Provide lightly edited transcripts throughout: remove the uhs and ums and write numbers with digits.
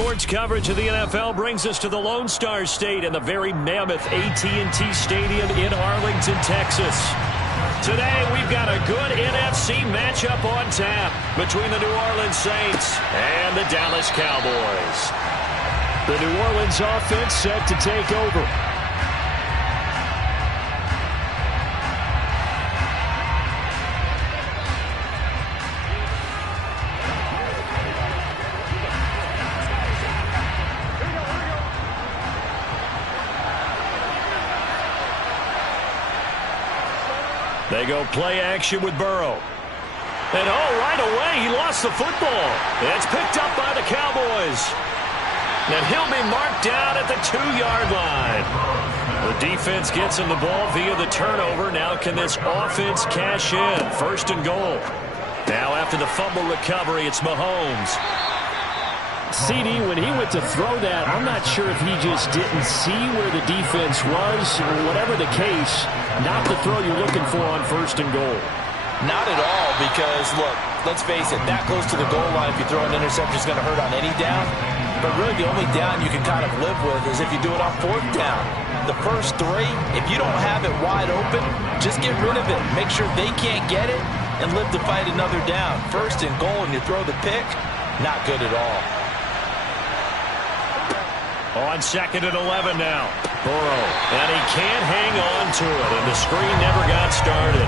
Sports coverage of the NFL brings us to the Lone Star State and the very mammoth AT&T Stadium in Arlington, Texas. Today, we've got a good NFC matchup on tap between the New Orleans Saints and the Dallas Cowboys. The New Orleans offense set to take over. They go play action with Burrow. And right away, he lost the football. It's picked up by the Cowboys. And he'll be marked down at the 2-yard line. The defense gets him the ball via the turnover. Now can this offense cash in? 1st and goal. Now after the fumble recovery, it's Mahomes. CD, when he went to throw that, I'm not sure if he just didn't see where the defense was. Whatever the case, not the throw you're looking for on 1st and goal. Not at all, because, look, let's face it, that close to the goal line, if you throw an interception, is going to hurt on any down. But really, the only down you can kind of live with is if you do it on 4th down. The first 3, if you don't have it wide open, just get rid of it. Make sure they can't get it and live to fight another down. 1st and goal, and you throw the pick, not good at all. On 2nd and 11 now. Burrow. And he can't hang on to it. And the screen never got started.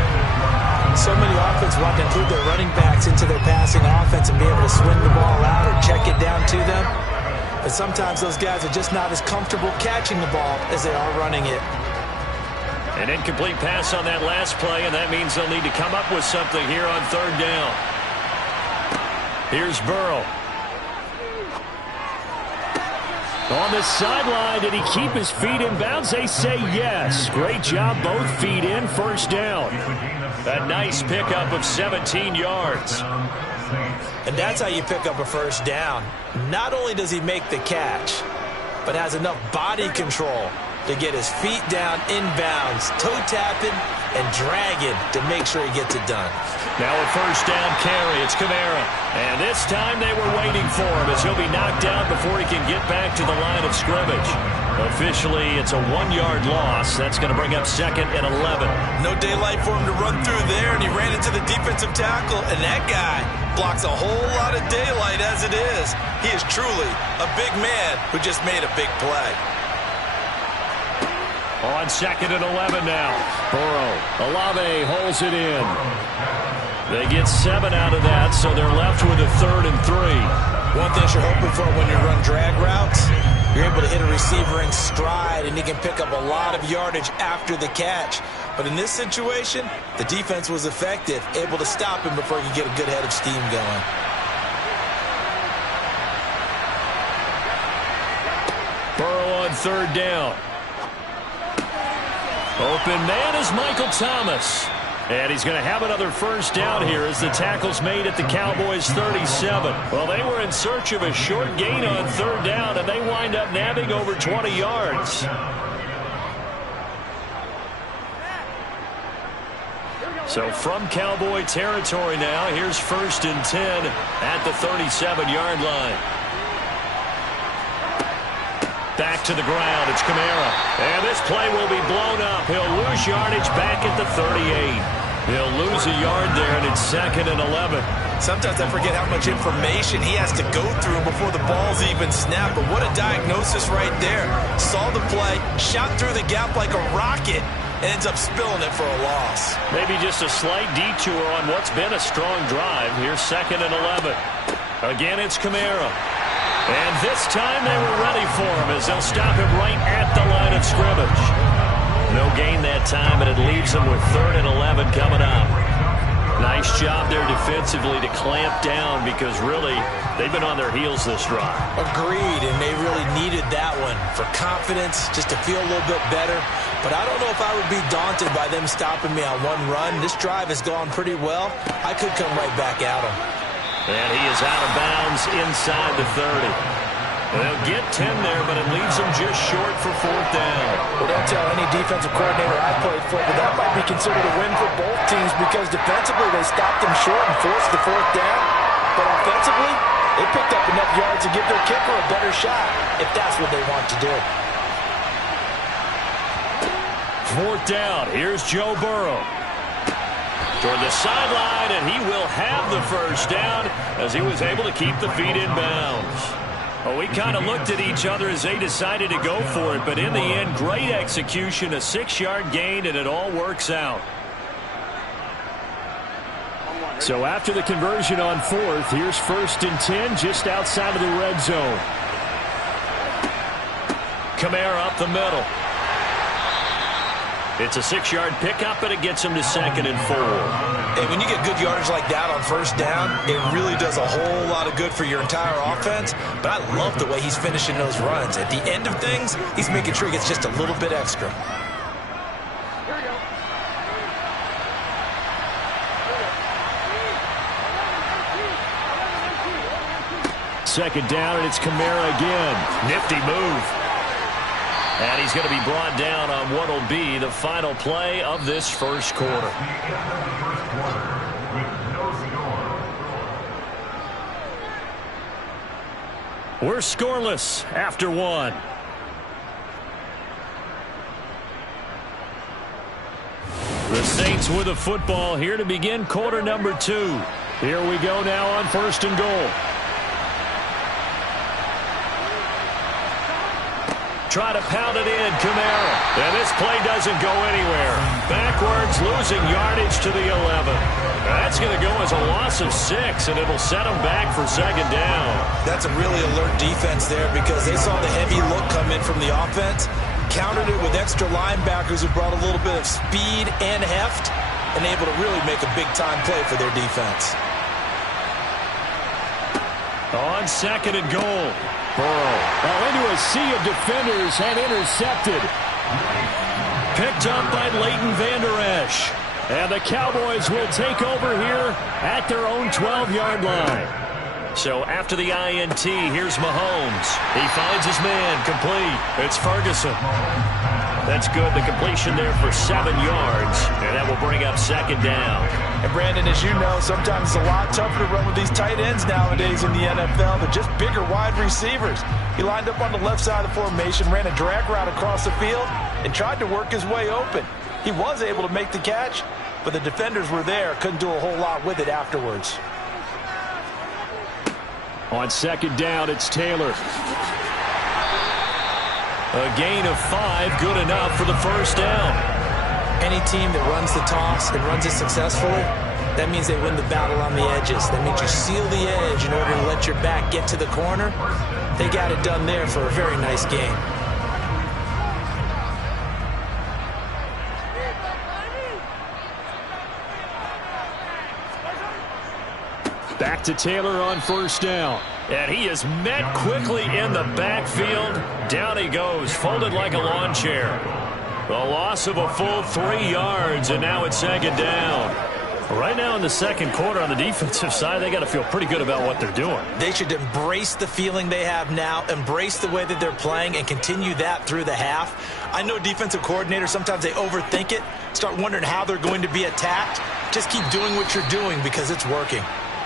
So many offenses want to include their running backs into their passing offense and be able to swing the ball out or check it down to them. But sometimes those guys are just not as comfortable catching the ball as they are running it. An incomplete pass on that last play, and that means they'll need to come up with something here on 3rd down. Here's Burrow. On the sideline, did he keep his feet in bounds? They say yes. Great job, both feet in, 1st down. A nice pickup of 17 yards. And that's how you pick up a 1st down. Not only does he make the catch, but has enough body control to get his feet down inbounds, toe tapping and dragging to make sure he gets it done. Now a 1st down carry. It's Kamara. And this time they were waiting for him as he'll be knocked down before he can get back to the line of scrimmage. Officially, it's a 1-yard loss. That's going to bring up 2nd and 11. No daylight for him to run through there, and he ran into the defensive tackle, and that guy blocks a whole lot of daylight as it is. He is truly a big man who just made a big play. On 2nd and 11 now. Burrow. Olave holds it in. They get 7 out of that, so they're left with a 3rd and 3. One thing you're hoping for when you run drag routes, you're able to hit a receiver in stride, and he can pick up a lot of yardage after the catch. But in this situation, the defense was effective, able to stop him before he could get a good head of steam going. Burrow on 3rd down. Open man is Michael Thomas. And he's going to have another 1st down here as the tackle's made at the Cowboys' 37. Well, they were in search of a short gain on 3rd down, and they wind up nabbing over 20 yards. So from Cowboy territory now, here's 1st and 10 at the 37-yard line. Back to the ground, it's Kamara. And this play will be blown up. He'll lose yardage back at the 38. He'll lose a yard there, and it's 2nd and 11. Sometimes I forget how much information he has to go through before the ball's even snapped. But what a diagnosis right there. Saw the play, shot through the gap like a rocket, and ends up spilling it for a loss. Maybe just a slight detour on what's been a strong drive. Here's 2nd and 11. Again, it's Kamara. And this time they were ready for him as they'll stop him right at the line of scrimmage. No gain that time, and it leaves him with 3rd and 11 coming up. Nice job there defensively to clamp down because really they've been on their heels this drive. Agreed, and they really needed that one for confidence, just to feel a little bit better. But I don't know if I would be daunted by them stopping me on one run. This drive has gone pretty well. I could come right back at them. And he is out of bounds inside the 30. They'll get 10 there, but it leaves them just short for 4th down. Well, don't tell any defensive coordinator I played for, but that might be considered a win for both teams because defensively they stopped them short and forced the 4th down. But offensively, They picked up enough yards to give their kicker a better shot if that's what they want to do. 4th down. Here's Joe Burrow. Toward the sideline, and he will have the first down as he was able to keep the feet in bounds. Well, we kind of looked at each other as they decided to go for it, but in the end, great execution, a 6-yard gain, and it all works out. So after the conversion on 4th, here's 1st and 10 just outside of the red zone. Kamara up the middle. It's a 6-yard pickup, and it gets him to 2nd and 4. And when you get good yardage like that on 1st down, it really does a whole lot of good for your entire offense. But I love the way he's finishing those runs. At the end of things, he's making sure he gets just a little bit extra. Second down, and it's Kamara again. Nifty move. And he's going to be brought down on what will be the final play of this first quarter. We're scoreless after 1. The Saints with a football here to begin quarter number 2. Here we go now on 1st and goal. Try to pound it in, Kamara. And this play doesn't go anywhere. Backwards, losing yardage to the 11. That's going to go as a loss of 6, and it'll set them back for 2nd down. That's a really alert defense there because they saw the heavy look come in from the offense, countered it with extra linebackers who brought a little bit of speed and heft, and able to really make a big-time play for their defense. On 2nd and goal. Burrow into a sea of defenders and intercepted. Picked up by Leighton Vander Esch. And the Cowboys will take over here at their own 12-yard line. So after the INT, here's Mahomes. He finds his man, complete. It's Ferguson. That's good. The completion there for 7 yards, and that will bring up 2nd down. And Brandon, as you know, sometimes it's a lot tougher to run with these tight ends nowadays in the NFL. They're just bigger wide receivers. He lined up on the left side of the formation, ran a drag route across the field, and tried to work his way open. He was able to make the catch, but the defenders were there, couldn't do a whole lot with it afterwards. On 2nd down, it's Taylor. A gain of 5, good enough for the first down. Any team that runs the toss and runs it successfully, that means they win the battle on the edges. That means you seal the edge in order to let your back get to the corner. They got it done there for a very nice game. Back to Taylor on 1st down. And he is met quickly in the backfield. Down he goes, folded like a lawn chair. The loss of a full 3 yards, and now it's 2nd down. Right now in the second quarter on the defensive side, they got to feel pretty good about what they're doing. They should embrace the feeling they have now, embrace the way that they're playing, and continue that through the half. I know defensive coordinators, sometimes they overthink it, start wondering how they're going to be attacked. Just keep doing what you're doing because it's working.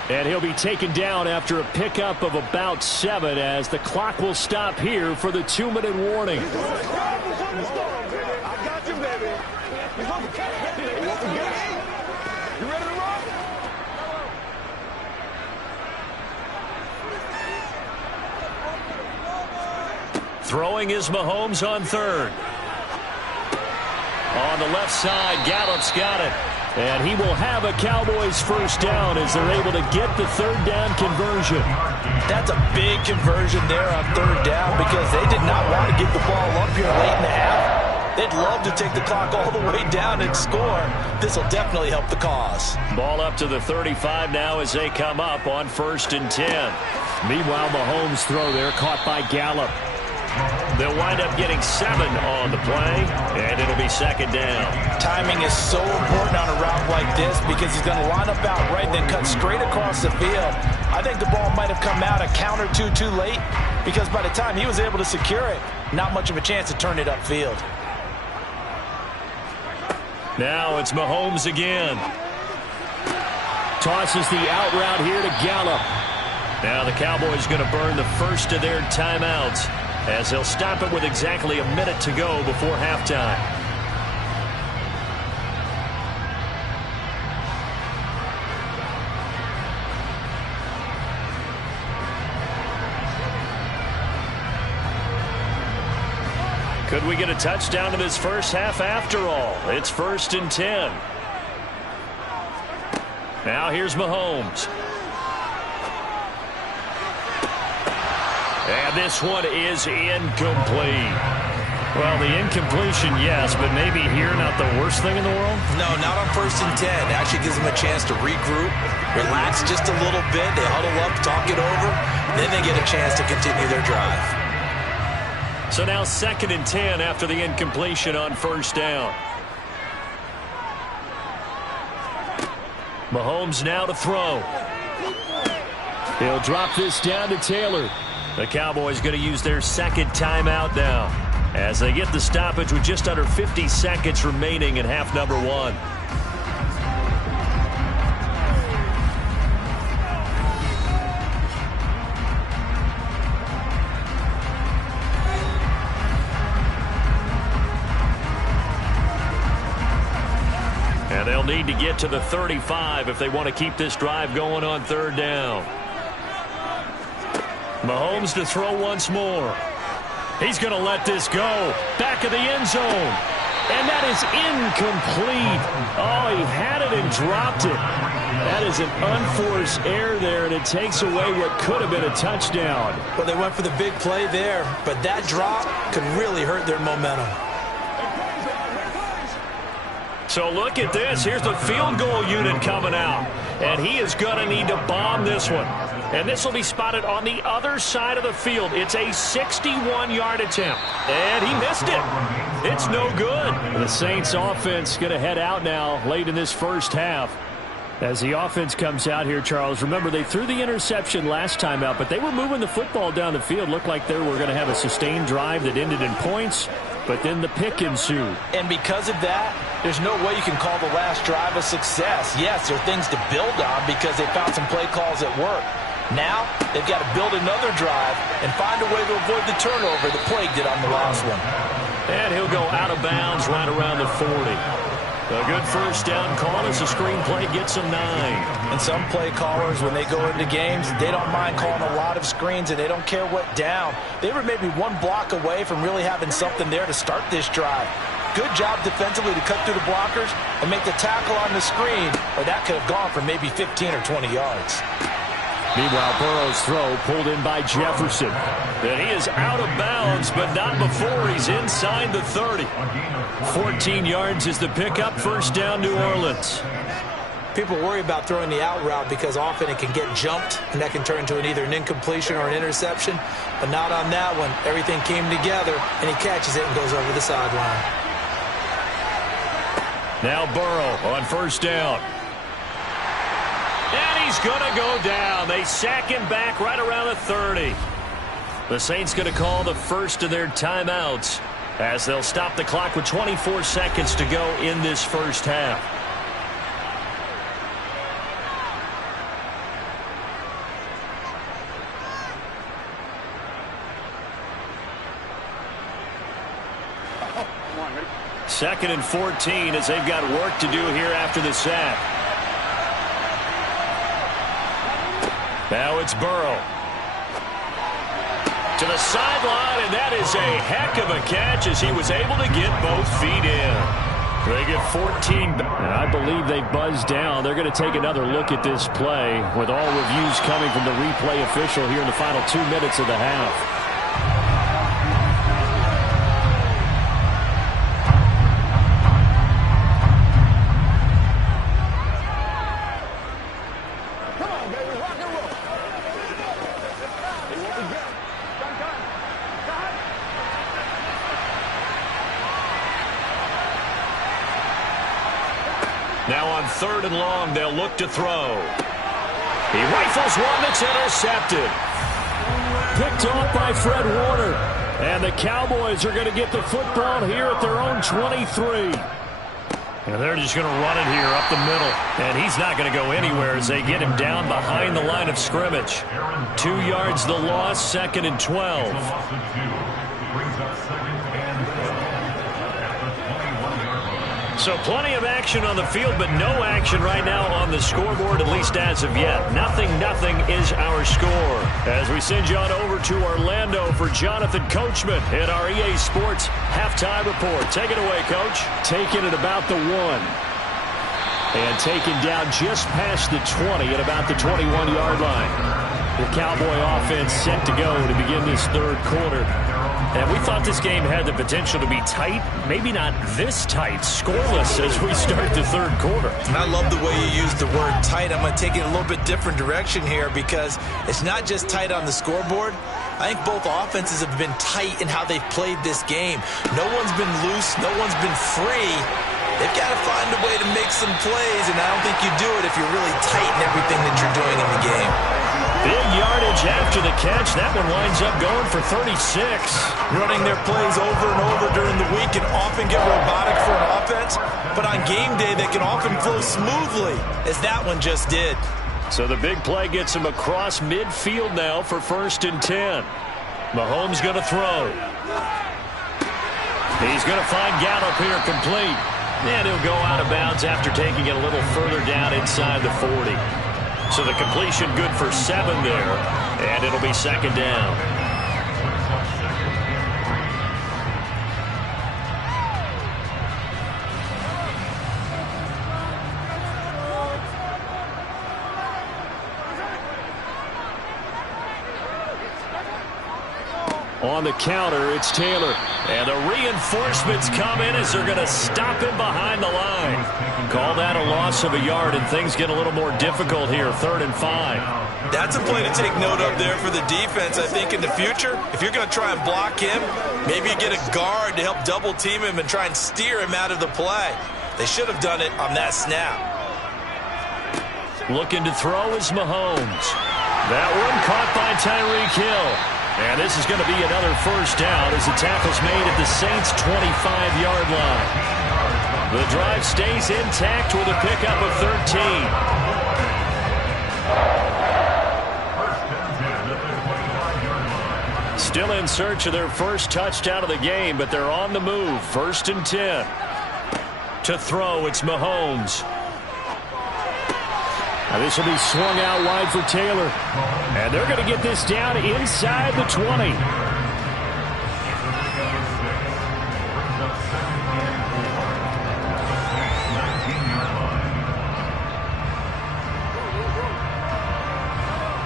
And he'll be taken down after a pickup of about 7 as the clock will stop here for the 2-minute warning. Throwing is Mahomes on 3rd. On the left side, Gallup's got it. And he will have a Cowboys first down as they're able to get the 3rd down conversion. That's a big conversion there on 3rd down because they did not want to get the ball up here late in the half. They'd love to take the clock all the way down and score. This will definitely help the cause. Ball up to the 35 now as they come up on 1st and 10. Meanwhile, Mahomes' throw there caught by Gallup. They'll wind up getting 7 on the play, and it'll be 2nd down. Timing is so important on a route like this because he's going to line up out right and then cut straight across the field. I think the ball might have come out a count or two too late because by the time he was able to secure it, not much of a chance to turn it upfield. Now it's Mahomes again. Tosses the out route here to Gallup. Now the Cowboys going to burn the first of their timeouts as they'll stop it with exactly a minute to go before halftime. Could we get a touchdown in this first half after all? It's 1st and 10. Now here's Mahomes. And this one is incomplete. Well, the incompletion, yes, but maybe here not the worst thing in the world? No, not on 1st and 10. It actually gives them a chance to regroup, relax just a little bit. They huddle up, talk it over, then they get a chance to continue their drive. So now 2nd and 10 after the incompletion on 1st down. Mahomes now to throw. He'll drop this down to Taylor. The Cowboys going to use their 2nd timeout now as they get the stoppage with just under 50 seconds remaining in half number 1. And they'll need to get to the 35 if they want to keep this drive going on 3rd down. Mahomes to throw once more. He's going to let this go. Back of the end zone. And that is incomplete. Oh, he had it and dropped it. That is an unforced error there, and it takes away what could have been a touchdown. Well, they went for the big play there, but that drop could really hurt their momentum. So look at this. Here's the field goal unit coming out. And he is going to need to bomb this one. And this will be spotted on the other side of the field. It's a 61-yard attempt. And he missed it. It's no good. The Saints offense going to head out now late in this first half. As the offense comes out here, Charles, remember they threw the interception last time out, but they were moving the football down the field. Looked like they were going to have a sustained drive that ended in points, but then the pick ensued. And because of that, there's no way you can call the last drive a success. Yes, there are things to build on because they found some play calls that work. Now, they've got to build another drive and find a way to avoid the turnover the plague did on the last one. And he'll go out of bounds right around the 40. A good first down call as the screenplay gets them 9. And some play callers, when they go into games, they don't mind calling a lot of screens, and they don't care what down. They were maybe one block away from really having something there to start this drive. Good job defensively to cut through the blockers and make the tackle on the screen, or that could have gone for maybe 15 or 20 yards. Meanwhile, Burrow's throw pulled in by Jefferson. And he is out of bounds, but not before he's inside the 30. 14 yards is the pickup. First down, New Orleans. People worry about throwing the out route because often it can get jumped, and that can turn into either an incompletion or an interception. But not on that one. Everything came together, and he catches it and goes over the sideline. Now Burrow on first down. And he's going to go down. They sack him back right around the 30. The Saints going to call the first of their timeouts as they'll stop the clock with 24 seconds to go in this first half. Second and 14 as they've got work to do here after the sack. Now it's Burrow. To the sideline, and that is a heck of a catch as he was able to get both feet in. They get 14. And I believe they buzzed down. They're going to take another look at this play with all reviews coming from the replay official here in the final 2 minutes of the half. Now on third and long, they'll look to throw. He rifles one that's intercepted. Picked off by Fred Warner. And the Cowboys are going to get the football here at their own 23. And they're just going to run it here up the middle. And he's not going to go anywhere as they get him down behind the line of scrimmage. 2 yards the loss, 2nd and 12. So plenty of action on the field, but no action right now on the scoreboard, at least as of yet. Nothing is our score. As we send you on over to Orlando for Jonathan Coachman in our EA Sports halftime report. Take it away, Coach. Taking it about the 1. And taken down just past the 20 at about the 21-yard line. The Cowboy offense set to go to begin this third quarter. And we thought this game had the potential to be tight, maybe not this tight, scoreless as we start the third quarter. And I love the way you use the word tight. I'm going to take it a little bit different direction here because it's not just tight on the scoreboard. I think both offenses have been tight in how they've played this game. No one's been loose. No one's been free. They've got to find a way to make some plays, and I don't think you do it if you're really tight in everything that you're doing in the game. Big yardage after the catch. That one winds up going for 36. Running their plays over and over during the week can often get robotic for an offense, but on game day they can often flow smoothly, as that one just did. So the big play gets him across midfield now for 1st and 10. Mahomes going to throw. He's going to find Gallup here complete. And he'll go out of bounds after taking it a little further down inside the 40. So the completion good for 7 there, and it'll be 2nd down. On the counter, it's Taylor. And the reinforcements come in as they're going to stop him behind the line. Call that a loss of a yard, and things get a little more difficult here, 3rd and 5. That's a play to take note of there for the defense. I think in the future, if you're going to try and block him, maybe you get a guard to help double team him and try and steer him out of the play. They should have done it on that snap. Looking to throw is Mahomes. That one caught by Tyreek Hill. And this is going to be another 1st down as the tackle's made at the Saints' 25-yard line. The drive stays intact with a pickup of 13. Still in search of their first touchdown of the game, but they're on the move. 1st and 10. To throw, it's Mahomes. Now this will be swung out wide for Taylor. And they're going to get this down inside the 20.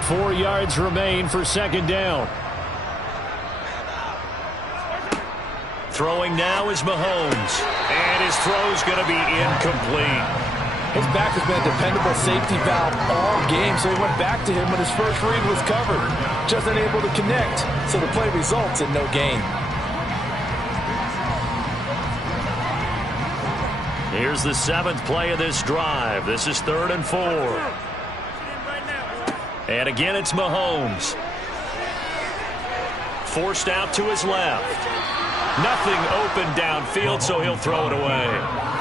Four yards remain for 2nd down. Throwing now is Mahomes. And his throw's going to be incomplete. His back has been a dependable safety valve all game, so he went back to him when his first read was covered. Just unable to connect, so the play results in no gain. Here's the 7th play of this drive. This is 3rd and 4. And again, it's Mahomes. Forced out to his left. Nothing open downfield, so he'll throw it away.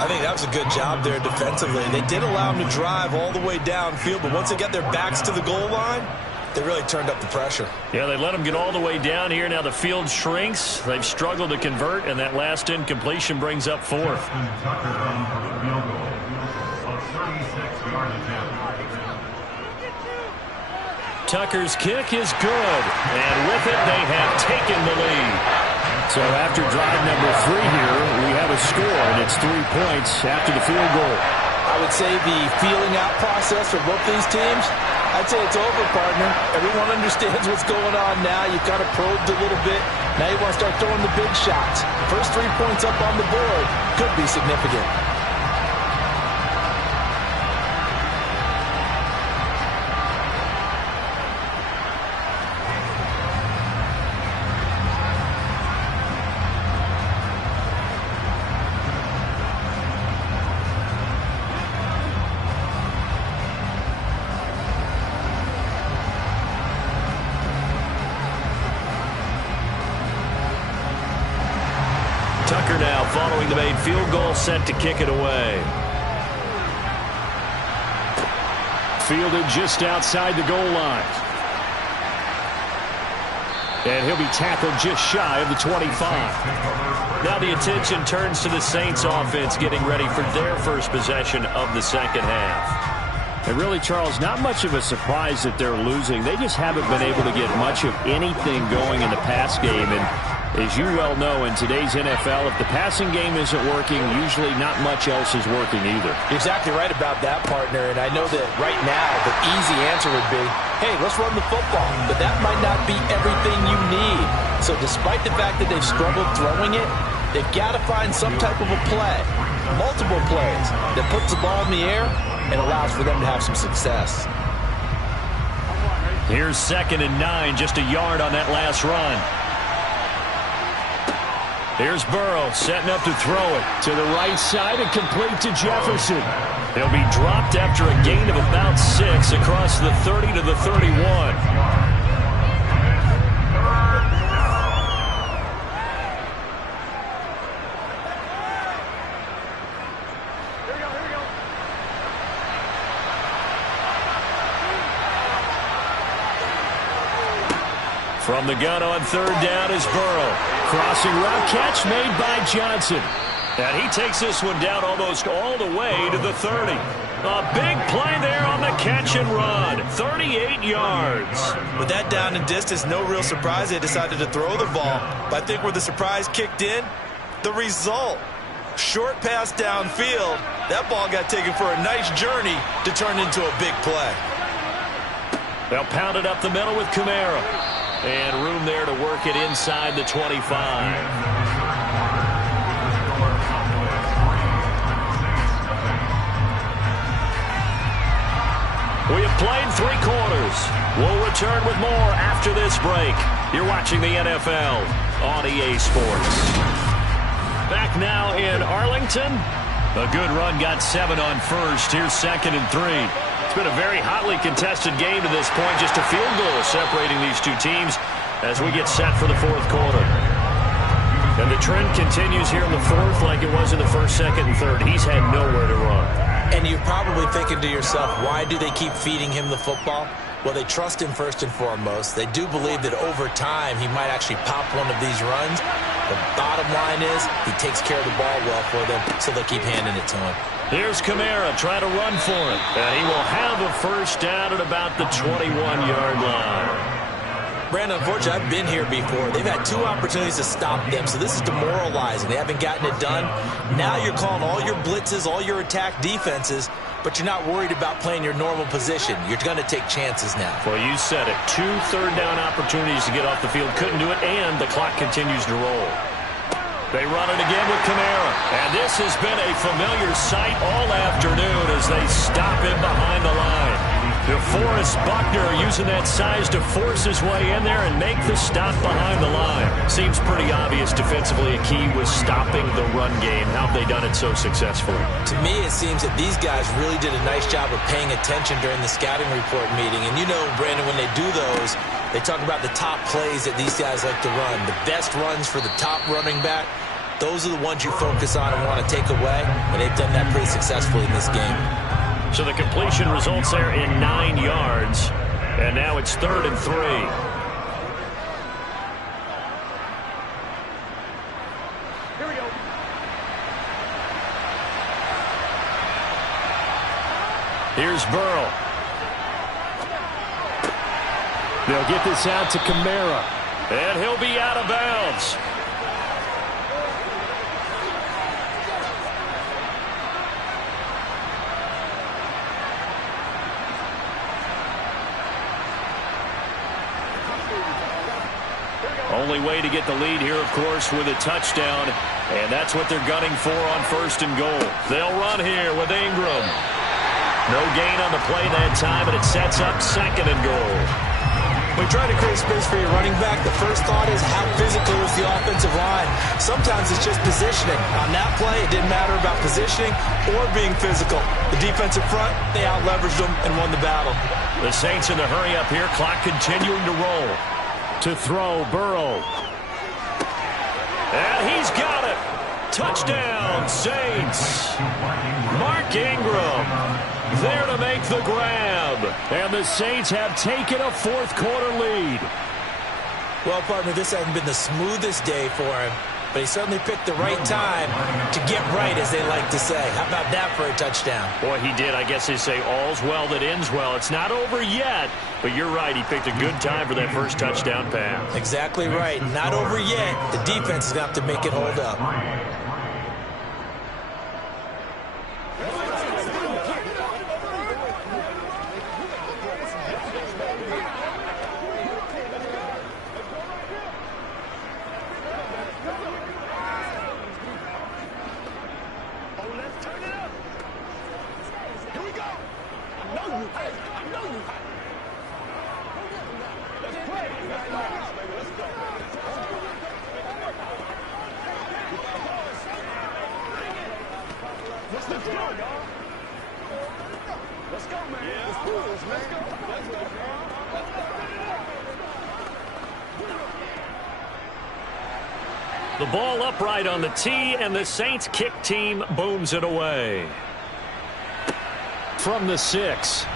I think that was a good job there defensively. They did allow him to drive all the way downfield, but once they got their backs to the goal line, they really turned up the pressure. Yeah, they let him get all the way down here. Now the field shrinks. They've struggled to convert, and that last incompletion brings up 4th. Tucker's kick is good, and with it, they have taken the lead. So after drive number 3 here, we have a score, and it's 3 points after the field goal. I would say the feeling out process for both these teams, I'd say it's over, partner. Everyone understands what's going on now. You've kind of probed a little bit. Now you want to start throwing the big shots. First 3 points up on the board could be significant. Tucker now following the made field goal set to kick it away. Fielded just outside the goal line. And he'll be tackled just shy of the 25. Now the attention turns to the Saints offense getting ready for their first possession of the second half. And really, Charles, not much of a surprise that they're losing. They just haven't been able to get much of anything going in the pass game. And as you well know, in today's NFL, if the passing game isn't working, usually not much else is working either. You're exactly right about that, partner. And I know that right now the easy answer would be, hey, let's run the football. But that might not be everything you need. So despite the fact that they've struggled throwing it, they've got to find some type of a play, multiple plays, that puts the ball in the air and allows for them to have some success. Here's 2nd and 9, just a yard on that last run. Here's Burrow setting up to throw it to the right side and complete to Jefferson. He'll be dropped after a gain of about 6 across the 30 to the 31. From the gun on 3rd down is Burrow. Crossing route catch made by Johnson. And he takes this one down almost all the way to the 30. A big play there on the catch and run. 38 yards. With that down and distance, no real surprise they decided to throw the ball. But I think where the surprise kicked in, the result. Short pass downfield. That ball got taken for a nice journey to turn into a big play. They'll pound it up the middle with Kamara. And room there to work it inside the 25. We have played 3 quarters. We'll return with more after this break. You're watching the NFL on EA Sports. Back now in Arlington. A good run, got 7 on first. Here's 2nd and 3. It's been a very hotly contested game to this point. Just a field goal separating these two teams as we get set for the 4th quarter. And the trend continues here in the 4th like it was in the 1st, 2nd, and 3rd. He's had nowhere to run. And you're probably thinking to yourself, why do they keep feeding him the football? Well, they trust him first and foremost. They do believe that over time he might actually pop one of these runs. The bottom line is he takes care of the ball well for them, so they'll keep handing it to him. Here's Kamara trying to run for it. And he will have a first down at about the 21-yard line. Brandon, unfortunately, I've been here before. They've had 2 opportunities to stop them, so this is demoralizing. They haven't gotten it done. Now you're calling all your blitzes, all your attack defenses, but you're not worried about playing your normal position. You're going to take chances now. Well, you said it. 2 third-down opportunities to get off the field. Couldn't do it, and the clock continues to roll. They run it again with Kamara. And this has been a familiar sight all afternoon as they stop him behind the line. DeForest Buckner using that size to force his way in there and make the stop behind the line. Seems pretty obvious defensively a key was stopping the run game. How have they done it so successfully? To me, it seems that these guys really did a nice job of paying attention during the scouting report meeting. And you know, Brandon, when they do those, they talk about the top plays that these guys like to run. The best runs for the top running back. Those are the ones you focus on and want to take away. And they've done that pretty successfully in this game. So the completion results there in 9 yards. And now it's 3rd and 3. Here we go. Here's Burrow. They'll get this out to Kamara. And he'll be out of bounds. Only way to get the lead here, of course, with a touchdown. And that's what they're gunning for on 1st and goal. They'll run here with Ingram. No gain on the play that time, and it sets up 2nd and goal. When you try to create space for your running back, the first thought is how physical is the offensive line. Sometimes it's just positioning. On that play, it didn't matter about positioning or being physical. The defensive front, they out-leveraged them and won the battle. The Saints in the hurry up here, clock continuing to roll. To throw, Burrow. And he's got it. Touchdown, Saints. Mark Ingram there to make the grab. And the Saints have taken a fourth-quarter lead. Well, partner, this hasn't been the smoothest day for him, but he certainly picked the right time to get right, as they like to say. How about that for a touchdown? Boy, he did. I guess they say all's well that ends well. It's not over yet, but you're right. He picked a good time for that first touchdown pass. Exactly right. Not over yet. The defense is going to have to make it hold up. The ball upright on the tee, and the Saints kick team booms it away. From the 6.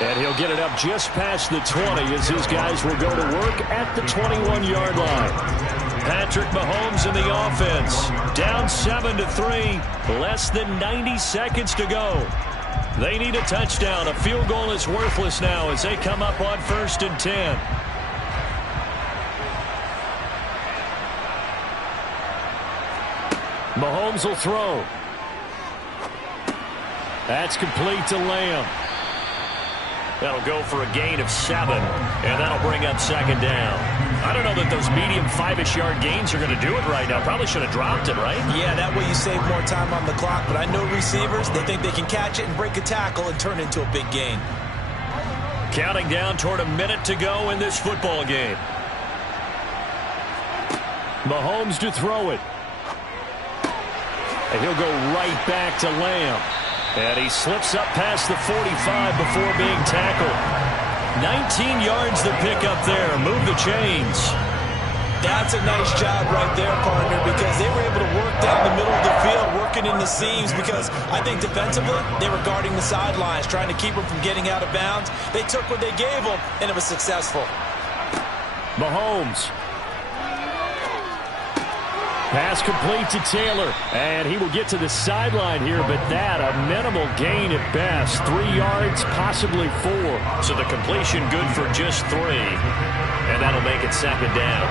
And he'll get it up just past the 20 as his guys will go to work at the 21-yard line. Patrick Mahomes in the offense. Down 7-3. Less than 90 seconds to go. They need a touchdown. A field goal is worthless now as they come up on 1st and 10. Mahomes will throw. That's complete to Lamb. That'll go for a gain of 7, and that'll bring up 2nd down. I don't know that those medium 5-ish yard gains are going to do it right now. Probably should have dropped it, right? Yeah, that way you save more time on the clock, but I know receivers, they think they can catch it and break a tackle and turn it into a big gain. Counting down toward a minute to go in this football game. Mahomes to throw it. And he'll go right back to Lamb. And he slips up past the 45 before being tackled. 19 yards to pick up there. Move the chains. That's a nice job right there, partner, because they were able to work down the middle of the field, working in the seams, because I think defensively they were guarding the sidelines, trying to keep them from getting out of bounds. They took what they gave them, and it was successful. Mahomes. Pass complete to Taylor, and he will get to the sideline here, but that a minimal gain at best. 3 yards, possibly 4. So the completion good for just 3, and that'll make it 2nd down.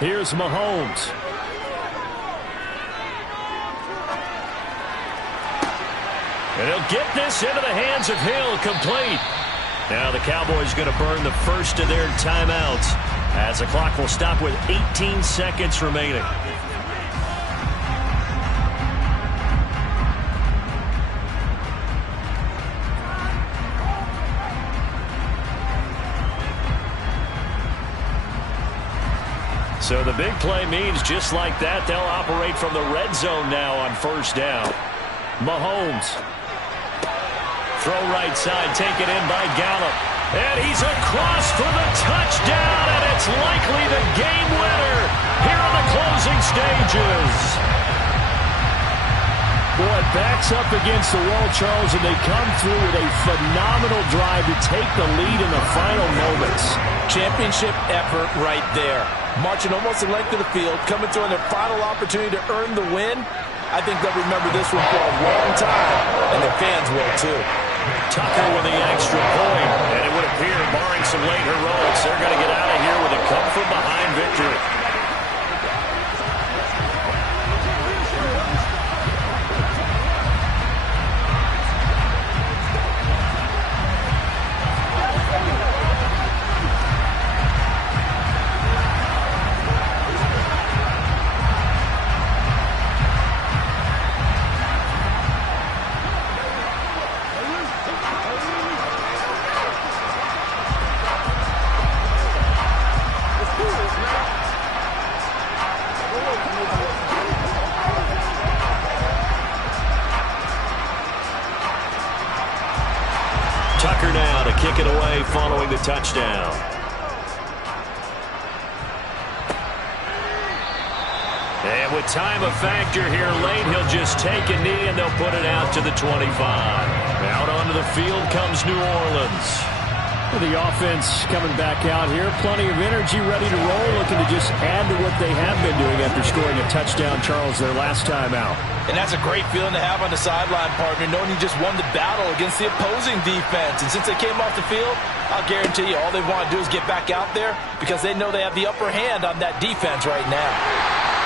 Here's Mahomes. And he'll get this into the hands of Hill, complete. Now the Cowboys going to burn the first of their timeouts as the clock will stop with 18 seconds remaining. So the big play means just like that, they'll operate from the red zone now on 1st down. Mahomes. Throw right side, taken in by Gallup. And he's across for the touchdown, and it's likely the game winner here in the closing stages. Boy, backs up against the wall, Charles, and they come through with a phenomenal drive to take the lead in the final moments. Championship effort right there. Marching almost the length of the field, coming through on their final opportunity to earn the win. I think they'll remember this one for a long time, and their fans will too. Tucker with the extra point, and it would appear, barring some late heroics, they're going to get out of here with a come-from-behind victory. Tucker now to kick it away following the touchdown. And with time a factor here late, he'll just take a knee and they'll put it out to the 25. Out onto the field comes New Orleans. The offense coming back out here. Plenty of energy, ready to roll, looking to just add to what they have been doing after scoring a touchdown, Charles, their last time out. And that's a great feeling to have on the sideline, partner, knowing you just won the battle against the opposing defense. And since they came off the field, I'll guarantee you all they want to do is get back out there because they know they have the upper hand on that defense right now.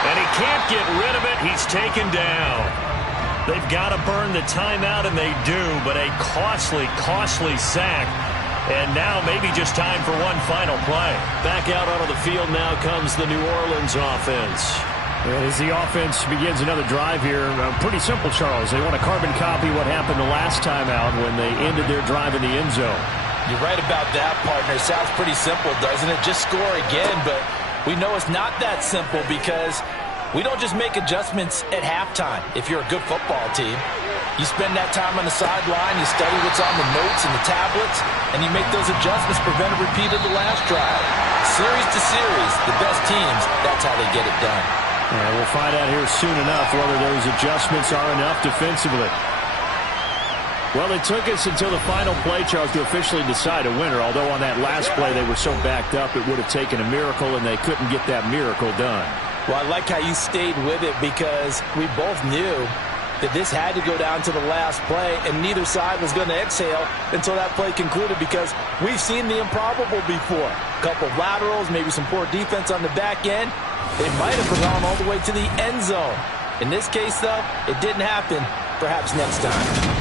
And he can't get rid of it. He's taken down. They've got to burn the timeout, and they do, but a costly, costly sack. And now maybe just time for one final play. Back out onto the field now comes the New Orleans offense. And as the offense begins another drive here, pretty simple, Charles. They want to carbon copy what happened the last time out when they ended their drive in the end zone. You're right about that, partner. It sounds pretty simple, doesn't it? Just score again, but we know it's not that simple because we don't just make adjustments at halftime if you're a good football team. You spend that time on the sideline, you study what's on the notes and the tablets, and you make those adjustments, prevent a repeat of the last drive. Series to series, the best teams, that's how they get it done. And we'll find out here soon enough whether those adjustments are enough defensively. Well, it took us until the final play, Charles, to officially decide a winner, although on that last play they were so backed up it would have taken a miracle, and they couldn't get that miracle done. Well, I like how you stayed with it because we both knew that this had to go down to the last play, and neither side was going to exhale until that play concluded because we've seen the improbable before. A couple of laterals, maybe some poor defense on the back end. They might have gone all the way to the end zone. In this case, though, it didn't happen. Perhaps next time.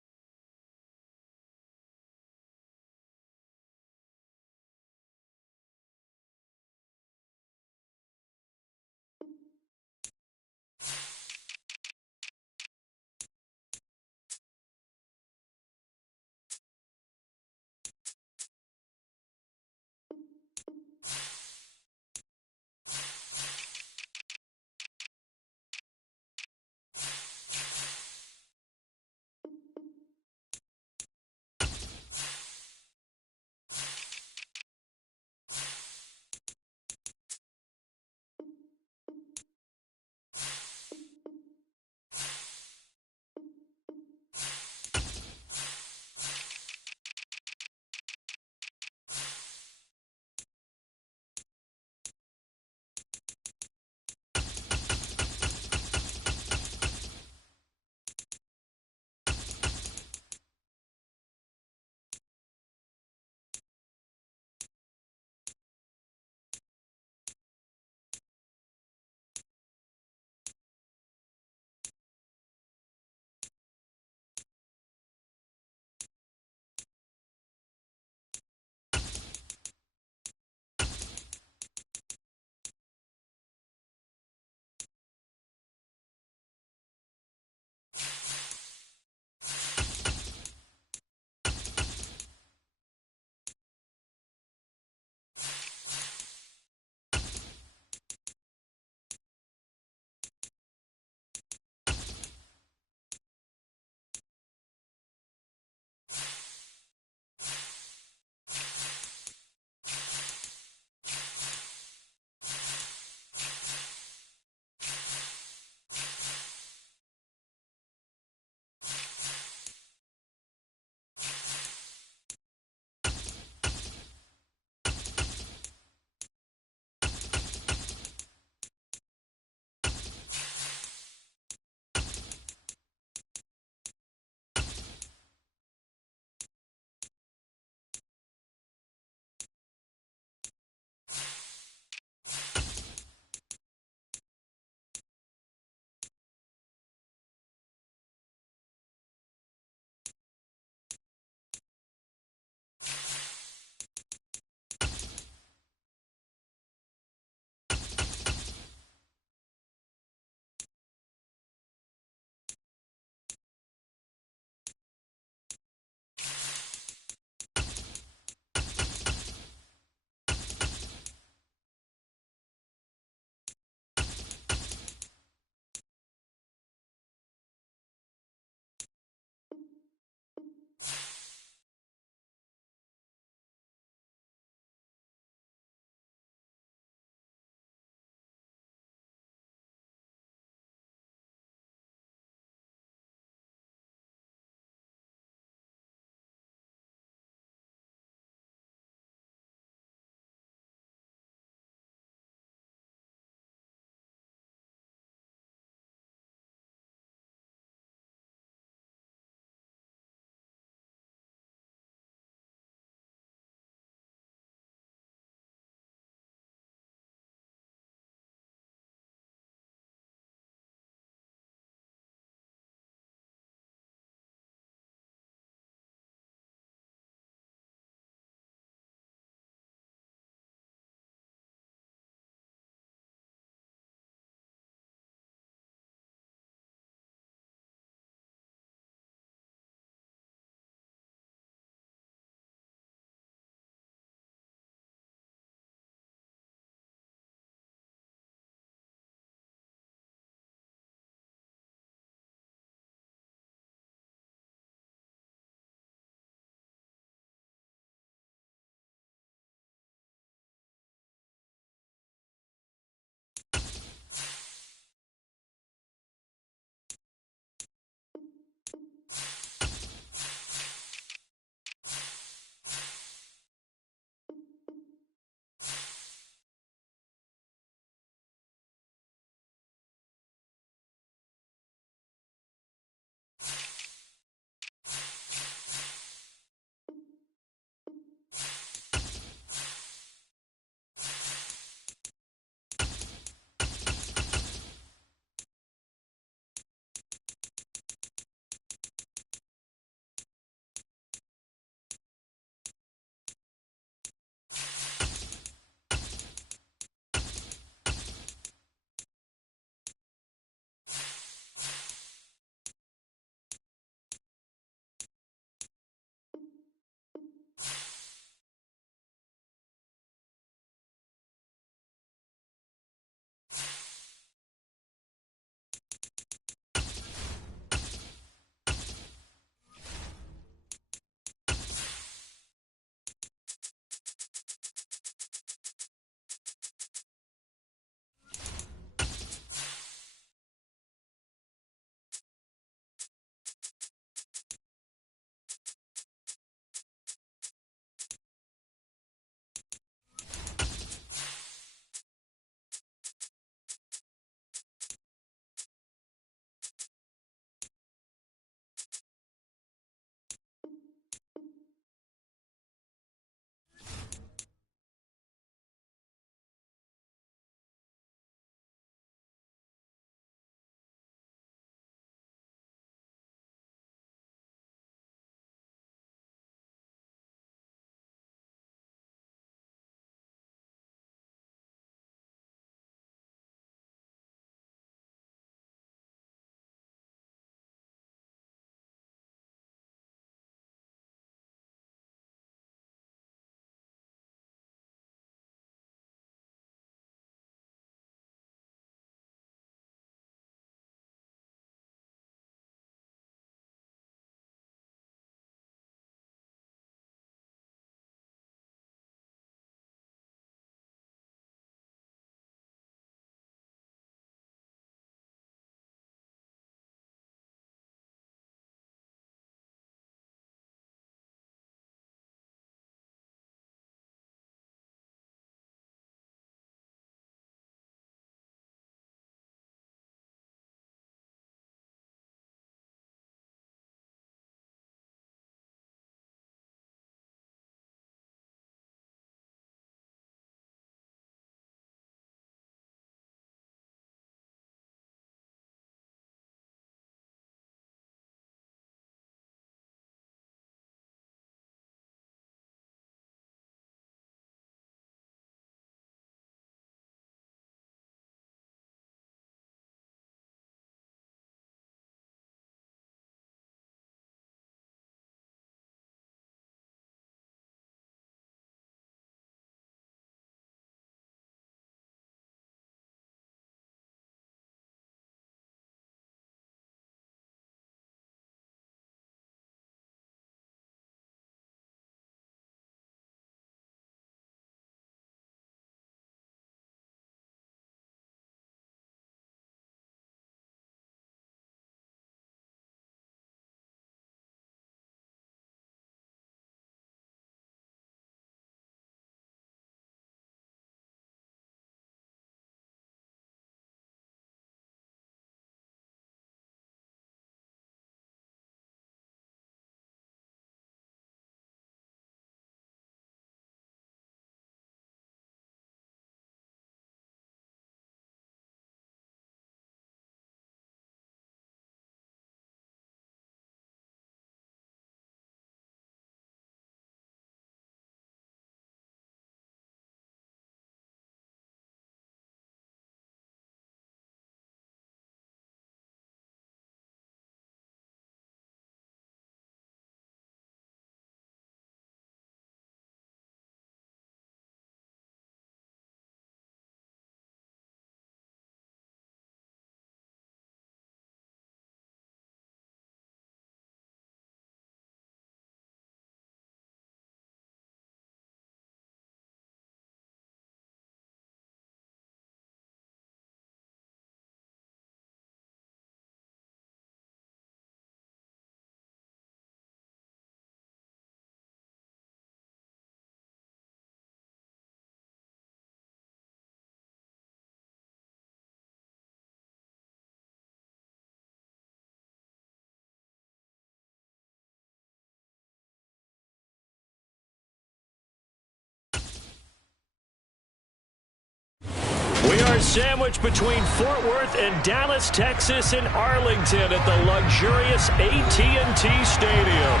We are sandwiched between Fort Worth and Dallas, Texas, and Arlington at the luxurious AT&T Stadium.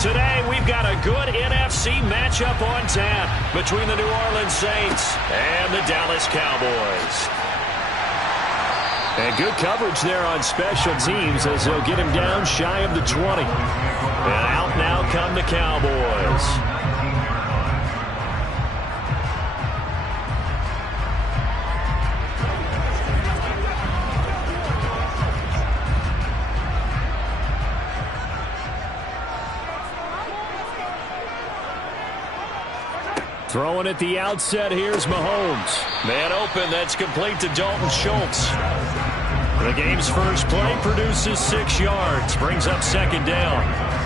Today, we've got a good NFC matchup on tap between the New Orleans Saints and the Dallas Cowboys. And good coverage there on special teams as they'll get him down shy of the 20. And out now come the Cowboys. Throwing at the outset, here's Mahomes. Man open, that's complete to Dalton Schultz. The game's first play produces 6 yards, brings up second down.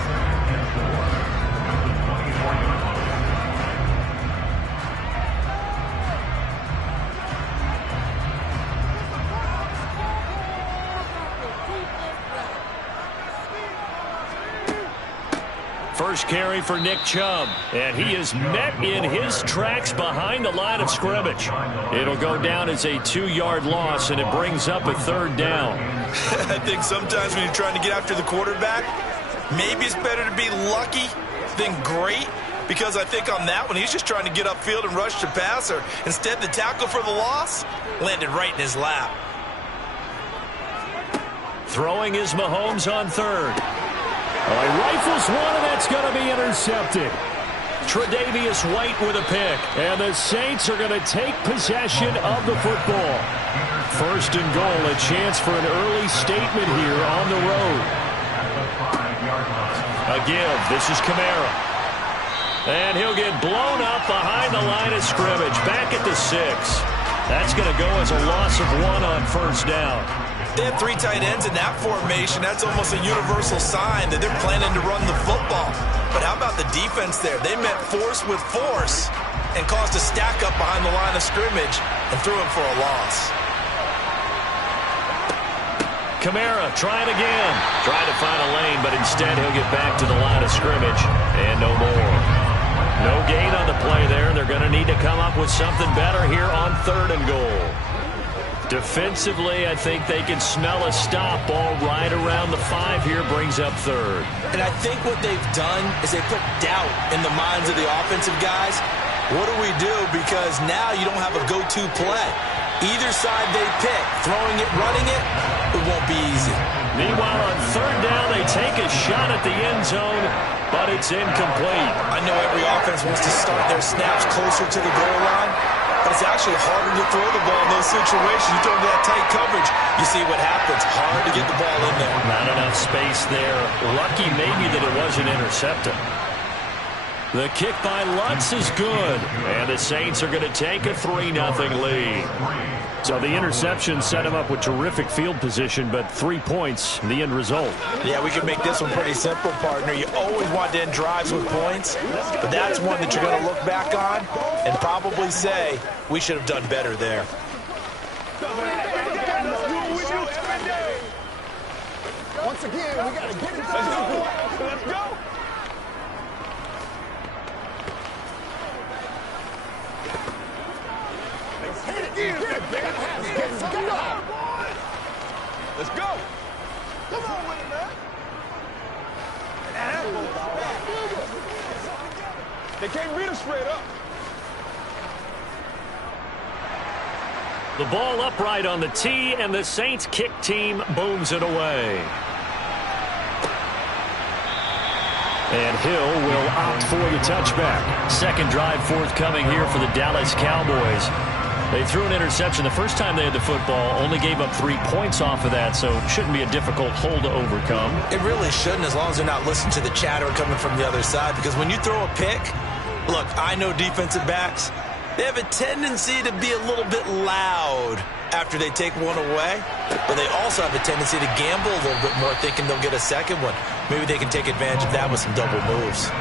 First carry for Nick Chubb, and he is met in his tracks behind the line of scrimmage. It'll go down as a 2-yard loss, and it brings up a third down. I think sometimes when you're trying to get after the quarterback, maybe it's better to be lucky than great, because I think on that one, he's just trying to get upfield and rush the passer. Instead, the tackle for the loss landed right in his lap. Throwing is Mahomes on third. He rifles one, and that's going to be intercepted. Tre'Davious White with a pick. And the Saints are going to take possession of the football. First and goal, a chance for an early statement here on the road. A give. This is Kamara. And he'll get blown up behind the line of scrimmage. Back at the 6. That's going to go as a loss of 1 on first down. They have 3 tight ends in that formation. That's almost a universal sign that they're planning to run the football. But how about the defense there? They met force with force and caused a stack up behind the line of scrimmage and threw him for a loss. Kamara trying again. Trying to find a lane, but instead he'll get back to the line of scrimmage. And no more. No gain on the play there. They're going to need to come up with something better here on third and goal. Defensively, I think they can smell a stop. Ball right around the 5 here, brings up third. And I think what they've done is they put doubt in the minds of the offensive guys. What do we do? Because now you don't have a go-to play. Either side they pick, throwing it, running it, it won't be easy. Meanwhile, on third down, they take a shot at the end zone, but it's incomplete. I know every offense wants to start their snaps closer to the goal line, but it's actually harder to throw the ball in those situations. You throw into that tight coverage, you see what happens. Hard to get the ball in there. Not enough space there. Lucky maybe that it wasn't intercepted. The kick by Lutz is good, and the Saints are going to take a 3-0 lead. So the interception set him up with terrific field position, but 3 points, the end result. Yeah, we can make this one pretty simple, partner. You always want to end drives with points, but that's one that you're going to look back on and probably say, we should have done better there. Once again, we got to get it done. Let's go. Let's go. Come on with it, man. They can't beat us straight up. The ball upright on the tee, and the Saints kick team booms it away. And Hill will opt for the touchback. Second drive forthcoming here for the Dallas Cowboys. They threw an interception the first time they had the football, only gave up 3 points off of that, so it shouldn't be a difficult hole to overcome. It really shouldn't, as long as they're not listening to the chatter coming from the other side, because when you throw a pick, look, I know defensive backs, they have a tendency to be a little bit loud after they take one away, but they also have a tendency to gamble a little bit more, thinking they'll get a second one. Maybe they can take advantage of that with some double moves.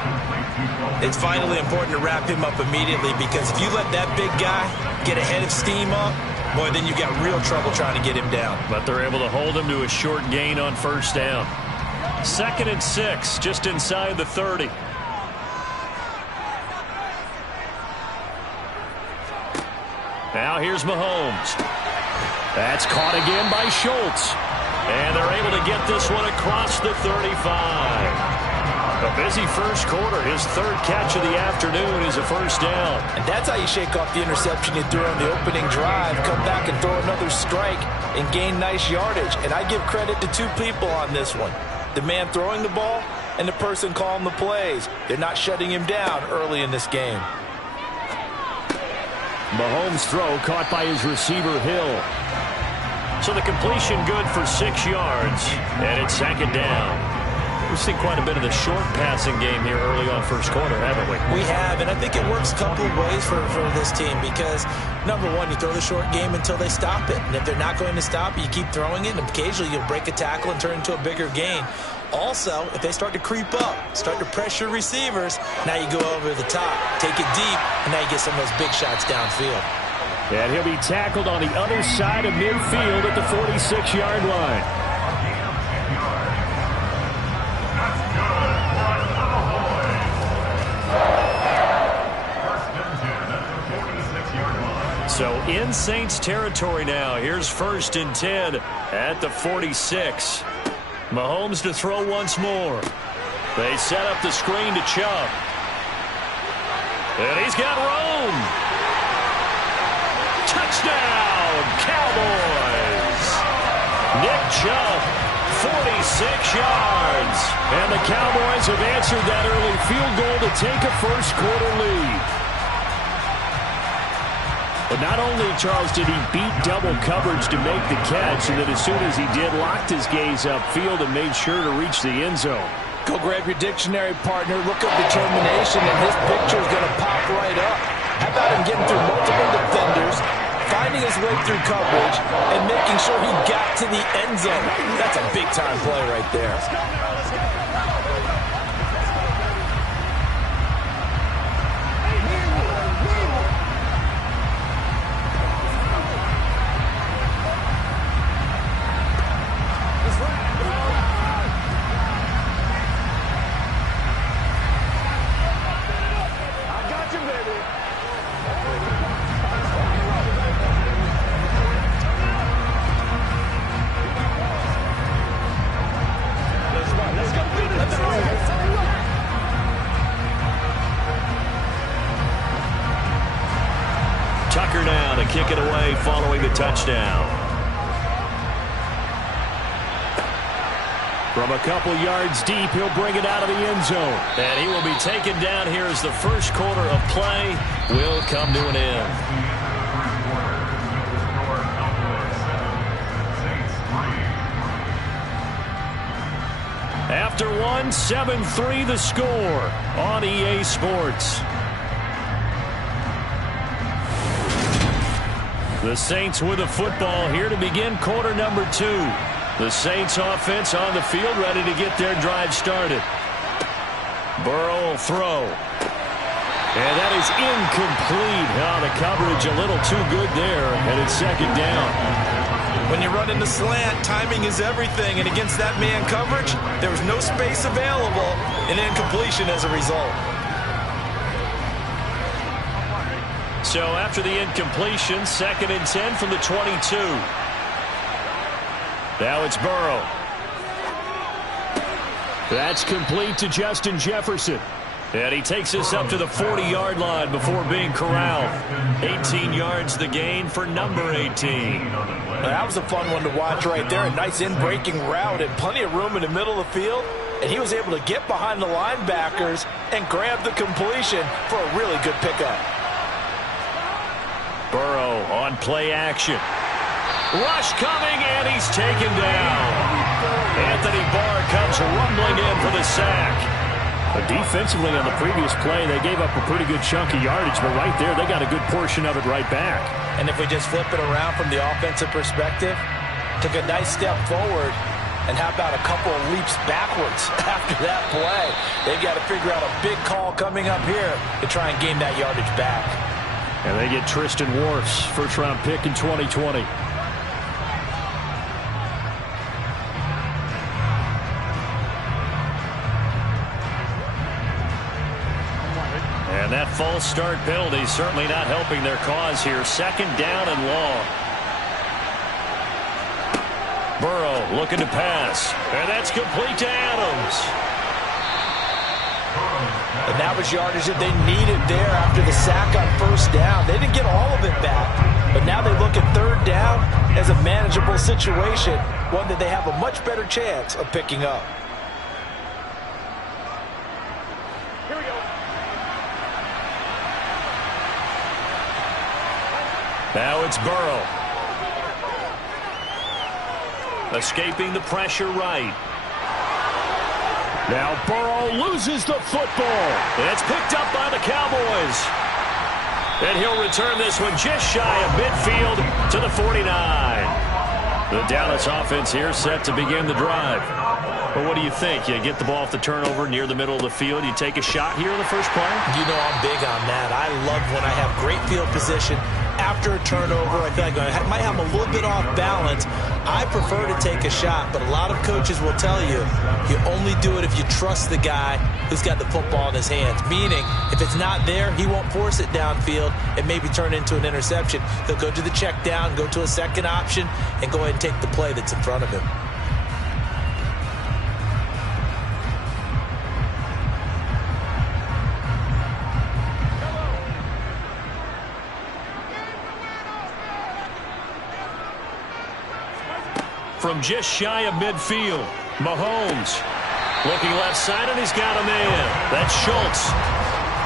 It's vitally important to wrap him up immediately, because if you let that big guy get a head of steam up, boy, then you got real trouble trying to get him down. But they're able to hold him to a short gain on first down. 2nd and 6, just inside the 30. Now here's Mahomes. That's caught again by Schultz. And they're able to get this one across the 35. A busy first quarter. His third catch of the afternoon is a first down. And that's how you shake off the interception you threw on the opening drive, come back and throw another strike and gain nice yardage. And I give credit to two people on this one. The man throwing the ball and the person calling the plays. They're not shutting him down early in this game. Mahomes' throw caught by his receiver, Hill. So the completion good for 6 yards. And it's second down. We've seen quite a bit of the short passing game here early on first quarter, haven't we? We have, and I think it works a couple of ways for this team because, number one, you throw the short game until they stop it. And if they're not going to stop it, you keep throwing it, and occasionally you'll break a tackle and turn it into a bigger gain. Also, if they start to creep up, start to pressure receivers, now you go over the top, take it deep, and now you get some of those big shots downfield. And he'll be tackled on the other side of midfield at the 46-yard line. So in Saints territory now. Here's 1st and 10 at the 46. Mahomes to throw once more. They set up the screen to Chubb. And he's got room. Touchdown, Cowboys. Nick Chubb, 46 yards. And the Cowboys have answered that early field goal to take a first quarter lead. But not only, Charles, did he beat double coverage to make the catch, and then as soon as he did, locked his gaze upfield and made sure to reach the end zone. Go grab your dictionary, partner. Look up determination, and his picture is going to pop right up. How about him getting through multiple defenders, finding his way through coverage, and making sure he got to the end zone? That's a big-time play right there. Tucker now to kick it away following the touchdown. From a couple yards deep, he'll bring it out of the end zone. And he will be taken down here as the first quarter of play will come to an end. After one, 7-3 the score on EA Sports. The Saints with the football here to begin quarter number 2. The Saints offense on the field ready to get their drive started. Burrow will throw. And that is incomplete. Oh, the coverage a little too good there, and it's second down. When you run in the slant, timing is everything, and against that man coverage, there was no space available, and incompletion as a result. So after the incompletion, 2nd and 10 from the 22. Now it's Burrow. That's complete to Justin Jefferson. And he takes us up to the 40-yard line before being corralled. 18 yards the gain for number 18. That was a fun one to watch right there. A nice in-breaking route and plenty of room in the middle of the field. And he was able to get behind the linebackers and grab the completion for a really good pickup. Burrow on play action. Rush coming, and he's taken down. Anthony Barr comes rumbling in for the sack. But defensively on the previous play, they gave up a pretty good chunk of yardage, but right there, they got a good portion of it right back. And if we just flip it around from the offensive perspective, took a nice step forward, and how about a couple of leaps backwards after that play? They've got to figure out a big call coming up here to try and gain that yardage back. And they get Tristan Wirfs, first-round pick in 2020. And And that false start penalty certainly not helping their cause here. Second down and long. Burrow looking to pass. And that's complete to Adams. And that was yardage that they needed there after the sack on first down. They didn't get all of it back. But now they look at third down as a manageable situation, one that they have a much better chance of picking up. Here we go. Now it's Burrow. Escaping the pressure right. Now Burrow loses the football. It's picked up by the Cowboys. And he'll return this one just shy of midfield to the 49. The Dallas offense here set to begin the drive. Well, what do you think? You get the ball off the turnover near the middle of the field. You take a shot here in the first play? You know I'm big on that. I love when I have great field position after a turnover. I feel like I might have a little bit off balance. I prefer to take a shot, but a lot of coaches will tell you you only do it if you trust the guy who's got the football in his hands. Meaning, if it's not there, he won't force it downfield and maybe turn into an interception. He'll go to the check down, go to a second option, and go ahead and take the play that's in front of him. From just shy of midfield, Mahomes looking left side, and he's got a man. That's Schultz.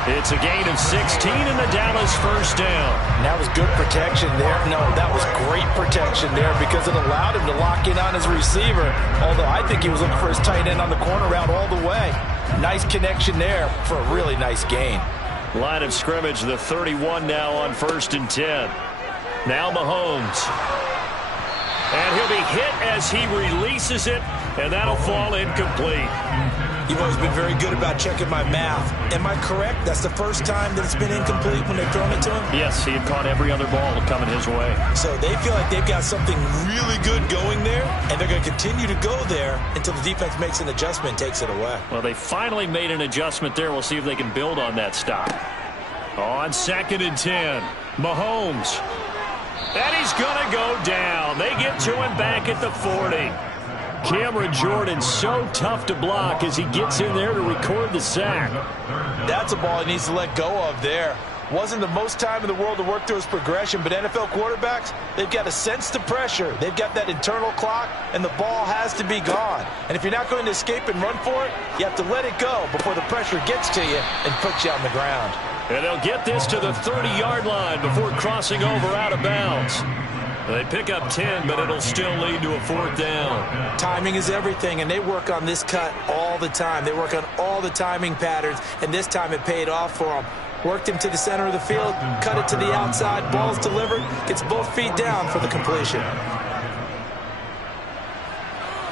It's a gain of 16 and the Dallas first down. And that was good protection there. No, that was great protection there because it allowed him to lock in on his receiver, although I think he was looking for his tight end on the corner route all the way. Nice connection there for a really nice gain. Line of scrimmage, the 31 now on 1st and 10. Now Mahomes. And he'll be hit as he releases it, and that'll fall incomplete. You've always been very good about checking my math. Am I correct? That's the first time that it's been incomplete when they've thrown it to him? Yes, he had caught every other ball coming his way. So they feel like they've got something really good going there, and they're going to continue to go there until the defense makes an adjustment and takes it away. Well, they finally made an adjustment there. We'll see if they can build on that stop. On 2nd and 10, Mahomes. And he's going to go down. They get to him back at the 40. Cameron Jordan so tough to block as he gets in there to record the sack. That's a ball he needs to let go of there. Wasn't the most time in the world to work through his progression, but NFL quarterbacks, they've got to sense the pressure. They've got that internal clock, and the ball has to be gone. And if you're not going to escape and run for it, you have to let it go before the pressure gets to you and puts you on the ground. And they'll get this to the 30-yard line before crossing over out of bounds. They pick up 10, but it'll still lead to a 4th down. Timing is everything, and they work on this cut all the time. They work on all the timing patterns, and this time it paid off for them. Worked him to the center of the field, cut it to the outside, ball's delivered, gets both feet down for the completion.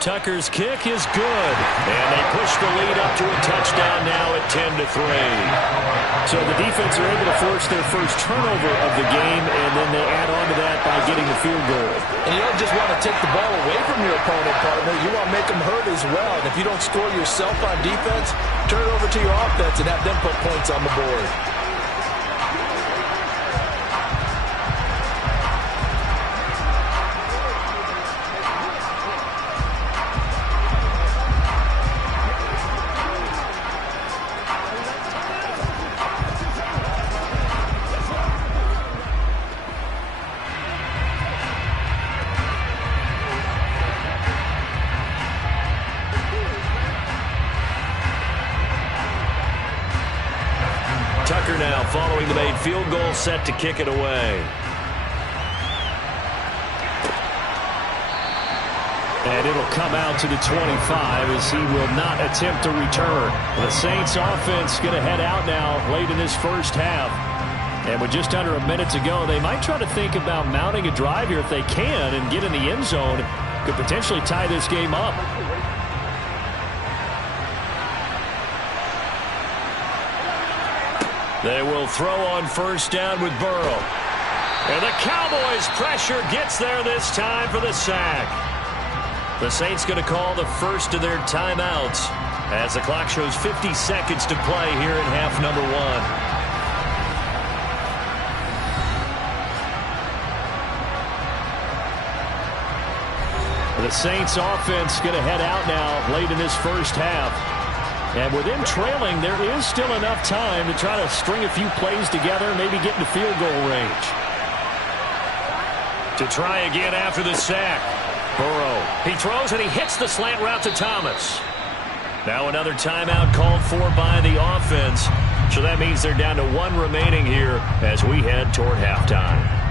Tucker's kick is good, and they push the lead up to a touchdown now at 10-3. So the defense are able to force their first turnover of the game, and then they add on to that by getting the field goal. And you don't just want to take the ball away from your opponent, partner. You want to make them hurt as well. And if you don't score yourself on defense, turn it over to your offense and have them put points on the board. Tucker now following the made field goal, set to kick it away. And it'll come out to the 25 as he will not attempt to return. The Saints offense going to head out now late in this first half. And with just under a minute to go, they might try to think about mounting a drive here if they can and get in the end zone. Could potentially tie this game up. They will throw on first down with Burrow. And the Cowboys' pressure gets there this time for the sack. The Saints going to call the first of their timeouts as the clock shows 50 seconds to play here in half number 1. The Saints offense going to head out now late in this first half. And with them trailing, there is still enough time to try to string a few plays together, maybe get into field goal range. To try again after the sack. Burrow. He throws and he hits the slant route to Thomas. Now another timeout called for by the offense. So that means they're down to one remaining here as we head toward halftime.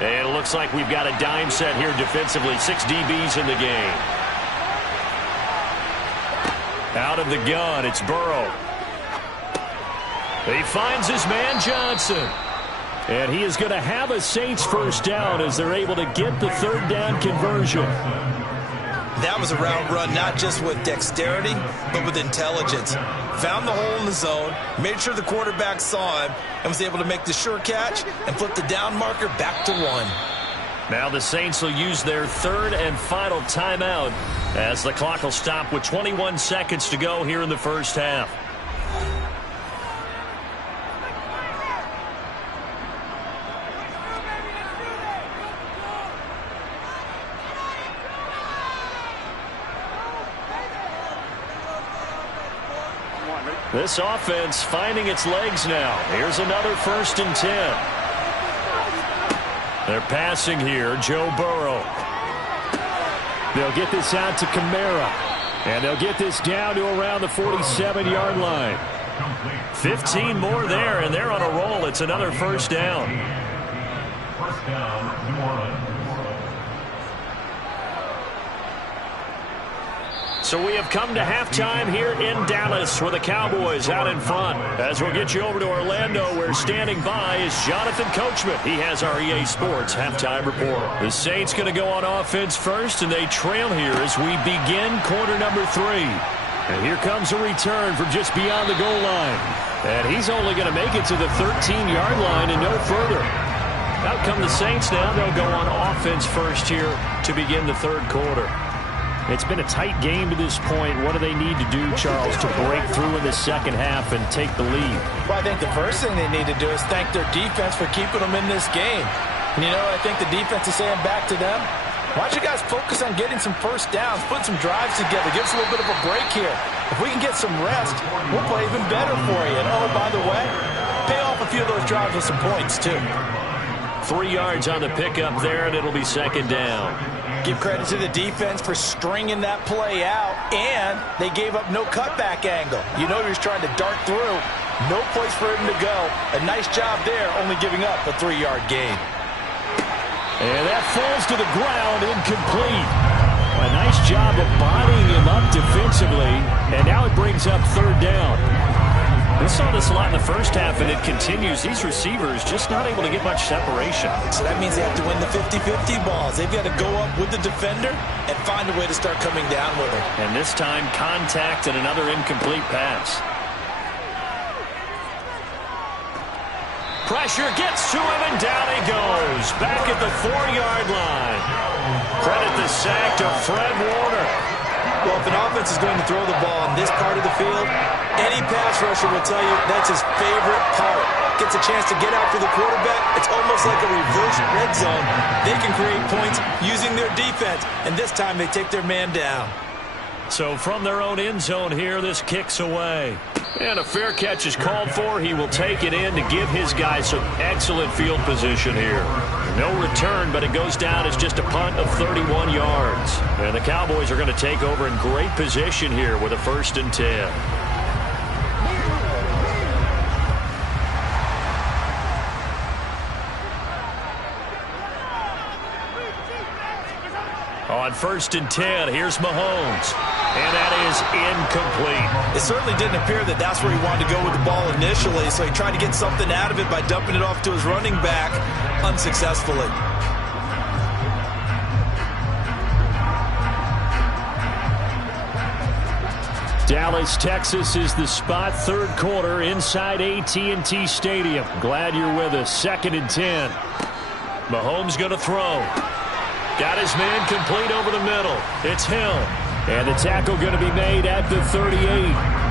And it looks like we've got a dime set here defensively. 6 DBs in the game. Out of the gun, it's Burrow. He finds his man Johnson. And he is going to have a Saints first down as they're able to get the third down conversion. That was a route run not just with dexterity, but with intelligence. Found the hole in the zone, made sure the quarterback saw him, and was able to make the sure catch and flip the down marker back to 1. Now the Saints will use their third and final timeout as the clock will stop with 21 seconds to go here in the first half. This offense finding its legs now. Here's another 1st and 10. They're passing here, Joe Burrow. They'll get this out to Kamara. And they'll get this down to around the 47-yard line. 15 more there, and they're on a roll. It's another first down. First down, New Orleans. So we have come to halftime here in Dallas with the Cowboys out in front. As we'll get you over to Orlando, where standing by is Jonathan Coachman. He has our EA Sports halftime report. The Saints going to go on offense first, and they trail here as we begin quarter number 3. And here comes a return from just beyond the goal line. And he's only going to make it to the 13-yard line and no further. Out come the Saints now. They'll go on offense first here to begin the third quarter. It's been a tight game to this point. What do they need to do, Charles, to break through in the second half and take the lead? Well, I think the first thing they need to do is thank their defense for keeping them in this game. And, you know, I think the defense is saying back to them, why don't you guys focus on getting some first downs, put some drives together, give us a little bit of a break here. If we can get some rest, we'll play even better for you. And, oh, by the way, pay off a few of those drives with some points, too. 3 yards on the pickup there, and it'll be second down. Give credit to the defense for stringing that play out, and they gave up no cutback angle. You know he was trying to dart through. No place for him to go. A nice job there, only giving up a 3-yard gain. And that falls to the ground, incomplete. A nice job of bodying him up defensively, and now it brings up third down. We saw this a lot in the first half, and it continues. These receivers just not able to get much separation. So that means they have to win the 50-50 balls. They've got to go up with the defender and find a way to start coming down with it. And this time, contact and another incomplete pass. Pressure gets to him, and down he goes. Back at the 4-yard line. Credit the sack to Fred Warner. Well, if an offense is going to throw the ball in this part of the field, any pass rusher will tell you that's his favorite part. Gets a chance to get after the quarterback. It's almost like a reverse red zone. They can create points using their defense, and this time they take their man down. So from their own end zone here, this kicks away. And a fair catch is called for. He will take it in to give his guys some excellent field position here. No return, but it goes down as just a punt of 31 yards. And the Cowboys are going to take over in great position here with a 1st and 10. On 1st and 10, here's Mahomes. And that is incomplete. It certainly didn't appear that that's where he wanted to go with the ball initially, so he tried to get something out of it by dumping it off to his running back unsuccessfully. Dallas, Texas is the spot. Third quarter inside AT&T Stadium. Glad you're with us. 2nd and 10. Mahomes going to throw. Got his man complete over the middle. It's Hill. And the tackle going to be made at the 38.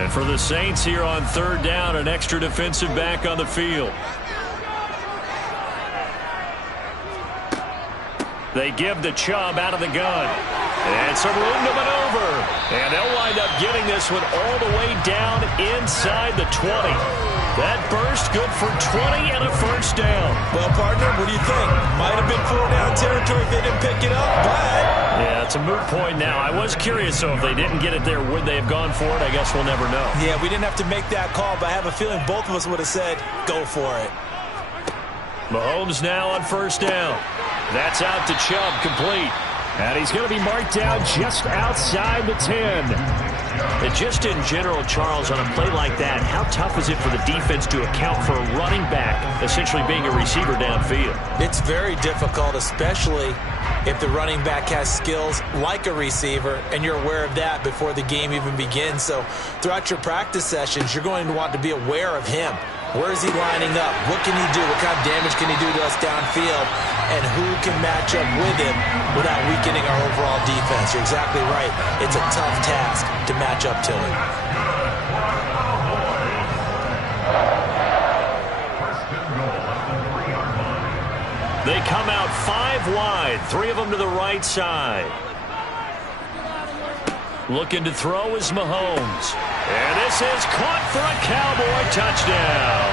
And for the Saints here on third down, an extra defensive back on the field. They give the Chubb out of the gun. And some room to maneuver. And they'll wind up getting this one all the way down inside the 20. That burst good for 20 and a first down. Well, partner, what do you think? Might have been 4-down territory if they didn't pick it up, but... Yeah, it's a moot point now. I was curious, so if they didn't get it there, would they have gone for it? I guess we'll never know. Yeah, we didn't have to make that call, but I have a feeling both of us would have said, go for it. Mahomes now on first down. That's out to Chubb, complete. And he's going to be marked down just outside the 10. And just in general, Charles, on a play like that, how tough is it for the defense to account for a running back essentially being a receiver downfield? It's very difficult, especially if the running back has skills like a receiver, and you're aware of that before the game even begins. So throughout your practice sessions, you're going to want to be aware of him. Where is he lining up? What can he do? What kind of damage can he do to us downfield? And who can match up with him without weakening our overall defense? You're exactly right. It's a tough task to match up to him. They come out 5 wide, 3 of them to the right side. Looking to throw is Mahomes. And this is caught for a Cowboy touchdown.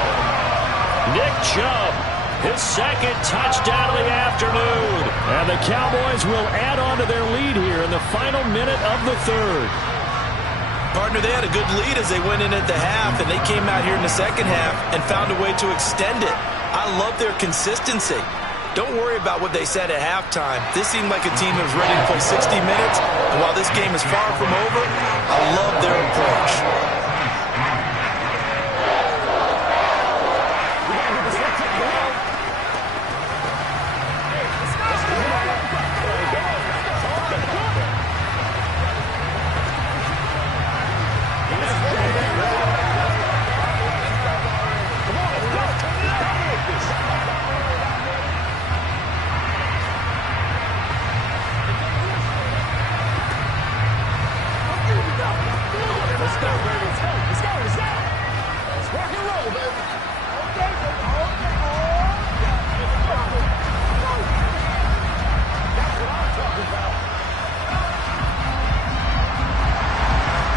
Nick Chubb, his second touchdown of the afternoon. And the Cowboys will add on to their lead here in the final minute of the third. Partner, they had a good lead as they went in at the half, and they came out here in the second half and found a way to extend it. I love their consistency. Don't worry about what they said at halftime. This seemed like a team that was ready to play 60 minutes. And while this game is far from over, I love their approach.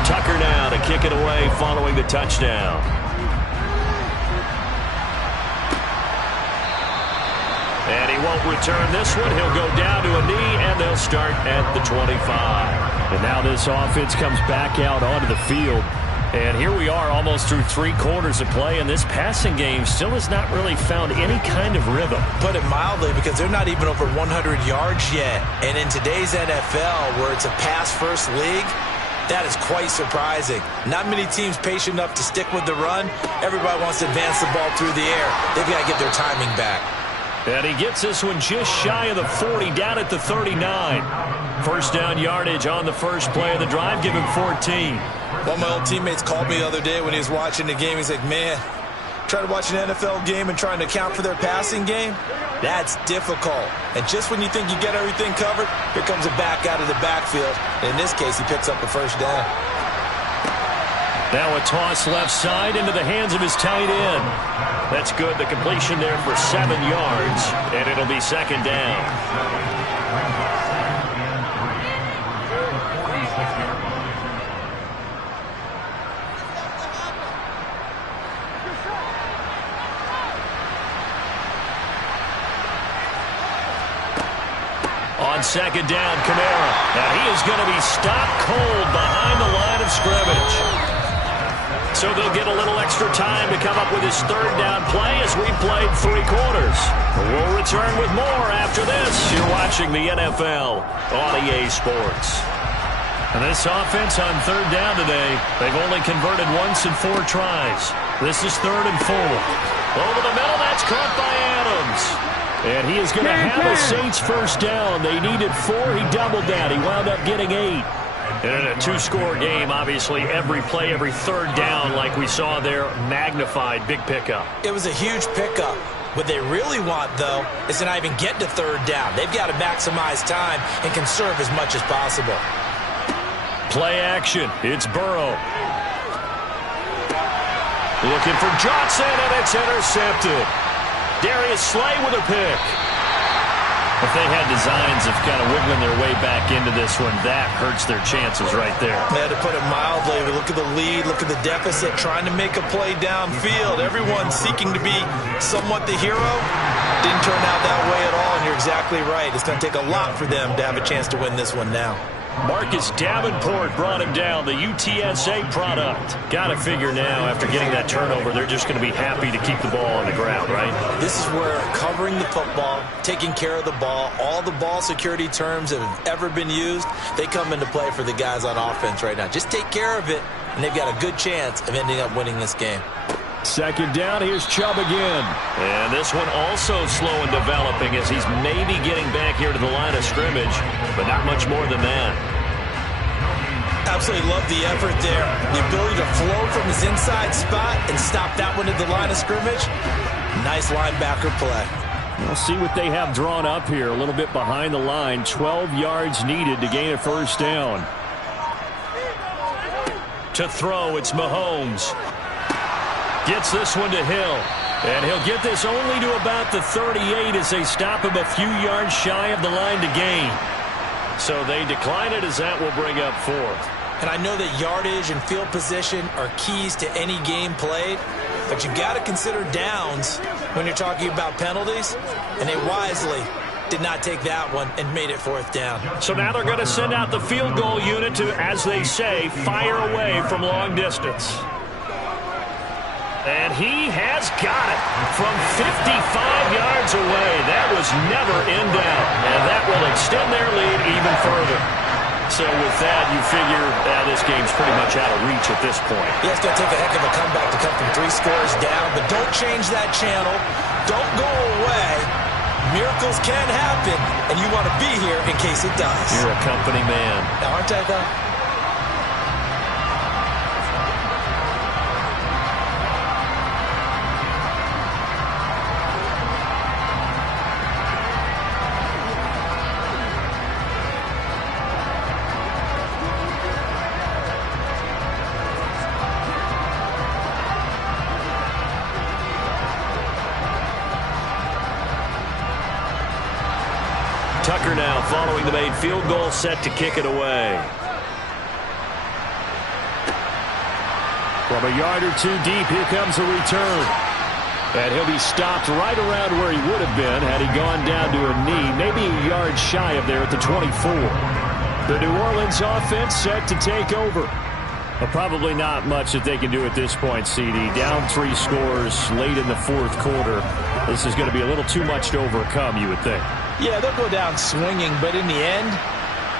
Tucker now to kick it away following the touchdown. And he won't return this one. He'll go down to a knee, and they'll start at the 25. And now this offense comes back out onto the field. And here we are almost through 3 quarters of play, and this passing game still has not really found any kind of rhythm. Put it mildly, because they're not even over 100 yards yet. And in today's NFL, where it's a pass-first league, that is quite surprising. Not many teams patient enough to stick with the run. Everybody wants to advance the ball through the air. They've got to get their timing back. And he gets this one just shy of the 40, down at the 39. First down yardage on the first play of the drive, give him 14. One of my old teammates called me the other day when he was watching the game. He's like, man, trying to watch an NFL game and trying to account for their passing game, that's difficult. And just when you think you get everything covered, here comes a back out of the backfield. And in this case, he picks up the first down. Now a toss left side into the hands of his tight end. That's good. The completion there for 7 yards, and it'll be second down. On second down, Kamara. Now he is going to be stopped cold behind the line of scrimmage. So they'll get a little extra time to come up with his third down play as we played 3 quarters. We'll return with more after this. You're watching the NFL on EA Sports. And this offense on third down today, they've only converted once in 4 tries. This is 3rd and 4. Over the middle, that's caught by Adams. And he is going to have a Saints first down. They needed 4. He doubled that. He wound up getting 8. And in a two-score game, obviously, every play, every third down, like we saw there, magnified, big pickup. It was a huge pickup. What they really want, though, is to not even get to third down. They've got to maximize time and conserve as much as possible. Play action. It's Burrow. Looking for Johnson, and it's intercepted. Darius Slay with a pick. If they had designs of kind of wiggling their way back into this one, that hurts their chances right there. Yeah, to put it mildly, look at the lead, look at the deficit, trying to make a play downfield. Everyone seeking to be somewhat the hero. Didn't turn out that way at all, and you're exactly right. It's going to take a lot for them to have a chance to win this one now. Marcus Davenport brought him down, the UTSA product. Got to figure now, after getting that turnover, they're just going to be happy to keep the ball on the ground, right? This is where covering the football, taking care of the ball, all the ball security terms that have ever been used, they come into play for the guys on offense right now. Just take care of it, and they've got a good chance of ending up winning this game. Second down, here's Chubb again. And this one also slow in developing as he's maybe getting back here to the line of scrimmage, but not much more than that. Absolutely love the effort there. The ability to flow from his inside spot and stop that one at the line of scrimmage. Nice linebacker play. We'll see what they have drawn up here. A little bit behind the line. 12 yards needed to gain a first down. To throw, it's Mahomes. Gets this one to Hill. And he'll get this only to about the 38 as they stop him a few yards shy of the line to gain. So they decline it as that will bring up fourth. And I know that yardage and field position are keys to any game played, but you've got to consider downs when you're talking about penalties, and they wisely did not take that one and made it fourth down. So now they're going to send out the field goal unit to, as they say, fire away from long distance. And he has got it from 55 yards away. That was never in doubt, and that will extend their lead even further. So with that, you figure this game's pretty much out of reach at this point. Yeah, it's going to take a heck of a comeback to come from 3 scores down, but don't change that channel. Don't go away. Miracles can happen, and you want to be here in case it does. You're a company man. Now, aren't I, though? Tucker now following the made field goal, set to kick it away. From a yard or two deep, here comes a return. And he'll be stopped right around where he would have been had he gone down to a knee, maybe a yard shy of there at the 24. The New Orleans offense set to take over. But probably not much that they can do at this point, CD. Down 3 scores late in the fourth quarter. This is going to be a little too much to overcome, you would think. Yeah, they'll go down swinging, but in the end,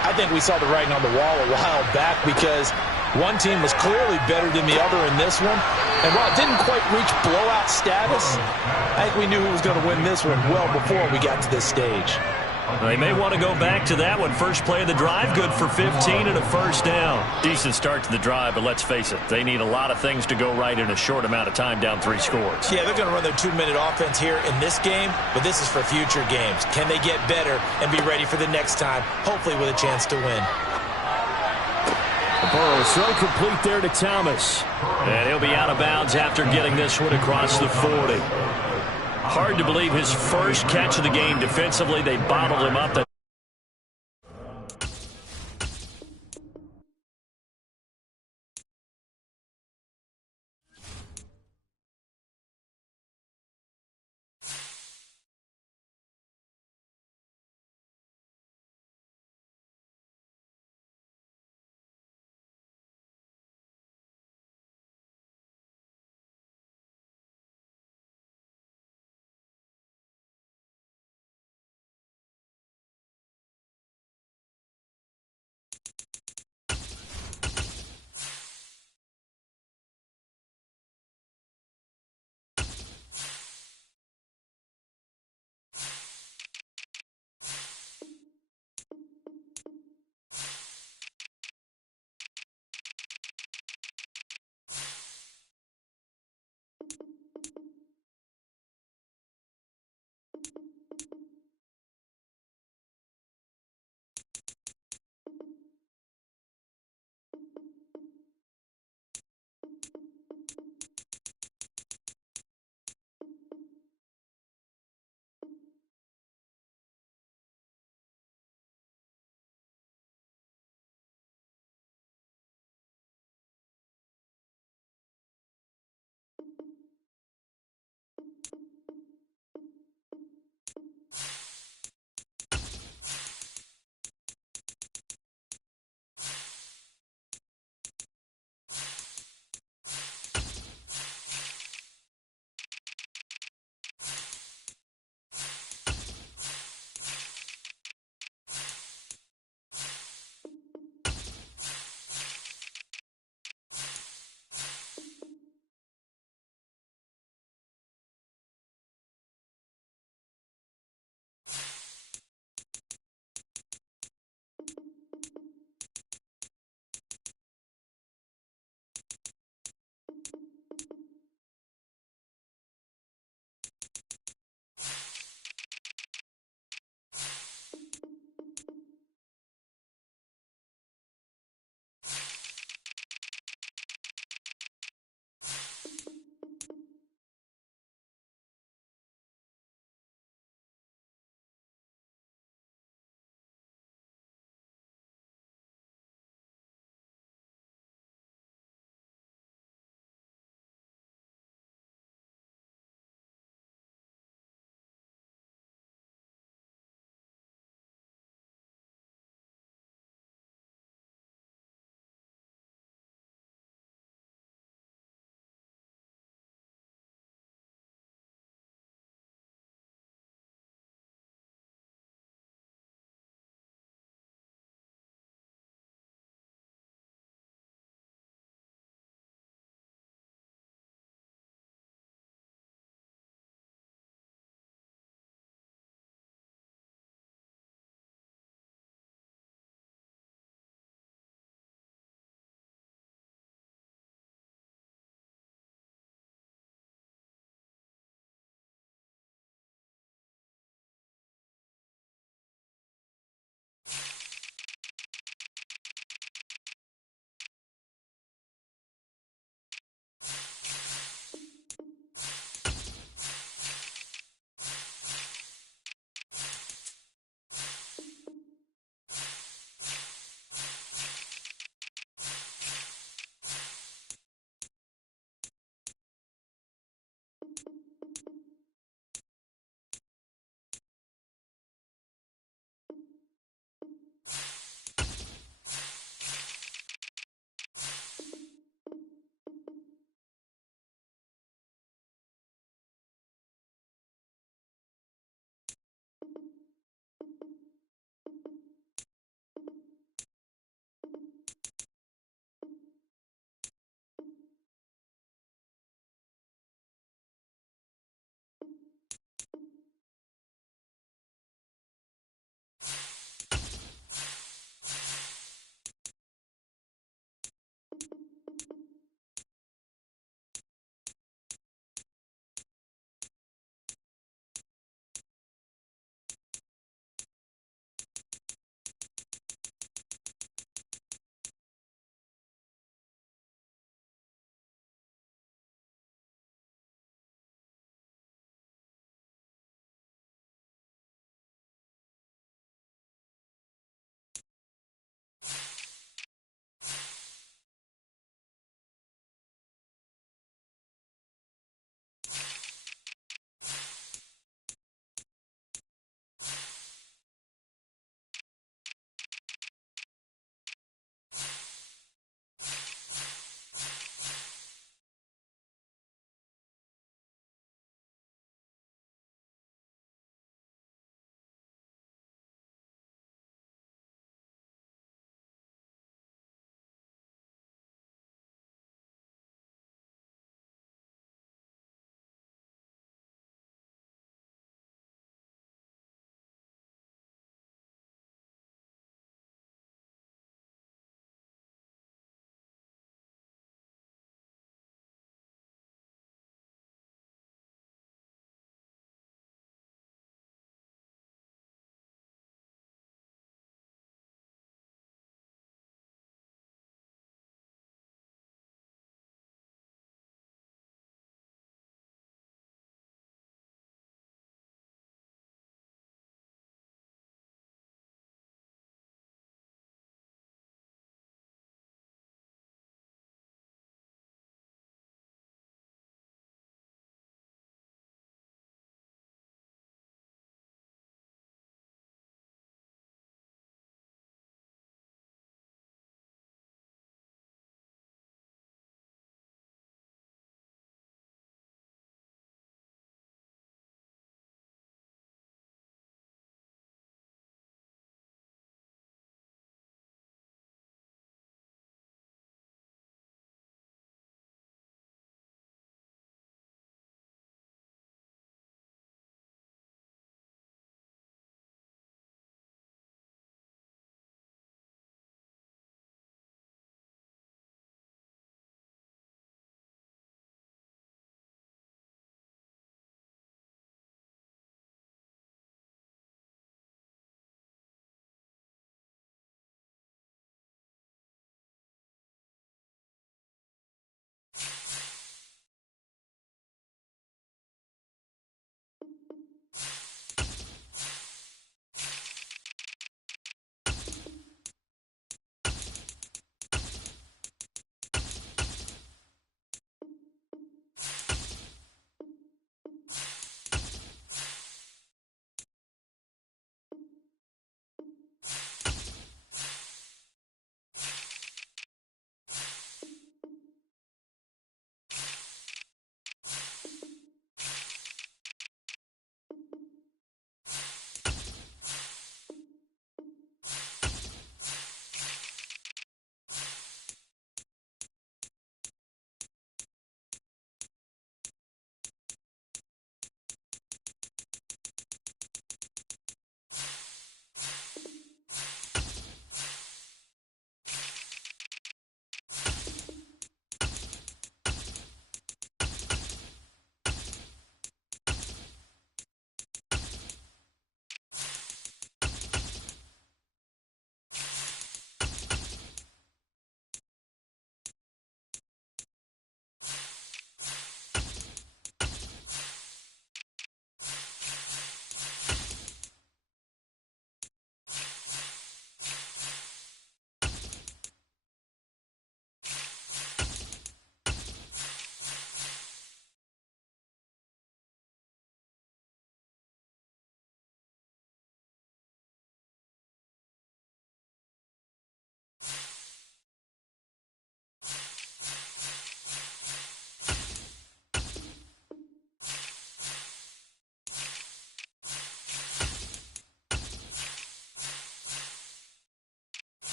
I think we saw the writing on the wall a while back because one team was clearly better than the other in this one. And while it didn't quite reach blowout status, I think we knew who was going to win this one well before we got to this stage. They may want to go back to that one. First play of the drive, good for 15 and a first down. Decent start to the drive, but let's face it, they need a lot of things to go right in a short amount of time, down 3 scores. Yeah, they're going to run their 2-minute offense here in this game, but this is for future games. Can they get better and be ready for the next time, hopefully with a chance to win? Burrow throw complete there to Thomas. And he'll be out of bounds after getting this one across the 40. Hard to believe his first catch of the game defensively. They bottled him up.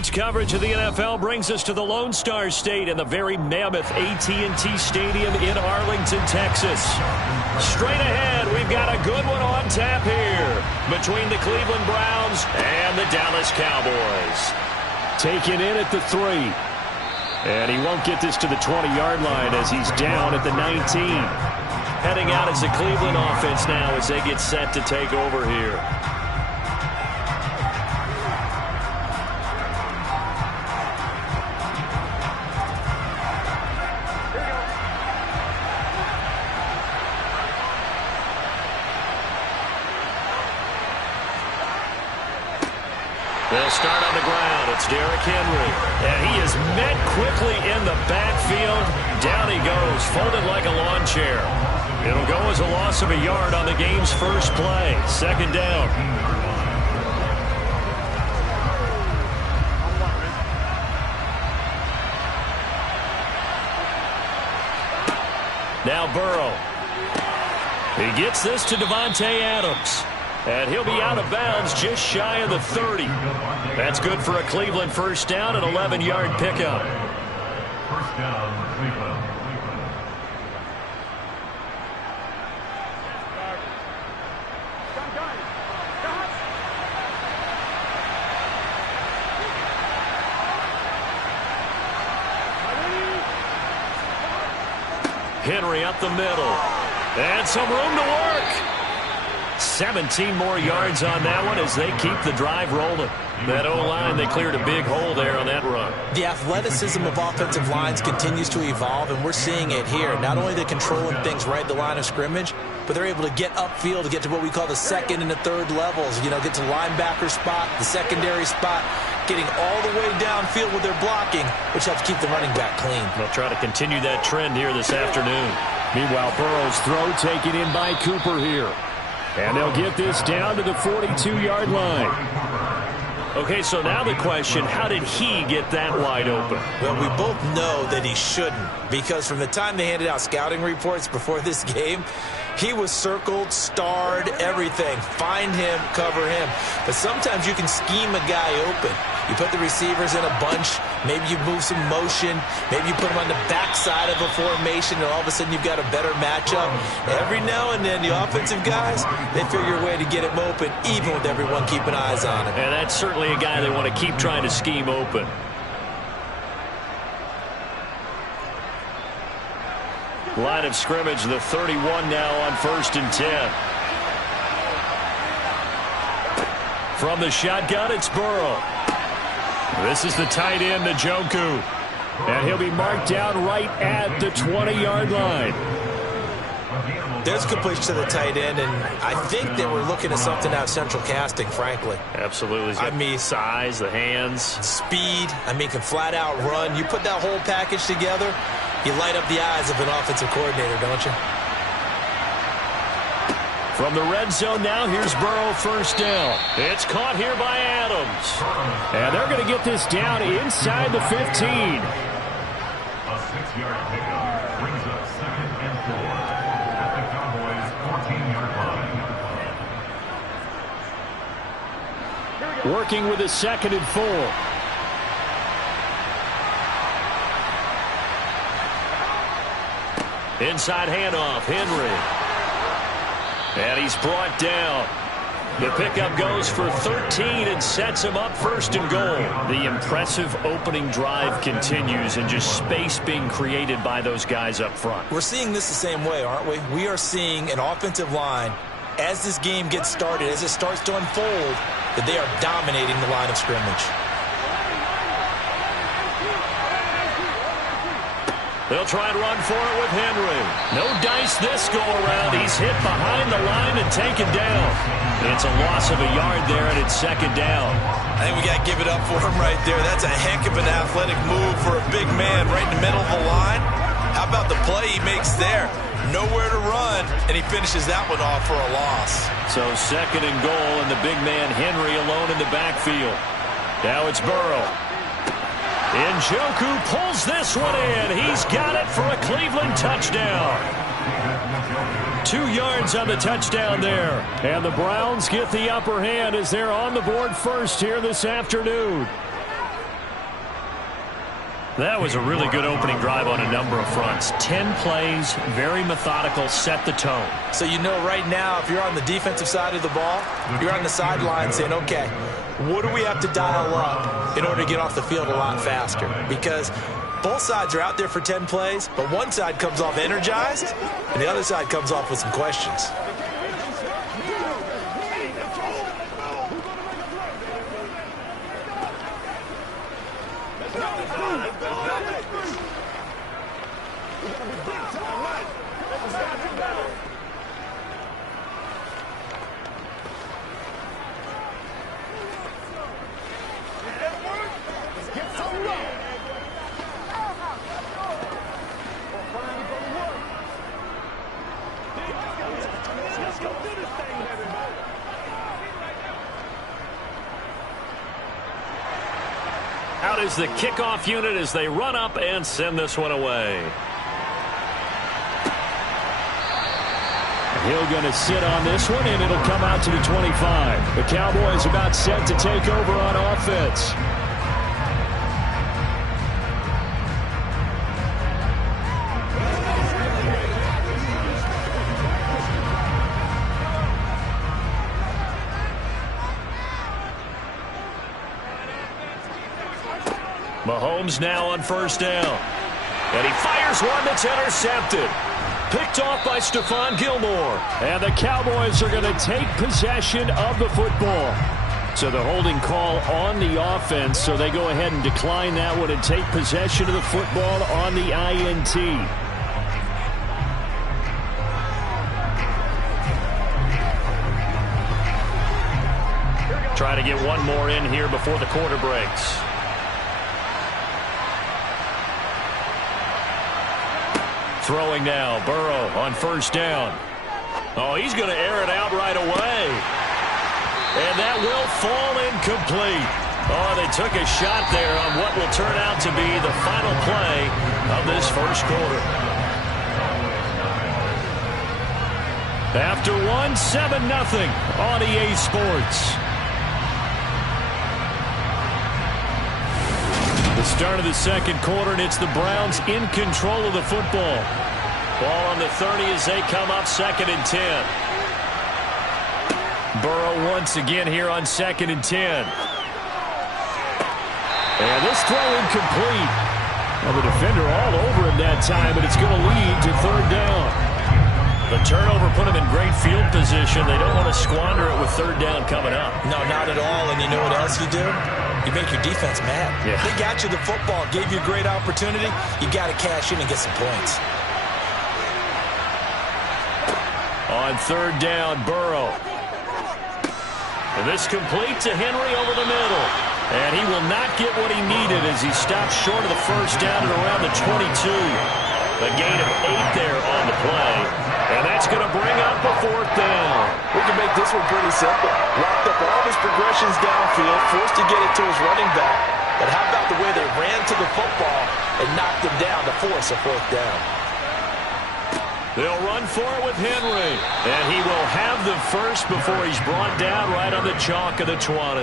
Sports coverage of the NFL brings us to the Lone Star State and the very mammoth AT&T Stadium in Arlington, Texas. Straight ahead, we've got a good one on tap here between the Cleveland Browns and the Dallas Cowboys. Taken in at the 3. And he won't get this to the 20-yard line as he's down at the 19. Heading out as the Cleveland offense now as they get set to take over here. They'll start on the ground. It's Derrick Henry. And he is met quickly in the backfield. Down he goes, folded like a lawn chair. It'll go as a loss of a yard on the game's first play. Second down. Now Burrow. He gets this to Davante Adams. And he'll be out of bounds just shy of the 30. That's good for a Cleveland first down, an 11-yard pickup. First down, Cleveland. Henry up the middle. And some room to work. 17 more yards on that one as they keep the drive rolling. That O-line, they cleared a big hole there on that run. The athleticism of offensive lines continues to evolve, and we're seeing it here. Not only are they controlling things right at the line of scrimmage, but they're able to get upfield to get to what we call the second and the third levels. You know, get to linebacker spot, the secondary spot, getting all the way downfield with their blocking, which helps keep the running back clean. They'll try to continue that trend here this afternoon. Meanwhile, Burrow's throw taken in by Cooper here. And they'll get this down to the 42-yard line. Okay, so now the question, how did he get that wide open? Well, we both know that he shouldn't, because from the time they handed out scouting reports before this game, he was circled, starred, everything. Find him, cover him. But sometimes you can scheme a guy open. You put the receivers in a bunch. Maybe you move some motion. Maybe you put them on the backside of a formation, and all of a sudden you've got a better matchup. Every now and then, the offensive guys, they figure a way to get him open, even with everyone keeping eyes on him. And that's certainly a guy they want to keep trying to scheme open. Line of scrimmage, the 31 now on 1st and 10. From the shotgun, it's Burrow. This is the tight end, Njoku. And he'll be marked down right at the 20-yard line. There's completion to the tight end, and I think they were looking at something out of central casting, frankly. Absolutely. I mean, size, the hands. Speed, can flat out run. You put that whole package together, you light up the eyes of an offensive coordinator, don't you? From the red zone now, here's Burrow, first down. It's caught here by Adams. And they're going to get this down inside the 15. A 6-yard pickup brings up 2nd and 4 at the Cowboys' 14-yard line. Working with a 2nd and 4. Inside handoff, Henry. And he's brought down. The pickup goes for 13 and sets him up 1st and goal. The impressive opening drive continues, and just space being created by those guys up front. We're seeing this the same way, aren't we? We are seeing an offensive line, as this game gets started, as it starts to unfold, that they are dominating the line of scrimmage. They'll try and run for it with Henry. No dice this go-around. He's hit behind the line and taken down. It's a loss of a yard there, and it's 2nd down. I think we got to give it up for him right there. That's a heck of an athletic move for a big man right in the middle of the line. How about the play he makes there? Nowhere to run, and he finishes that one off for a loss. So 2nd and goal, and the big man Henry alone in the backfield. Now it's Burrow. Njoku pulls this one in. He's got it for a Cleveland touchdown. 2 yards on the touchdown there. And the Browns get the upper hand as they're on the board first here this afternoon. That was a really good opening drive on a number of fronts. 10 plays, very methodical, set the tone. So you know right now, if you're on the defensive side of the ball, you're on the sideline saying, okay, what do we have to dial up in order to get off the field a lot faster? Because both sides are out there for 10 plays, but one side comes off energized, and the other side comes off with some questions. Out is the kickoff unit as they run up and send this one away. Hill going to sit on this one, and it'll come out to the 25. The Cowboys about set to take over on offense. Mahomes now on first down. And he fires one that's intercepted. Picked off by Stephon Gilmore. And the Cowboys are going to take possession of the football. So the holding call on the offense, so they go ahead and decline that one and take possession of the football on the INT. Try to get one more in here before the quarter breaks. Throwing now, Burrow on first down. Oh, he's going to air it out right away. And that will fall incomplete. Oh, they took a shot there on what will turn out to be the final play of this first quarter. After one, 7-0 on EA Sports. The start of the second quarter, and it's the Browns in control of the football. Ball on the 30 as they come up 2nd and 10. Burrow once again here on 2nd and 10. And this throw incomplete. Well, the defender all over him that time, but it's going to lead to 3rd down. The turnover put him in great field position. They don't want to squander it with 3rd down coming up. No, not at all. And you know what else you do? You make your defense mad. Yeah. They got you the football, gave you a great opportunity. You got to cash in and get some points. On 3rd down, Burrow. And this complete to Henry over the middle. And he will not get what he needed as he stops short of the first down at around the 22. A gain of 8 there on the play. And that's going to bring up a 4th down. We can make this one pretty simple. Locked up all of his progressions downfield, forced to get it to his running back. But how about the way they ran to the football and knocked him down to force a 4th down? They'll run for it with Henry. And he will have the first before he's brought down right on the chalk of the 20.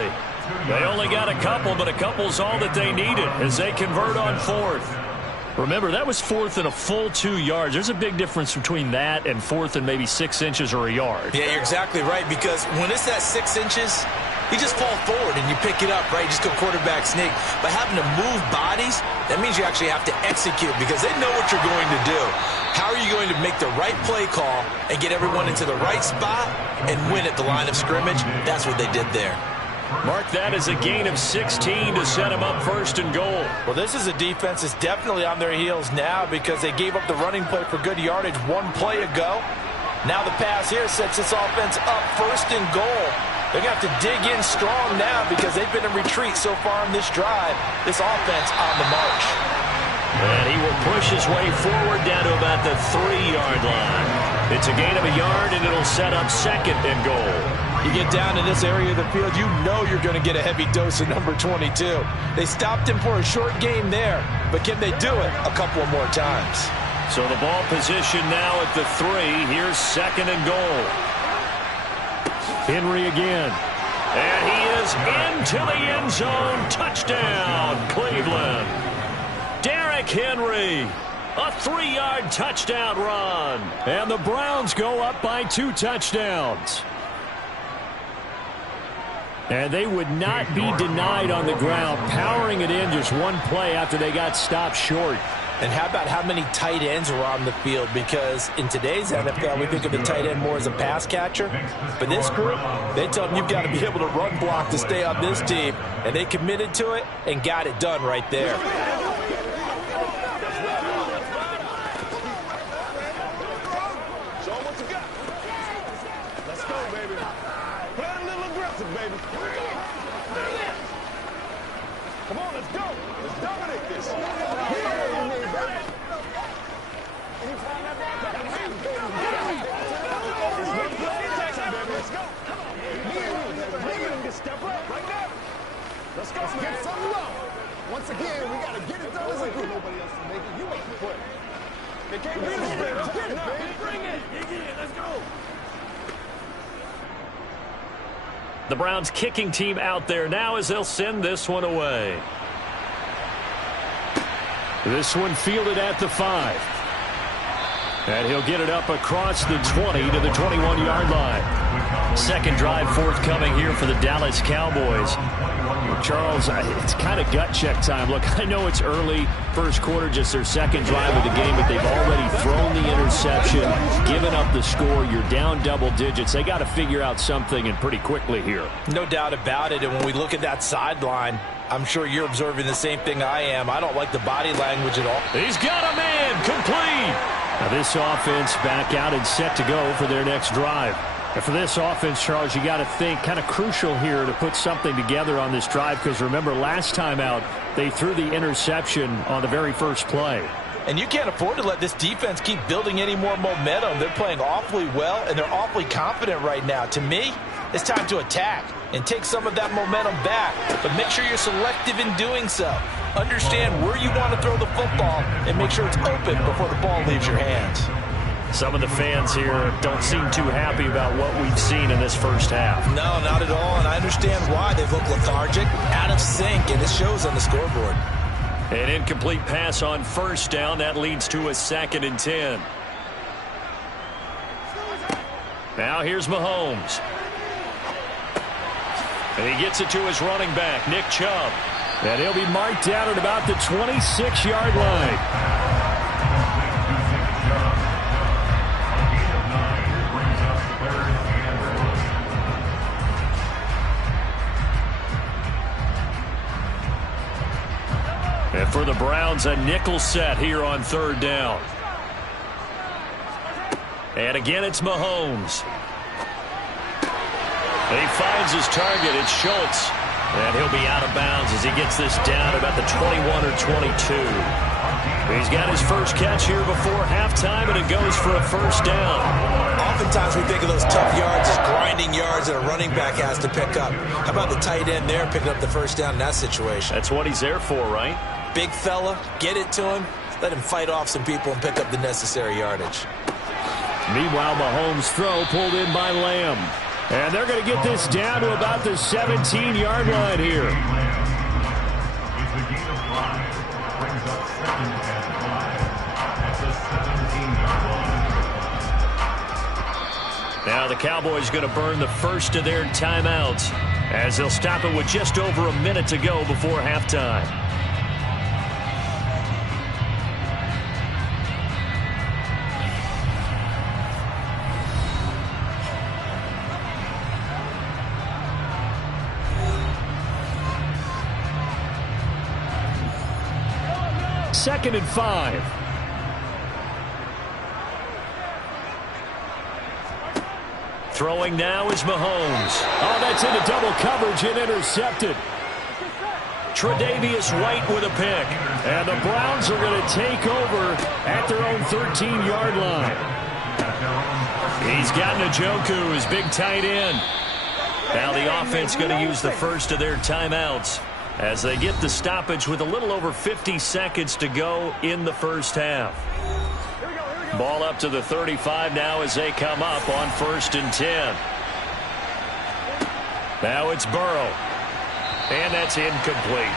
They only got a couple, but a couple's all that they needed as they convert on 4th. Remember, that was 4th and a full 2 yards. There's a big difference between that and 4th and maybe 6 inches or a yard. Yeah, you're exactly right, because when it's that 6 inches, you just fall forward and you pick it up, right? You just go quarterback sneak. But having to move bodies, that means you actually have to execute because they know what you're going to do. How are you going to make the right play call and get everyone into the right spot and win at the line of scrimmage? That's what they did there. Mark that as a gain of 16 to set him up 1st and goal. Well, this is a defense that's definitely on their heels now because they gave up the running play for good yardage 1 play ago. Now the pass here sets this offense up 1st and goal. They're going to have to dig in strong now because they've been in retreat so far in this drive. This offense on the march. And he will push his way forward down to about the 3-yard line. It's a gain of a yard, and it'll set up 2nd and goal. You get down in this area of the field, you know you're going to get a heavy dose of number 22. They stopped him for a short game there, but can they do it a couple of more times? So the ball position now at the 3. Here's 2nd and goal. Henry again. And he is into the end zone. Touchdown, Cleveland. Derrick Henry. A 3-yard touchdown run. And the Browns go up by 2 touchdowns. And they would not be denied on the ground, powering it in just one play after they got stopped short. And how about how many tight ends were on the field? Because in today's NFL, we think of the tight end more as a pass catcher. But this group, they tell them you've got to be able to run block to stay on this team. And they committed to it and got it done right there. Show 'em what you got. Let's go, baby. Play a little aggressive, baby. Come on, let's go. Let's dominate this. Step up right now. Let's go, man. Get some love. Once again, we got to get it done as a group. Nobody else is making. You make the play. They can't beat us, baby. Get it, baby. Bring it. Let's go. The Browns kicking team out there now as they'll send this one away. This one fielded at the 5. And he'll get it up across the 20 to the 21-yard line. Second drive forthcoming here for the Dallas Cowboys. Charles, it's kind of gut check time. Look, I know it's early, first quarter, just their second drive of the game, but they've already thrown the interception, given up the score. You're down double digits. They got to figure out something, and pretty quickly here. No doubt about it. And when we look at that sideline, I'm sure you're observing the same thing I am. I don't like the body language at all. He's got a man complete. Now this offense back out and set to go for their next drive. And for this offense, Charles, you got to think kind of crucial here to put something together on this drive, because remember last time out they threw the interception on the very first play. And you can't afford to let this defense keep building any more momentum. They're playing awfully well, and they're awfully confident right now. To me, it's time to attack and take some of that momentum back. But make sure you're selective in doing so. Understand where you want to throw the football and make sure it's open before the ball leaves your hands. Some of the fans here don't seem too happy about what we've seen in this first half. No, not at all, and I understand why. They've looked lethargic, out of sync, and it shows on the scoreboard. An incomplete pass on first down. That leads to a 2nd and 10. Now here's Mahomes. And he gets it to his running back, Nick Chubb. And he'll be marked down at about the 26-yard line. And for the Browns, a nickel set here on 3rd down. And again, it's Mahomes. And he finds his target. It's Schultz. And he'll be out of bounds as he gets this down about the 21 or 22. He's got his first catch here before halftime, and it goes for a first down. Oftentimes we think of those tough yards as grinding yards that a running back has to pick up. How about the tight end there picking up the first down in that situation? That's what he's there for, right? Big fella, get it to him, let him fight off some people and pick up the necessary yardage. Meanwhile, Mahomes' throw pulled in by Lamb. And they're going to get this down to about the 17-yard line here. Now the Cowboys going to burn the first of their timeouts as they'll stop it with just over a minute to go before halftime. Second and 5. Throwing now is Mahomes. Oh, that's into double coverage and intercepted. Tre'Davious White with a pick. And the Browns are going to take over at their own 13-yard line. He's got Njoku, his big tight end. Now the offense going to use the first of their timeouts as they get the stoppage with a little over 50 seconds to go in the first half. Ball up to the 35 now as they come up on 1st and 10. Now it's Burrow. And that's incomplete.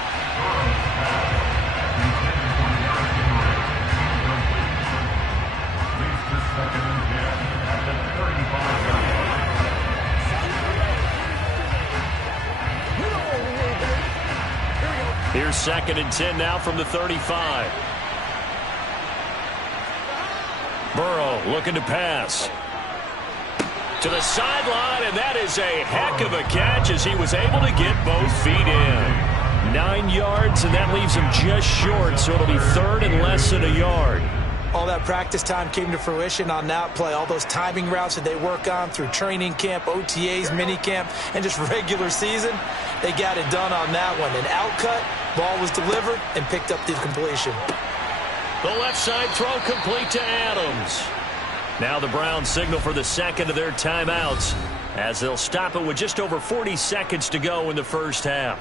Here's 2nd and 10 now from the 35. Burrow looking to pass. To the sideline, and that is a heck of a catch as he was able to get both feet in. 9 yards, and that leaves him just short, so it'll be 3rd and less than a yard. All that practice time came to fruition on that play. All those timing routes that they work on through training camp, OTAs, mini camp, and just regular season, they got it done on that one. An outcut, ball was delivered, and picked up the completion. The left side throw complete to Adams. Now the Browns signal for the 2nd of their timeouts as they'll stop it with just over 40 seconds to go in the first half.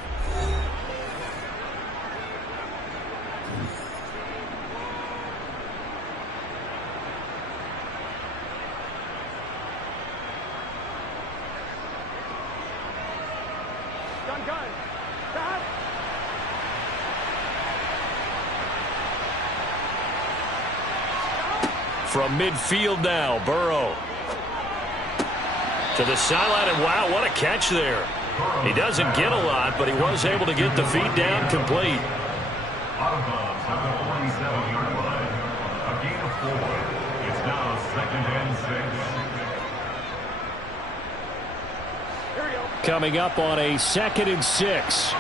From midfield now, Burrow. To the sideline, and wow, what a catch there. He doesn't get a lot, but he was able to get the feet down complete. Out of bounds at the 47-yard line. A gain of 4. It's now 2nd and 6. Coming up on a 2nd and 6.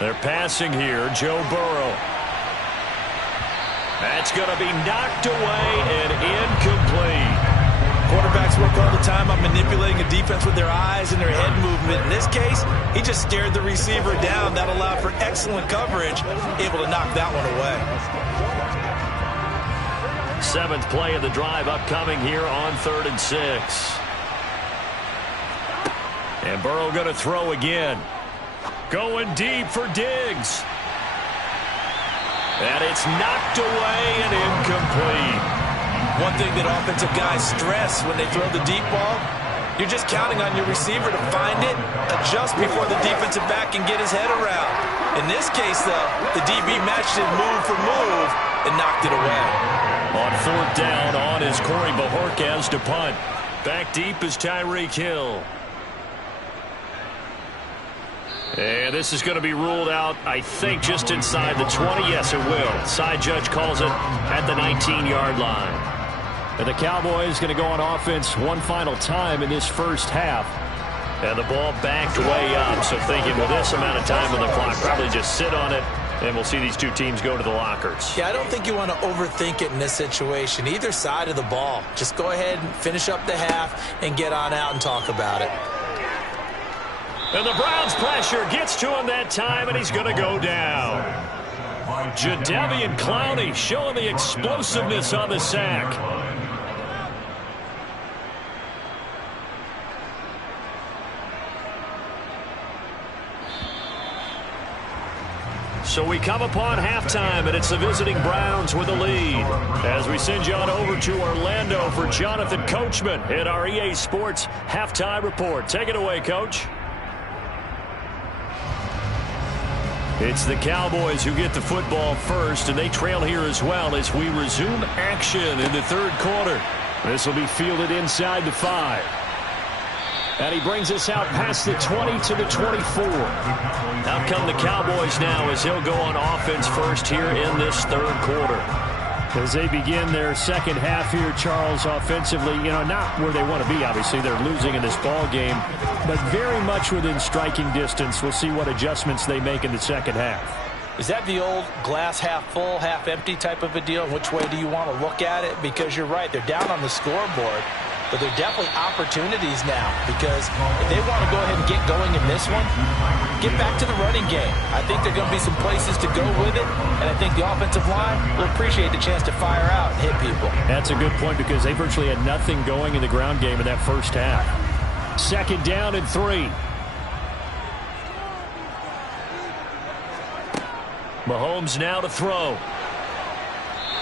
They're passing here, Joe Burrow. That's going to be knocked away and incomplete. Quarterbacks work all the time on manipulating a defense with their eyes and their head movement. In this case, he just stared the receiver down. That allowed for excellent coverage, able to knock that one away. 7th play of the drive upcoming here on 3rd and 6. And Burrow going to throw again. Going deep for Diggs. And it's knocked away and incomplete. One thing that offensive guys stress when they throw the deep ball, you're just counting on your receiver to find it, adjust before the defensive back can get his head around. In this case, though, the DB matched it move for move and knocked it away. On 4th down, on is Corey Bojorquez to punt. Back deep is Tyreek Hill. And this is going to be ruled out, I think, just inside the 20. Yes, it will. Side judge calls it at the 19-yard line. And the Cowboys going to go on offense one final time in this first half. And the ball backed way up. So thinking, with this amount of time on the clock, probably just sit on it, and we'll see these two teams go to the lockers. Yeah, I don't think you want to overthink it in this situation. Either side of the ball. Just go ahead and finish up the half and get on out and talk about it. And the Browns' pressure gets to him that time, and he's going to go down. Jadeveon Clowney showing the explosiveness on the sack. So we come upon halftime, and it's the visiting Browns with a lead. As we send you on over to Orlando for Jonathan Coachman at our EA Sports Halftime Report. Take it away, Coach. It's the Cowboys who get the football first, and they trail here as well as we resume action in the 3rd quarter. This will be fielded inside the 5. And he brings us out past the 20 to the 24. Out come the Cowboys now as he'll go on offense first here in this 3rd quarter. As they begin their second half here, Charles, offensively, not where they want to be, obviously. They're losing in this ball game, but very much within striking distance. We'll see what adjustments they make in the second half. Is that the old glass half full, half empty type of a deal? Which way do you want to look at it? Because you're right, they're down on the scoreboard, but they're definitely opportunities now, because if they want to go ahead and get going in this one, get back to the running game. I think there are going to be some places to go with it, and I think the offensive line will appreciate the chance to fire out and hit people. That's a good point, because they virtually had nothing going in the ground game in that first half. 2nd down and 3. Mahomes now to throw.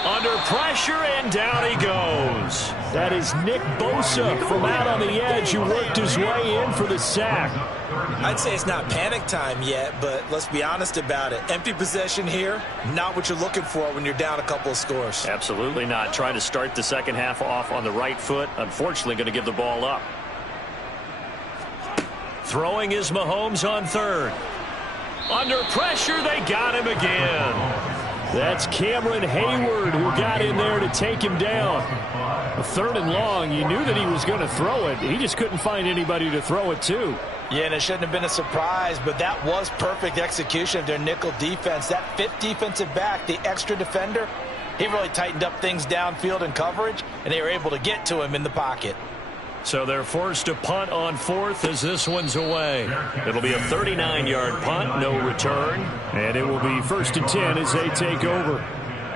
Under pressure, and down he goes. That is Nick Bosa from out on the edge who worked his way in for the sack. I'd say it's not panic time yet, but let's be honest about it. Empty possession here, not what you're looking for when you're down a couple of scores. Absolutely not. Trying to start the second half off on the right foot. Unfortunately, going to give the ball up. Throwing is Mahomes on third. Under pressure, they got him again. That's Cameron Hayward who got in there to take him down. A 3rd and long, you knew that he was going to throw it. He just couldn't find anybody to throw it to. Yeah, and it shouldn't have been a surprise, but that was perfect execution of their nickel defense. That 5th defensive back, the extra defender, he really tightened up things downfield in coverage, and they were able to get to him in the pocket. So they're forced to punt on 4th as this one's away. It'll be a 39-yard punt, no return. And it will be 1st and 10 as they take over.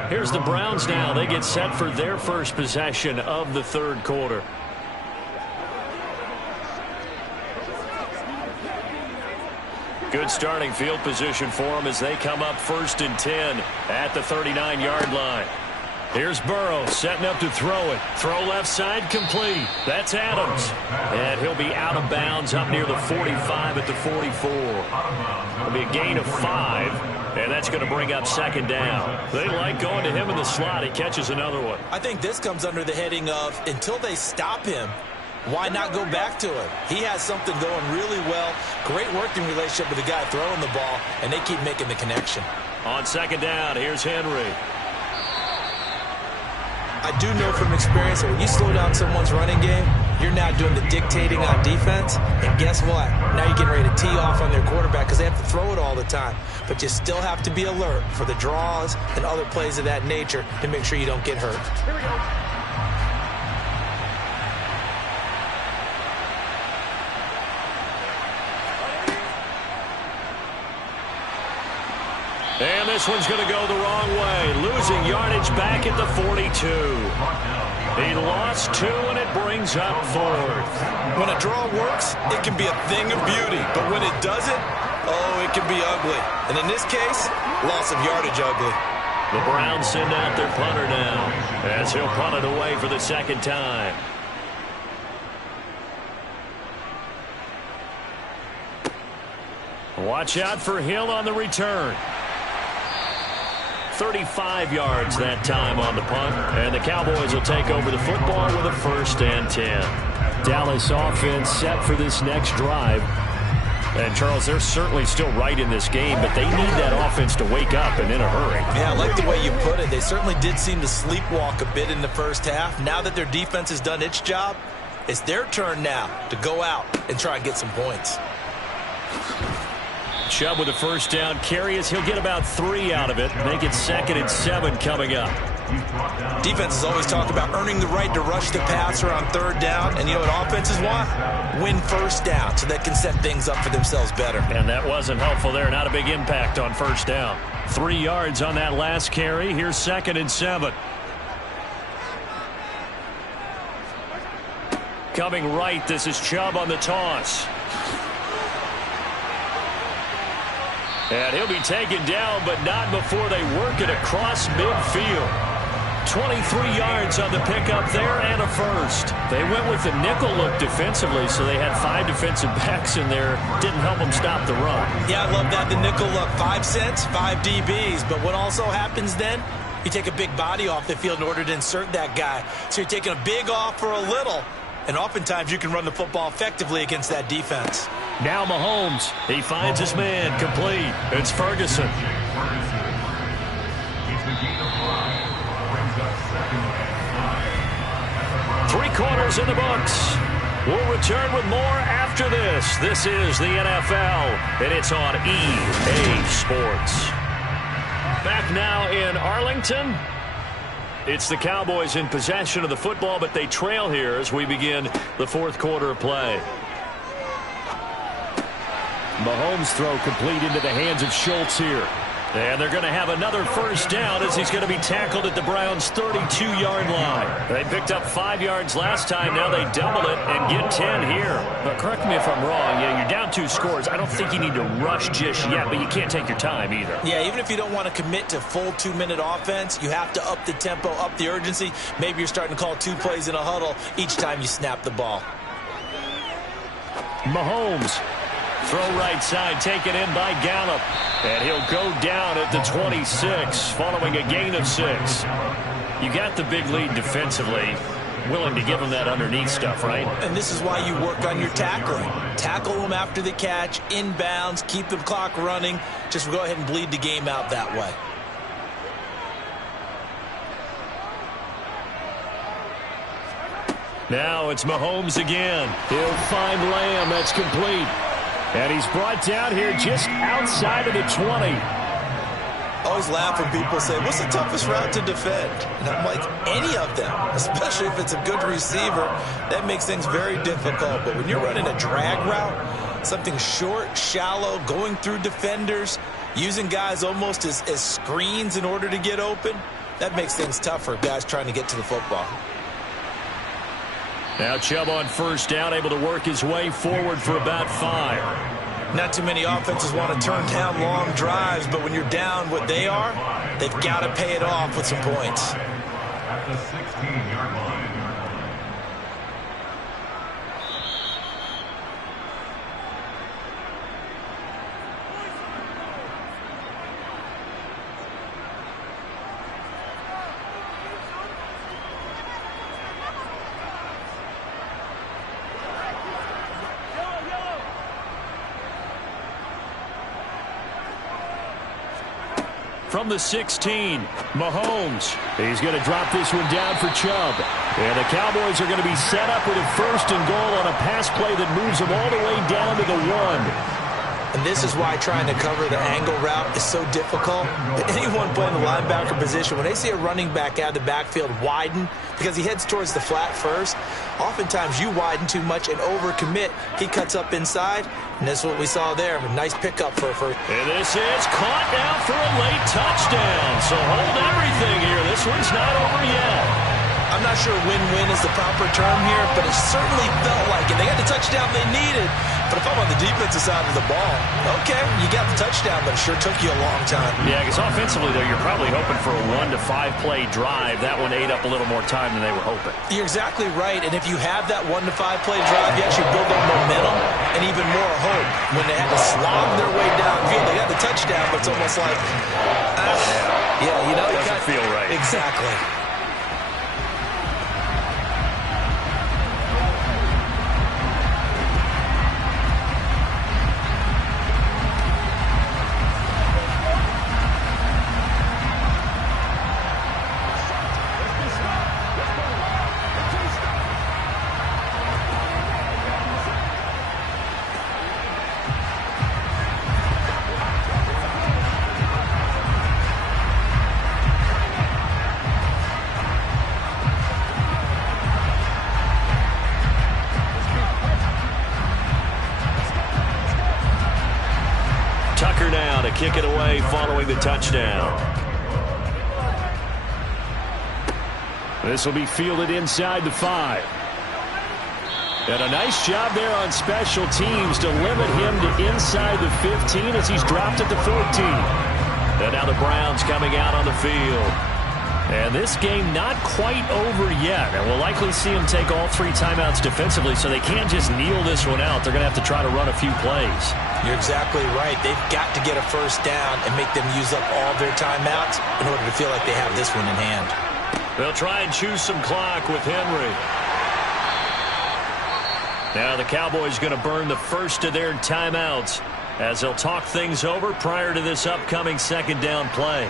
Here's the Browns now. They get set for their first possession of the 3rd quarter. Good starting field position for them as they come up 1st and 10 at the 39-yard line. Here's Burrow setting up to throw it. Throw left side complete. That's Adams. And he'll be out of bounds up near the 45 at the 44. It'll be a gain of 5, and that's going to bring up 2nd down. They like going to him in the slot. He catches another one. I think this comes under the heading of until they stop him, why not go back to him? He has something going really well. Great working relationship with the guy throwing the ball, and they keep making the connection. On 2nd down, here's Henry. I do know from experience that when you slow down someone's running game, you're now doing the dictating on defense. And guess what? Now you're getting ready to tee off on their quarterback because they have to throw it all the time. But you still have to be alert for the draws and other plays of that nature to make sure you don't get hurt. Here we go. And this one's going to go the wrong way. Losing yardage back at the 42. He lost 2, and it brings up 4th. When a draw works, it can be a thing of beauty. But when it doesn't, oh, it can be ugly. And in this case, loss of yardage ugly. The Browns send out their punter now as he'll punt it away for the 2nd time. Watch out for Hill on the return. 35 yards that time on the punt, and the Cowboys will take over the football with a 1st and 10. Dallas offense set for this next drive. And, Charles, they're certainly still right in this game, but they need that offense to wake up and in a hurry. Yeah, I like the way you put it. They certainly did seem to sleepwalk a bit in the first half. Now that their defense has done its job, it's their turn now to go out and try and get some points. Chubb with a 1st down carry as he'll get about 3 out of it. Make it 2nd and 7 coming up. Defenses always talk about earning the right to rush the passer on 3rd down. And you know what offenses want? Win 1st down so they can set things up for themselves better. And that wasn't helpful there. Not a big impact on 1st down. 3 yards on that last carry. Here's 2nd and 7. Coming right, this is Chubb on the toss. And he'll be taken down, but not before they work it across midfield. 23 yards on the pickup there and a 1st. They went with the nickel look defensively, so they had 5 defensive backs in there. Didn't help them stop the run. Yeah, I love that, the nickel look. 5 cents, 5 DBs. But what also happens then, you take a big body off the field in order to insert that guy. So you're taking a big off for a little. And oftentimes you can run the football effectively against that defense. Now Mahomes. He finds his man complete. It's Ferguson. Three quarters in the books. We'll return with more after this. This is the NFL, and it's on EA Sports. Back now in Arlington. It's the Cowboys in possession of the football, but they trail here as we begin the 4th quarter of play. Mahomes throw complete into the hands of Schultz here. And they're going to have another 1st down as he's going to be tackled at the Browns' 32-yard line. They picked up 5 yards last time. Now they double it and get 10 here. But correct me if I'm wrong. Yeah, you're down 2 scores. I don't think you need to rush just yet, but you can't take your time either. Yeah, even if you don't want to commit to full 2-minute offense, you have to up the tempo, up the urgency. Maybe you're starting to call 2 plays in a huddle each time you snap the ball. Mahomes. Throw right side, taken in by Gallup. And he'll go down at the 26, following a gain of 6. You got the big lead defensively. willing to give them that underneath stuff, right? And this is why you work on your tackling. Tackle them after the catch, inbounds, keep the clock running. Just go ahead and bleed the game out that way. Now it's Mahomes again. He'll find Lamb. That's complete. And he's brought down here just outside of the 20. I always laugh when people say, what's the toughest route to defend? And I'm like, any of them, especially if it's a good receiver. That makes things very difficult. But when you're running a drag route, something short, shallow, going through defenders, using guys almost as screens in order to get open, that makes things tough for guys trying to get to the football. Now Chubb on first down, able to work his way forward for about 5. Not too many offenses want to turn down long drives, but when you're down what they are, they've got to pay it off with some points. At the 16-yard line. From the 16, Mahomes. He's going to drop this one down for Chubb. And the Cowboys are going to be set up with a 1st and goal on a pass play that moves them all the way down to the 1. And this is why trying to cover the angle route is so difficult. Anyone playing the linebacker position, when they see a running back out of the backfield widen, because he heads towards the flat first, oftentimes you widen too much and overcommit. He cuts up inside, and that's what we saw there. A nice pickup for. And this is caught now for a late touchdown. So hold everything here. This one's not over yet. I'm not sure win-win is the proper term here, but it certainly felt like it. They got the touchdown they needed, but if I'm on the defensive side of the ball, okay, you got the touchdown, but it sure took you a long time. Yeah, because offensively, though, you're probably hoping for a 1 to 5 play drive. That one ate up a little more time than they were hoping. You're exactly right, and if you have that 1 to 5 play drive, you actually build up momentum and even more hope. When they had to slog their way downfield, they got the touchdown, but it's almost like, yeah, you know, it doesn't feel right. Exactly. Kick it away following the touchdown. This will be fielded inside the 5. And a nice job there on special teams to limit him to inside the 15 as he's dropped at the 14. And now the Browns coming out on the field. And this game not quite over yet. And we'll likely see them take all 3 timeouts defensively, so they can't just kneel this one out. They're going to have to try to run a few plays. You're exactly right. They've got to get a 1st down and make them use up all their timeouts in order to feel like they have this one in hand. They'll try and choose some clock with Henry. Now the Cowboys going to burn the first of their timeouts as they'll talk things over prior to this upcoming 2nd down play.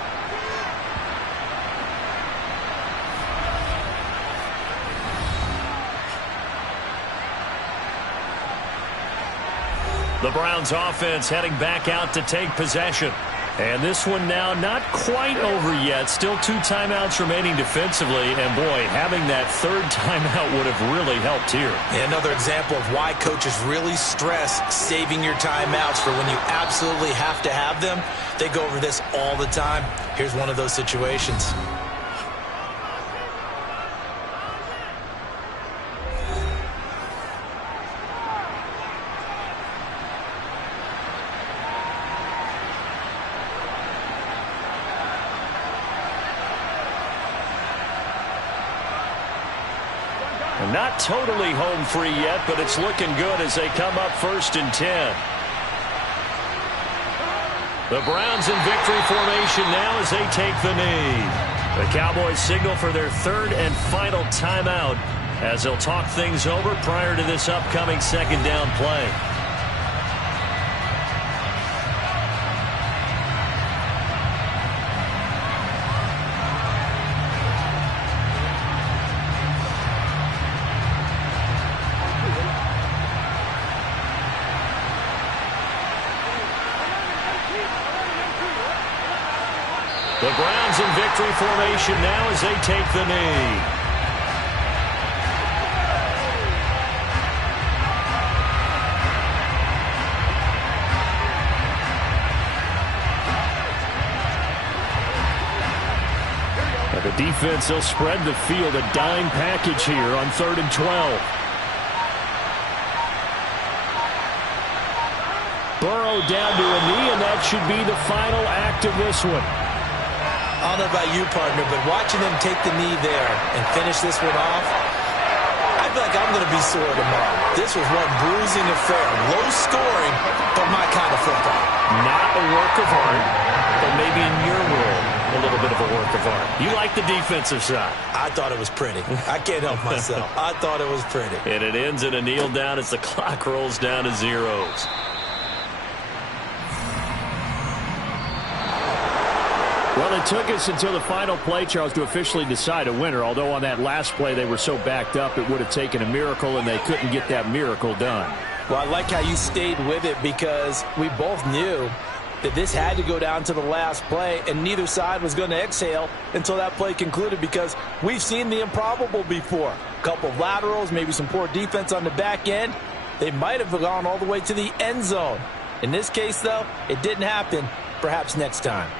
The Browns offense heading back out to take possession. And this one now not quite over yet. Still 2 timeouts remaining defensively. And, boy, having that 3rd timeout would have really helped here. Yeah, another example of why coaches really stress saving your timeouts for when you absolutely have to have them. They go over this all the time. Here's one of those situations. Not totally home free yet, but it's looking good as they come up 1st and 10. The Browns in victory formation now as they take the knee. The Cowboys signal for their 3rd and final timeout as they'll talk things over prior to this upcoming second down play. The Browns in victory formation now as they take the knee. And the defense, they'll spread the field, a dime package here on 3rd and 12. Burrow down to a knee, and that should be the final act of this one. I don't know about you, partner, but watching them take the knee there and finish this one off, I feel like I'm going to be sore tomorrow. This was one bruising affair. Low scoring, but my kind of football. Not a work of art, but maybe in your world, a little bit of a work of art. You like the defensive side. I thought it was pretty. I can't help myself. I thought it was pretty. And it ends in a kneel down as the clock rolls down to zeros. Well, it took us until the final play, Charles, to officially decide a winner, although on that last play they were so backed up it would have taken a miracle, and they couldn't get that miracle done. Well, I like how you stayed with it because we both knew that this had to go down to the last play, and neither side was going to exhale until that play concluded because we've seen the improbable before. A couple of laterals, maybe some poor defense on the back end. They might have gone all the way to the end zone. In this case, though, it didn't happen. Perhaps next time.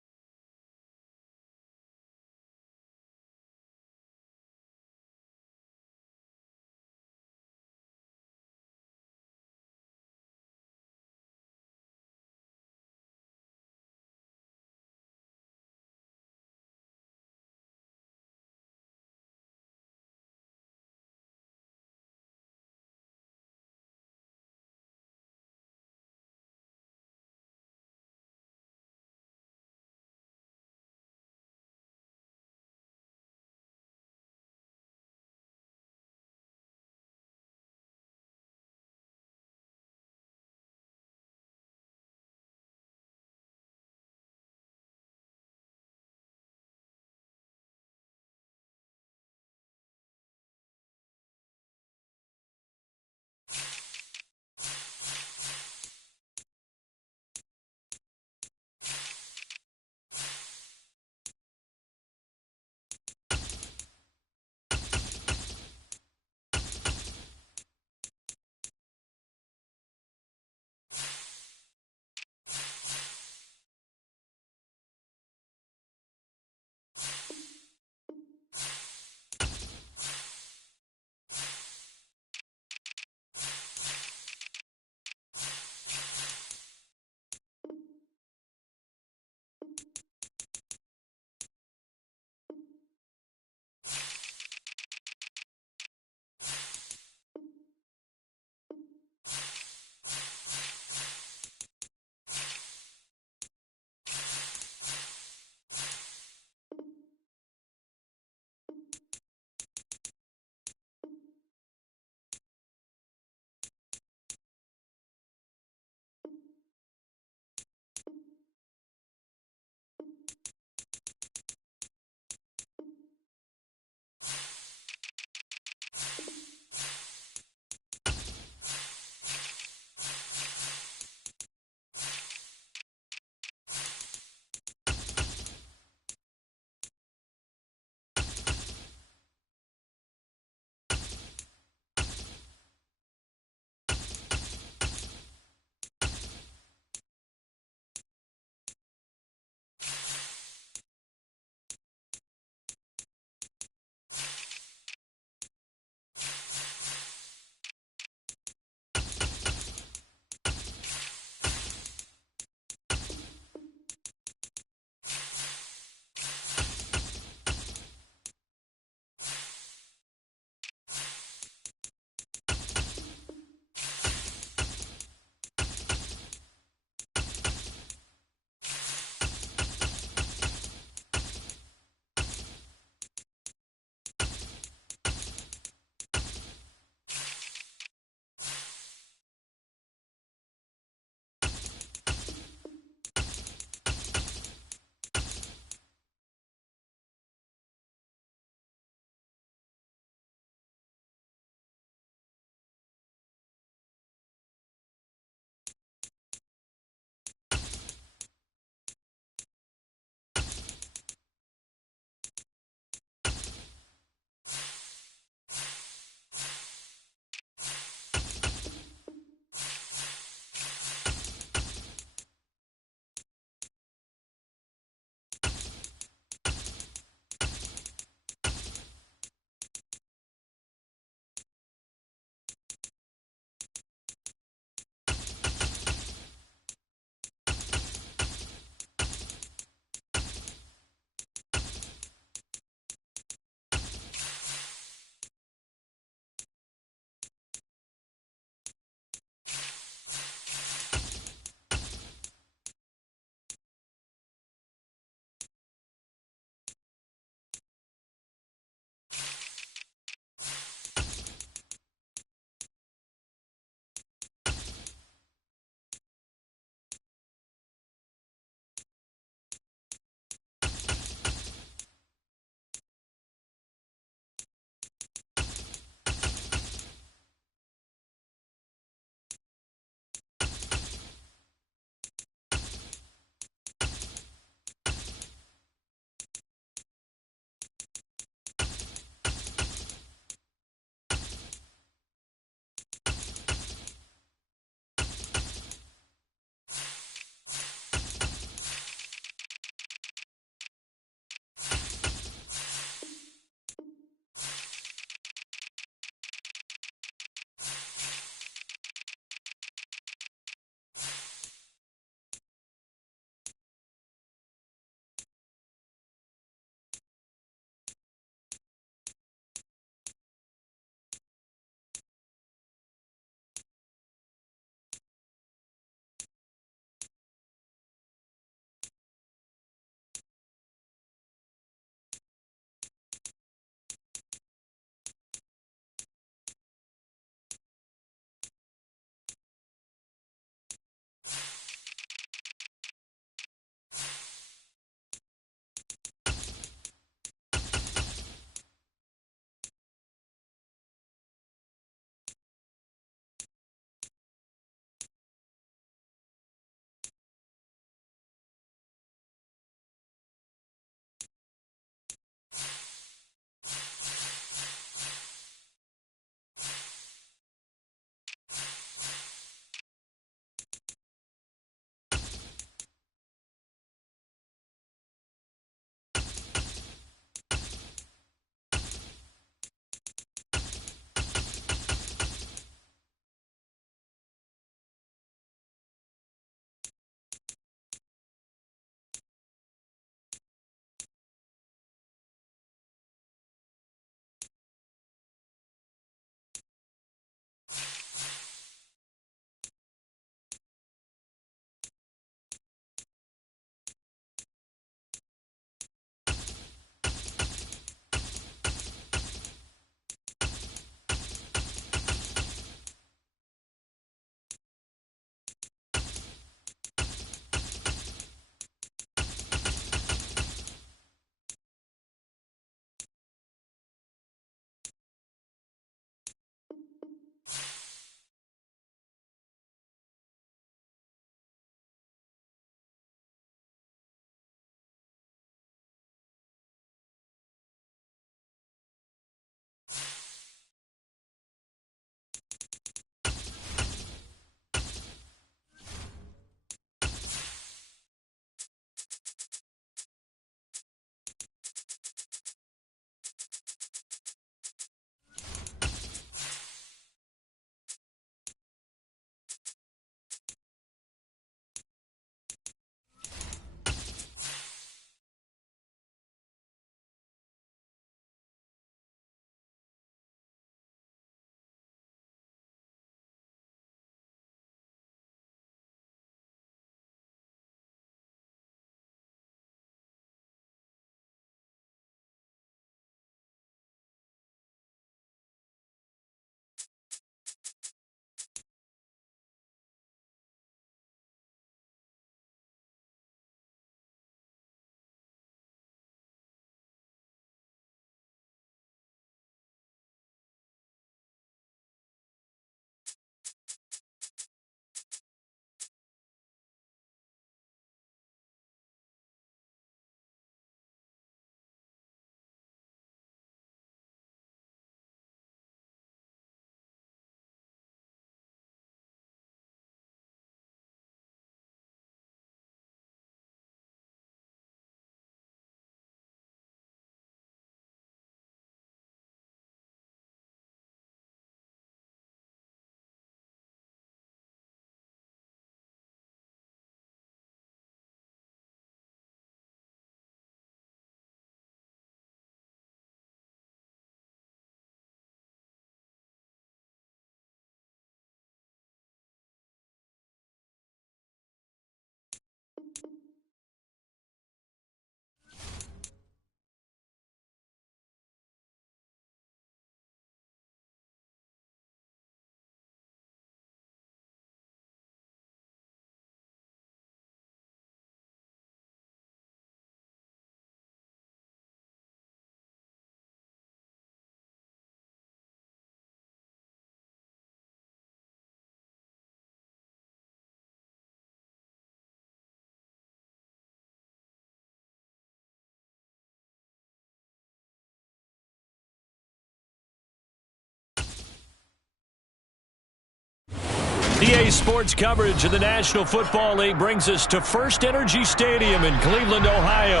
EA Sports coverage of the National Football League brings us to First Energy Stadium in Cleveland, Ohio.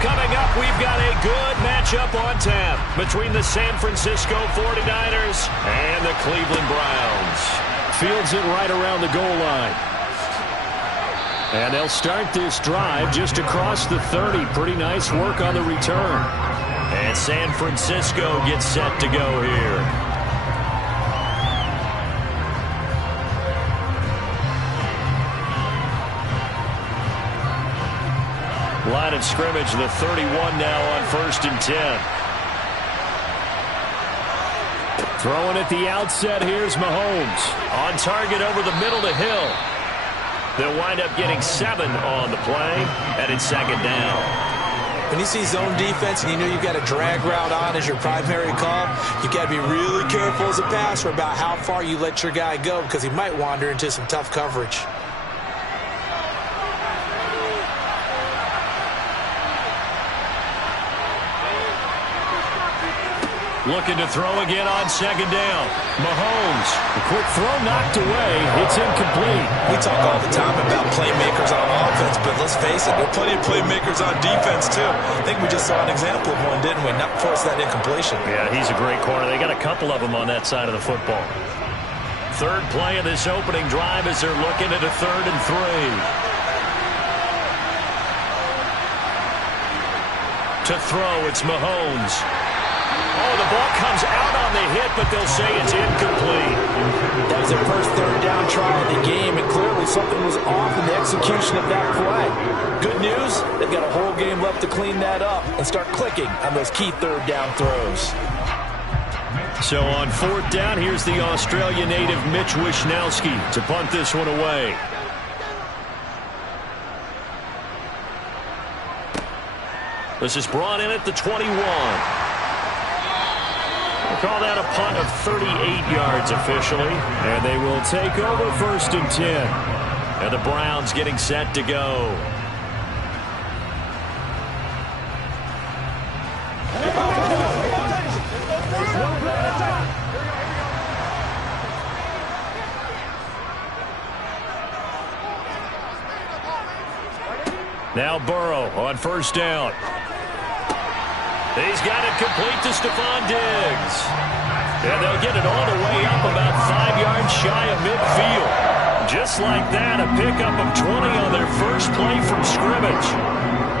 Coming up, we've got a good matchup on tap between the San Francisco 49ers and the Cleveland Browns. Fields it right around the goal line. And they'll start this drive just across the 30. Pretty nice work on the return. And San Francisco gets set to go here. Line of scrimmage, the 31 now on 1st and 10. Throwing at the outset, here's Mahomes. On target over the middle to Hill. They'll wind up getting 7 on the play, and it's 2nd down. When you see zone defense and you know you've got a drag route on as your primary call, you've got to be really careful as a passer about how far you let your guy go because he might wander into some tough coverage. Looking to throw again on 2nd down. Mahomes. The quick throw knocked away. It's incomplete. We talk all the time about playmakers on offense, but let's face it, there are plenty of playmakers on defense, too. I think we just saw an example of one, didn't we? Not force that incompletion. Yeah, he's a great corner. They got a couple of them on that side of the football. 3rd play of this opening drive as they're looking at a 3rd and 3. To throw, it's Mahomes. Oh, the ball comes out on the hit, but they'll say it's incomplete. That was their first 3rd down try of the game, and clearly something was off in the execution of that play. Good news, they've got a whole game left to clean that up and start clicking on those key 3rd down throws. So on 4th down, here's the Australia native Mitch Wishnowsky to punt this one away. This is brought in at the 21. We'll call that a punt of 38 yards officially. And they will take over 1st and 10. And the Browns getting set to go. Now Burrow on 1st down. He's got it complete to Stephon Diggs. And they'll get it all the way up about 5 yards shy of midfield. Just like that, a pickup of 20 on their first play from scrimmage.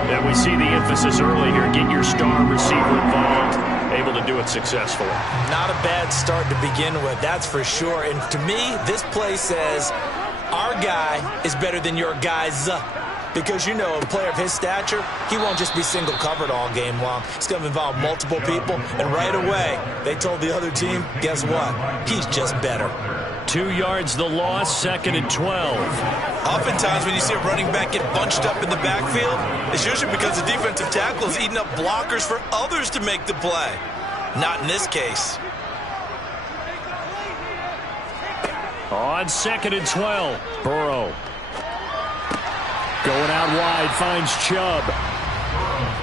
And we see the emphasis early here. Get your star receiver involved. Able to do it successfully. Not a bad start to begin with, that's for sure. And to me, this play says, our guy is better than your guys. Because, you know, a player of his stature, he won't just be single covered all game long. It's going to involve multiple people. And right away, they told the other team, guess what? He's just better. 2 yards the loss, 2nd and 12. Oftentimes when you see a running back get bunched up in the backfield, it's usually because the defensive tackle is eating up blockers for others to make the play. Not in this case. On 2nd and 12, Burrow. Going out wide, finds Chubb.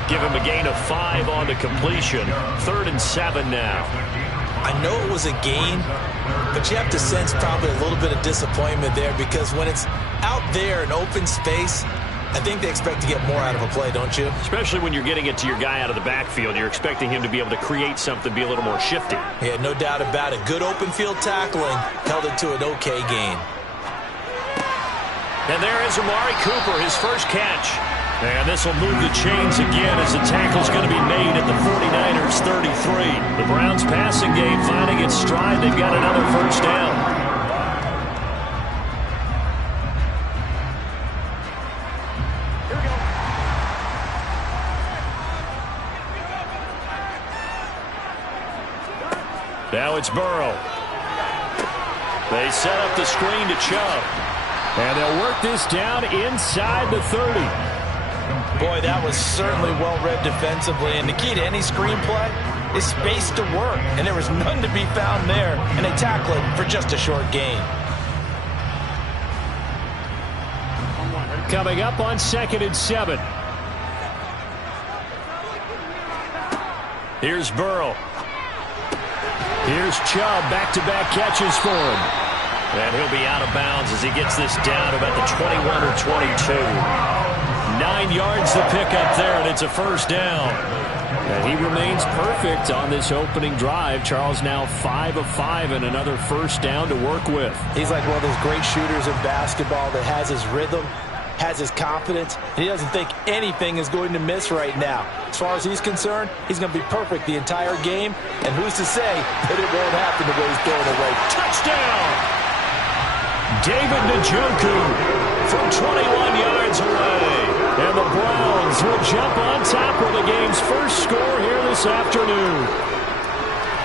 Give him a gain of 5 on the completion. 3rd and 7 now. I know it was a gain, but you have to sense probably a little bit of disappointment there because when it's out there in open space, I think they expect to get more out of a play, don't you? Especially when you're getting it to your guy out of the backfield. You're expecting him to be able to create something, be a little more shifty. Yeah, no doubt about it. Good open field tackling held it to an okay gain. And there is Amari Cooper, his first catch. And this will move the chains again as the tackle's going to be made at the 49ers 33. The Browns passing game finding its stride. They've got another first down. Now it's Burrow. They set up the screen to Chubb. And they'll work this down inside the 30. Boy, that was certainly well-read defensively. And the key to any screenplay is space to work. And there was none to be found there. And they tackle it for just a short gain. Coming up on 2nd and 7. Here's Burrow. Here's Chubb, back-to-back catches for him. And he'll be out of bounds as he gets this down about the 21 or 22. 9 yards to pick up there, and it's a first down. And he remains perfect on this opening drive. Charles now 5 of 5 and another first down to work with. He's like one of those great shooters in basketball that has his rhythm, has his confidence, and he doesn't think anything is going to miss right now. As far as he's concerned, he's going to be perfect the entire game, and who's to say that it won't happen the way he's throwing it away. Touchdown! David Njoku from 21 yards away. And the Browns will jump on top with the game's first score here this afternoon.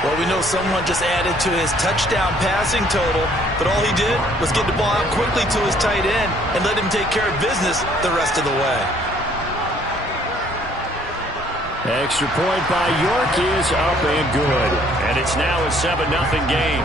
Well, we know someone just added to his touchdown passing total, but all he did was get the ball out quickly to his tight end and let him take care of business the rest of the way. Extra point by York is up and good. And it's now a 7-0 game.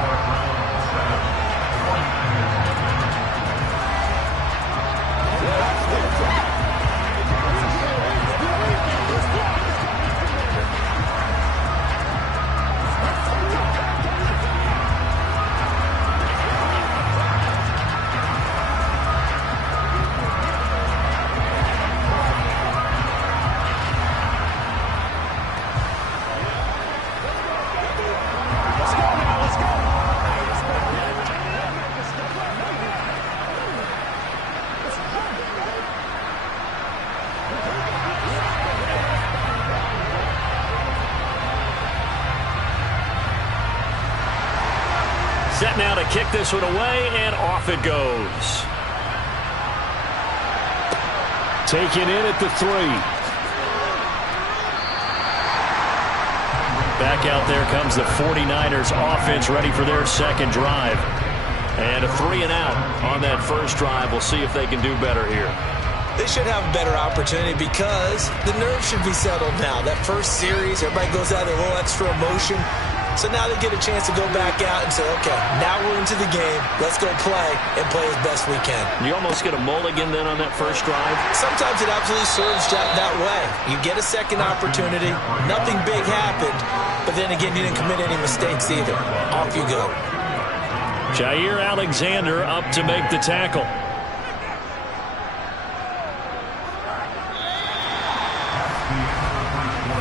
Set now to kick this one away, and off it goes. Taken in at the 3. Back out there comes the 49ers offense, ready for their second drive. And a 3-and-out on that first drive. We'll see if they can do better here. They should have a better opportunity because the nerves should be settled now. That first series, everybody goes out with a little extra emotion. So now they get a chance to go back out and say, okay, now we're into the game. Let's go play and play as best we can. You almost get a mulligan then on that first drive? Sometimes it absolutely serves that way. You get a second opportunity. Nothing big happened. But then again, you didn't commit any mistakes either. Off you go. Jair Alexander up to make the tackle.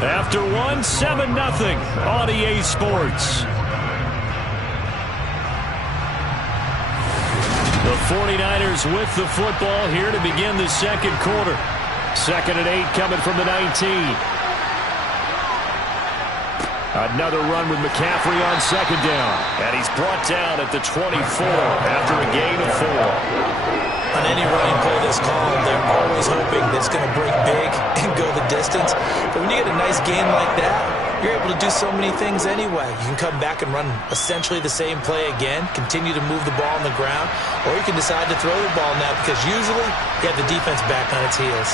After one, 7-0 on EA Sports. The 49ers with the football here to begin the second quarter. 2nd and 8 coming from the 19. Another run with McCaffrey on second down. And he's brought down at the 24 after a gain of 4. On any running play that's called, they're always hoping that it's going to break big and go the distance. But when you get a nice gain like that, you're able to do so many things anyway. You can come back and run essentially the same play again, continue to move the ball on the ground, or you can decide to throw the ball now because usually you have the defense back on its heels.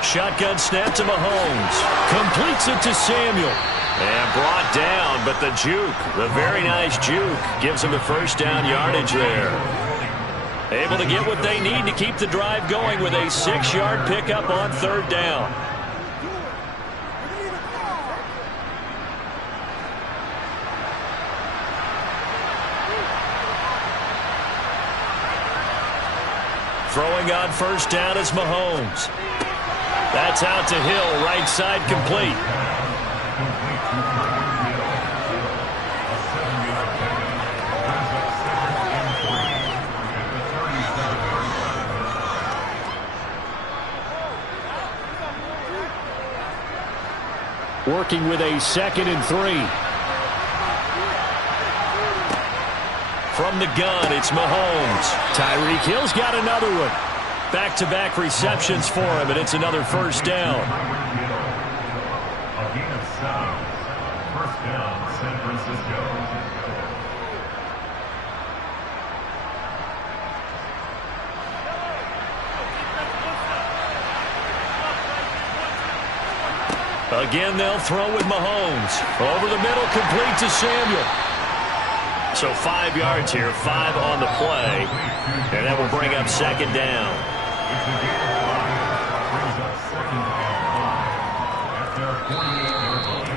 Shotgun snap to Mahomes. Completes it to Samuel. And brought down, but the juke, the very nice juke, gives him the first down yardage there. Able to get what they need to keep the drive going with a 6-yard pickup on third down. Throwing on first down is Mahomes. That's out to Hill, right side complete. Working with a 2nd and 3. From the gun, it's Mahomes. Tyreek Hill's got another one. Back-to-back receptions for him, and it's another first down. A gain of 7. First down, San Francisco. Again, they'll throw with Mahomes. Over the middle, complete to Samuel. So 5 yards here, 5 on the play. And that will bring up second down. Brings up second and 5 at their 48-yard line.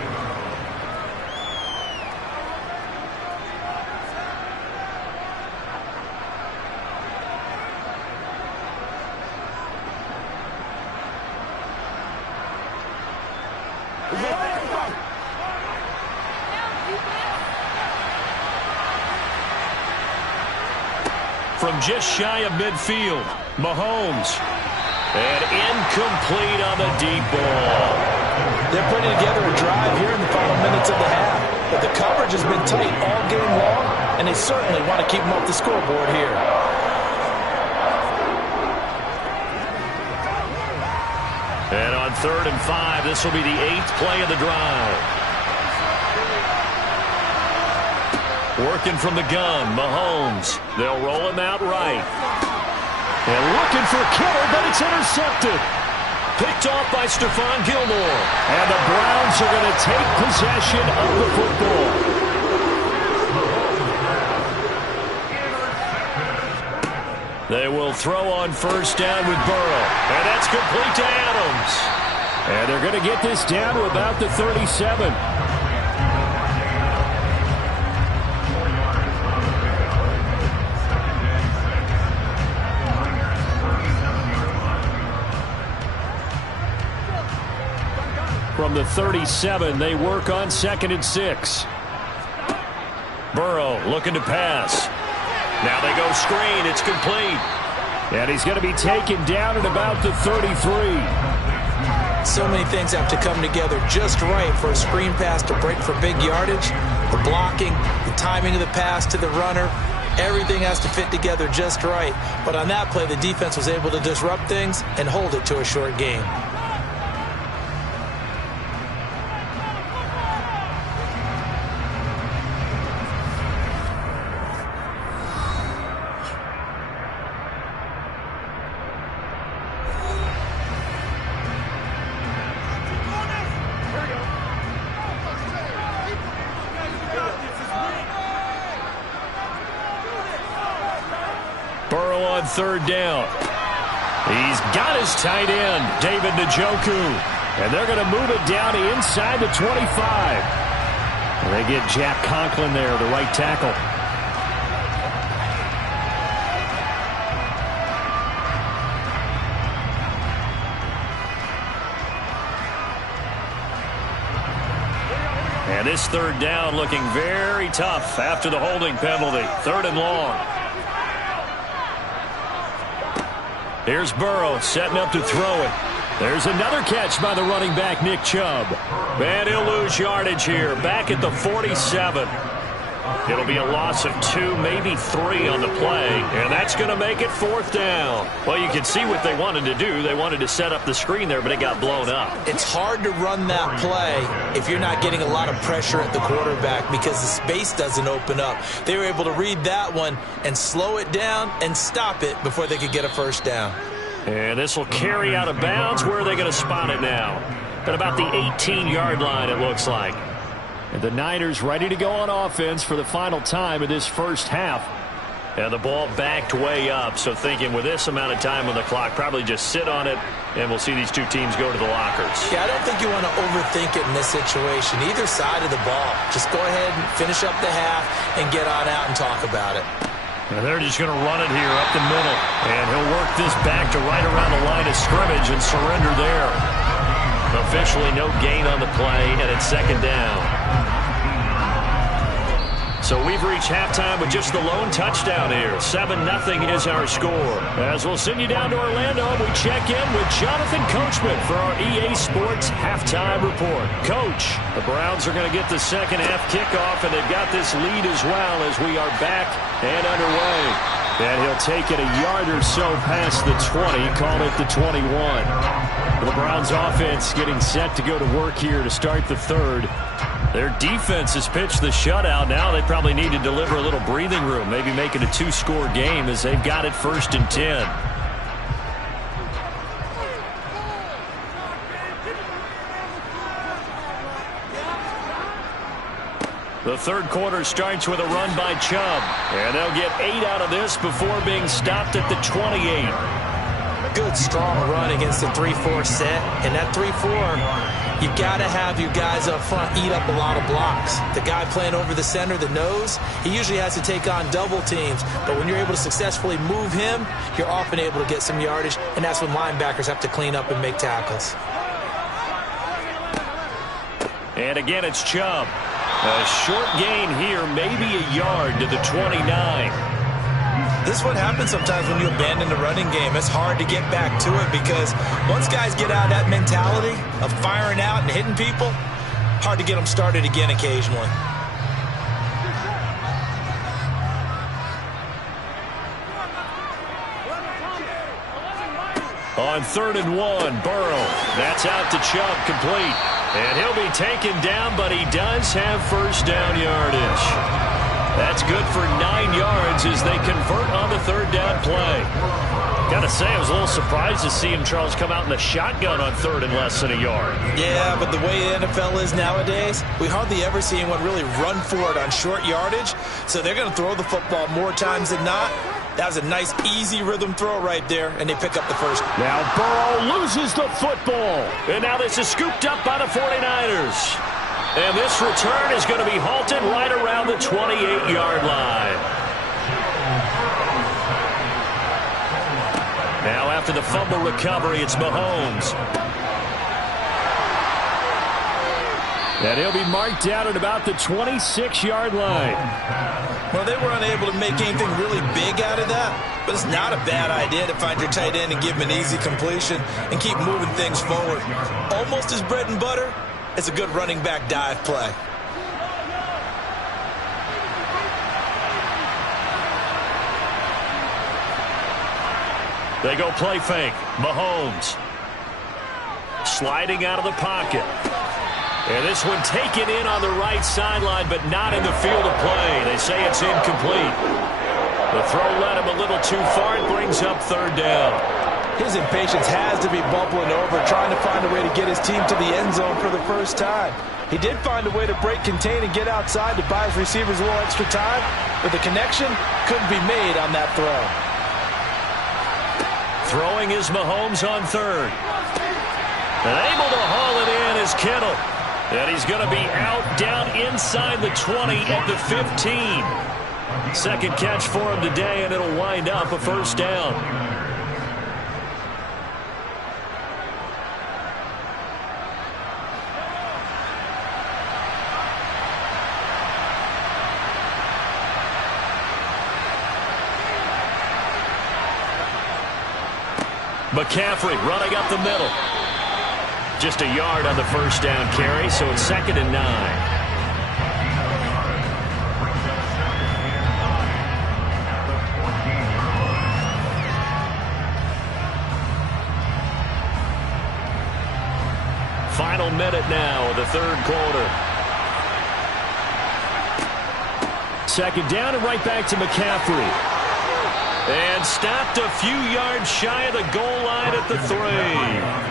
From just shy of midfield, Mahomes. And incomplete on the deep ball. They're putting together a drive here in the final minutes of the half. But the coverage has been tight all game long, and they certainly want to keep them off the scoreboard here. And on 3rd and 5, this will be the 8th play of the drive. Working from the gun, Mahomes. They'll roll him out right. And looking for Kittle, but it's intercepted. Picked off by Stephon Gilmore. And the Browns are going to take possession of the football. They will throw on 1st down with Burrow. And that's complete to Adams. And they're going to get this down to about the 37. From the 37, they work on 2nd and 6. Burrow looking to pass. Now they go screen. It's complete. And he's going to be taken down at about the 33. So many things have to come together just right for a screen pass to break for big yardage. The blocking, the timing of the pass to the runner, everything has to fit together just right. But on that play, the defense was able to disrupt things and hold it to a short game. Burrow on 3rd down. He's got his tight end, David Njoku. And they're going to move it down inside the 25. And they get Jack Conklin there, the right tackle. And this 3rd down looking very tough after the holding penalty. 3rd and long. Here's Burrow setting up to throw it. There's another catch by the running back, Nick Chubb. And he'll lose yardage here, back at the 47. It'll be a loss of 2, maybe 3 on the play, and that's going to make it 4th down. Well, you can see what they wanted to do. They wanted to set up the screen there, but it got blown up. It's hard to run that play if you're not getting a lot of pressure at the quarterback because the space doesn't open up. They were able to read that one and slow it down and stop it before they could get a 1st down. And this will carry out of bounds. Where are they going to spot it now? At about the 18-yard line, it looks like. And the Niners ready to go on offense for the final time of this first half. And the ball backed way up, so thinking with this amount of time on the clock, probably just sit on it, and we'll see these two teams go to the lockers. Yeah, I don't think you want to overthink it in this situation. Either side of the ball. Just go ahead and finish up the half and get on out and talk about it. And they're just going to run it here up the middle. And he'll work this back to right around the line of scrimmage and surrender there. Officially no gain on the play, and it's 2nd down. So we've reached halftime with just the lone touchdown here. 7-0 is our score. As we'll send you down to Orlando, we check in with Jonathan Coachman for our EA Sports Halftime Report. Coach, the Browns are going to get the second half kickoff, and they've got this lead as well as we are back and underway. And he'll take it a yard or so past the 20, call it the 21. The Browns offense getting set to go to work here to start the 3rd. Their defense has pitched the shutout. Now they probably need to deliver a little breathing room, maybe make it a 2-score game as they've got it 1st and 10. The 3rd quarter starts with a run by Chubb, and they'll get 8 out of this before being stopped at the 28. Good, strong run against the 3-4 set, and that 3-4, you've got to have your guys up front eat up a lot of blocks. The guy playing over the center, the nose, he usually has to take on double teams, but when you're able to successfully move him, you're often able to get some yardage, and that's when linebackers have to clean up and make tackles. And again, it's Chubb. A short gain here, maybe a yard to the 29. This is what happens sometimes when you abandon the running game. It's hard to get back to it because once guys get out of that mentality of firing out and hitting people, hard to get them started again occasionally. On 3rd and 1, Burrow. That's out to Chubb, complete. And he'll be taken down, but he does have first down yardage. That's good for 9 yards as they convert on the 3rd down play. Got to say, I was a little surprised to see him, Charles, come out in the shotgun on 3rd and less than a yard. Yeah, but the way the NFL is nowadays, we hardly ever see anyone really run for it on short yardage. So they're going to throw the football more times than not. That was a nice, easy rhythm throw right there, and they pick up the first. Now Burrow loses the football. And now this is scooped up by the 49ers. And this return is going to be halted right around the 28-yard line. Now after the fumble recovery, it's Mahomes. And he'll be marked down at about the 26-yard line. Well, they were unable to make anything really big out of that, but it's not a bad idea to find your tight end and give him an easy completion and keep moving things forward. Almost his bread and butter. It's a good running back dive play. They go play fake. Mahomes sliding out of the pocket. And this one taken in on the right sideline, but not in the field of play. They say it's incomplete. The throw led him a little too far. It brings up 3rd down. His impatience has to be bubbling over, trying to find a way to get his team to the end zone for the first time. He did find a way to break, contain, and get outside to buy his receivers a little extra time, but the connection couldn't be made on that throw. Throwing is Mahomes on 3rd. And able to haul it in is Kittle. And he's going to be out down inside the 20 at the 15. Second catch for him today, and it'll wind up a first down. McCaffrey running up the middle. Just a yard on the first down carry, so it's 2nd and 9. Final minute now of the 3rd quarter. 2nd down and right back to McCaffrey. And stopped a few yards shy of the goal line at the 3.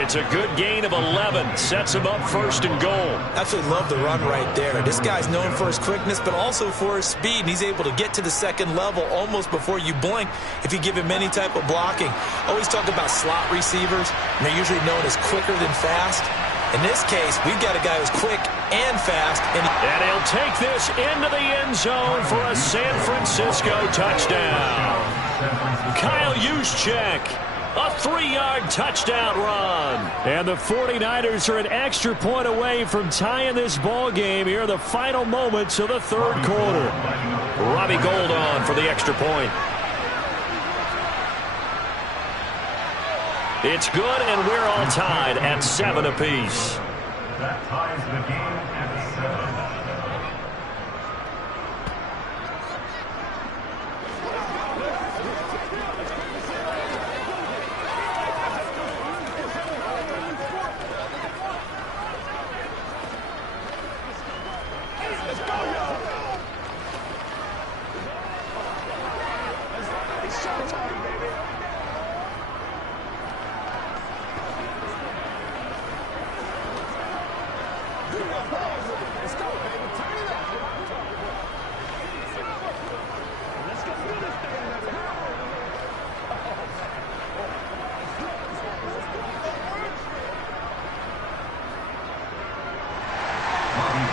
It's a good gain of 11. Sets him up 1st and goal. Absolutely love the run right there. This guy's known for his quickness, but also for his speed. And he's able to get to the 2nd level almost before you blink if you give him any type of blocking. Always talk about slot receivers, and they're usually known as quicker than fast. In this case, we've got a guy who's quick and fast. And he'll take this into the end zone for a San Francisco touchdown. Kyle Juszczyk, a 3-yard touchdown run. And the 49ers are an extra point away from tying this ball game here in the final moments of the 3rd quarter. Robbie Gould on for the extra point. It's good, and we're all tied at 7 apiece. That ties the game at 7.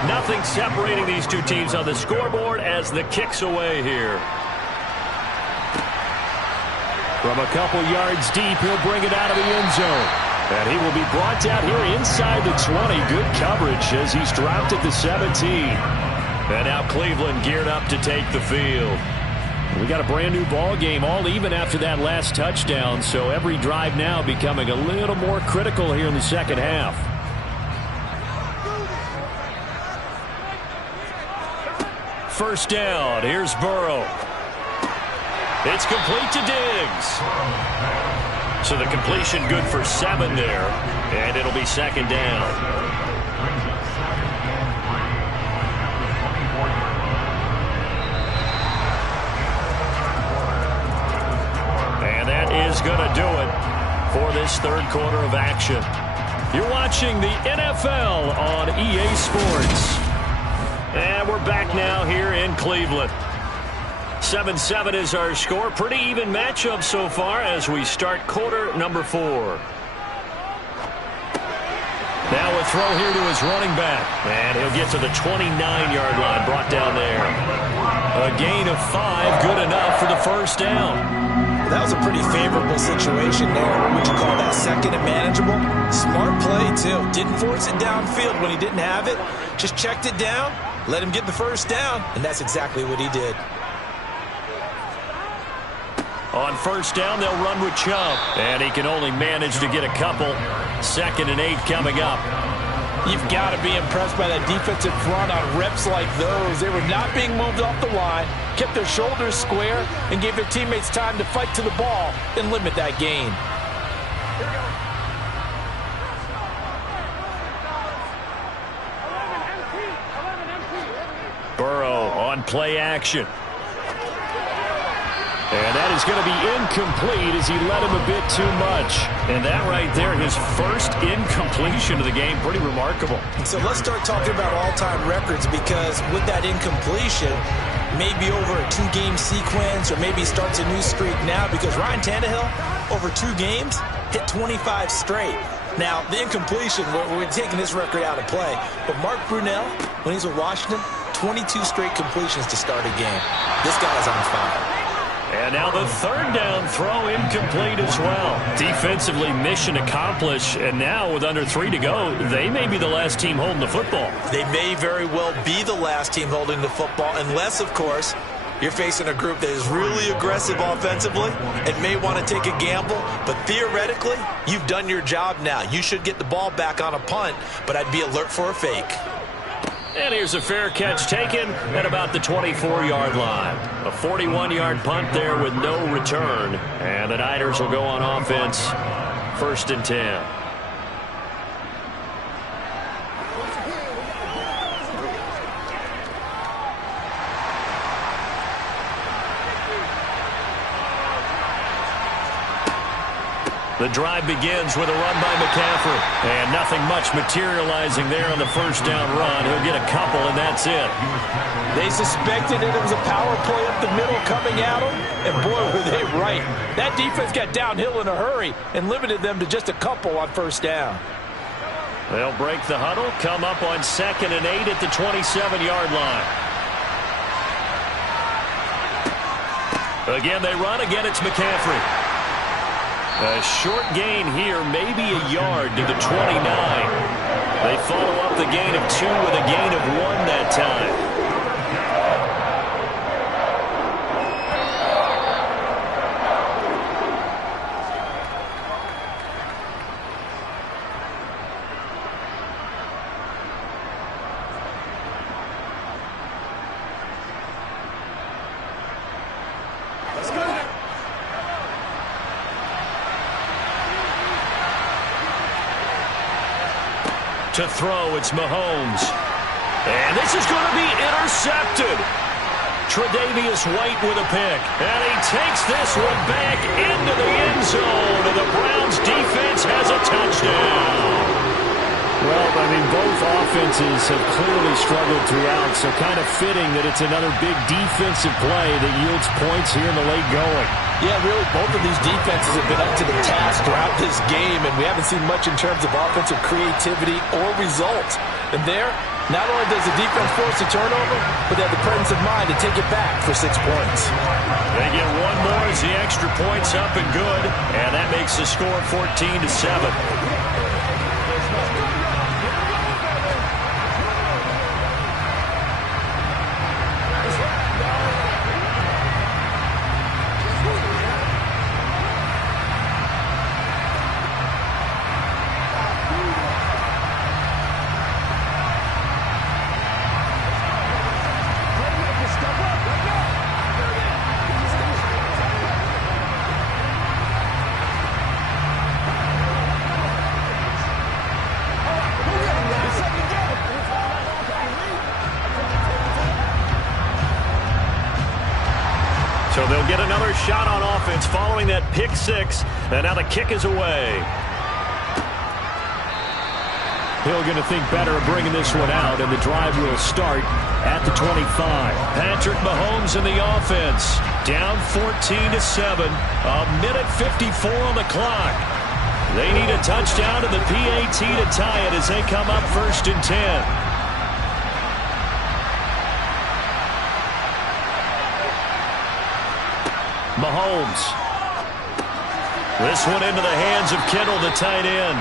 Nothing separating these two teams on the scoreboard as the kick's away here. From a couple yards deep, he'll bring it out of the end zone. And he will be brought down here inside the 20. Good coverage as he's dropped at the 17. And now Cleveland geared up to take the field. We got a brand new ball game, all even after that last touchdown. So every drive now becoming a little more critical here in the second half. First down. Here's Burrow. It's complete to Diggs. So the completion good for 7 there. And it'll be second down. And that is going to do it for this third quarter of action. You're watching the NFL on EA Sports. And we're back now here in Cleveland. 7-7 is our score. Pretty even matchup so far as we start quarter number 4. Now a throw here to his running back. And he'll get to the 29-yard line, brought down there. A gain of 5, good enough for the first down. That was a pretty favorable situation there. What would you call that? Second and manageable? Smart play, too. Didn't force it downfield when he didn't have it. Just checked it down, let him get the first down, and that's exactly what he did. On first down, they'll run with Chubb. And he can only manage to get a couple. 2nd and 8 coming up. You've got to be impressed by that defensive front on reps like those. They were not being moved off the line, kept their shoulders square, and gave their teammates time to fight to the ball and limit that gain. Burrow on play action. And that is going to be incomplete as he led him a bit too much. And that right there, his first incompletion of the game, pretty remarkable. So let's start talking about all-time records, because with that incompletion, maybe over a 2-game sequence, or maybe starts a new streak now, because Ryan Tannehill, over 2 games, hit 25 straight. Now, the incompletion, we're taking this record out of play. But Mark Brunell, when he's with Washington, 22 straight completions to start a game. This guy is on fire. And now the third down throw incomplete as well. Defensively, mission accomplished. And now with under 3 to go, they may be the last team holding the football. They may very well be the last team holding the football, unless, of course, you're facing a group that is really aggressive offensively and may want to take a gamble. But theoretically, you've done your job now. You should get the ball back on a punt, but I'd be alert for a fake. And here's a fair catch taken at about the 24-yard line. A 41-yard punt there with no return. And the Niners will go on offense. 1st and 10. The drive begins with a run by McCaffrey. And nothing much materializing there on the first down run. He'll get a couple, and that's it. They suspected it was a power play up the middle coming at them, and boy, were they right. That defense got downhill in a hurry and limited them to just a couple on first down. They'll break the huddle, come up on 2nd and 8 at the 27-yard line. Again, they run. Again, it's McCaffrey. A short gain here, maybe a yard to the 29. They follow up the gain of 2 with a gain of 1 that time. To throw, it's Mahomes. And this is going to be intercepted. Tre'Davious White with a pick. And he takes this one back into the end zone. And the Browns defense has a touchdown. Well, I mean, both offenses have clearly struggled throughout, so kind of fitting that it's another big defensive play that yields points here in the late going. Yeah, really, both of these defenses have been up to the task throughout this game, and we haven't seen much in terms of offensive creativity or results. And there, not only does the defense force a turnover, but they have the presence of mind to take it back for 6 points. They get one more as the extra point's up and good, and that makes the score 14-7. So they'll get another shot on offense following that pick six. And now the kick is away. Hill going to think better of bringing this one out, and the drive will start at the 25. Patrick Mahomes in the offense. Down 14-7. A minute 54 on the clock. They need a touchdown to the PAT to tie it as they come up 1st and 10. Mahomes. This one into the hands of Kittle, the tight end.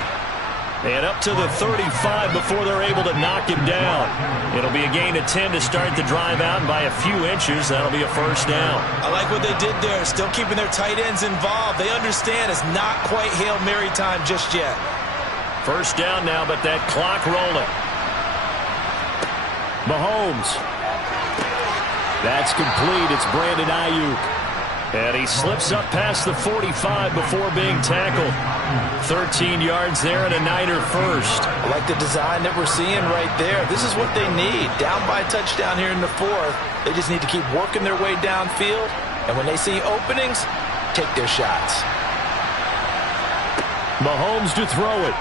And up to the 35 before they're able to knock him down. It'll be a gain of 10 to start the drive out, and by a few inches, that'll be a first down. I like what they did there, still keeping their tight ends involved. They understand it's not quite Hail Mary time just yet. First down now, but that clock rolling. Mahomes. That's complete. It's Brandon Ayuk. And he slips up past the 45 before being tackled. 13 yards there and a Niner first. I like the design that we're seeing right there. This is what they need. Down by a touchdown here in the 4th. They just need to keep working their way downfield. And when they see openings, take their shots. Mahomes to throw it.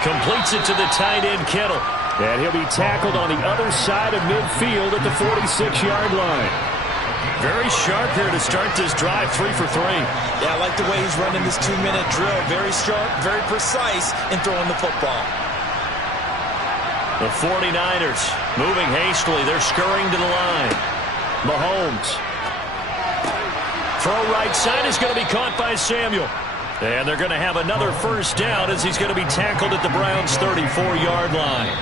Completes it to the tight end, Kittle. And he'll be tackled on the other side of midfield at the 46-yard line. Very sharp here to start this drive, 3 for 3. Yeah, I like the way he's running this 2-minute drill. Very sharp, very precise in throwing the football. The 49ers moving hastily. They're scurrying to the line. Mahomes. Throw right side is going to be caught by Samuel. And they're going to have another first down as he's going to be tackled at the Browns' 34-yard line.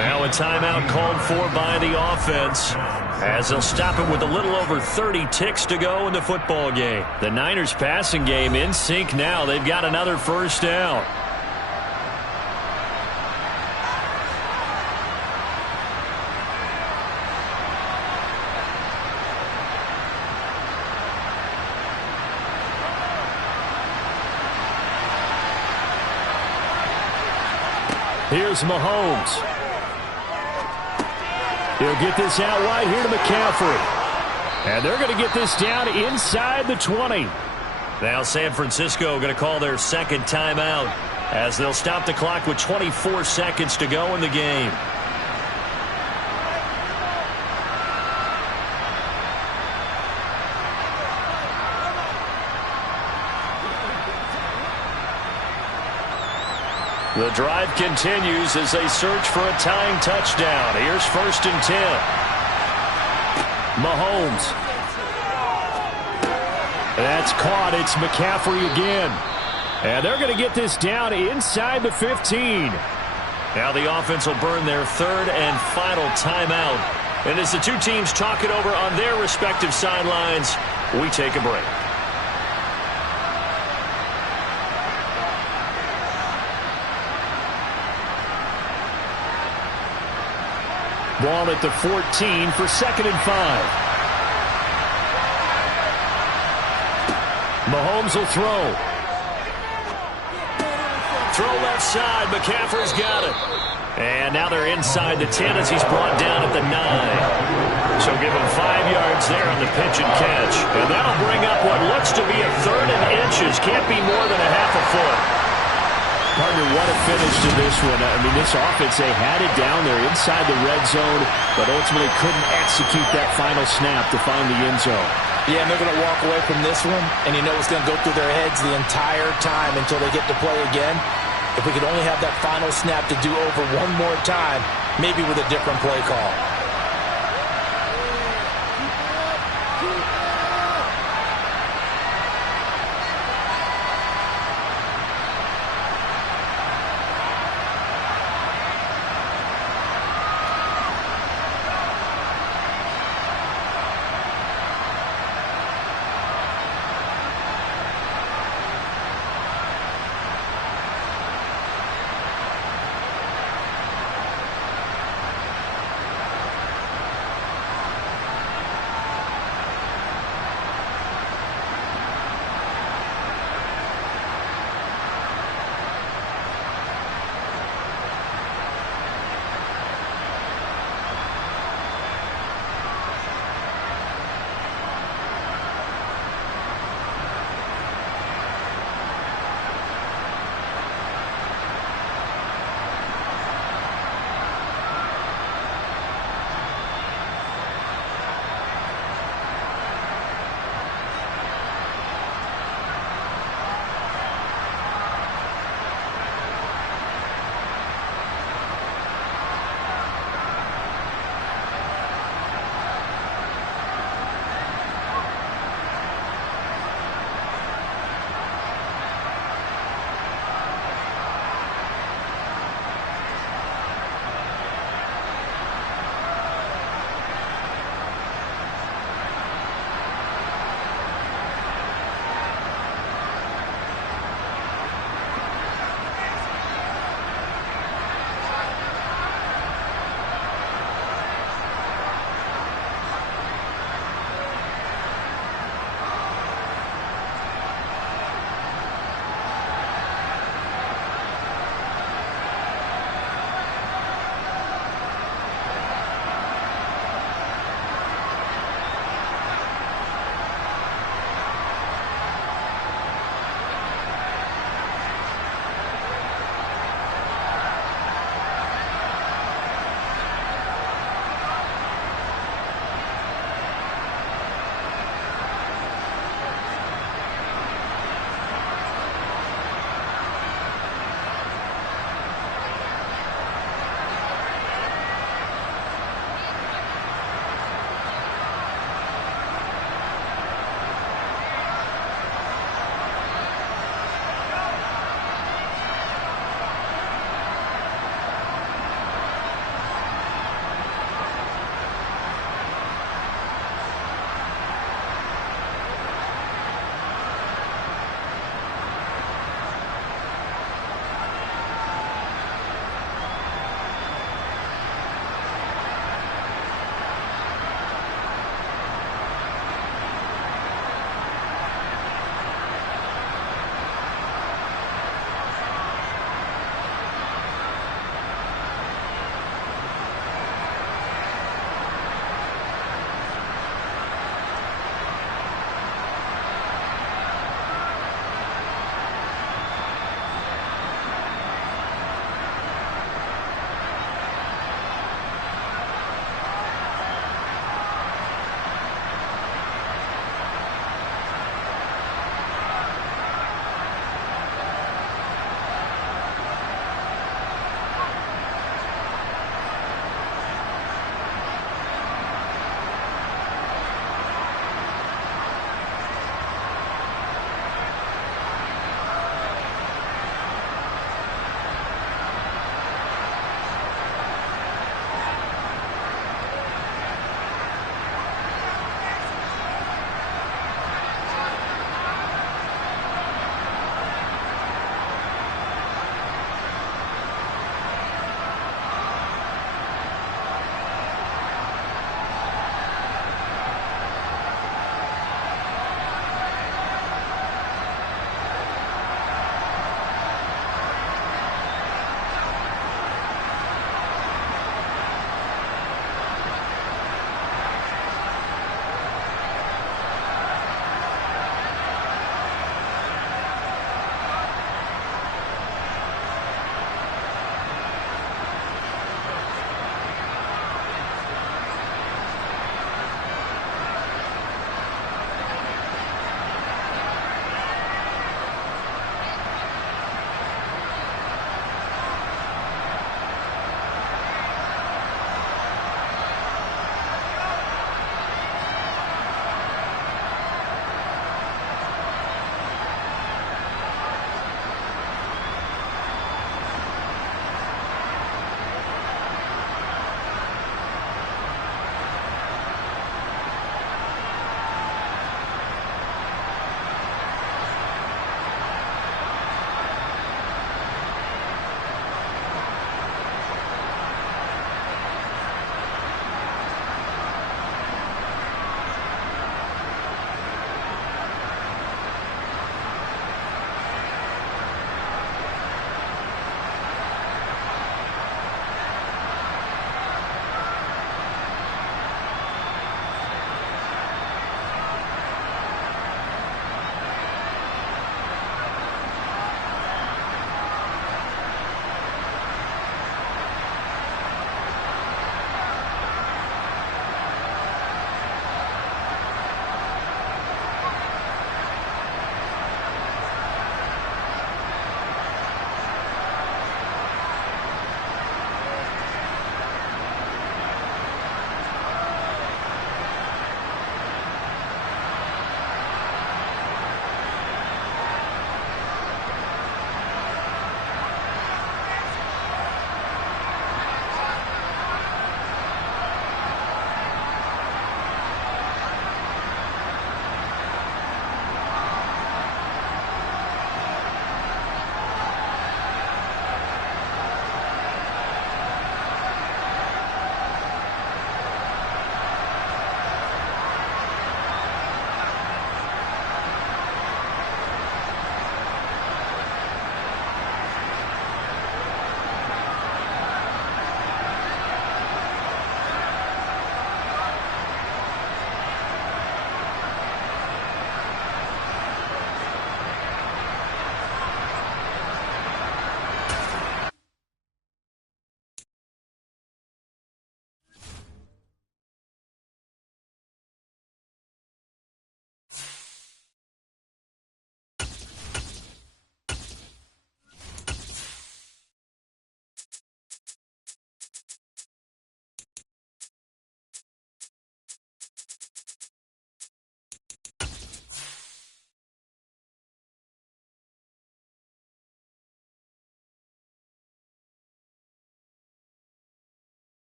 Now a timeout called for by the offense as they'll stop it with a little over 30 ticks to go in the football game. The Niners passing game in sync now. They've got another first down. Here's Mahomes. He'll get this out wide here to McCaffrey. And they're going to get this down inside the 20. Now San Francisco going to call their second timeout as they'll stop the clock with 24 seconds to go in the game. The drive continues as they search for a tying touchdown. Here's 1st and 10. Mahomes. That's caught. It's McCaffrey again. And they're going to get this down inside the 15. Now the offense will burn their 3rd and final timeout. And as the two teams talk it over on their respective sidelines, we take a break. Ball at the 14 for 2nd and 5. Mahomes will throw. Throw left side. McCaffrey's got it. And now they're inside the 10 as he's brought down at the 9. So give him 5 yards there on the pitch and catch. And that'll bring up what looks to be a 3rd and inches. Can't be more than a half a foot. Partner, what a finish to this one. I mean, this offense, they had it down there inside the red zone, but ultimately couldn't execute that final snap to find the end zone. Yeah, and they're going to walk away from this one, and you know it's going to go through their heads the entire time until they get to play again. if we could only have that final snap to do over one more time, maybe with a different play call.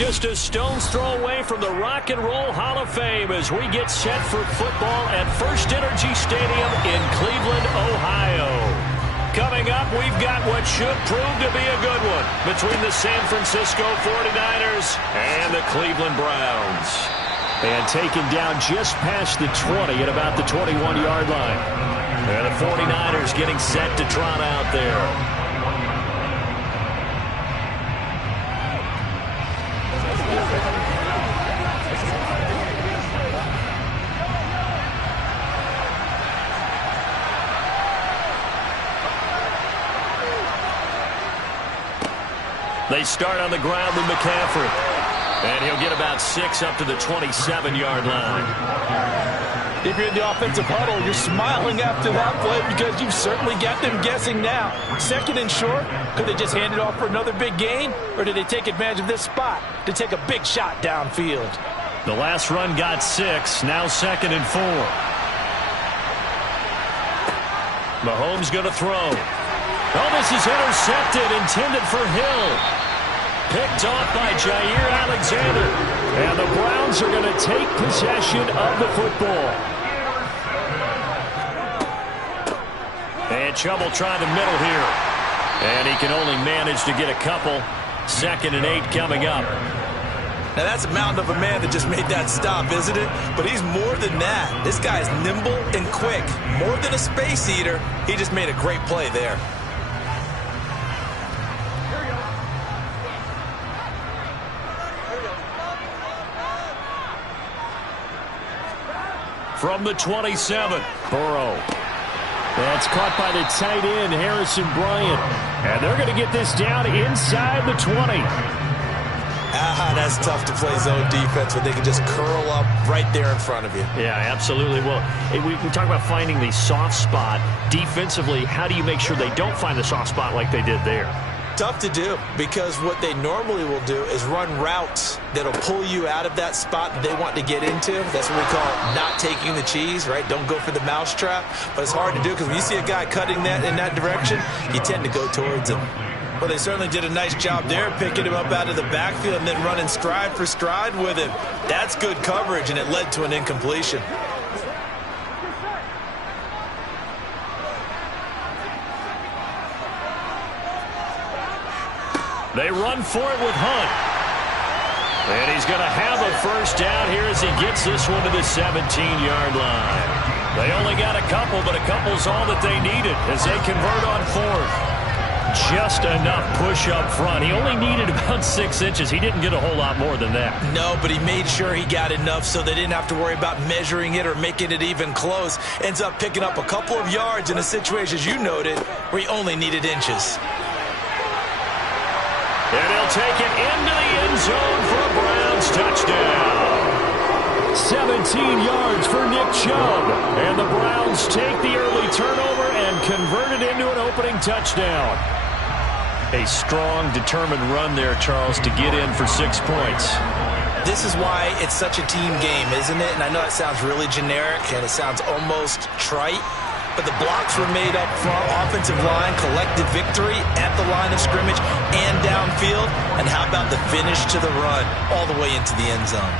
just a stone's throw away from the Rock and Roll Hall of Fame as we get set for football at First Energy Stadium in Cleveland, Ohio. Coming up, we've got what should prove to be a good one between the San Francisco 49ers and the Cleveland Browns. And taken down just past the 20 at about the 21-yard line. And the 49ers getting set to trot out there. They start on the ground with McCaffrey. And he'll get about 6 up to the 27-yard line. If you're in the offensive huddle, you're smiling after that play because you've certainly got them guessing now. Second and short, could they just hand it off for another big gain? Or did they take advantage of this spot to take a big shot downfield? The last run got 6, now 2nd and 4. Mahomes going to throw. Oh, this is intercepted, intended for Hill. Picked off by Jair Alexander. And the Browns are going to take possession of the football. And Chubb trying the middle here. And he can only manage to get a couple. 2nd and 8 coming up. Now that's a mountain of a man that just made that stop, isn't it? But he's more than that. This guy's nimble and quick. More than a space eater. He just made a great play there. From the 27, Burrow. That's caught by the tight end, Harrison Bryant. And they're going to get this down inside the 20. That's tough to play zone defense when they can just curl up right there in front of you. Yeah, absolutely. Well, we talk about finding the soft spot. Defensively, how do you make sure they don't find the soft spot like they did there? Tough to do because what they normally will do is run routes that'll pull you out of that spot that they want to get into. That's what we call not taking the cheese, right? Don't go for the mousetrap. But it's hard to do because when you see a guy cutting that in that direction, you tend to go towards him. Well, they certainly did a nice job there, picking him up out of the backfield and then running stride for stride with him. That's good coverage, and it led to an incompletion. They run for it with Hunt. And he's going to have a first down here as he gets this one to the 17-yard line. They only got a couple, but a couple's all that they needed as they convert on 4th. Just enough push up front. He only needed about 6 inches. He didn't get a whole lot more than that. No, but he made sure he got enough so they didn't have to worry about measuring it or making it even close. Ends up picking up a couple of yards in a situation, as you noted, where he only needed inches. And he'll take it into the end zone for a Browns touchdown. 17 yards for Nick Chubb. And the Browns take the early turnover and convert it into an opening touchdown. A strong, determined run there, Charles, to get in for 6 points. This is why it's such a team game, isn't it? And I know it sounds really generic and it sounds almost trite. But the blocks were made up front, offensive line, collective victory at the line of scrimmage and downfield. And how about the finish to the run all the way into the end zone?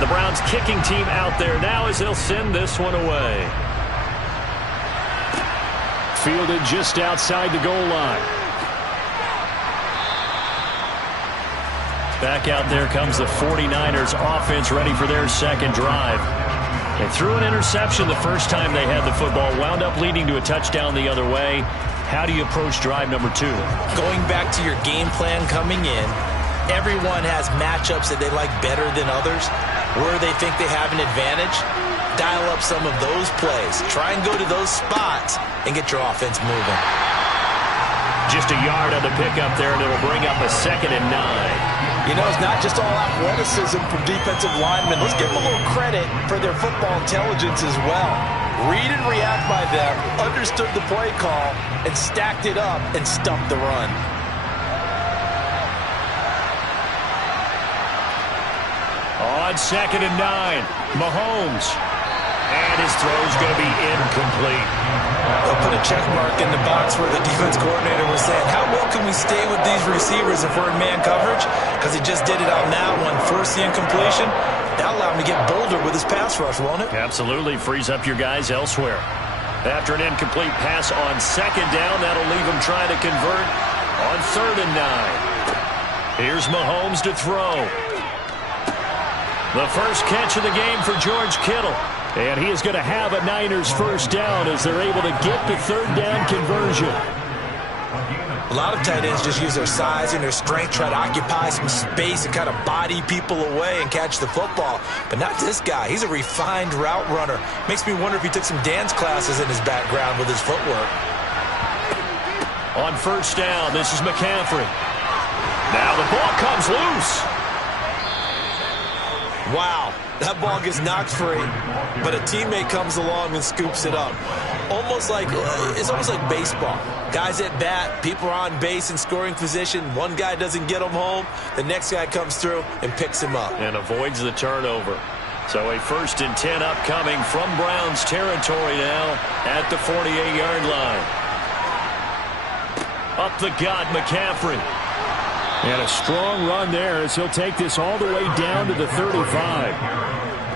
The Browns kicking team out there now as they'll send this one away. Fielded just outside the goal line. Back out there comes the 49ers offense ready for their second drive. They threw an interception the first time they had the football, wound up leading to a touchdown the other way. How do you approach drive number 2? Going back to your game plan coming in, everyone has matchups that they like better than others, where they think they have an advantage. dial up some of those plays. Try and go to those spots and get your offense moving. Just a yard on the pickup there, and it'll bring up a 2nd and 9. You know, it's not just all athleticism from defensive linemen. Let's give them a little credit for their football intelligence as well. Read and react by them, understood the play call, and stacked it up and stumped the run. On 2nd and 9, Mahomes. And his throw's going to be incomplete. They'll put a check mark in the box where the defense coordinator was saying, how well can we stay with these receivers if we're in man coverage? Because he just did it on that one. Force the incompletion. That'll allow him to get bolder with his pass rush, won't it? Absolutely. Frees up your guys elsewhere. After an incomplete pass on 2nd down, that'll leave him trying to convert on 3rd and 9. Here's Mahomes to throw. The first catch of the game for George Kittle. And he is going to have a Niners first down as they're able to get the 3rd down conversion. A lot of tight ends just use their size and their strength, try to occupy some space and kind of body people away and catch the football. But not this guy. He's a refined route runner. Makes me wonder if he took some dance classes in his background with his footwork. On 1st down, this is McCaffrey. Now the ball comes loose. Wow, that ball gets knocked free, but a teammate comes along and scoops it up. It's almost like baseball. Guys at bat, people are on base in scoring position. One guy doesn't get him home. The next guy comes through and picks him up. And avoids the turnover. So a 1st and 10 upcoming from Browns territory now at the 48-yard line. Up the gut, McCaffrey. And a strong run there as he'll take this all the way down to the 35.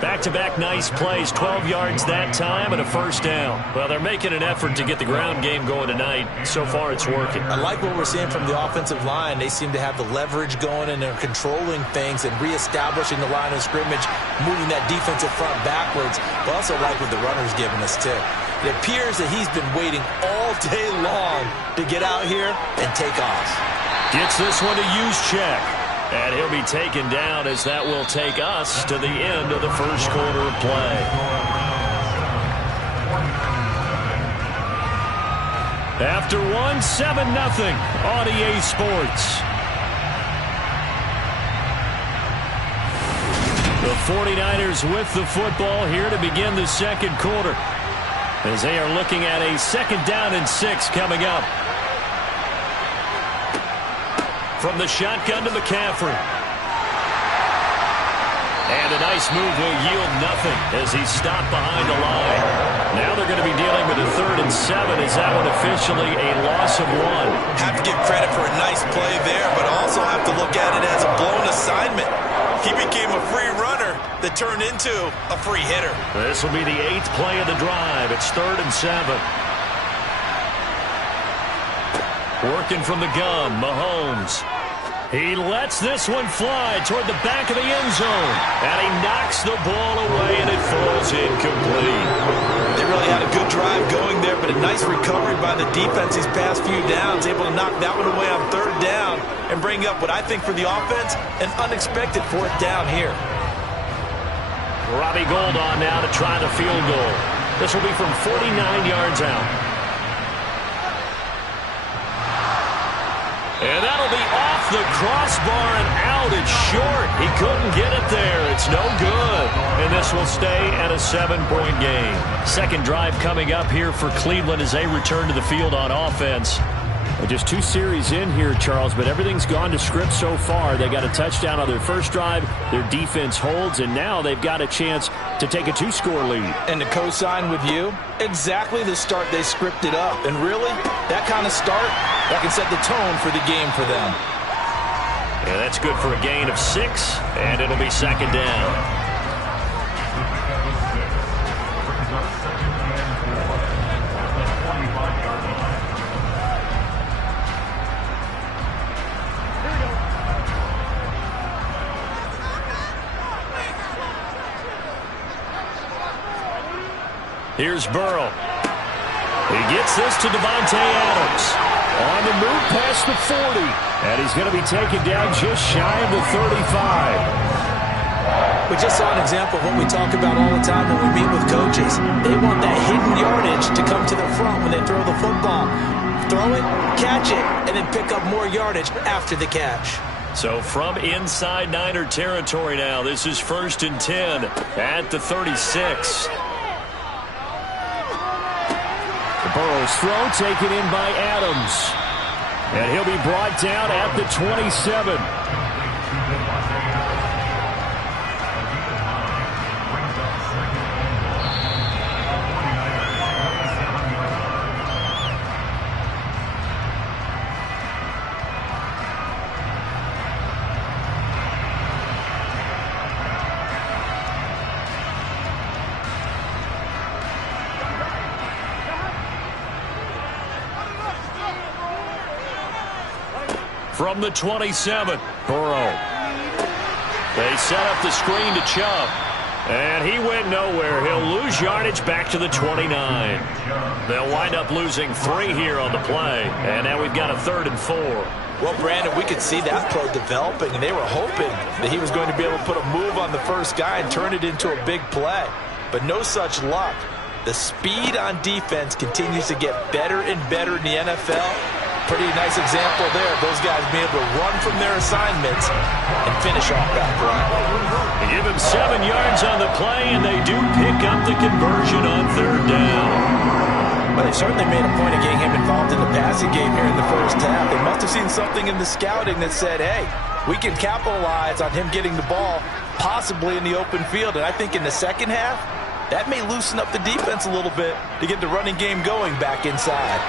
Back-to-back nice plays, 12 yards that time and a 1st down. Well, they're making an effort to get the ground game going tonight. So far, it's working. I like what we're seeing from the offensive line. They seem to have the leverage going, and they're controlling things and reestablishing the line of scrimmage, moving that defensive front backwards. But also like what the runner's giving us, too. It appears that he's been waiting all day long to get out here and take off. Gets this one to Juszczyk. And he'll be taken down as that will take us to the end of the 1st quarter of play. After 7-0 on EA Sports. The 49ers with the football here to begin the 2nd quarter, as they are looking at a 2nd down and 6 coming up. From the shotgun to McCaffrey. And a nice move will yield nothing as he's stopped behind the line. Now they're going to be dealing with a 3rd and 7. Is that one officially a loss of 1? Have to give credit for a nice play there, but also have to look at it as a blown assignment. He became a free runner that turned into a free hitter. This will be the 8th play of the drive. It's 3rd and 7. Working from the gun, Mahomes. He lets this one fly toward the back of the end zone. And he knocks the ball away, and it falls incomplete. They really had a good drive going there, but a nice recovery by the defense these past few downs, able to knock that one away on 3rd down and bring up what I think for the offense, an unexpected 4th down here. Robbie Gould on now to try the field goal. This will be from 49 yards out. And that'll be off the crossbar and out. It's short. He couldn't get it there. It's no good. And this will stay at a 7-point game. 2nd drive coming up here for Cleveland as they return to the field on offense. Well, just 2 series in here, Charles, but everything's gone to script so far. They got a touchdown on their 1st drive. Their defense holds, and now they've got a chance to take a 2-score lead. And to co-sign with you, exactly the start they scripted up. And really, that kind of start, that can set the tone for the game for them. Yeah, that's good for a gain of 6, and it'll be 2nd down. Here's Burrow. He gets this to Davante Adams. On the move past the 40. And he's going to be taken down just shy of the 35. We just saw an example of what we talk about all the time when we meet with coaches. They want that hidden yardage to come to the front when they throw the football. Throw it, catch it, and then pick up more yardage after the catch. So from inside Niner territory now, this is 1st and 10 at the 36. The Burrow's throw taken in by Adams. And he'll be brought down at the 27. From the 27, Burrow. They set up the screen to Chubb. And he went nowhere. He'll lose yardage back to the 29. They'll wind up losing 3 here on the play. And now we've got a 3rd and 4. Well, Brandon, we could see that play developing, and they were hoping that he was going to be able to put a move on the first guy and turn it into a big play. But no such luck. The speed on defense continues to get better and better in the NFL. Pretty nice example there of those guys being able to run from their assignments and finish off that play. They give him 7 yards on the play, and they do pick up the conversion on 3rd down. Well, they certainly made a point of getting him involved in the passing game here in the first half. They must have seen something in the scouting that said, hey, we can capitalize on him getting the ball possibly in the open field. And I think in the second half, that may loosen up the defense a little bit to get the running game going back inside.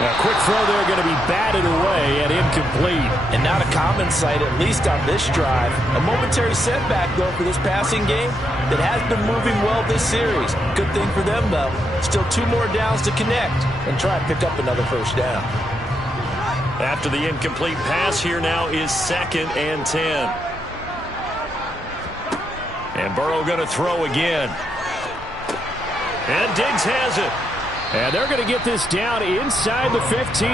A quick throw there going to be batted away and incomplete. And not a common sight, at least on this drive. A momentary setback, though, for this passing game that has been moving well this series. Good thing for them, though. Still 2 more downs to connect and try and pick up another first down. After the incomplete pass, here now is 2nd and 10. And Burrow going to throw again. And Diggs has it. And they're going to get this down inside the 15.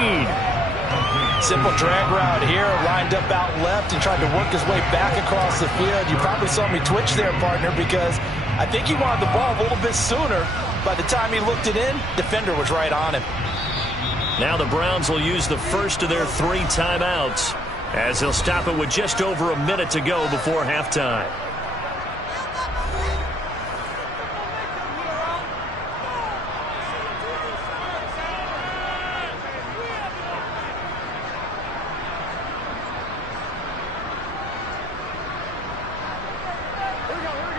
Simple drag route here, lined up out left and tried to work his way back across the field. You probably saw me twitch there, partner, because I think he wanted the ball a little bit sooner. By the time he looked it in, defender was right on him. Now the Browns will use the first of their 3 timeouts as they'll stop it with just over a minute to go before halftime.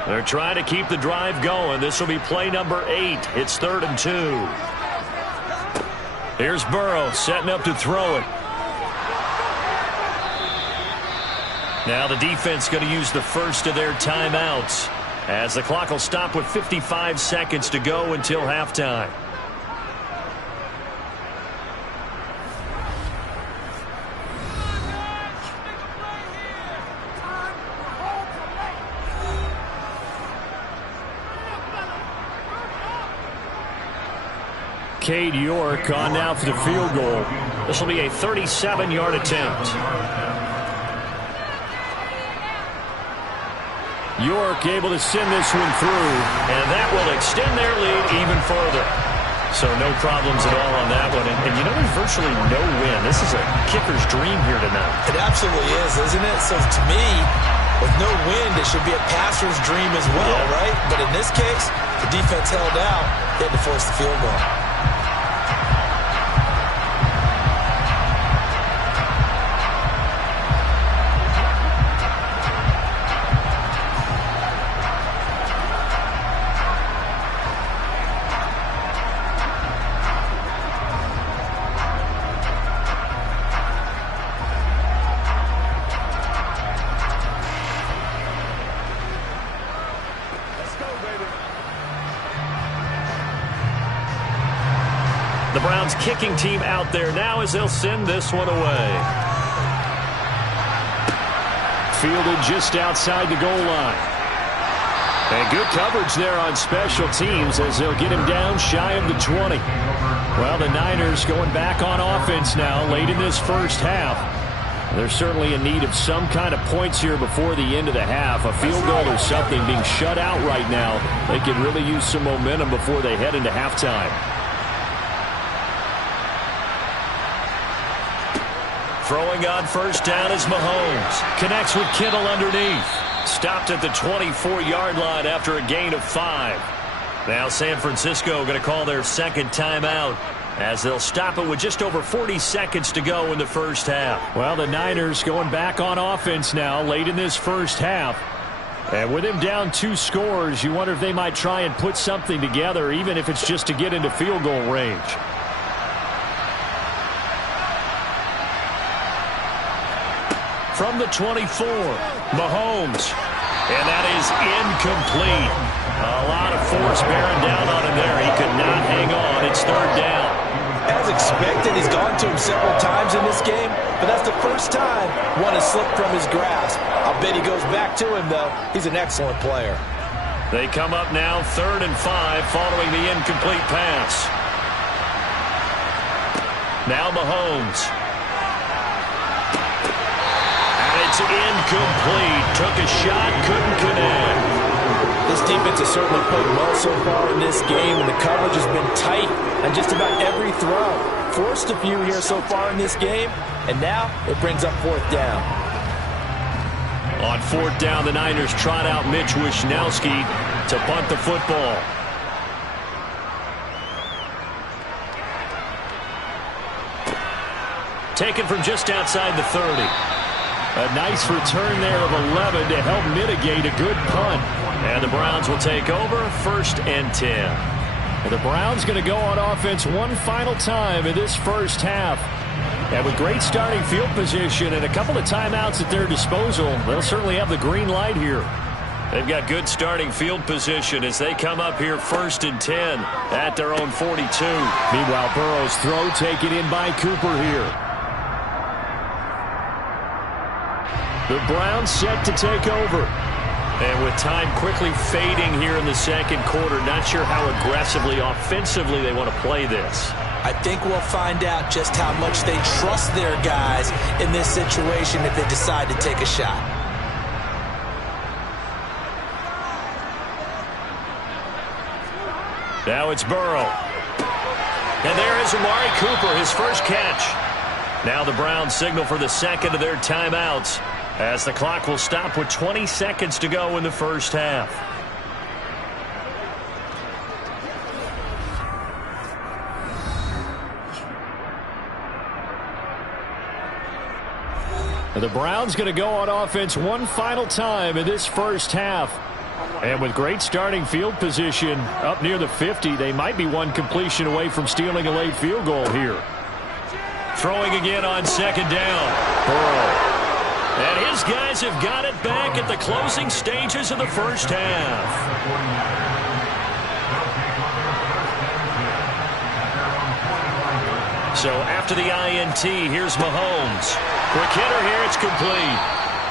They're trying to keep the drive going. This will be play number 8. It's 3rd and 2. Here's Burrow setting up to throw it. Now the defense going to use the first of their timeouts as the clock will stop with 55 seconds to go until halftime. Cade York on now for the field goal. This will be a 37-yard attempt. York able to send this one through. And that will extend their lead even further. So no problems at all on that one. And you know, there's virtually no win. This is a kicker's dream here tonight. It absolutely is, isn't it? So to me, with no wind, it should be a passer's dream as well, right? But in this case, the defense held out. They had to force the field goal. The Browns kicking team out there now as they'll send this one away. Fielded just outside the goal line. And good coverage there on special teams as they'll get him down shy of the 20. Well, the Niners going back on offense now late in this first half. They're certainly in need of some kind of points here before the end of the half. A field goal or something. Being shut out right now, they could really use some momentum before they head into halftime. Throwing on first down is Mahomes. Connects with Kittle underneath. Stopped at the 24-yard line after a gain of 5. Now San Francisco going to call their second timeout, as they'll stop it with just over 40 seconds to go in the first half. Well, the Niners going back on offense now late in this first half. And with him down 2 scores, you wonder if they might try and put something together, even if it's just to get into field goal range. From the 24, Mahomes. And that is incomplete. A lot of force bearing down on him there. He could not hang on. It's third down. As expected, he's gone to him several times in this game, but that's the first time one has slipped from his grasp. I'll bet he goes back to him, though. He's an excellent player. They come up now 3rd and 5 following the incomplete pass. Now Mahomes. And it's incomplete. Took a shot, couldn't connect. This defense has certainly played well so far in this game, and the coverage has been tight on just about every throw. Forced a few here so far in this game, and now it brings up 4th down. On 4th down, the Niners trot out Mitch Wishnowski to punt the football. Taken from just outside the 30. A nice return there of 11 to help mitigate a good punt. And the Browns will take over 1st and 10. And the Browns going to go on offense one final time in this first half. And with great starting field position and a couple of timeouts at their disposal, they'll certainly have the green light here. They've got good starting field position as they come up here 1st and 10 at their own 42. Meanwhile, Burrow's throw taken in by Cooper here. The Browns set to take over. And with time quickly fading here in the second quarter, not sure how aggressively, offensively they want to play this. I think we'll find out just how much they trust their guys in this situation if they decide to take a shot. Now it's Burrow. And there is Amari Cooper, his first catch. Now the Browns signal for the second of their timeouts, as the clock will stop with 20 seconds to go in the first half. The Browns going to go on offense one final time in this first half. And with great starting field position up near the 50, they might be one completion away from stealing a late field goal here. Throwing again on 2nd down. Burrow. And his guys have got it back at the closing stages of the first half. So after the INT, here's Mahomes. Quick hitter here, it's complete.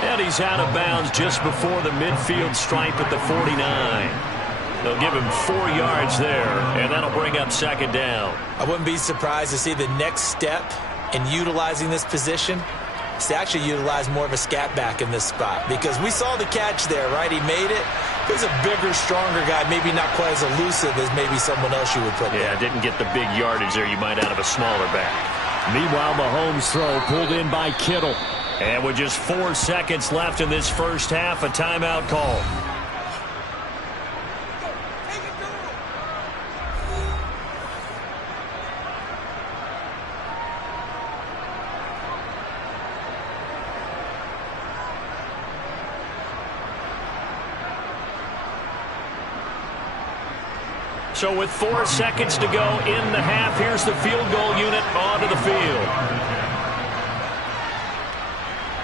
And he's out of bounds just before the midfield stripe at the 49. They'll give him 4 yards there, and that'll bring up 2nd down. I wouldn't be surprised to see the next step in utilizing this position is to actually utilize more of a scat back in this spot, because we saw the catch there, right? He made it. He's a bigger, stronger guy, maybe not quite as elusive as maybe someone else you would put there. Yeah, didn't get the big yardage there you might out of a smaller back. Meanwhile, Mahomes' throw pulled in by Kittle. And with just 4 seconds left in this first half, a timeout call. So with 4 seconds to go in the half, here's the field goal unit onto the field.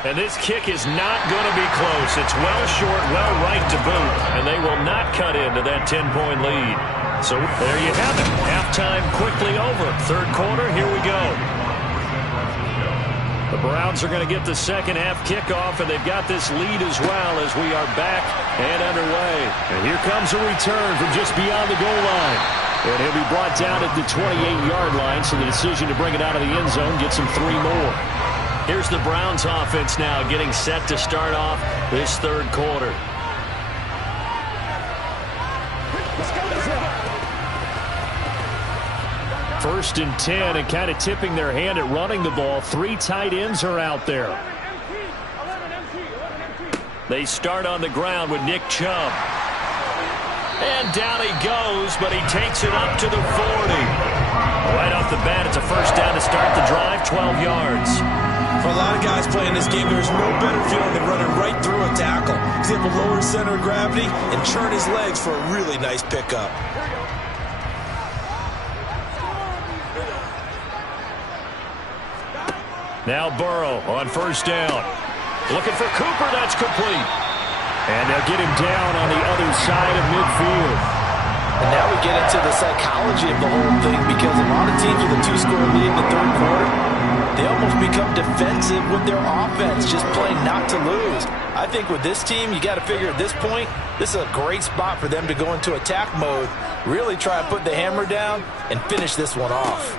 And this kick is not going to be close. It's well short, well right to boot, and they will not cut into that 10-point lead. So there you have it. Halftime quickly over. Third quarter, here we go. The Browns are going to get the second half kickoff, and they've got this lead as well as we are back and underway. And here comes a return from just beyond the goal line. And he'll be brought down at the 28-yard line, so the decision to bring it out of the end zone gets him 3 more. Here's the Browns offense now getting set to start off this third quarter. First and 10, and kind of tipping their hand at running the ball. 3 tight ends are out there. They start on the ground with Nick Chubb. And down he goes, but he takes it up to the 40. Right off the bat, it's a first down to start the drive, 12 yards. For a lot of guys playing this game, there's no better feeling than running right through a tackle. He's able to lower his center of gravity and churn his legs for a really nice pickup. Now Burrow on first down. Looking for Cooper, that's complete. And they'll get him down on the other side of midfield. And now we get into the psychology of the whole thing, because a lot of teams with a 2-score lead in the third quarter, they almost become defensive with their offense, just playing not to lose. I think with this team, you got to figure at this point, this is a great spot for them to go into attack mode, really try to put the hammer down and finish this one off.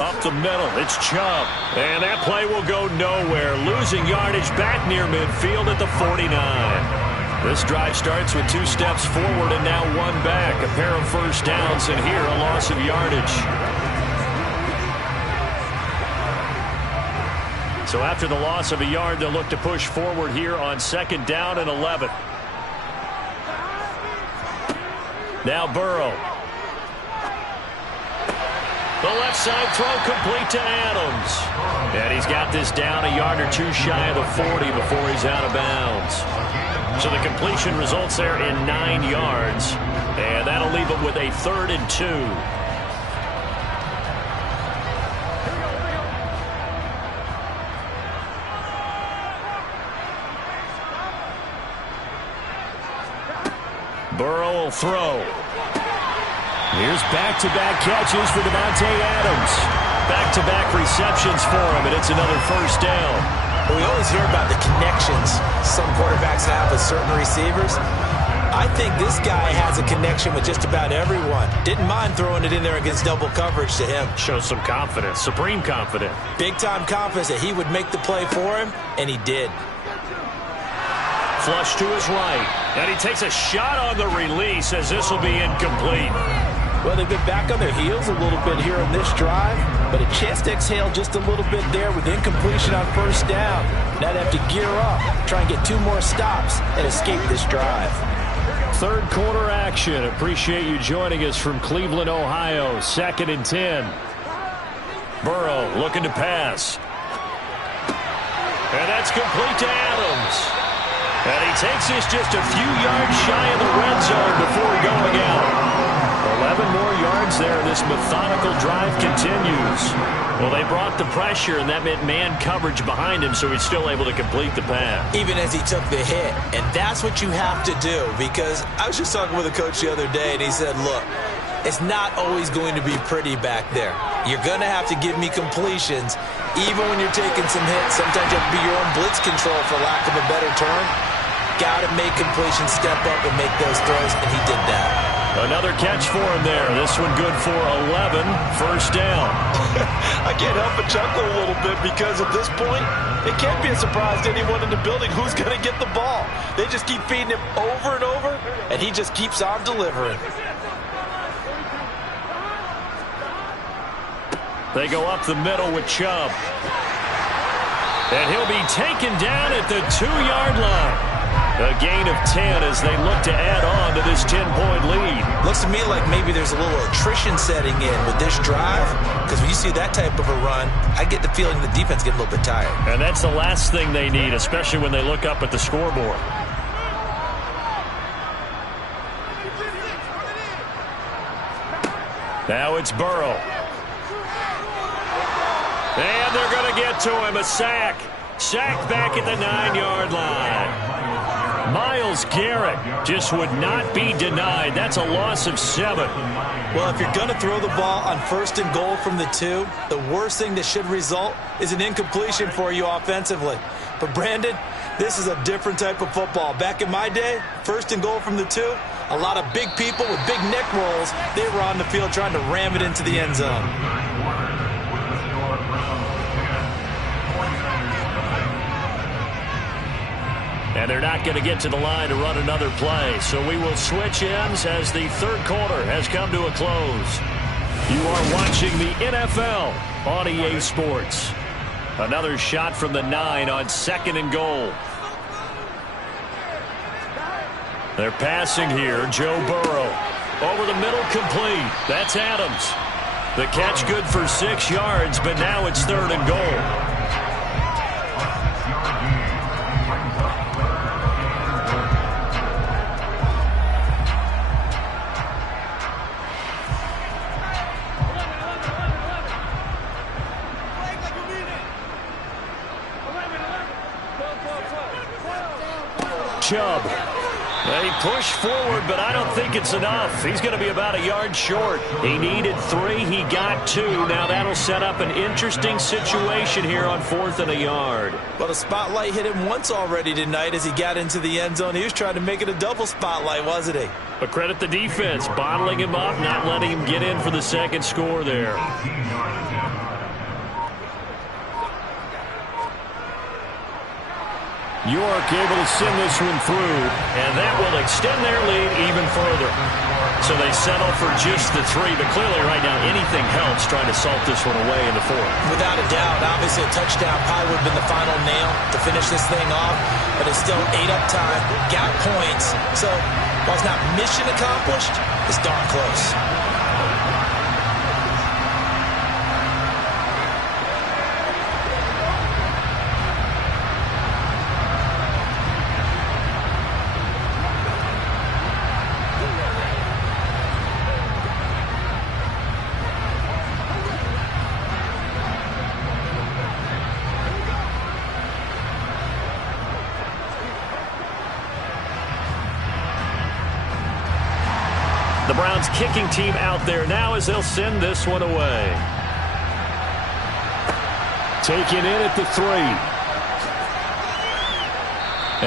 Up the middle, it's Chubb. And that play will go nowhere. Losing yardage back near midfield at the 49. This drive starts with 2 steps forward and now 1 back. A pair of first downs, and here a loss of yardage. So after the loss of a yard, they'll look to push forward here on second down and 11. Now Burrow. The left side throw complete to Adams. And he's got this down a yard or 2 shy of the 40 before he's out of bounds. So the completion results there in 9 yards. And that'll leave him with a 3rd and 2. Burrow will throw. Here's back-to-back catches for Davante Adams. Back-to-back receptions for him, and it's another first down. Well, we always hear about the connections some quarterbacks have with certain receivers. I think this guy has a connection with just about everyone. Didn't mind throwing it in there against double coverage to him. Shows some confidence, supreme confidence. Big-time confidence that he would make the play for him, and he did. Flush to his right, and he takes a shot on the release as this will be incomplete. Well, they've been back on their heels a little bit here on this drive, but a chance to exhale just a little bit there with incompletion on first down. Now they have to gear up, try and get 2 more stops, and escape this drive. Third quarter action. Appreciate you joining us from Cleveland, Ohio. 2nd and 10. Burrow looking to pass. And that's complete to Adams. And he takes this just a few yards shy of the red zone before going out. 11 more yards there. This methodical drive continues. Well, they brought the pressure, and that meant man coverage behind him, so he's still able to complete the pass. Even as he took the hit. And that's what you have to do, because I was just talking with a coach the other day, and he said, look, it's not always going to be pretty back there. You're going to have to give me completions, even when you're taking some hits. Sometimes you have to be your own blitz control, for lack of a better term. Got to make completions, step up, and make those throws, and he did that. Another catch for him there. This one good for 11. First down. I can't help but chuckle a little bit, because at this point, it can't be a surprise to anyone in the building who's going to get the ball. They just keep feeding him over and over, and he just keeps on delivering. They go up the middle with Chubb. And he'll be taken down at the 2-yard line. A gain of 10 as they look to add on to this 10-point lead. Looks to me like maybe there's a little attrition setting in with this drive, because when you see that type of a run, I get the feeling the defense getting a little bit tired. And that's the last thing they need, especially when they look up at the scoreboard. Now it's Burrow. And they're going to get to him. A sack. Sacked back at the 9-yard line. Myles Garrett just would not be denied. That's a loss of 7. Well, if you're going to throw the ball on 1st and goal from the 2, the worst thing that should result is an incompletion for you offensively. But, Brandon, this is a different type of football. Back in my day, 1st and goal from the 2, a lot of big people with big neck rolls, they were on the field trying to ram it into the end zone. And they're not going to get to the line to run another play. So we will switch ends as the third quarter has come to a close. You are watching the NFL on EA Sports. Another shot from the 9 on 2nd and goal. They're passing here. Joe Burrow. Over the middle, complete. That's Adams. The catch good for 6 yards, but now it's 3rd and goal. Chubb. They push forward, but I don't think it's enough. He's going to be about a yard short. He needed 3. He got 2. Now that'll set up an interesting situation here on 4th and a yard. Well, the spotlight hit him once already tonight as he got into the end zone. He was trying to make it a double spotlight, wasn't he? But credit the defense, bottling him up, not letting him get in for the second score there. York able to send this one through, and that will extend their lead even further. So they settle for just the 3, but clearly right now anything helps trying to salt this one away in the 4th. Without a doubt, obviously a touchdown probably would have been the final nail to finish this thing off, but it's still 8 up time, got points, so while it's not mission accomplished, it's darn close. The Browns kicking team out there now as they'll send this one away. Taken in at the 3.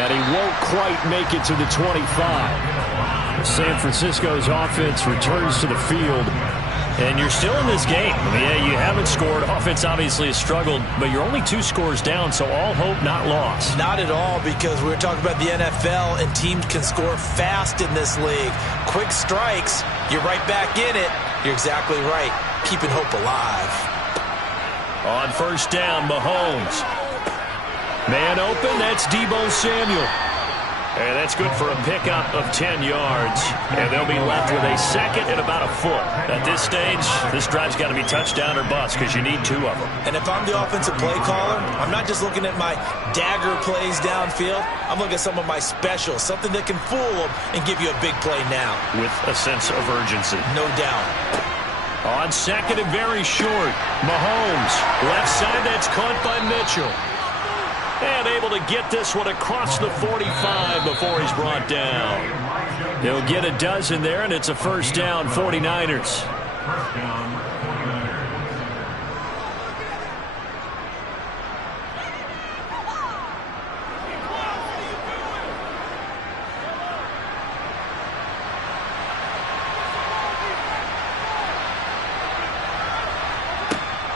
And he won't quite make it to the 25. San Francisco's offense returns to the field. And you're still in this game. I mean, yeah, you haven't scored. Offense obviously has struggled, but you're only 2 scores down, so all hope not lost. Not at all, because we were talking about the NFL, and teams can score fast in this league. Quick strikes, you're right back in it. You're exactly right. Keeping hope alive. On 1st down, Mahomes. Man open, that's Deebo Samuel. And that's good for a pickup of 10 yards. And they'll be left with a 2nd and about a foot. At this stage, this drive's got to be touchdown or bust because you need 2 of them. And if I'm the offensive play caller, I'm not just looking at my dagger plays downfield. I'm looking at some of my specials, something that can fool them and give you a big play now. With a sense of urgency. No doubt. On 2nd and very short, Mahomes. Left side, that's caught by Mitchell. And able to get this one across the 45 before he's brought down. They'll get a dozen there, and it's a 1st down, 49ers. First down, 49ers.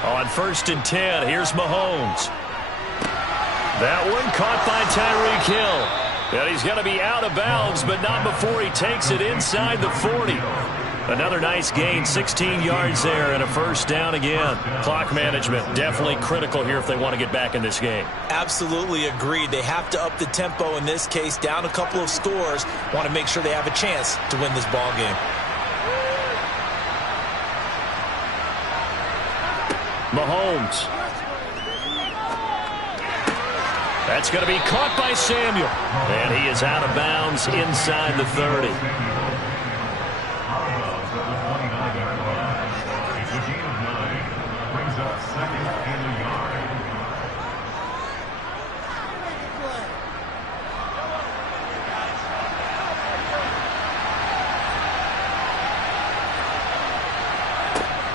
On 1st and 10, here's Mahomes. That one caught by Tyreek Hill. And he's going to be out of bounds, but not before he takes it inside the 40. Another nice gain, 16 yards there, and a 1st down again. Clock management definitely critical here if they want to get back in this game. Absolutely agreed. They have to up the tempo in this case, down a couple of scores. Want to make sure they have a chance to win this ball game. Mahomes. That's going to be caught by Samuel. And he is out of bounds inside the 30. It's a gain of 9. Brings up 2nd and a yard.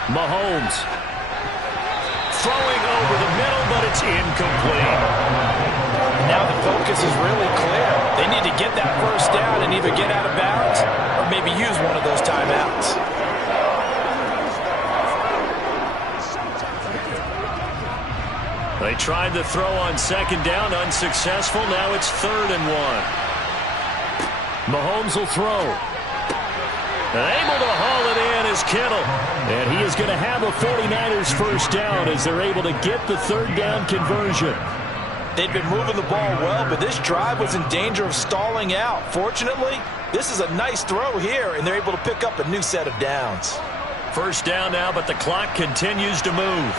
Mahomes. Throwing over the middle, but it's incomplete. Now the focus is really clear. They need to get that 1st down and either get out of bounds or maybe use one of those timeouts. They tried the throw on second down, unsuccessful. Now it's 3rd and 1. Mahomes will throw. Able to haul it in is Kittle. And he is going to have a 49ers first down as they're able to get the 3rd down conversion. They've been moving the ball well, but this drive was in danger of stalling out. Fortunately, this is a nice throw here, and they're able to pick up a new set of downs. First down now, but the clock continues to move.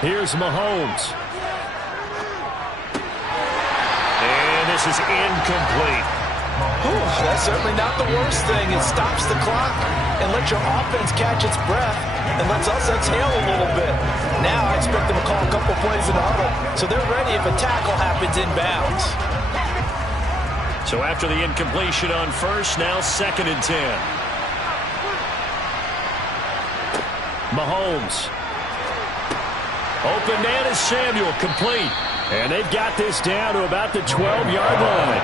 Here's Mahomes. And this is incomplete. Whew, that's certainly not the worst thing. It stops the clock and lets your offense catch its breath and lets us exhale a little bit. Now I expect them to call a couple plays in the huddle so they're ready if a tackle happens inbounds. So after the incompletion on first, now 2nd and 10. Mahomes. Open man is Samuel, complete. And they've got this down to about the 12-yard line.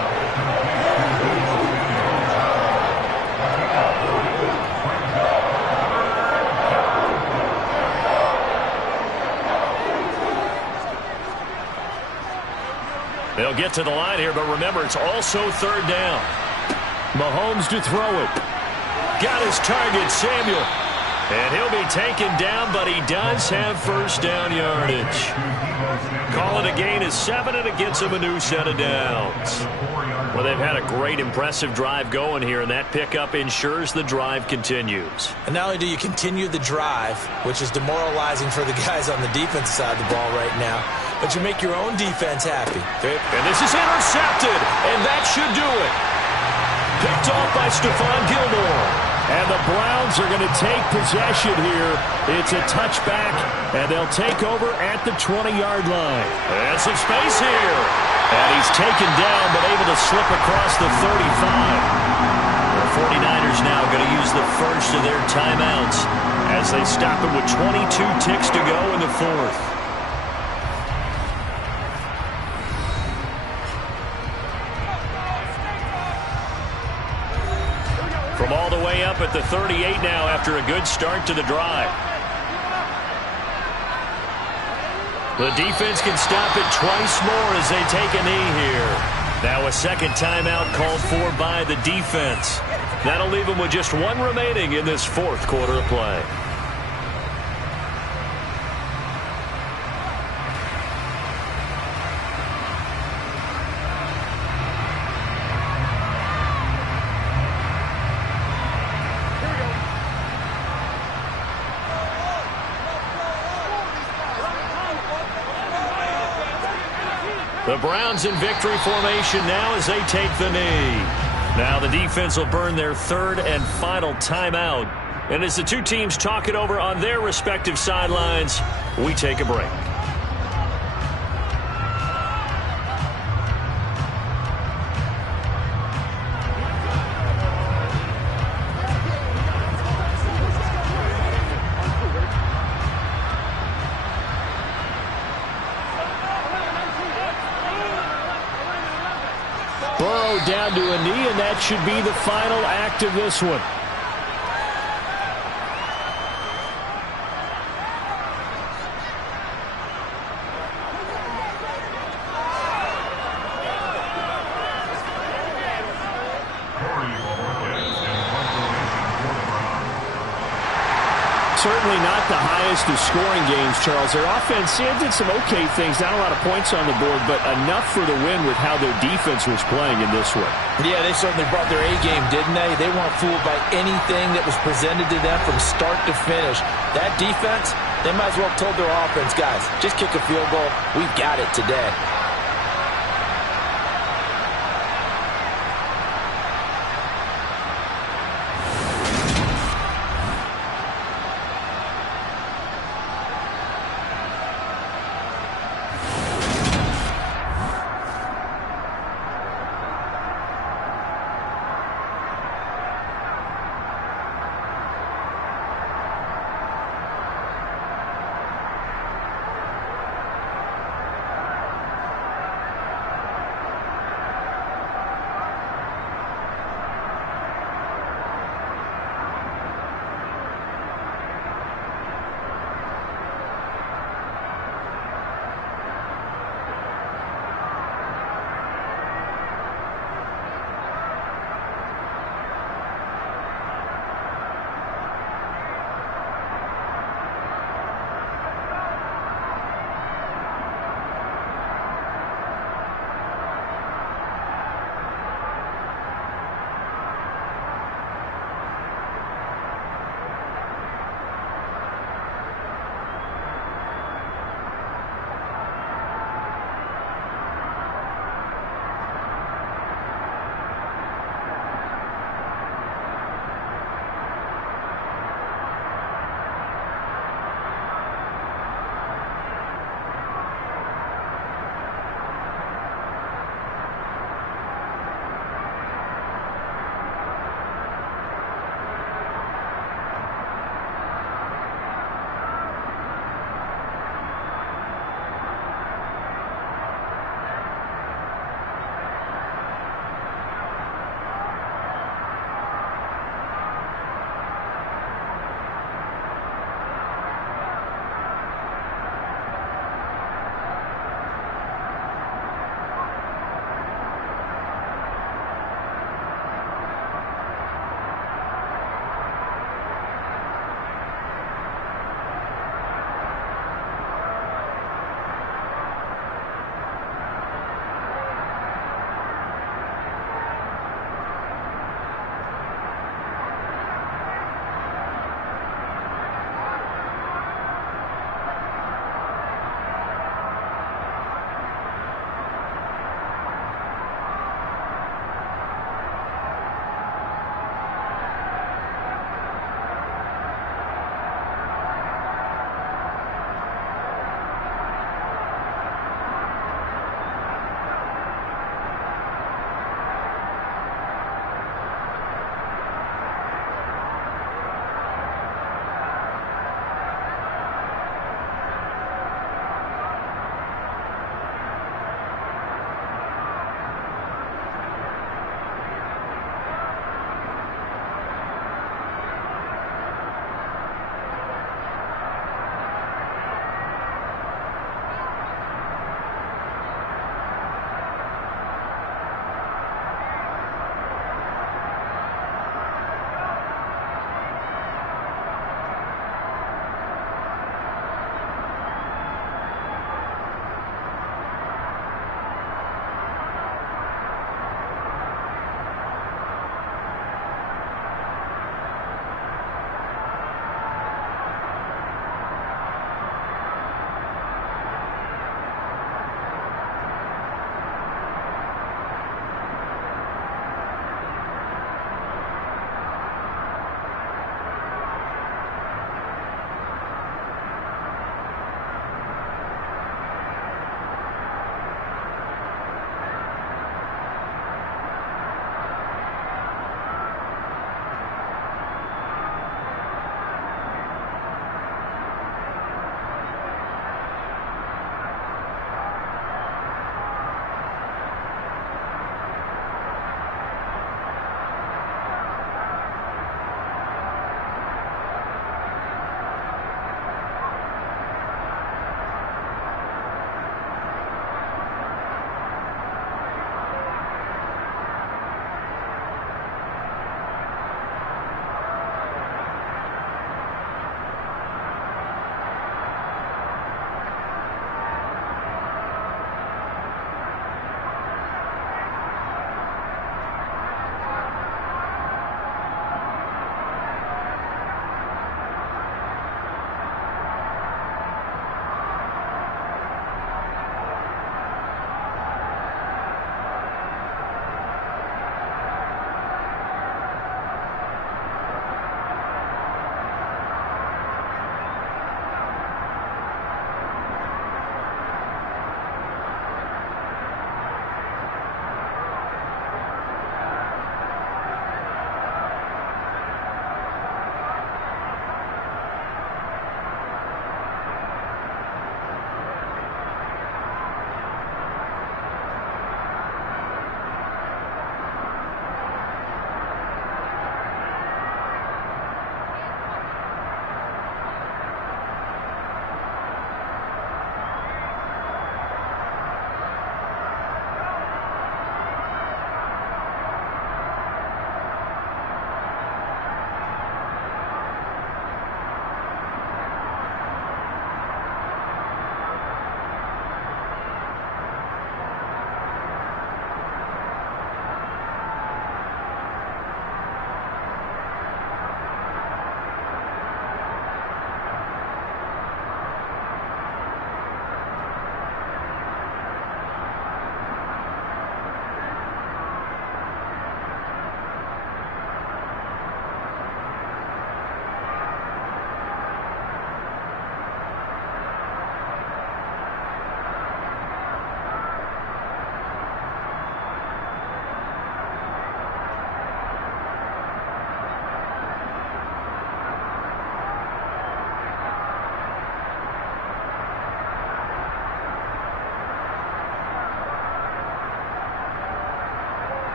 They'll get to the line here, but remember, it's also 3rd down. Mahomes to throw it. Got his target, Samuel. And he'll be taken down, but he does have first down yardage. Call it a gain of 7, and it gets him a new set of downs. Well, they've had a great, impressive drive going here, and that pickup ensures the drive continues. And not only do you continue the drive, which is demoralizing for the guys on the defense side of the ball right now, but you make your own defense happy. And this is intercepted, and that should do it. Picked off by Stephon Gilmore. And the Browns are going to take possession here. It's a touchback, and they'll take over at the 20-yard line. And some space here. And he's taken down, but able to slip across the 35. The 49ers now going to use the first of their timeouts as they stop it with 22 ticks to go in the 4th. From all the way up at the 38 now after a good start to the drive. The defense can stop it twice more as they take a knee here. Now a second timeout called for by the defense. That'll leave them with just 1 remaining in this 4th quarter of play. The Browns in victory formation now as they take the knee. Now the defense will burn their 3rd and final timeout. And as the two teams talk it over on their respective sidelines, we take a break. Burrow down to a knee, and that should be the final act of this one. Certainly not the highest of scoring games, Charles. Their offense did some okay things, not a lot of points on the board, but enough for the win with how their defense was playing in this one. Yeah, they certainly brought their A game, didn't they? They weren't fooled by anything that was presented to them from start to finish. That defense, they might as well have told their offense, guys, just kick a field goal. We've got it today.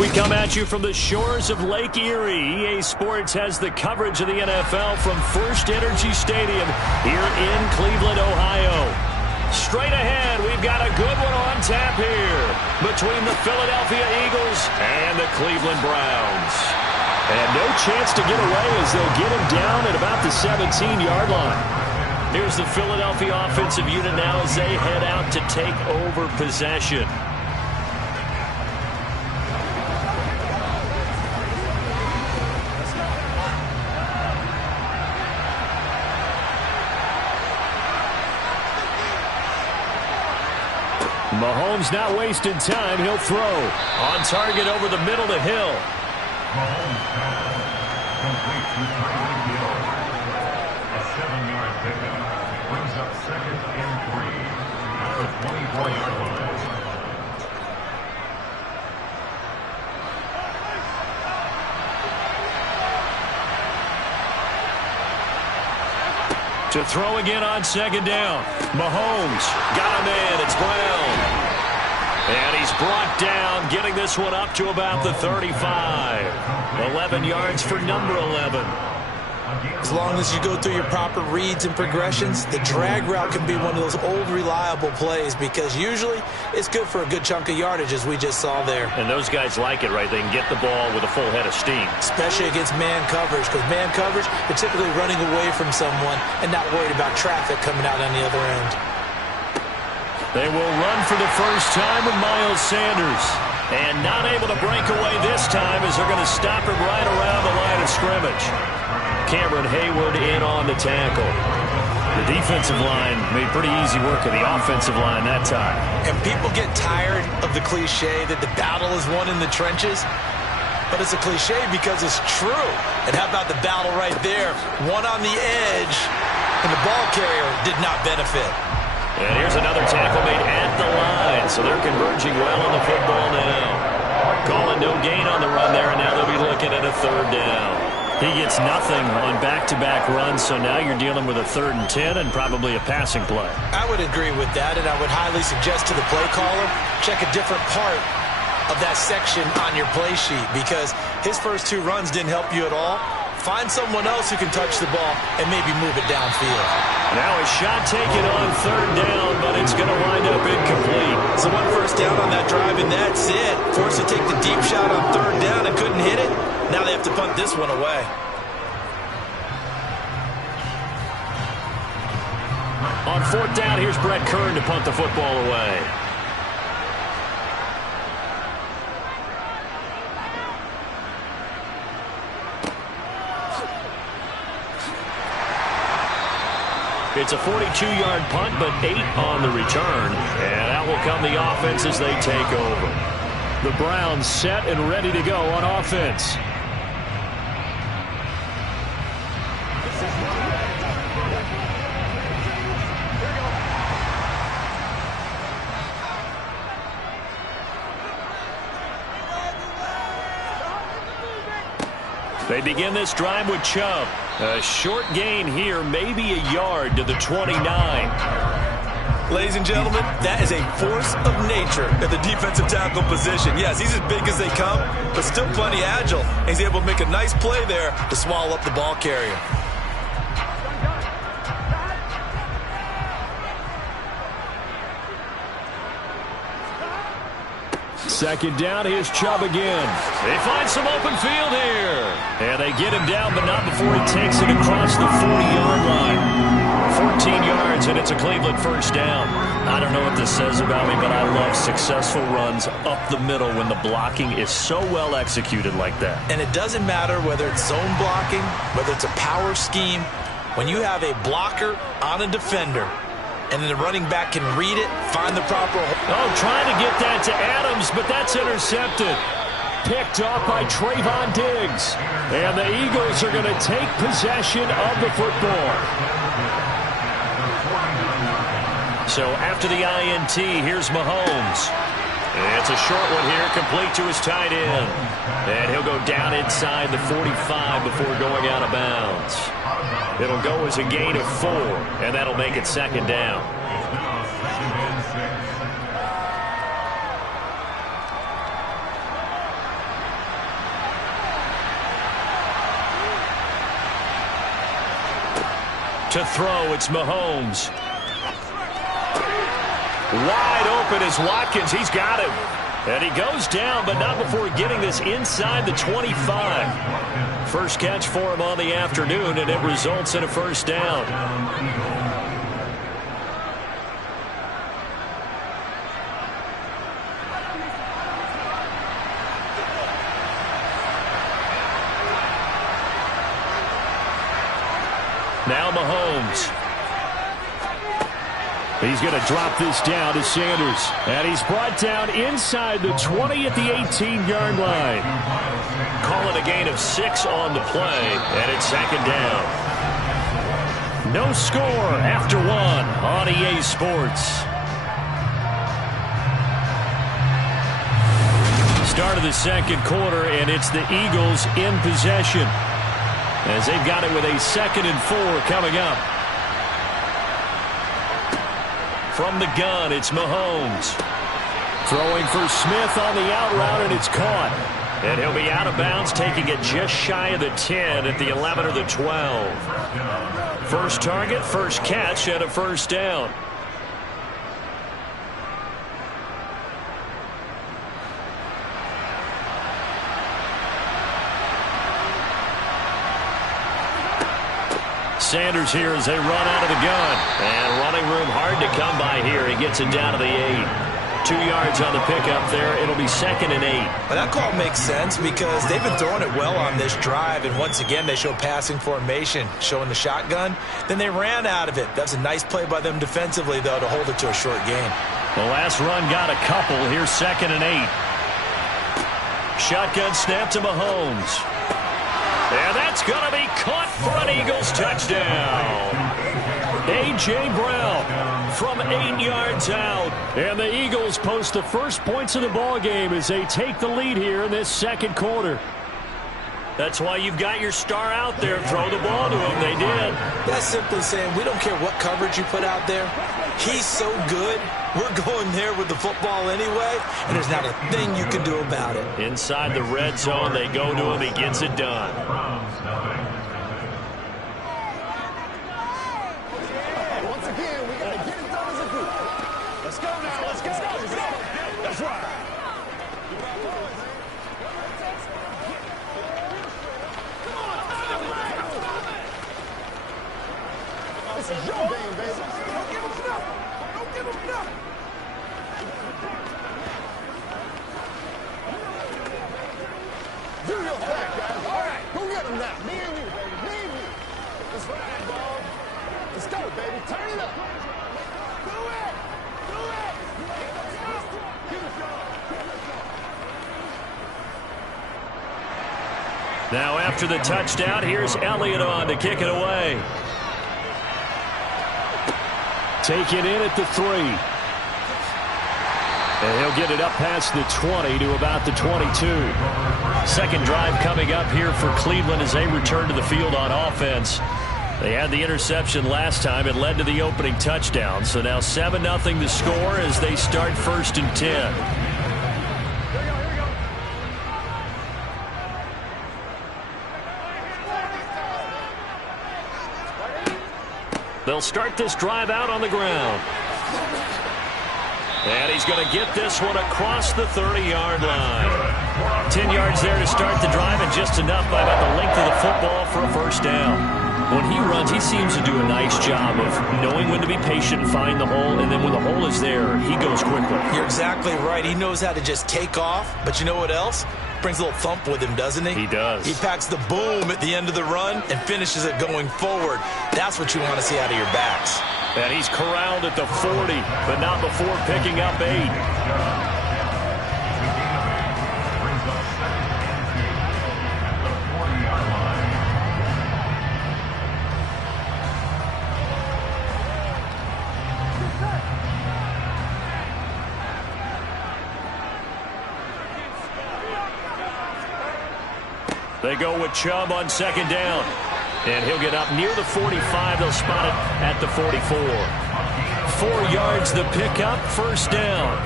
We come at you from the shores of Lake Erie. EA Sports has the coverage of the NFL from First Energy Stadium here in Cleveland, Ohio. Straight ahead, we've got a good one on tap here between the Philadelphia Eagles and the Cleveland Browns. And no chance to get away as they'll get him down at about the 17-yard line. Here's the Philadelphia offensive unit now as they head out to take over possession. Mahomes not wasting time. He'll throw. On target over the middle to Hill. Mahomes passes. Complete to Tyreek Hill. A 7-yard pickup. Brings up 2nd and 3. At the 24-yard line. To throw again on 2nd down. Mahomes got him in. It's Brown. And he's brought down, getting this one up to about the 35. 11 yards for number 11. As long as you go through your proper reads and progressions, the drag route can be one of those old reliable plays because usually it's good for a good chunk of yardage as we just saw there. And those guys like it, right? They can get the ball with a full head of steam. Especially against man coverage, because man coverage, you're typically running away from someone and not worried about traffic coming out on the other end. They will run for the first time with Miles Sanders. And not able to break away this time as they're going to stop him right around the line of scrimmage. Cameron Hayward in on the tackle. The defensive line made pretty easy work of the offensive line that time. And people get tired of the cliche that the battle is won in the trenches. But it's a cliche because it's true. And how about the battle right there? One on the edge, and the ball carrier did not benefit. And here's another tackle made at the line. So they're converging well on the football now. Calling no gain on the run there, and now they'll be looking at a 3rd down. He gets nothing on back-to-back runs, so now you're dealing with a 3rd and 10 and probably a passing play. I would agree with that, and I would highly suggest to the play caller, check a different part of that section on your play sheet because his first 2 runs didn't help you at all. Find someone else who can touch the ball and maybe move it downfield. Now a shot taken on 3rd down, but it's going to wind up incomplete. So 1 first down on that drive, and that's it. Forced to take the deep shot on 3rd down and couldn't hit it. Now they have to punt this one away. On 4th down, here's Brett Kern to punt the football away. It's a 42-yard punt, but 8 on the return. And that will come the offense as they take over. The Browns set and ready to go on offense. They begin this drive with Chubb. A short gain here, maybe a yard to the 29. Ladies and gentlemen, that is a force of nature at the defensive tackle position. Yes, he's as big as they come, but still plenty agile. He's able to make a nice play there to swallow up the ball carrier. Second down, here's Chubb again. They find some open field here. And they get him down, but not before he takes it across the 40-yard line. 14 yards, and it's a Cleveland first down. I don't know what this says about me, but I love successful runs up the middle when the blocking is so well executed like that. And it doesn't matter whether it's zone blocking, whether it's a power scheme. When you have a blocker on a defender, and then the running back can read it, find the proper... Oh, trying to get that to Adams, but that's intercepted. Picked off by Trayvon Diggs. And the Eagles are going to take possession of the football. So after the INT, here's Mahomes. It's a short one here, complete to his tight end. And he'll go down inside the 45 before going out of bounds. It'll go as a gain of 4, and that'll make it second down. To throw, it's Mahomes. Wide open is Watkins. He's got him. And he goes down, but not before getting this inside the 25. First catch for him on the afternoon, and it results in a first down. Now Mahomes. He's going to drop this down to Sanders. And he's brought down inside the 20 at the 18-yard line. Call it a gain of 6 on the play, and it's second down. No score after 1 on EA Sports. Start of the second quarter, and it's the Eagles in possession, as they've got it with a 2nd and 4 coming up. From the gun, it's Mahomes. Throwing for Smith on the out route, and it's caught. And he'll be out of bounds, taking it just shy of the 10 at the 11 or the 12. First target, first catch, and a first down. Sanders here as they run out of the gun. And running room hard to come by here. He gets it down to the 8. 2 yards on the pickup there. It'll be 2nd and 8. Well, that call makes sense because they've been throwing it well on this drive. And once again, they show passing formation, showing the shotgun. Then they ran out of it. That's a nice play by them defensively, though, to hold it to a short gain. The last run got a couple. Here's 2nd and 8. Shotgun snap to Mahomes. And that's going to be caught for an Eagles touchdown. A.J. Brown from 8 yards out. And the Eagles post the first points of the ball game as they take the lead here in this second quarter. That's why you've got your star out there. Throw the ball to him. They did. That's simply saying we don't care what coverage you put out there. He's so good. We're going there with the football anyway, and there's not a thing you can do about it. Inside the red zone, they go to him. He gets it done. Once again, we got to get it done as a group. Let's go now. Let's go. Let's go. That's right. This is your game, baby. Don't give him nothing. Don't give him nothing. Do your thing, guys. All right. Go get him now. Me and you, baby. Me and you. That's right, dog. Let's go, baby. Turn it up. Do it. Do it. Give it, dog. Now after the touchdown, here's Elliott on to kick it away. Take it in at the 3. And he'll get it up past the 20 to about the 22. Second drive coming up here for Cleveland as they return to the field on offense. They had the interception last time. It led to the opening touchdown. So now 7-0 the score as they start 1st and 10. They'll start this drive out on the ground. And he's going to get this one across the 30-yard line. 10 yards there to start the drive, and just enough by about the length of the football for a first down. When he runs, he seems to do a nice job of knowing when to be patient and find the hole, and then when the hole is there, he goes quickly. You're exactly right. He knows how to just take off, but you know what else? Brings a little thump with him, doesn't he? He does. He packs the boom at the end of the run and finishes it going forward. That's what you want to see out of your backs. And he's corralled at the 40, but not before picking up 8. They go with Chubb on second down. And he'll get up near the 45. They'll spot it at the 44. 4 yards the pickup, first down.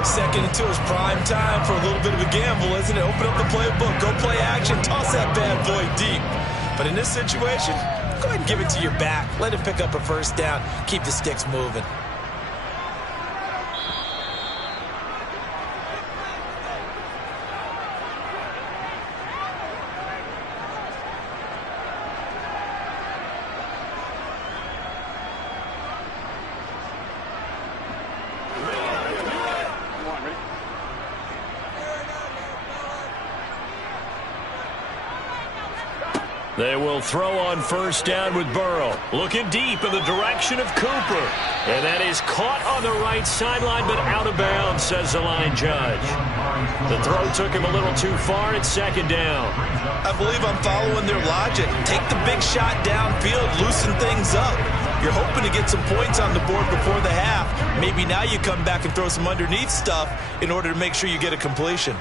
2nd and 2 is prime time for a little bit of a gamble, isn't it? Open up the playbook, go play action, toss that bad boy deep. But in this situation, go ahead and give it to your back. Let him pick up a first down. Keep the sticks moving. They will throw on first down with Burrow. Looking deep in the direction of Cooper. And that is caught on the right sideline, but out of bounds, says the line judge. The throw took him a little too far. It's second down. I believe I'm following their logic. Take the big shot downfield, loosen things up. You're hoping to get some points on the board before the half. Maybe now you come back and throw some underneath stuff in order to make sure you get a completion.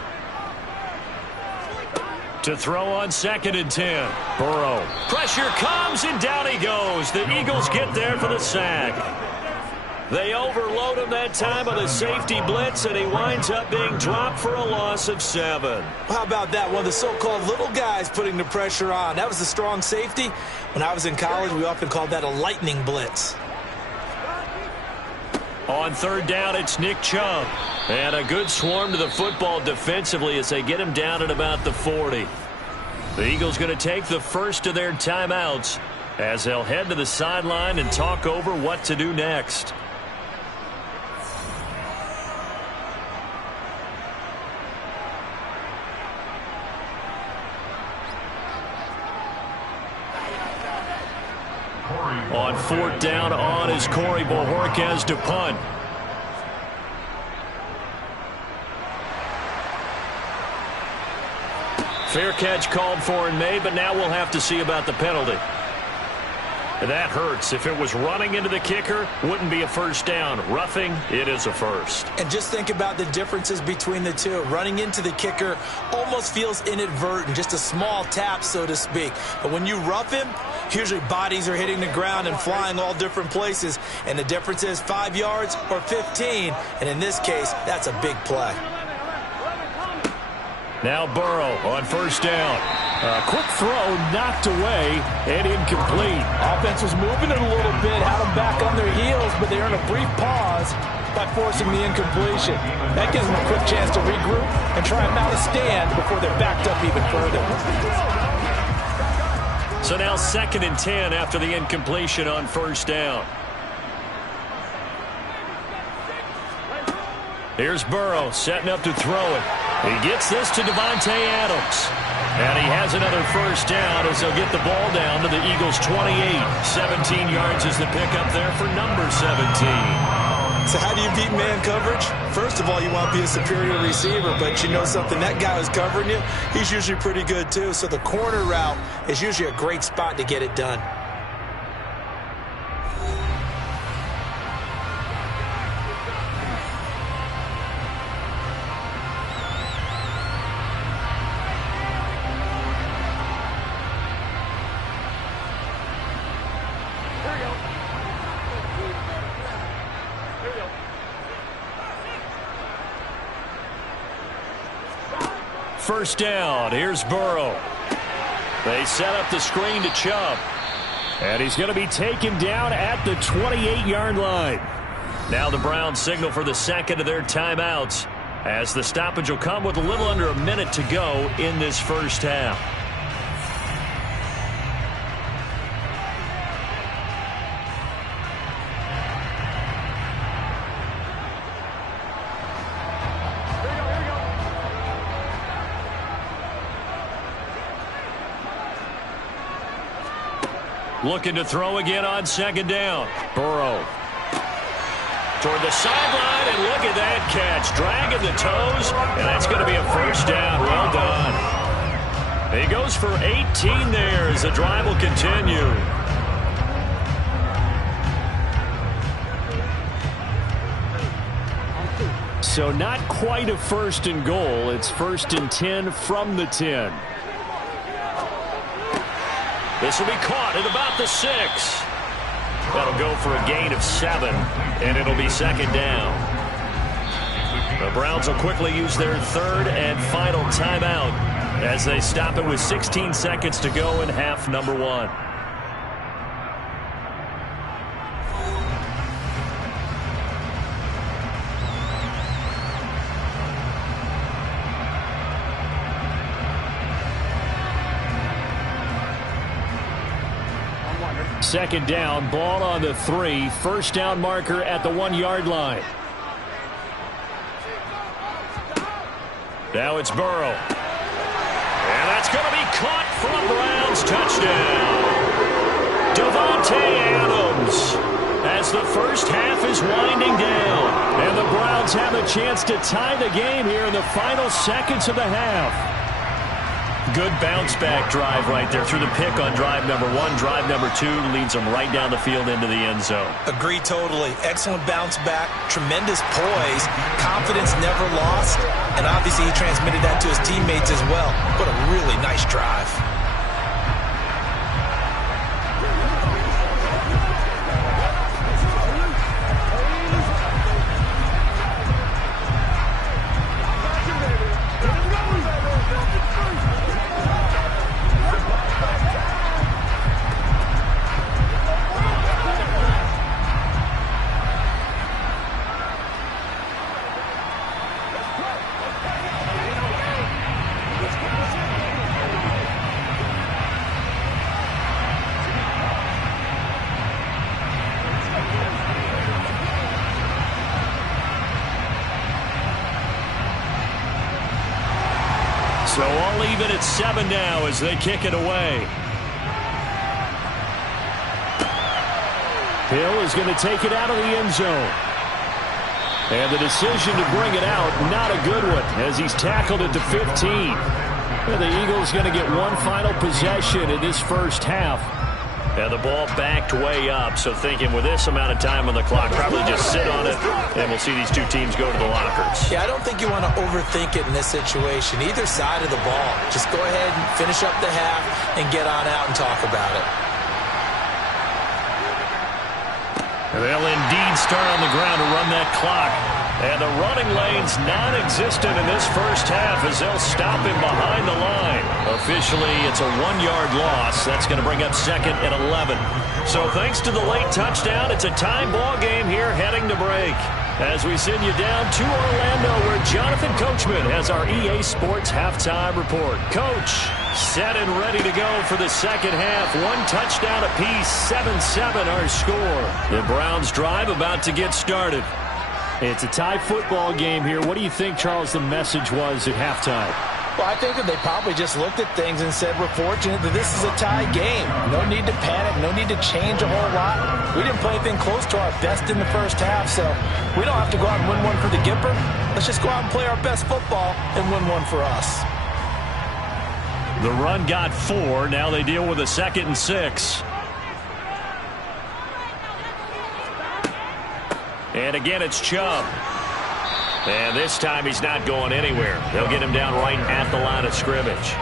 To throw on 2nd and 10. Burrow. Pressure comes, and down he goes. The Eagles get there for the sack. They overload him that time on the safety blitz, and he winds up being dropped for a loss of 7. How about that? One of the so-called little guys putting the pressure on. That was a strong safety. When I was in college, we often called that a lightning blitz. On 3rd down, it's Nick Chubb. And a good swarm to the football defensively as they get him down at about the 40. The Eagles going to take the first of their timeouts as they'll head to the sideline and talk over what to do next. On 4th down, on is Corey Bojorquez to punt. Fair catch called for and made, but now we'll have to see about the penalty. And that hurts. If it was running into the kicker, wouldn't be a first down. Roughing, it is a first. And just think about the differences between the two. Running into the kicker almost feels inadvertent, just a small tap, so to speak. But when you rough him, usually bodies are hitting the ground and flying all different places. And the difference is 5 yards or 15. And in this case, that's a big play. Now Burrow on first down. A quick throw knocked away and incomplete. Offense was moving it a little bit, had them back on their heels, but they earned a brief pause by forcing the incompletion. That gives them a quick chance to regroup and try and mount a stand before they're backed up even further. So now 2nd and 10 after the incompletion on first down. Here's Burrow setting up to throw it. He gets this to Davante Adams. And he has another first down as they'll get the ball down to the Eagles' 28. 17 yards is the pickup there for number 17. So how do you beat man coverage? First of all, you want to be a superior receiver, but you know something, that guy who's covering you, he's usually pretty good too. So the corner route is usually a great spot to get it done. First down. Here's Burrow. They set up the screen to Chubb. And he's going to be taken down at the 28-yard line. Now the Browns signal for the second of their timeouts as the stoppage will come with a little under a minute to go in this first half. Looking to throw again on 2nd down. Burrow. Toward the sideline, and look at that catch. Dragging the toes, and that's going to be a first down. Well done. He goes for 18 there as the drive will continue. So not quite a 1st and goal. It's 1st and 10 from the 10. This will be caught at about the 6. That'll go for a gain of 7, and it'll be 2nd down. The Browns will quickly use their 3rd and final timeout as they stop it with 16 seconds to go in half number one. Second down, ball on the 3. First down marker at the 1-yard line. Now it's Burrow. And that's going to be caught for a Browns touchdown. Davante Adams as the first half is winding down. And the Browns have a chance to tie the game here in the final seconds of the half. Good bounce-back drive right there through the pick on drive number 1. Drive number 2 leads them right down the field into the end zone. Agree totally. Excellent bounce back, tremendous poise, confidence never lost, and obviously he transmitted that to his teammates as well. What a really nice drive. So all even at 7 now as they kick it away. Hill is going to take it out of the end zone. And the decision to bring it out, not a good one, as he's tackled at the 15. And the Eagles going to get one final possession in this first half. And the ball backed way up, so thinking with this amount of time on the clock, probably just sit on it, and we'll see these two teams go to the lockers. Yeah, I don't think you want to overthink it in this situation. Either side of the ball. Just go ahead and finish up the half and get on out and talk about it. And they'll indeed start on the ground to run that clock. And the running lane's non-existent in this first half as they'll stop him behind the line. Officially, it's a 1-yard loss. That's going to bring up second and 11. So thanks to the late touchdown, it's a tie ball game here heading to break. As we send you down to Orlando, where Jonathan Coachman has our EA Sports halftime report. Coach, set and ready to go for the second half. One touchdown apiece, 7-7 our score. The Browns drive about to get started. It's a tie football game here. What do you think, Charles, the message was at halftime? Well, I think that they probably just looked at things and said, we're fortunate that this is a tie game. No need to panic. No need to change a whole lot. We didn't play anything close to our best in the first half, so we don't have to go out and win one for the Gipper. Let's just go out and play our best football and win one for us. The run got 4. Now they deal with a 2nd and 6. And again, it's Chubb. And this time he's not going anywhere. They'll get him down right at the line of scrimmage.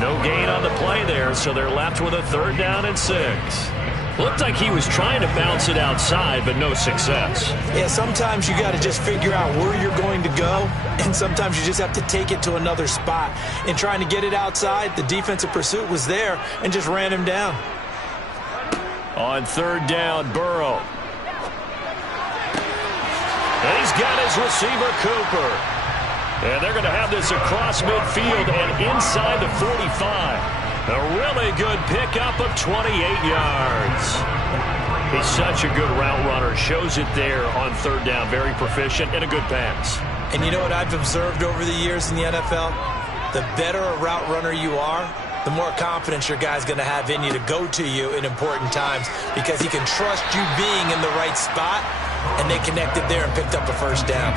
No gain on the play there, so they're left with a 3rd down and 6. Looked like he was trying to bounce it outside, but no success. Yeah, sometimes you got to just figure out where you're going to go, and sometimes you just have to take it to another spot. In trying to get it outside, the defensive pursuit was there and just ran him down. On 3rd down, Burrow. And he's got his receiver, Cooper. And they're going to have this across midfield and inside the 45. A really good pickup of 28 yards. He's such a good route runner. Shows it there on 3rd down. Very proficient and a good pass. And you know what I've observed over the years in the NFL? The better a route runner you are, the more confidence your guy's going to have in you to go to you in important times because he can trust you being in the right spot, and they connected there and picked up a 1st down.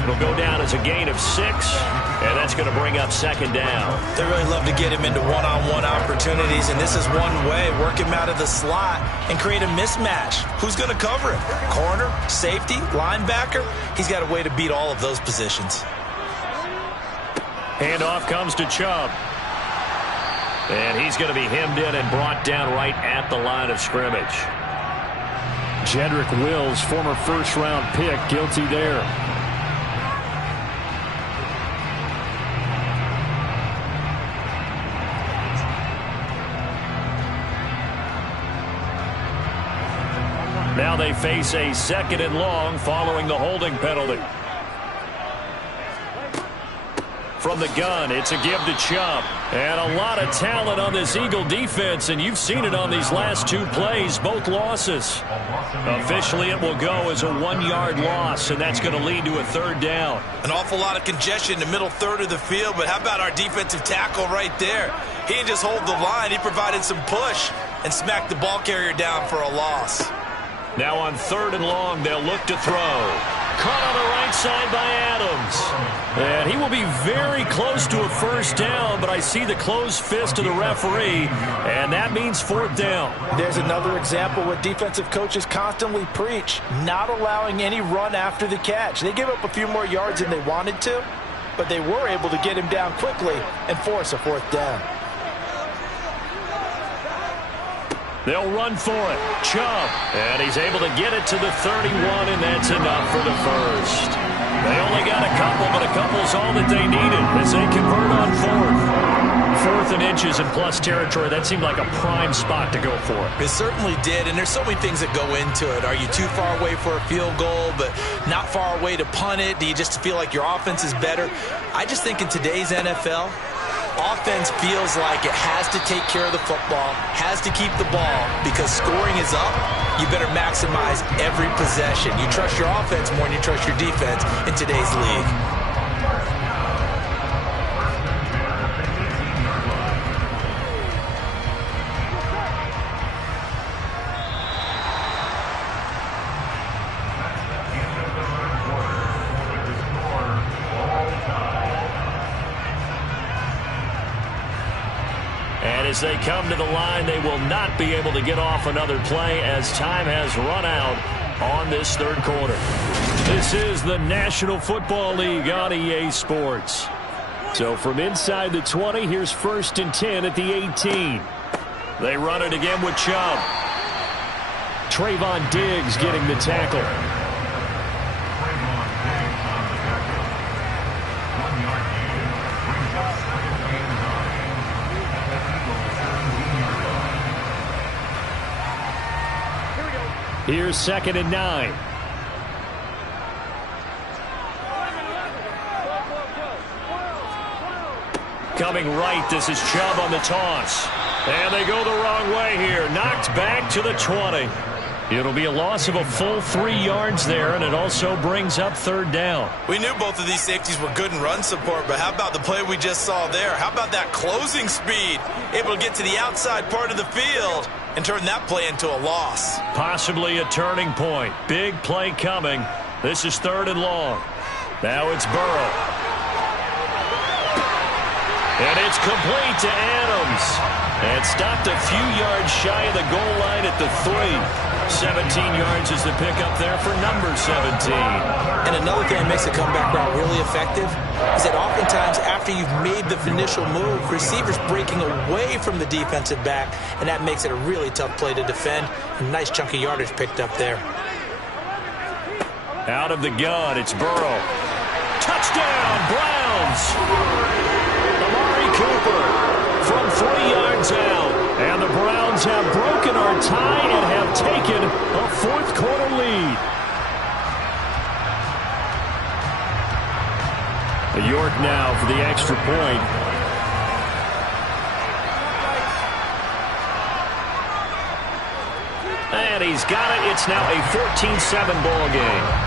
It'll go down as a gain of 6, and that's going to bring up 2nd down. They really love to get him into one-on-one opportunities, and this is one way. Work him out of the slot and create a mismatch. Who's going to cover him? Corner, safety, linebacker? He's got a way to beat all of those positions. Handoff comes to Chubb. And he's going to be hemmed in and brought down right at the line of scrimmage. Jedrick Wills, former 1st-round pick, guilty there. Now they face a 2nd and long following the holding penalty. From the gun, it's a give to Chubb. And a lot of talent on this Eagle defense, and you've seen it on these last 2 plays, both losses. Officially, it will go as a 1-yard loss, and that's going to lead to a 3rd down. An awful lot of congestion in the middle third of the field, but how about our defensive tackle right there? He didn't just hold the line, he provided some push and smacked the ball carrier down for a loss. Now on 3rd and long, they'll look to throw. Caught on the right side by Adams. And he will be very close to a 1st down, but I see the closed fist of the referee, and that means 4th down. There's another example what defensive coaches constantly preach, not allowing any run after the catch. They give up a few more yards than they wanted to, but they were able to get him down quickly and force a 4th down. They'll run for it. Chubb. And he's able to get it to the 31, and that's enough for the 1st. They only got a couple, but a couple's all that they needed as they convert on 4th. 4th and inches in plus territory. That seemed like a prime spot to go for. It certainly did, and there's so many things that go into it. Are you too far away for a field goal, but not far away to punt it? Do you just feel like your offense is better? I just think in today's NFL, offense feels like it has to take care of the football, has to keep the ball, because scoring is up. You better maximize every possession. You trust your offense more than you trust your defense in today's league. As they come to the line, they will not be able to get off another play as time has run out on this 3rd quarter. This is the National Football League on EA Sports. So from inside the 20, here's 1st and 10 at the 18. They run it again with Chubb. Trayvon Diggs getting the tackle. Here's 2nd and 9. Coming right, this is Chubb on the toss. And they go the wrong way here. Knocked back to the 20. It'll be a loss of a full 3 yards there, and it also brings up 3rd down. We knew both of these safeties were good in run support, but how about the play we just saw there? How about that closing speed? Able to get to the outside part of the field and turn that play into a loss. Possibly a turning point. Big play coming. This is 3rd and long. Now it's Burrow. And it's complete to Adams. And stopped a few yards shy of the goal line at the 3. 17 yards is the pickup there for number 17. And another thing that makes the comeback route really effective is that oftentimes after you've made the initial move, receivers breaking away from the defensive back, and that makes it a really tough play to defend. A nice chunk of yardage picked up there. Out of the gun, it's Burrow. Touchdown, Browns! Amari Cooper from 3 yards out. And the Browns have broken our tie and have taken a 4th quarter lead. York now for the extra point. And he's got it. It's now a 14-7 ball game.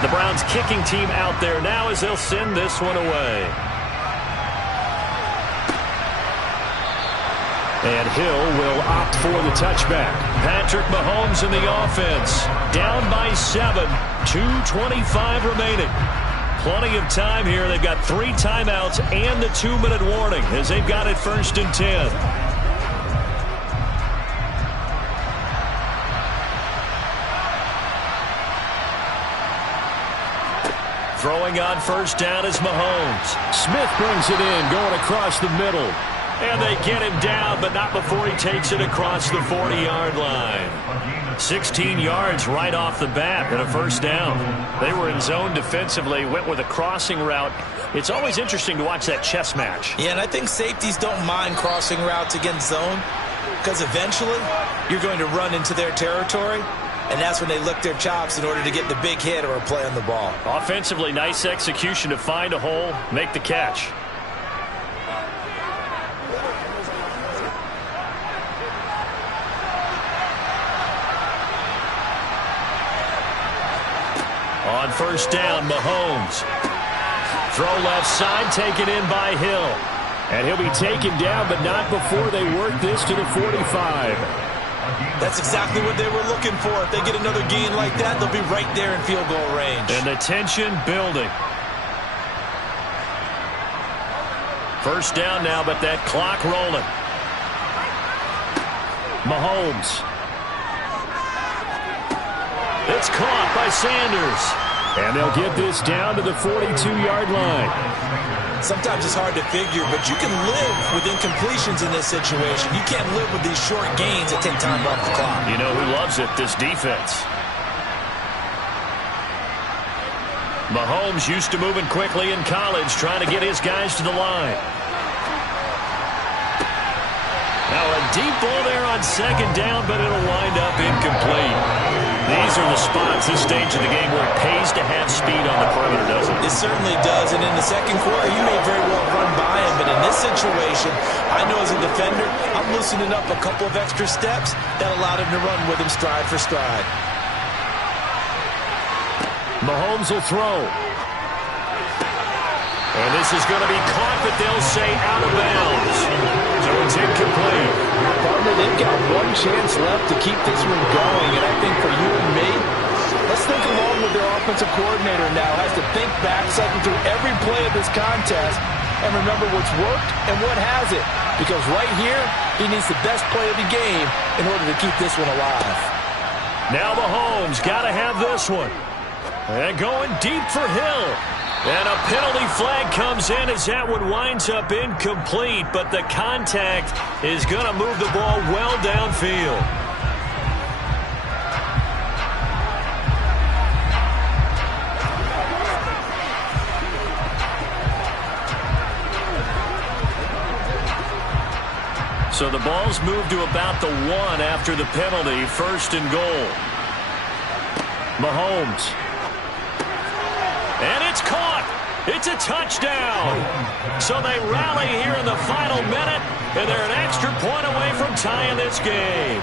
The Browns kicking team out there now as they'll send this one away. And Hill will opt for the touchback. Patrick Mahomes in the offense. Down by 7. 2:25 remaining. Plenty of time here. They've got 3 timeouts and the 2-minute warning as they've got it 1st and 10. Throwing on 1st down is Mahomes. Smith brings it in, going across the middle. And they get him down, but not before he takes it across the 40-yard line. 16 yards right off the bat and a 1st down. They were in zone defensively, went with a crossing route. It's always interesting to watch that chess match. Yeah, and I think safeties don't mind crossing routes against zone because eventually you're going to run into their territory, and that's when they lick their chops in order to get the big hit or a play on the ball. Offensively, nice execution to find a hole, make the catch. On 1st down, Mahomes. Throw left side, taken in by Hill. And he'll be taken down, but not before they work this to the 45. That's exactly what they were looking for. If they get another gain like that, they'll be right there in field goal range. And the tension building. 1st down now, but that clock rolling. Mahomes. It's caught by Sanders. And they'll get this down to the 42-yard line. Sometimes it's hard to figure, but you can live with incompletions in this situation. You can't live with these short gains that take time off the clock. You know who loves it? This defense. Mahomes used to moving quickly in college, trying to get his guys to the line. Now a deep ball there on 2nd down, but it'll wind up incomplete. These are the spots, this stage of the game, where it pays to have speed on the perimeter, doesn't it? It certainly does, and in the 2nd quarter, you may very well run by him, but in this situation, I know as a defender, I'm loosening up a couple of extra steps that allowed him to run with him stride for stride. Mahomes will throw. And this is going to be caught, but they'll say out of bounds. So it's incomplete. Partner, they've got one chance left to keep this one going, and I think for you and me, let's think along with their offensive coordinator now. Has to think back, cycle through every play of this contest, and remember what's worked and what hasn't. Because right here, he needs the best play of the game in order to keep this one alive. Now Mahomes got to have this one. And going deep for Hill. And a penalty flag comes in as that one winds up incomplete, but the contact is going to move the ball well downfield. So the ball's moved to about the 1 after the penalty, 1st and goal. Mahomes. And it's caught. It's a touchdown. So they rally here in the final minute, and they're an extra point away from tying this game.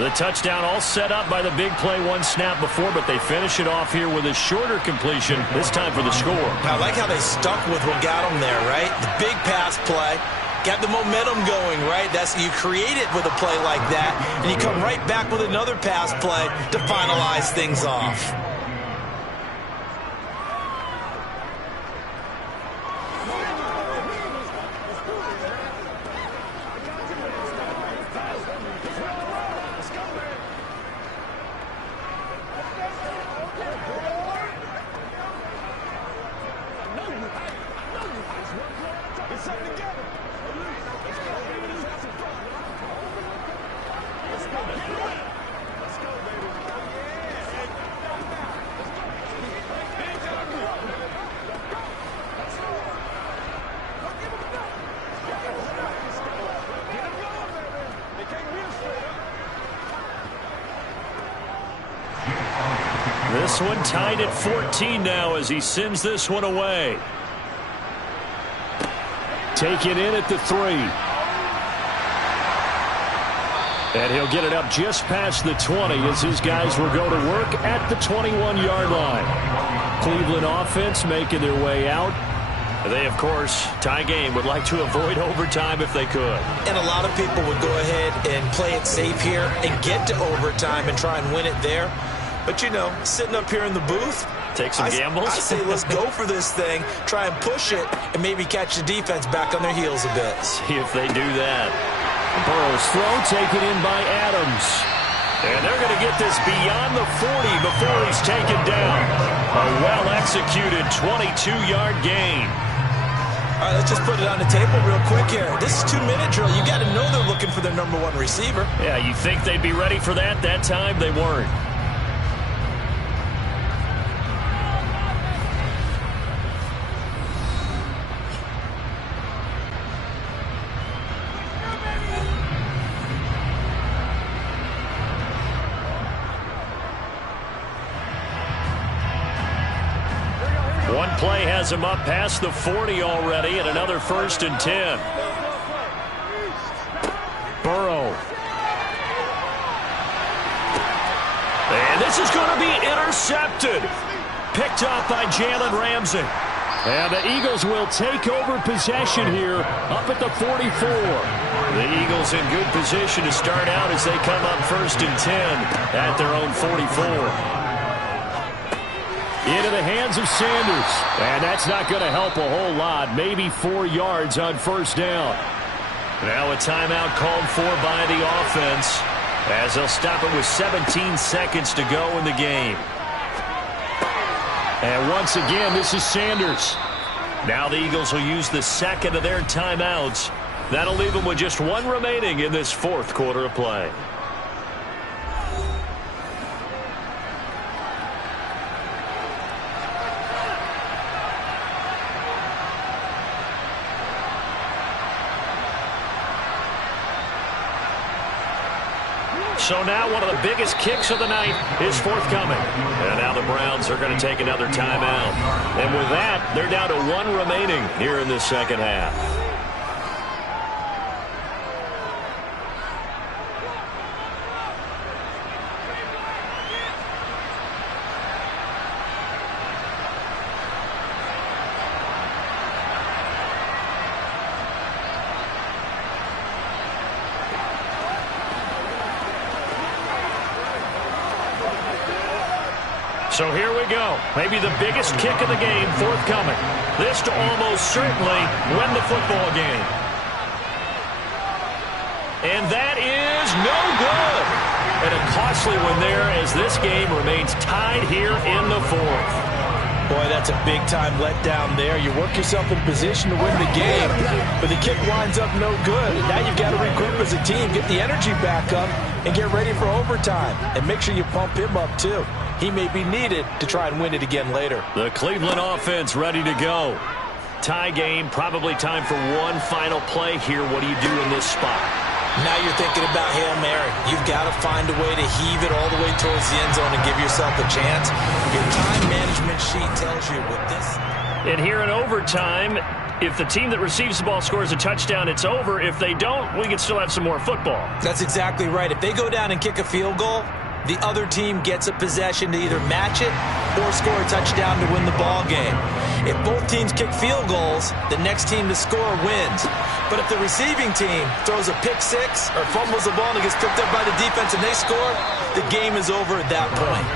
The touchdown all set up by the big play, 1 snap before, but they finish it off here with a shorter completion, this time for the score. I like how they stuck with what got them there, right? The big pass play. Got the momentum going, right? That's you create it with a play like that, and you come right back with another pass play to finalize things off. This one tied at 14 now as he sends this one away. Taken in at the 3. And he'll get it up just past the 20 as his guys will go to work at the 21-yard line. Cleveland offense making their way out. They, of course, tie game, would like to avoid overtime if they could. And a lot of people would go ahead and play it safe here and get to overtime and try and win it there. But, you know, sitting up here in the booth, take some gambles. I say let's go for this thing, try and push it, and maybe catch the defense back on their heels a bit. See if they do that. Burrow's throw taken in by Adams. And they're going to get this beyond the 40 before he's taken down. A well-executed 22-yard gain. All right, let's just put it on the table real quick here. This is 2-minute drill. You got to know they're looking for their number one receiver. Yeah, you think they'd be ready for that? That time they weren't. One play has him up past the 40 already, and another 1st and 10. Burrow. And this is going to be intercepted. Picked up by Jalen Ramsey. And the Eagles will take over possession here up at the 44. The Eagles in good position to start out as they come up 1st and 10 at their own 44. Into the hands of Sanders. And that's not going to help a whole lot. Maybe 4 yards on 1st down. Now a timeout called for by the offense as they'll stop it with 17 seconds to go in the game. And once again, this is Sanders. Now the Eagles will use the second of their timeouts. That'll leave them with just 1 remaining in this 4th quarter of play. So now one of the biggest kicks of the night is forthcoming. And now the Browns are going to take another timeout. And with that, they're down to 1 remaining here in this second half. So here we go. Maybe the biggest kick of the game forthcoming. This to almost certainly win the football game. And that is no good. And a costly one there as this game remains tied here in the 4th. Boy, that's a big-time letdown there. You work yourself in position to win the game, but the kick winds up no good. And now you've got to regroup as a team, get the energy back up, and get ready for overtime. And make sure you pump him up, too. He may be needed to try and win it again later. The Cleveland offense ready to go. Tie game, probably time for one final play here. What do you do in this spot? Now you're thinking about Hail Mary. You've got to find a way to heave it all the way towards the end zone and give yourself a chance. Your time management sheet tells you with this. And here in overtime, if the team that receives the ball scores a touchdown, it's over. If they don't, we can still have some more football. That's exactly right. If they go down and kick a field goal, the other team gets a possession to either match it or score a touchdown to win the ball game. If both teams kick field goals, the next team to score wins. But if the receiving team throws a pick six or fumbles the ball and it gets picked up by the defense and they score, the game is over at that point.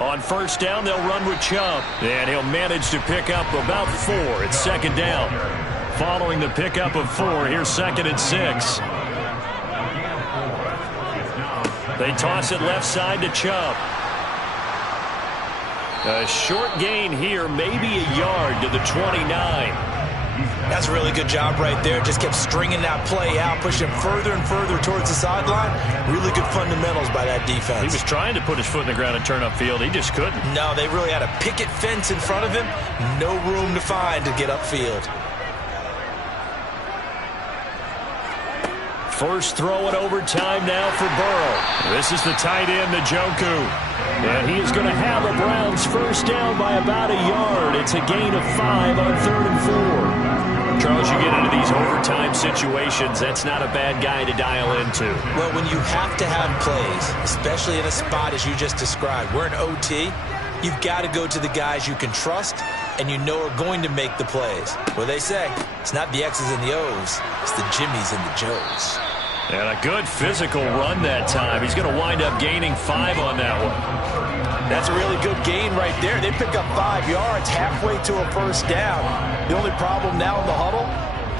On first down, they'll run with Chubb. And he'll manage to pick up about 4. It's second down. Following the pickup of 4, here's 2nd and 6. They toss it left side to Chubb. A short gain here, maybe a yard to the 29. That's a really good job right there. Just kept stringing that play out, pushing further and further towards the sideline. Really good fundamentals by that defense. He was trying to put his foot in the ground and turn upfield. He just couldn't. No, they really had a picket fence in front of him. No room to find to get upfield. First throw in overtime now for Burrow. This is the tight end, Njoku. And he is going to have the Browns first down by about a yard. It's a gain of 5 on 3rd and 4. Charles, you get into these overtime situations, that's not a bad guy to dial into. Well, when you have to have plays, especially in a spot as you just described, we're in OT, you've got to go to the guys you can trust and you know are going to make the plays. Well, they say it's not the X's and the O's, it's the Jimmies and the Joes. And a good physical run that time. He's going to wind up gaining 5 on that one. That's a really good gain right there. They pick up 5 yards halfway to a first down. The only problem now in the huddle,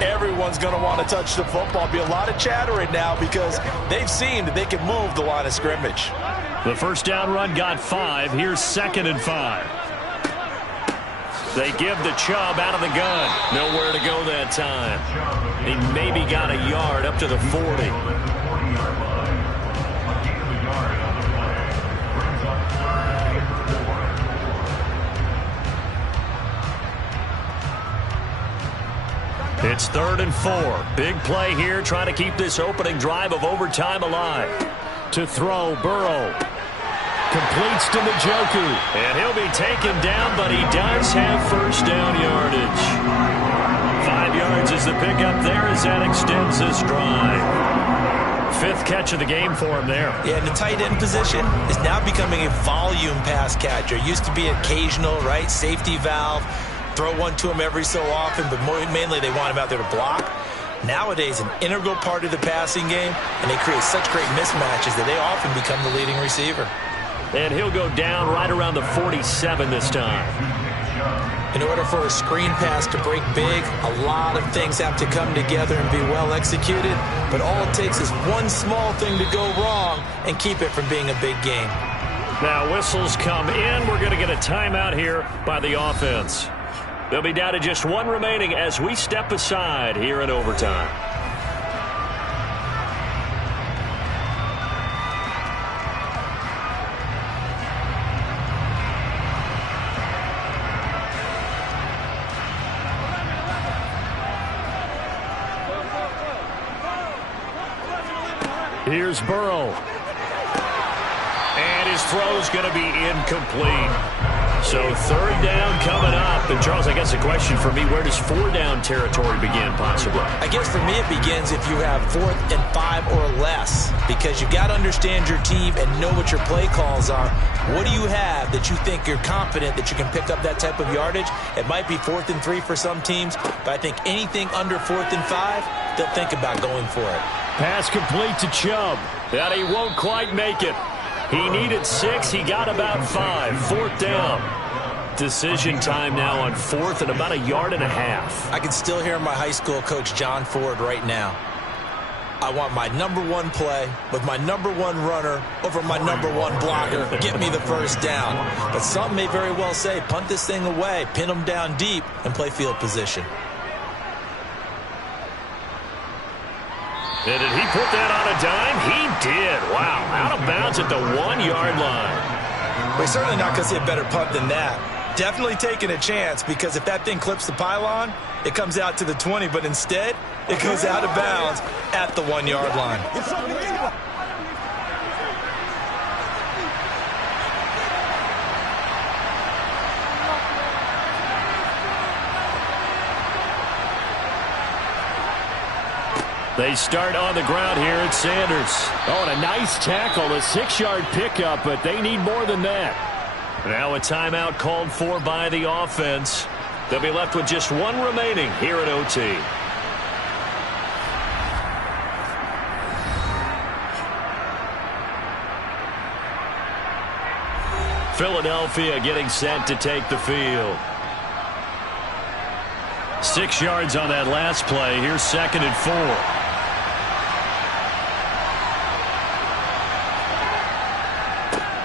everyone's going to want to touch the football. Be a lot of chattering now because they've seen that they can move the line of scrimmage. The first down run got 5. Here's 2nd and 5. They give the Chubb out of the gun. Nowhere to go that time. He maybe got a yard up to the 40. It's 3rd and 4. Big play here, trying to keep this opening drive of overtime alive. To throw, Burrow. Completes to Njoku. And he'll be taken down, but he does have first down yardage. 5 yards is the pickup there as that extends this drive. 5th catch of the game for him there. Yeah, and the tight end position is now becoming a volume pass catcher. It used to be occasional, right? Safety valve. Throw one to him every so often, but mainly they want him out there to block. Nowadays, an integral part of the passing game, and they create such great mismatches that they often become the leading receiver. And he'll go down right around the 47 this time. In order for a screen pass to break big, a lot of things have to come together and be well executed, but all it takes is one small thing to go wrong and keep it from being a big game. Now whistles come in. We're going to get a timeout here by the offense. They'll be down to just 1 remaining as we step aside here in overtime. Here's Burrow. And his throw's going to be incomplete. So 3rd down coming up. And Charles, I guess the question for me, where does 4 down territory begin possibly? I guess for me it begins if you have 4th and 5 or less, because you got to understand your team and know what your play calls are. What do you have that you think you're confident that you can pick up that type of yardage? It might be 4th and 3 for some teams, but I think anything under 4th and 5, they'll think about going for it. Pass complete to Chubb. And he won't quite make it. He needed 6. He got about 5. 4th down. Decision time now on 4th and about a yard and a half. I can still hear my high school coach, John Ford, right now. I want my #1 play with my #1 runner over my #1 blocker. Get me the first down. But some may very well say, punt this thing away, pin them down deep, and play field position. And did he put that on a dime? He did. Wow. Out of bounds at the 1-yard line. We're certainly not going to see a better punt than that. Definitely taking a chance, because if that thing clips the pylon, it comes out to the 20, but instead, it goes out of bounds at the 1-yard line. They start on the ground here at Sanders. Oh, and a nice tackle, a 6-yard pickup, but they need more than that. Now a timeout called for by the offense. They'll be left with just 1 remaining here at OT. Philadelphia getting set to take the field. 6 yards on that last play. Here's 2nd and 4.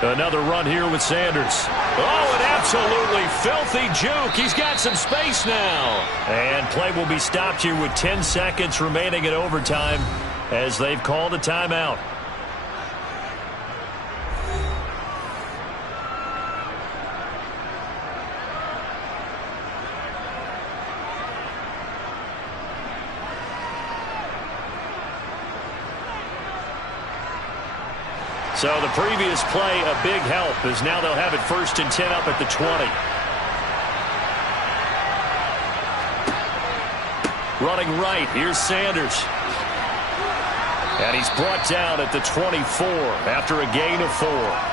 Another run here with Sanders. Oh, an absolutely filthy juke. He's got some space now. And play will be stopped here with 10 seconds remaining in overtime as they've called a timeout. So the previous play, a big help, as now they'll have it 1st and 10 up at the 20. Running right, here's Sanders. And he's brought down at the 24 after a gain of 4.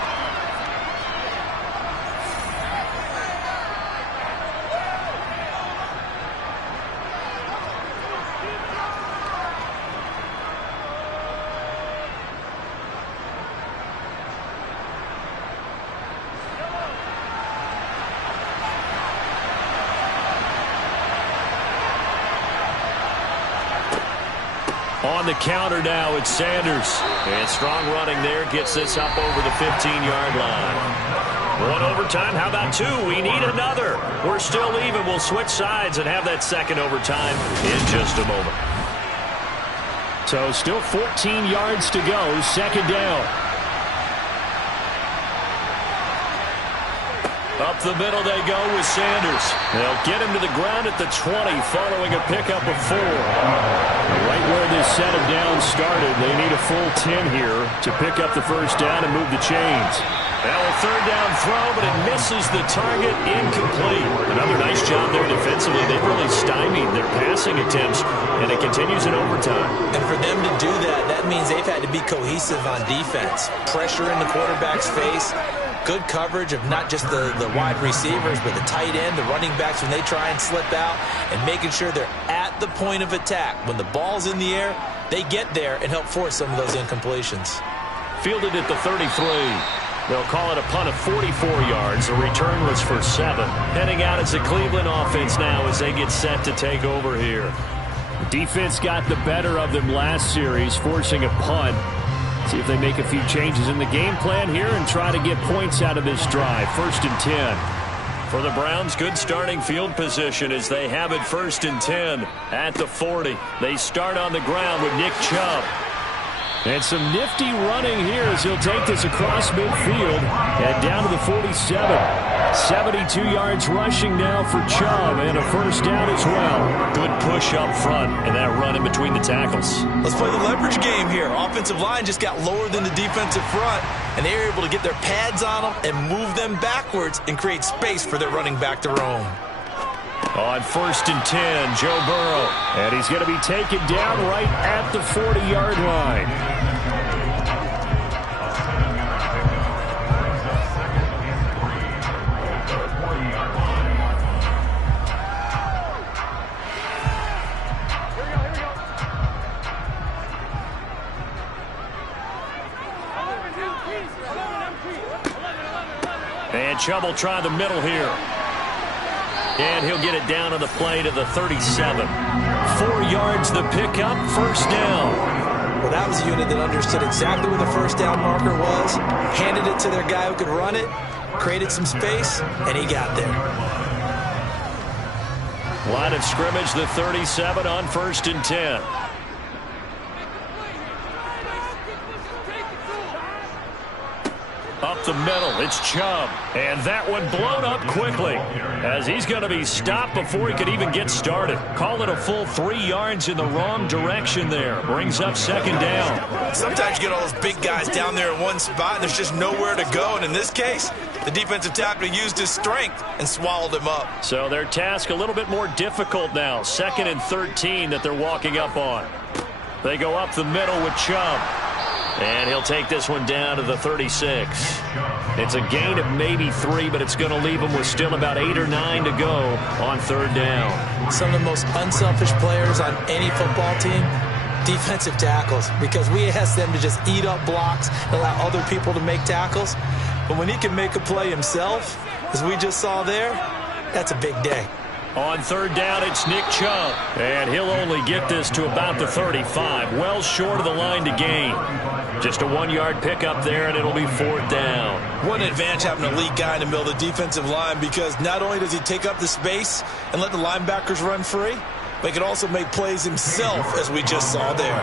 On the counter now, it's Sanders. And strong running there gets this up over the 15-yard line. One overtime. How about 2? We need another. We're still even. We'll switch sides and have that second overtime in just a moment. So still 14 yards to go. 2nd down. Up the middle they go with Sanders. They'll get him to the ground at the 20 following a pickup of 4. Right where this set of downs started, they need a full 10 here to pick up the 1st down and move the chains. Now a 3rd down throw, but it misses the target, incomplete. Another nice job there defensively. They've really stymied their passing attempts, and it continues in overtime. And for them to do that, that means they've had to be cohesive on defense. Pressure in the quarterback's face. Good coverage of not just the wide receivers, but the tight end, the running backs when they try and slip out, and making sure they're at the point of attack. When the ball's in the air, they get there and help force some of those incompletions. Fielded at the 33. They'll call it a punt of 44 yards. The return was for 7. Heading out as the Cleveland offense now as they get set to take over here. The defense got the better of them last series, forcing a punt. See if they make a few changes in the game plan here and try to get points out of this drive. 1st and 10. For the Browns, good starting field position as they have it 1st and 10 at the 40. They start on the ground with Nick Chubb. And some nifty running here as he'll take this across midfield and down to the 47. 72 yards rushing now for Chubb, and a 1st down as well. Good push up front and that run in between the tackles. Let's play the leverage game here. Offensive line just got lower than the defensive front, and they were able to get their pads on them and move them backwards and create space for their running back to roam. On 1st and 10, Joe Burrow. And he's going to be taken down right at the 40-yard line. And Chubb will try the middle here. And he'll get it down on the play to the 37. 4 yards the pickup, 1st down. Well, that was a unit that understood exactly where the 1st down marker was, handed it to their guy who could run it, created some space, and he got there. Line of scrimmage, the 37 on 1st and 10. Up the middle, it's Chubb. And that one blown up quickly as he's going to be stopped before he could even get started. Call it a full 3 yards in the wrong direction there. Brings up 2nd down. Sometimes you get all those big guys down there in one spot and there's just nowhere to go. And in this case, the defensive tackle used his strength and swallowed him up. So their task a little bit more difficult now. 2nd and 13 that they're walking up on. They go up the middle with Chubb. And he'll take this one down to the 36. It's a gain of maybe 3, but it's going to leave him with still about 8 or 9 to go on 3rd down. Some of the most unselfish players on any football team, defensive tackles, because we ask them to just eat up blocks and allow other people to make tackles. But when he can make a play himself, as we just saw there, that's a big day. On 3rd down, it's Nick Chubb. And he'll only get this to about the 35. Well short of the line to gain. Just a 1-yard pickup there, and it'll be 4th down. What an advantage having an elite guy in the middle of the defensive line, because not only does he take up the space and let the linebackers run free, but he can also make plays himself, as we just saw there.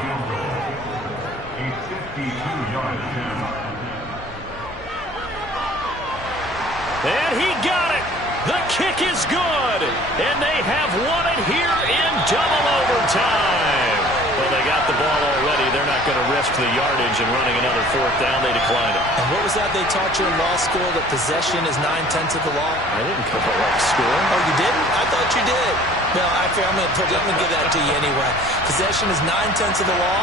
And he got it. The kick is good. And they have won it here in double overtime. Well, they got the ball already. They're not going to risk the yardage advantage and running another fourth down. They declined it. And what was that they taught you in law school, that possession is 9/10 of the law? I didn't go to law school. Oh, you didn't? I thought you did. No, I'm going to give that to you anyway. Possession is 9/10 of the law,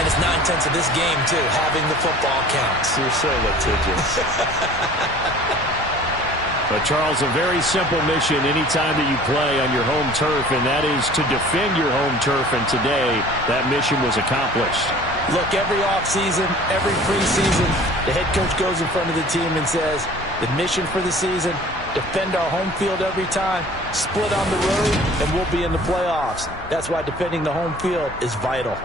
and it's 9/10 of this game, too. Having the football counts. You're so litigious. But, Charles, a very simple mission anytime that you play on your home turf, and that is to defend your home turf. And today, that mission was accomplished. Look, every offseason, every preseason, the head coach goes in front of the team and says, the mission for the season, defend our home field every time, split on the road, and we'll be in the playoffs. That's why defending the home field is vital.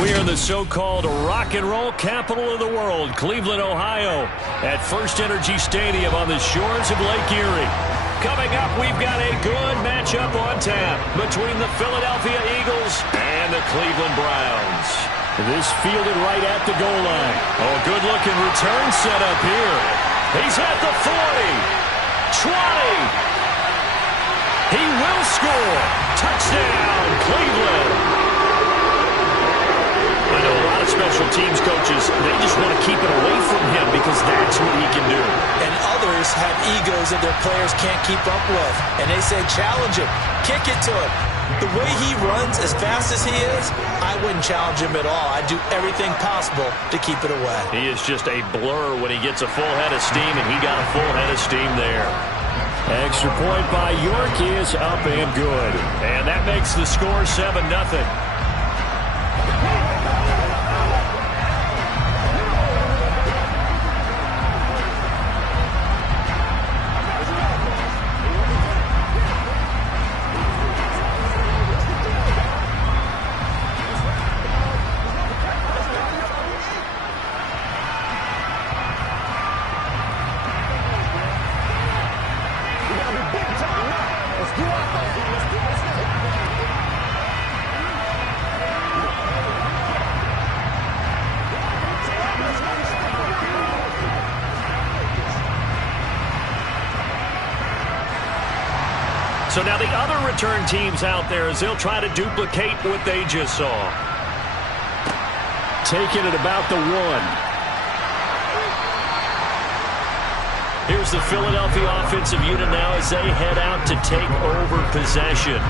We are in the so-called rock and roll capital of the world, Cleveland, Ohio, at First Energy Stadium on the shores of Lake Erie. Coming up, we've got a good matchup on tap between the Philadelphia Eagles and the Cleveland Browns. This fielded right at the goal line. Oh, good-looking return set up here. He's at the 40, 20. He will score. Touchdown, Cleveland. I know a lot of special teams coaches, they just want to keep it away from him because that's what he can do. And others have egos that their players can't keep up with. And they say, challenge him, kick it to him. The way he runs as fast as he is, I wouldn't challenge him at all. I'd do everything possible to keep it away. He is just a blur when he gets a full head of steam, and he got a full head of steam there. Extra point by York is up and good. And that makes the score 7-0. So now the other return teams out there as they'll try to duplicate what they just saw. Taking it about the 1. Here's the Philadelphia offensive unit now as they head out to take over possession.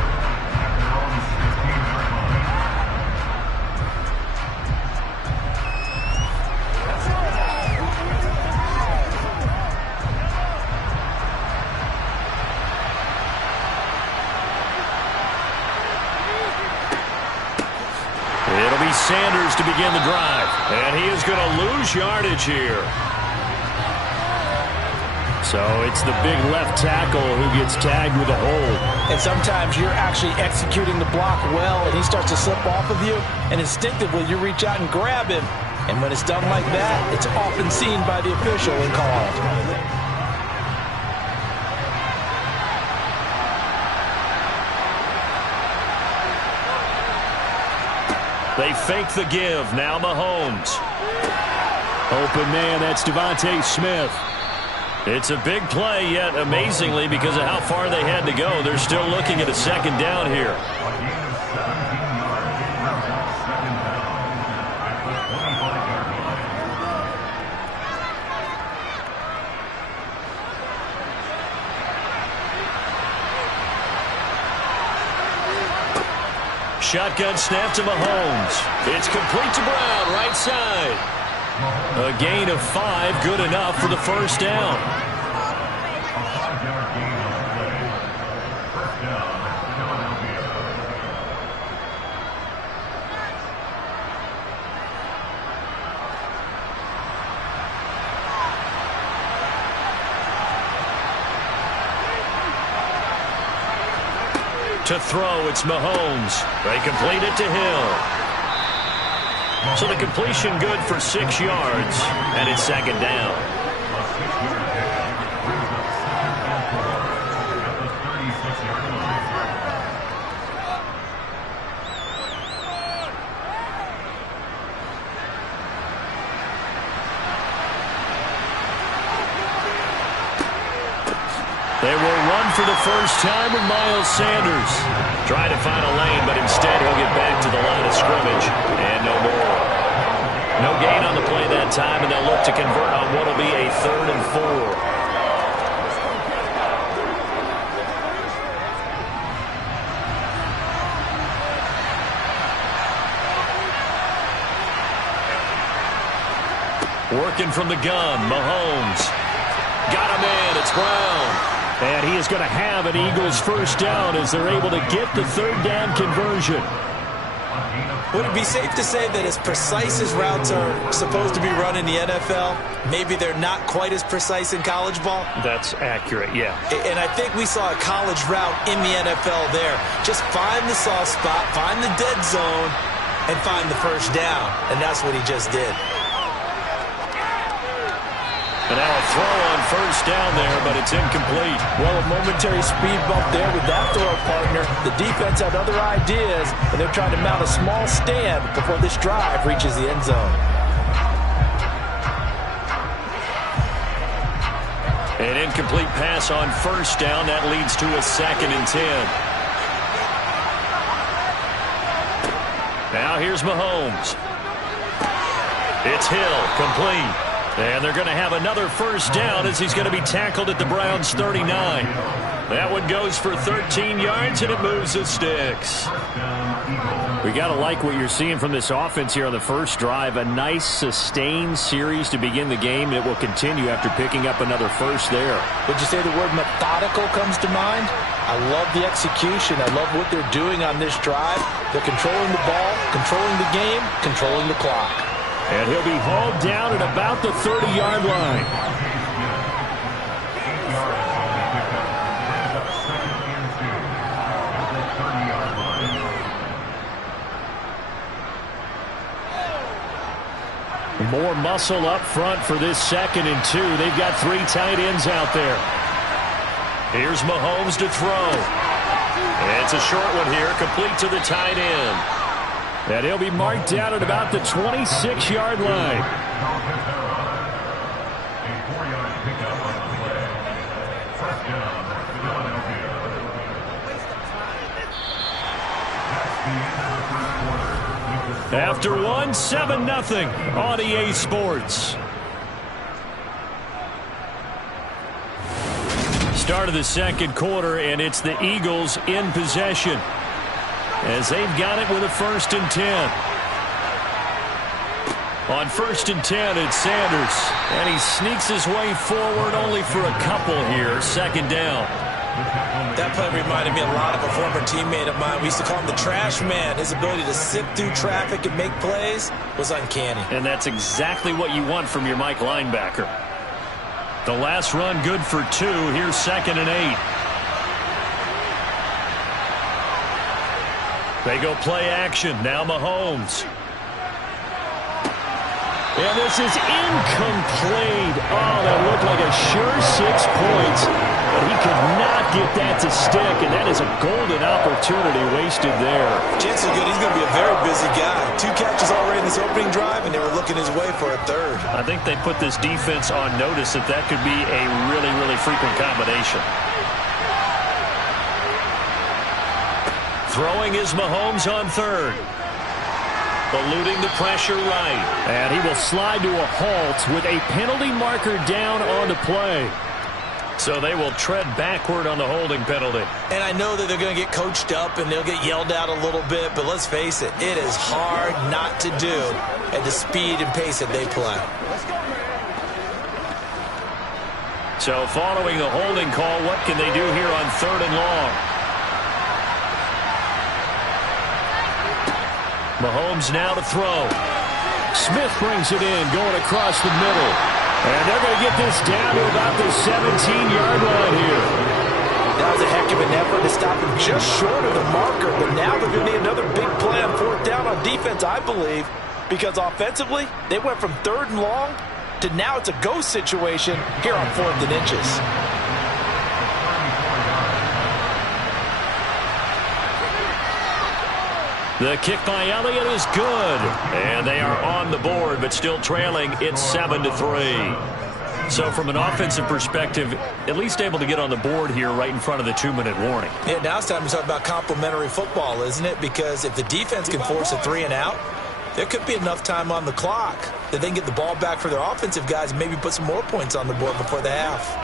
Sanders to begin the drive, and he is going to lose yardage here. So it's the big left tackle who gets tagged with a hold. And sometimes you're actually executing the block well, and he starts to slip off of you, and instinctively you reach out and grab him. And when it's done like that, it's often seen by the official and called. They fake the give. Now Mahomes. Open man, that's Devontae Smith. It's a big play, yet amazingly, because of how far they had to go, they're still looking at a second down here. Shotgun snap to Mahomes. It's complete to Brown, right side. A gain of 5, good enough for the first down. A 5-yard gain on the play. First down, Philadelphia. To throw, it's Mahomes. They complete it to Hill. So the completion good for 6 yards, and it's second down. A 6-yard pickup brings up 2nd and 4 at the 36-yard line. They will run for the first time with Miles Sanders. Try to find a lane, but instead he'll get back to the line of scrimmage. And no more. No gain on the play that time, and they'll look to convert on what will be a 3rd and 4. Working from the gun, Mahomes. Got him in, it's Brown. And he is going to have an Eagles first down as they're able to get the 3rd down conversion. Would it be safe to say that as precise as routes are supposed to be run in the NFL, maybe they're not quite as precise in college ball? That's accurate, yeah. And I think we saw a college route in the NFL there. Just find the soft spot, find the dead zone, and find the first down, and that's what he just did. And now a throw on first down there, but it's incomplete. Well, a momentary speed bump there with that throw partner. The defense had other ideas, and they're trying to mount a small stand before this drive reaches the end zone. An incomplete pass on first down. That leads to a 2nd and 10. Now here's Mahomes. It's Hill, complete. And they're going to have another first down as he's going to be tackled at the Browns' 39. That one goes for 13 yards, and it moves the sticks. We got to like what you're seeing from this offense here on the first drive. A nice, sustained series to begin the game, and it will continue after picking up another first there. Would you say the word methodical comes to mind? I love the execution. I love what they're doing on this drive. They're controlling the ball, controlling the game, controlling the clock. And he'll be hauled down at about the 30-yard line. More muscle up front for this 2nd and 2. They've got 3 tight ends out there. Here's Mahomes to throw. It's a short one here, complete to the tight end. And he'll be marked down at about the 26-yard line. A 4-yard pickup on the play. First down, Philadelphia. That's the end of the first quarter. After 1, 7-0 on EA Sports. Start of the second quarter, and it's the Eagles in possession as they've got it with a 1st and 10. On 1st and 10, it's Sanders, and he sneaks his way forward only for a couple here. 2nd down. That play reminded me a lot of a former teammate of mine. We used to call him the trash man. His ability to sift through traffic and make plays was uncanny. And that's exactly what you want from your Mike linebacker. The last run good for 2. Here's 2nd and 8. They go play action. Now Mahomes. And this is incomplete. Oh, that looked like a sure 6 points. But he could not get that to stick, and that is a golden opportunity wasted there. Chances are good he's going to be a very busy guy. 2 catches already in this opening drive, and they were looking his way for a 3rd. I think they put this defense on notice that that could be a really, really frequent combination. Throwing is Mahomes on 3rd. Eluding the pressure right. And he will slide to a halt with a penalty marker down on the play. So they will tread backward on the holding penalty. And I know that they're going to get coached up and they'll get yelled at a little bit, but let's face it, it is hard not to do at the speed and pace that they play. So following the holding call, what can they do here on 3rd and long? Mahomes now to throw. Smith brings it in, going across the middle. And they're going to get this down to about the 17-yard line here. That was a heck of an effort to stop him just short of the marker. But now they're going to need another big play on 4th down on defense, I believe. Because offensively, they went from 3rd and long to now it's a go situation here on 4th and inches. The kick by Elliott is good. And they are on the board, but still trailing. It's 7-3. So from an offensive perspective, at least able to get on the board here right in front of the 2-minute warning. Yeah, now it's time to talk about complementary football, isn't it? Because if the defense can force a 3 and out, there could be enough time on the clock that they can get the ball back for their offensive guys and maybe put some more points on the board before the half.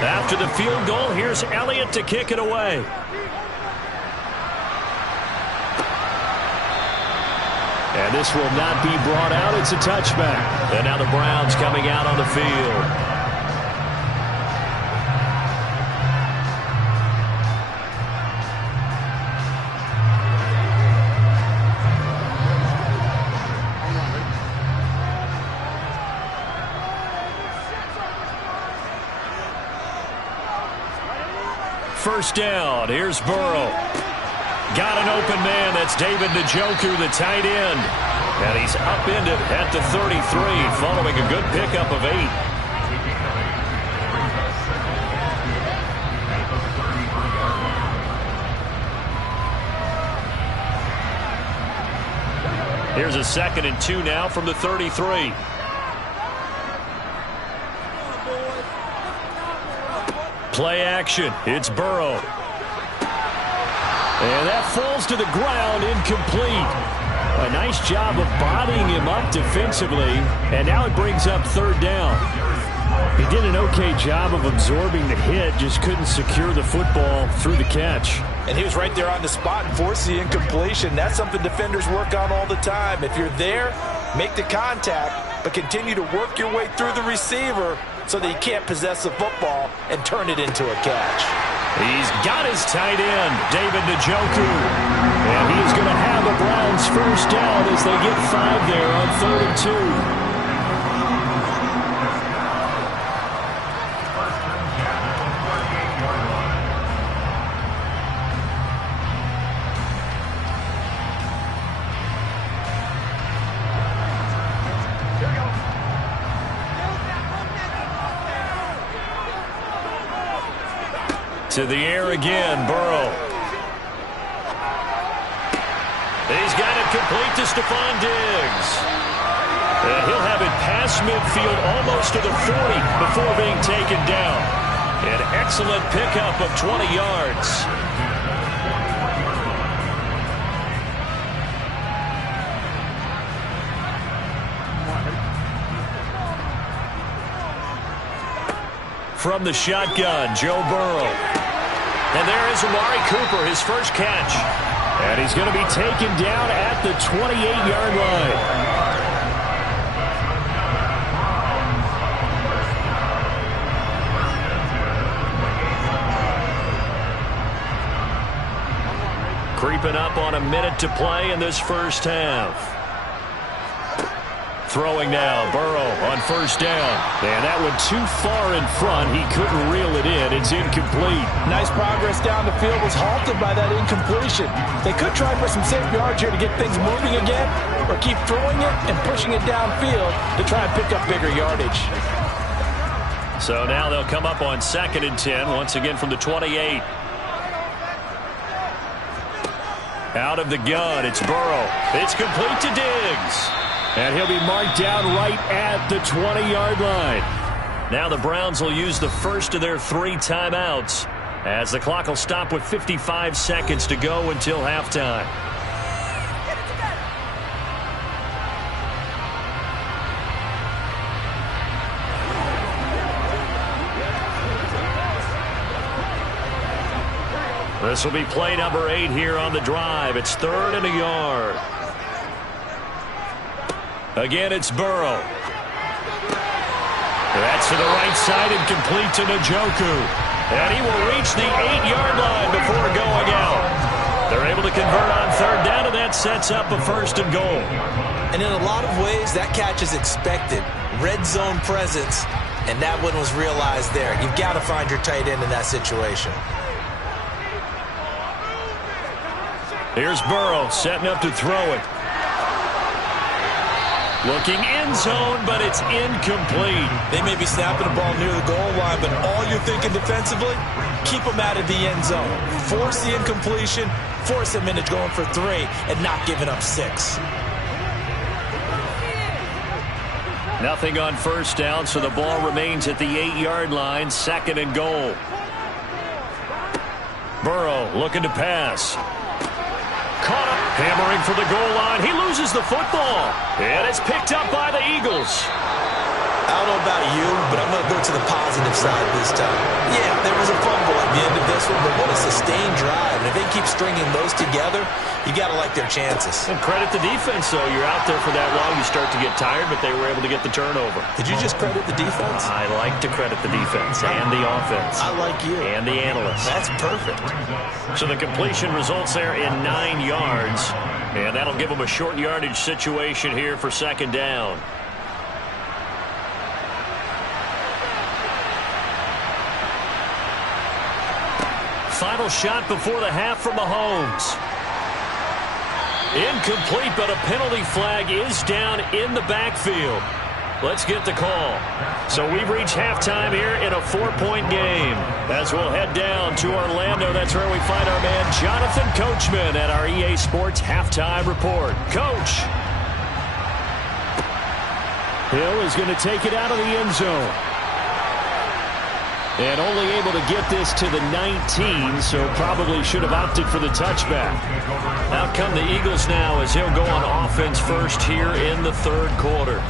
After the field goal, here's Elliott to kick it away. And this will not be brought out. It's a touchback. And now the Browns coming out on the field. First down. Here's Burrow. Got an open man. That's David Njoku, the tight end. And he's upended at the 33, following a good pickup of 8. Here's a 2nd and 2 now from the 33. Play action. It's Burrow. And that falls to the ground, incomplete. A nice job of bodying him up defensively, and now it brings up 3rd down. He did an okay job of absorbing the hit, just couldn't secure the football through the catch. And he was right there on the spot and forced the incompletion. That's something defenders work on all the time. If you're there, make the contact, but continue to work your way through the receiver so that you can't possess the football and turn it into a catch. He's got his tight end, David Njoku. And he is going to have a Browns first down as they get 5 there on 3rd and 2. To the air again, Burrow. He's got it complete to Stephon Diggs. And he'll have it past midfield almost to the 40 before being taken down. An excellent pickup of 20 yards. From the shotgun, Joe Burrow. And there is Amari Cooper, his first catch. And he's going to be taken down at the 28-yard line. Creeping up on a minute to play in this first half. Throwing now, Burrow on first down. And that one too far in front. He couldn't reel it in. It's incomplete. Nice progress down the field was halted by that incompletion. They could try for some safe yards here to get things moving again, or keep throwing it and pushing it downfield to try and pick up bigger yardage. So now they'll come up on 2nd and 10, once again from the 28. Out of the gun, it's Burrow. It's complete to Diggs. And he'll be marked down right at the 20-yard line. Now the Browns will use the first of their 3 timeouts as the clock will stop with 55 seconds to go until halftime. This will be play number 8 here on the drive. It's 3rd and a yard. Again, it's Burrow. That's to the right side and complete to Njoku. And he will reach the 8-yard line before going out. They're able to convert on 3rd down, and that sets up a 1st and goal. And in a lot of ways, that catch is expected. Red zone presence, and that one was realized there. You've got to find your tight end in that situation. Here's Burrow setting up to throw it. Looking end zone, but it's incomplete. They may be snapping the ball near the goal line, but all you're thinking defensively, keep them out of the end zone. Force the incompletion, force them into going for 3, and not giving up 6. Nothing on first down, so the ball remains at the 8-yard line, 2nd and goal. Burrow looking to pass. Caught up, hammering for the goal line. He loses the football, and it's picked up by the Eagles. I don't know about you, but I'm going to go to the positive side this time. Yeah, there was a fumble at the end of this one, but what a sustained drive. And if they keep stringing those together, you got to like their chances. And credit the defense, though. You're out there for that long, you start to get tired, but they were able to get the turnover. Did you just credit the defense? I like to credit the defense and the offense. I like you. And the analysts. That's perfect. So the completion results there in 9 yards. And that'll give them a short yardage situation here for second down. Final shot before the half from Mahomes. Incomplete, but a penalty flag is down in the backfield. Let's get the call. So we've reached halftime here in a 4-point game. As we'll head down to Orlando, that's where we find our man Jonathan Coachman at our EA Sports Halftime Report. Coach. Hill is going to take it out of the end zone. And only able to get this to the 19, so probably should have opted for the touchback. Out come the Eagles now as he'll go on offense first here in the third quarter.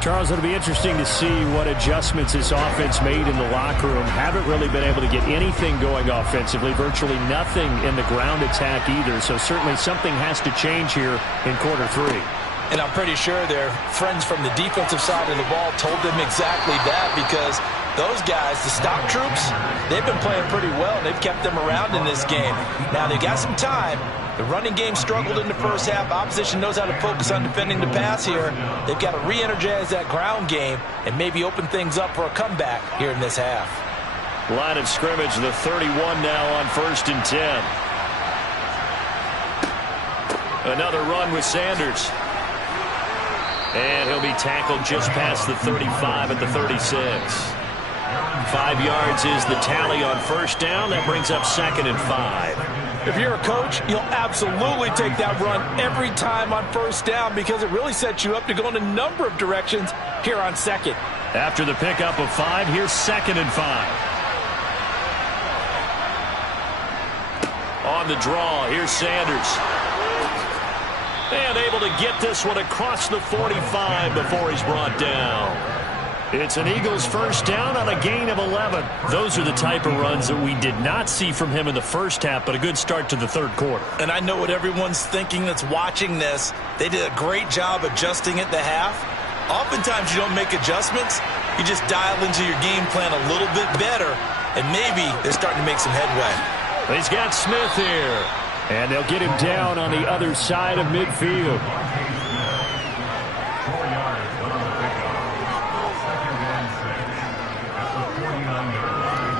Charles, it'll be interesting to see what adjustments this offense made in the locker room. Haven't really been able to get anything going offensively, virtually nothing in the ground attack either, so certainly something has to change here in quarter 3. And I'm pretty sure their friends from the defensive side of the ball told them exactly that, because those guys, the stock troops, they've been playing pretty well, and they've kept them around in this game. Now, they've got some time. The running game struggled in the first half. Opposition knows how to focus on defending the pass here. They've got to re-energize that ground game and maybe open things up for a comeback here in this half. Line of scrimmage, the 31 now on 1st and 10. Another run with Sanders. And he'll be tackled just past the 35 at the 36. 5 yards is the tally on first down. That brings up 2nd and 5. If you're a coach, you'll absolutely take that run every time on first down, because it really sets you up to go in a number of directions here on second. After the pickup of 5, here's 2nd and 5. On the draw, here's Sanders. And able to get this one across the 45 before he's brought down. It's an Eagles first down on a gain of 11. Those are the type of runs that we did not see from him in the first half, but a good start to the third quarter. And I know what everyone's thinking that's watching this. They did a great job adjusting at the half. Oftentimes you don't make adjustments. You just dial into your game plan a little bit better, and maybe they're starting to make some headway. He's got Smith here. And they'll get him down on the other side of midfield. 4 yards on the pickup. 2nd and 6 at the 49-yard line.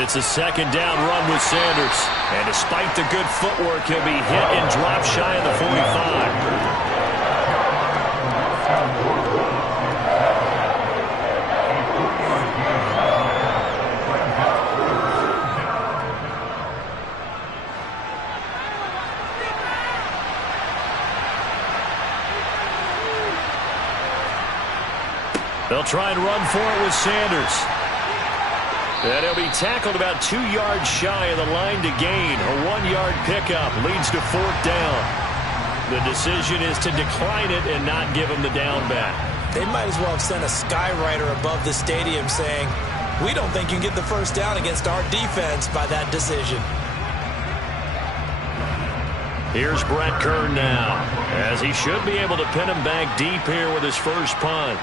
It's a 2nd down run with Sanders. And despite the good footwork, he'll be hit and dropped shy of the 45. They'll try and run for it with Sanders. And he'll be tackled about 2 yards shy of the line to gain. A 1-yard pickup leads to 4th down. The decision is to decline it and not give him the down back. They might as well have sent a skywriter above the stadium saying, we don't think you can get the first down against our defense by that decision. Here's Brett Kern now, as he should be able to pin him back deep here with his first punt.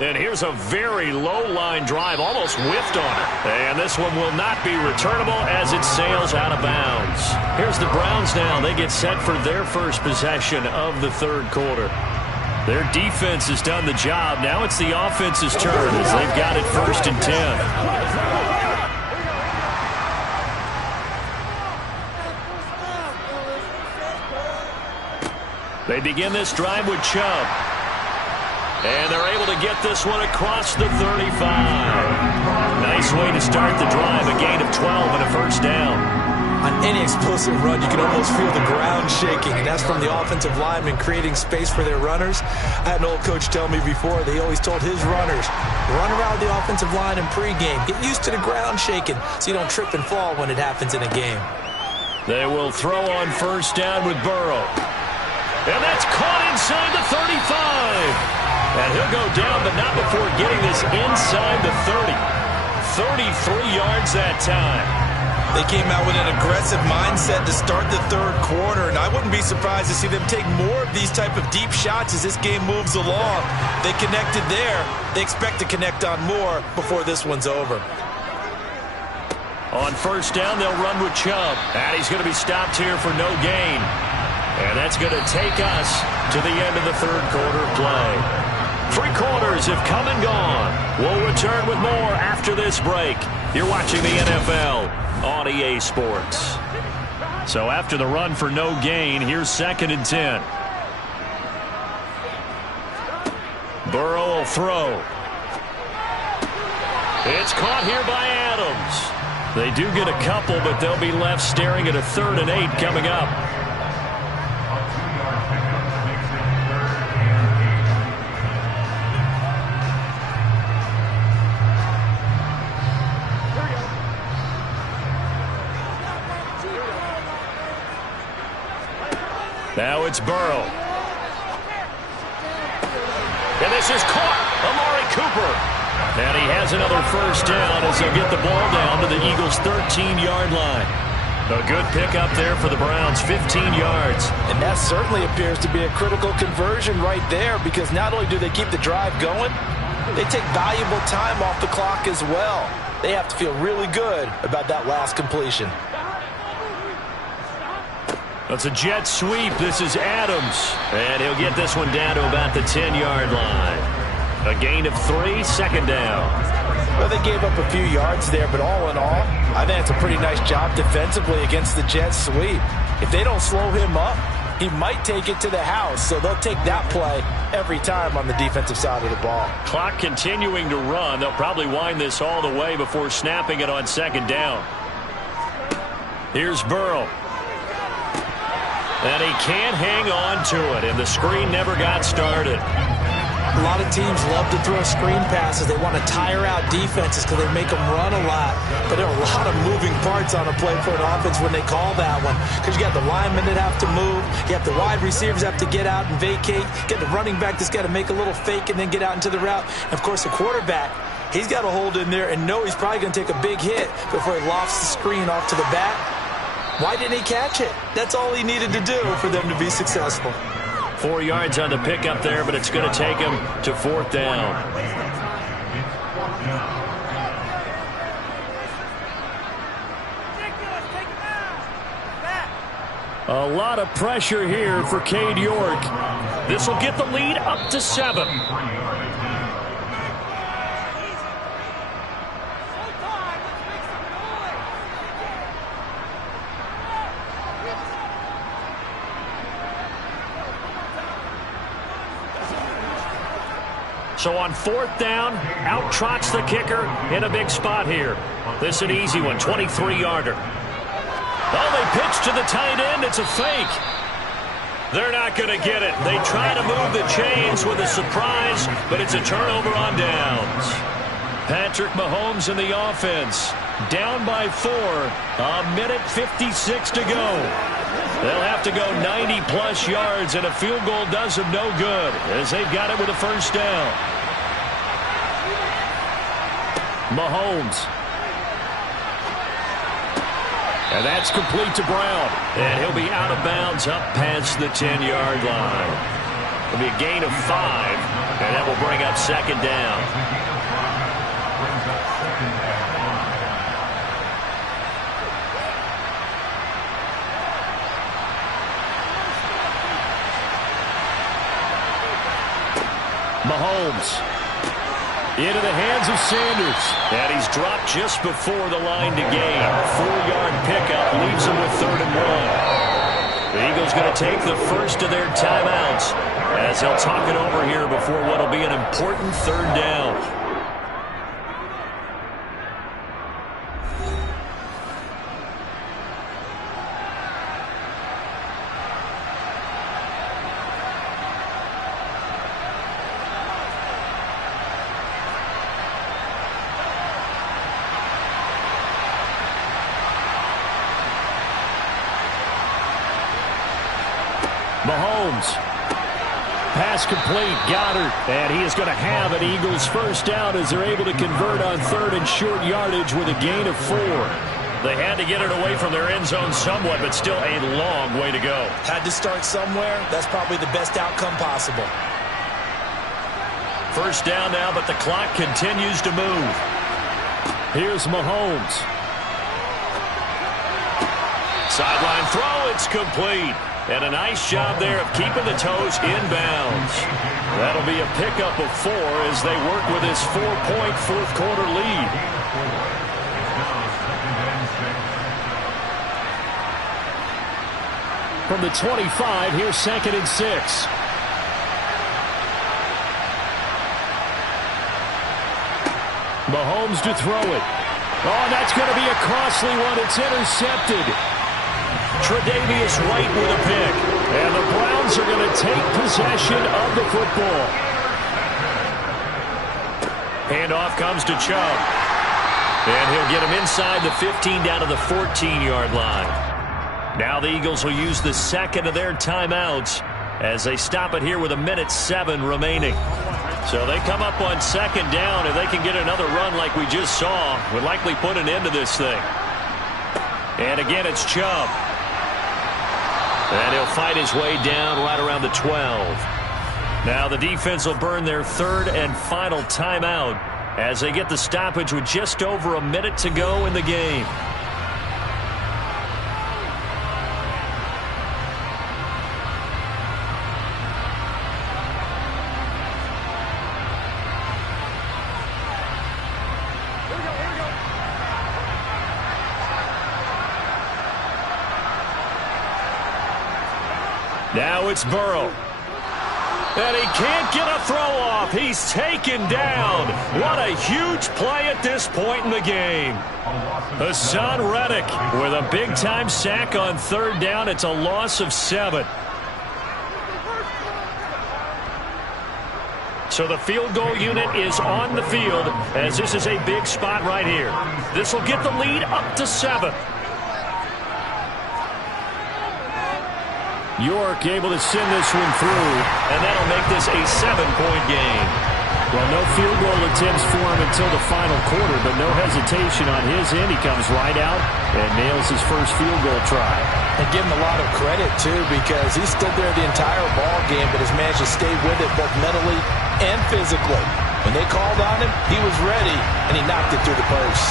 And here's a very low-line drive, almost whiffed on it. And this one will not be returnable as it sails out of bounds. Here's the Browns now. They get set for their first possession of the third quarter. Their defense has done the job. Now it's the offense's turn as they've got it 1st and 10. They begin this drive with Chubb. And they're able to get this one across the 35. Nice way to start the drive, a gain of 12 and a first down. On any explosive run, you can almost feel the ground shaking, and that's from the offensive linemen creating space for their runners. I had an old coach tell me before, they always told his runners, run around the offensive line in pregame. Get used to the ground shaking so you don't trip and fall when it happens in a game. They will throw on first down with Burrow. And that's caught inside the 35. And he'll go down, but not before getting this inside the 30. 33 yards that time. They came out with an aggressive mindset to start the third quarter, and I wouldn't be surprised to see them take more of these type of deep shots as this game moves along. They connected there. They expect to connect on more before this one's over. On first down, they'll run with Chubb. And he's going to be stopped here for no gain. And that's going to take us to the end of the third quarter play. 3 quarters have come and gone. We'll return with more after this break. You're watching the NFL on EA Sports. So after the run for no gain, here's 2nd and 10. Burrow will throw. It's caught here by Adams. They do get a couple, but they'll be left staring at a 3rd and 8 coming up. Now it's Burrow. And this is caught. Amari Cooper. And he has another first down as he'll get the ball down to the Eagles' 13-yard line. A good pickup there for the Browns, 15 yards. And that certainly appears to be a critical conversion right there, because not only do they keep the drive going, they take valuable time off the clock as well. They have to feel really good about that last completion. It's a jet sweep. This is Adams. And he'll get this one down to about the 10-yard line. A gain of 3, 2nd down. Well, they gave up a few yards there, but all in all, I think it's a pretty nice job defensively against the jet sweep. If they don't slow him up, he might take it to the house, so they'll take that play every time on the defensive side of the ball. Clock continuing to run. They'll probably wind this all the way before snapping it on 2nd down. Here's Burrow. And he can't hang on to it, and the screen never got started. A lot of teams love to throw screen passes. They want to tire out defenses because they make them run a lot. But there are a lot of moving parts on a play for an offense when they call that one. Because you got the linemen that have to move. You have the wide receivers have to get out and vacate. You got the running back that's got to make a little fake and then get out into the route. And, of course, the quarterback, he's got to hold in there and know he's probably going to take a big hit before he lofts the screen off to the back. Why didn't he catch it? That's all he needed to do for them to be successful. 4 yards on the pickup there, but it's going to take him to 4th down. A lot of pressure here for Cade York. This will get the lead up to 7. So on 4th down, out trots the kicker in a big spot here. This is an easy one, 23-yarder. Oh, they pitch to the tight end. It's a fake. They're not going to get it. They try to move the chains with a surprise, but it's a turnover on downs. Patrick Mahomes in the offense. Down by 4. A minute 56 to go. They'll have to go 90-plus yards, and a field goal does them no good as they've got it with a first down. Mahomes. And that's complete to Brown. And he'll be out of bounds up past the 10-yard line. It'll be a gain of 5, and that will bring up 2nd down. Mahomes into the hands of Sanders. And he's dropped just before the line to gain. 4-yard pickup leaves him with 3rd and 1. The Eagles going to take the first of their timeouts as they'll talk it over here before what will be an important 3rd down. Mahomes. Pass complete. Goddard. And he is going to have an Eagles first down as they're able to convert on third and short yardage with a gain of 4. They had to get it away from their end zone somewhat, but still a long way to go. Had to start somewhere. That's probably the best outcome possible. First down now, but the clock continues to move. Here's Mahomes. Sideline throw, it's complete. And a nice job there of keeping the toes inbounds. That'll be a pickup of 4 as they work with this 4-point fourth quarter lead. From the 25, here's 2nd and 6. Mahomes to throw it. Oh, that's going to be a costly one. It's intercepted. Tre'Davious White with a pick. And the Browns are going to take possession of the football. Handoff comes to Chubb. And he'll get him inside the 15 down to the 14-yard line. Now the Eagles will use the second of their timeouts as they stop it here with 1:07 remaining. So they come up on second down. If they can get another run like we just saw, would likely put an end to this thing. And again, it's Chubb. And he'll fight his way down right around the 12. Now the defense will burn their third and final timeout as they get the stoppage with just over a minute to go in the game. Now it's Burrow. And he can't get a throw off. He's taken down. What a huge play at this point in the game. Hassan Reddick with a big-time sack on third down. It's a loss of 7. So the field goal unit is on the field as this is a big spot right here. This will get the lead up to 7. York able to send this one through. And that'll make this a 7-point game. Well, no field goal attempts for him until the final quarter, but no hesitation on his end. He comes right out and nails his first field goal try. And give him a lot of credit, too, because he stood there the entire ball game, but has managed to stay with it both mentally and physically. When they called on him, he was ready, and he knocked it through the post.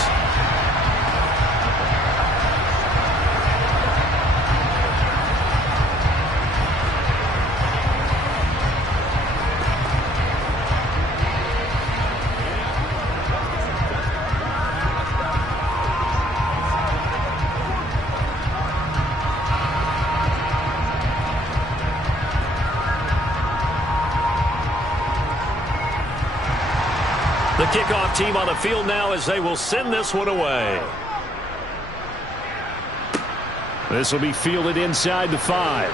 The kickoff team on the field now as they will send this one away. This will be fielded inside the 5.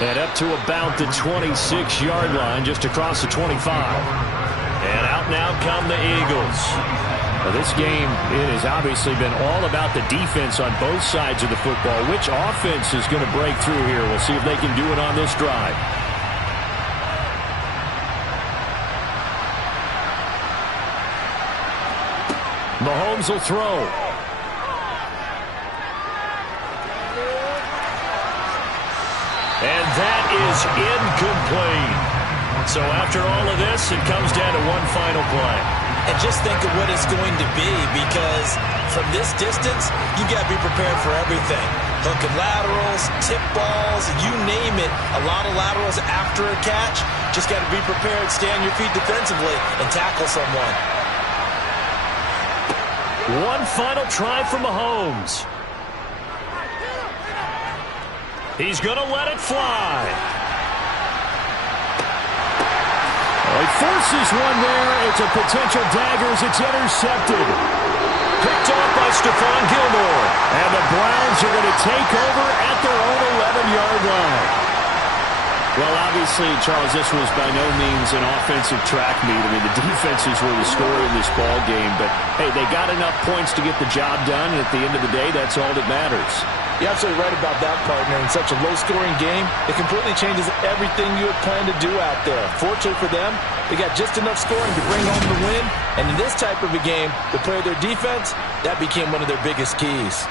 And up to about the 26-yard line, just across the 25. And out now come the Eagles. Well, this game, it has obviously been all about the defense on both sides of the football. Which offense is going to break through here? We'll see if they can do it on this drive. Mahomes will throw. And that is incomplete. So after all of this, it comes down to one final play. And just think of what it's going to be, because from this distance, you got to be prepared for everything. Hook and laterals, tip balls, you name it. A lot of laterals after a catch. Just got to be prepared, stay on your feet defensively, and tackle someone. One final try from Mahomes. He's going to let it fly. He forces one there. It's a potential dagger as it's intercepted. Picked off by Stephon Gilmore. And the Browns are going to take over at their own 11-yard line. Well, obviously, Charles, this was by no means an offensive track meet. I mean, the defenses were the story in this ball game. But, hey, they got enough points to get the job done, and at the end of the day, that's all that matters. You're absolutely right about that, partner. In such a low-scoring game, it completely changes everything you had planned to do out there. Fortunately for them, they got just enough scoring to bring home the win. And in this type of a game, to play their defense, that became one of their biggest keys.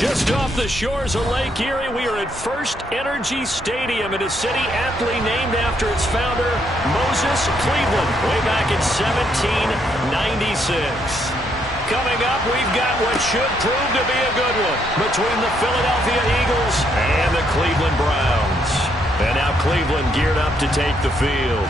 Just off the shores of Lake Erie, we are at First Energy Stadium in a city aptly named after its founder, Moses Cleveland, way back in 1796. Coming up, we've got what should prove to be a good one between the Philadelphia Eagles and the Cleveland Browns. And now Cleveland geared up to take the field.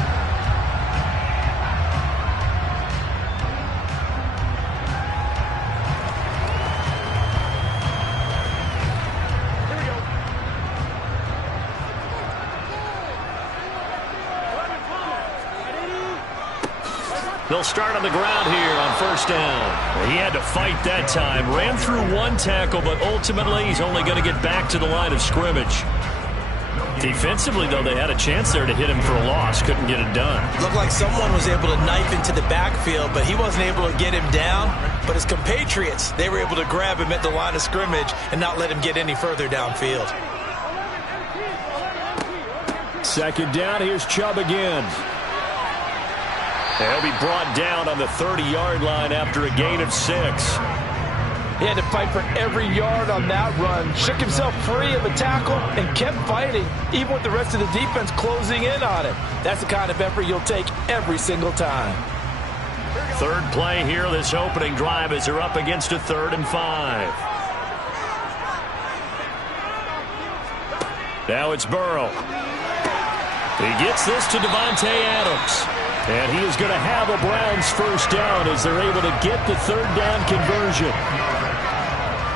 They'll start on the ground here on first down. He had to fight that time. Ran through one tackle, but ultimately he's only going to get back to the line of scrimmage. Defensively, though, they had a chance there to hit him for a loss. Couldn't get it done. Looked like someone was able to knife into the backfield, but he wasn't able to get him down. But his compatriots, they were able to grab him at the line of scrimmage and not let him get any further downfield. Second down, here's Chubb again. He'll be brought down on the 30-yard line after a gain of 6. He had to fight for every yard on that run. Shook himself free of a tackle and kept fighting, even with the rest of the defense closing in on him. That's the kind of effort you'll take every single time. Third play here, this opening drive, as they're up against a 3rd and 5. Now it's Burrow. He gets this to Davante Adams. And he is going to have a Browns first down as they're able to get the 3rd down conversion.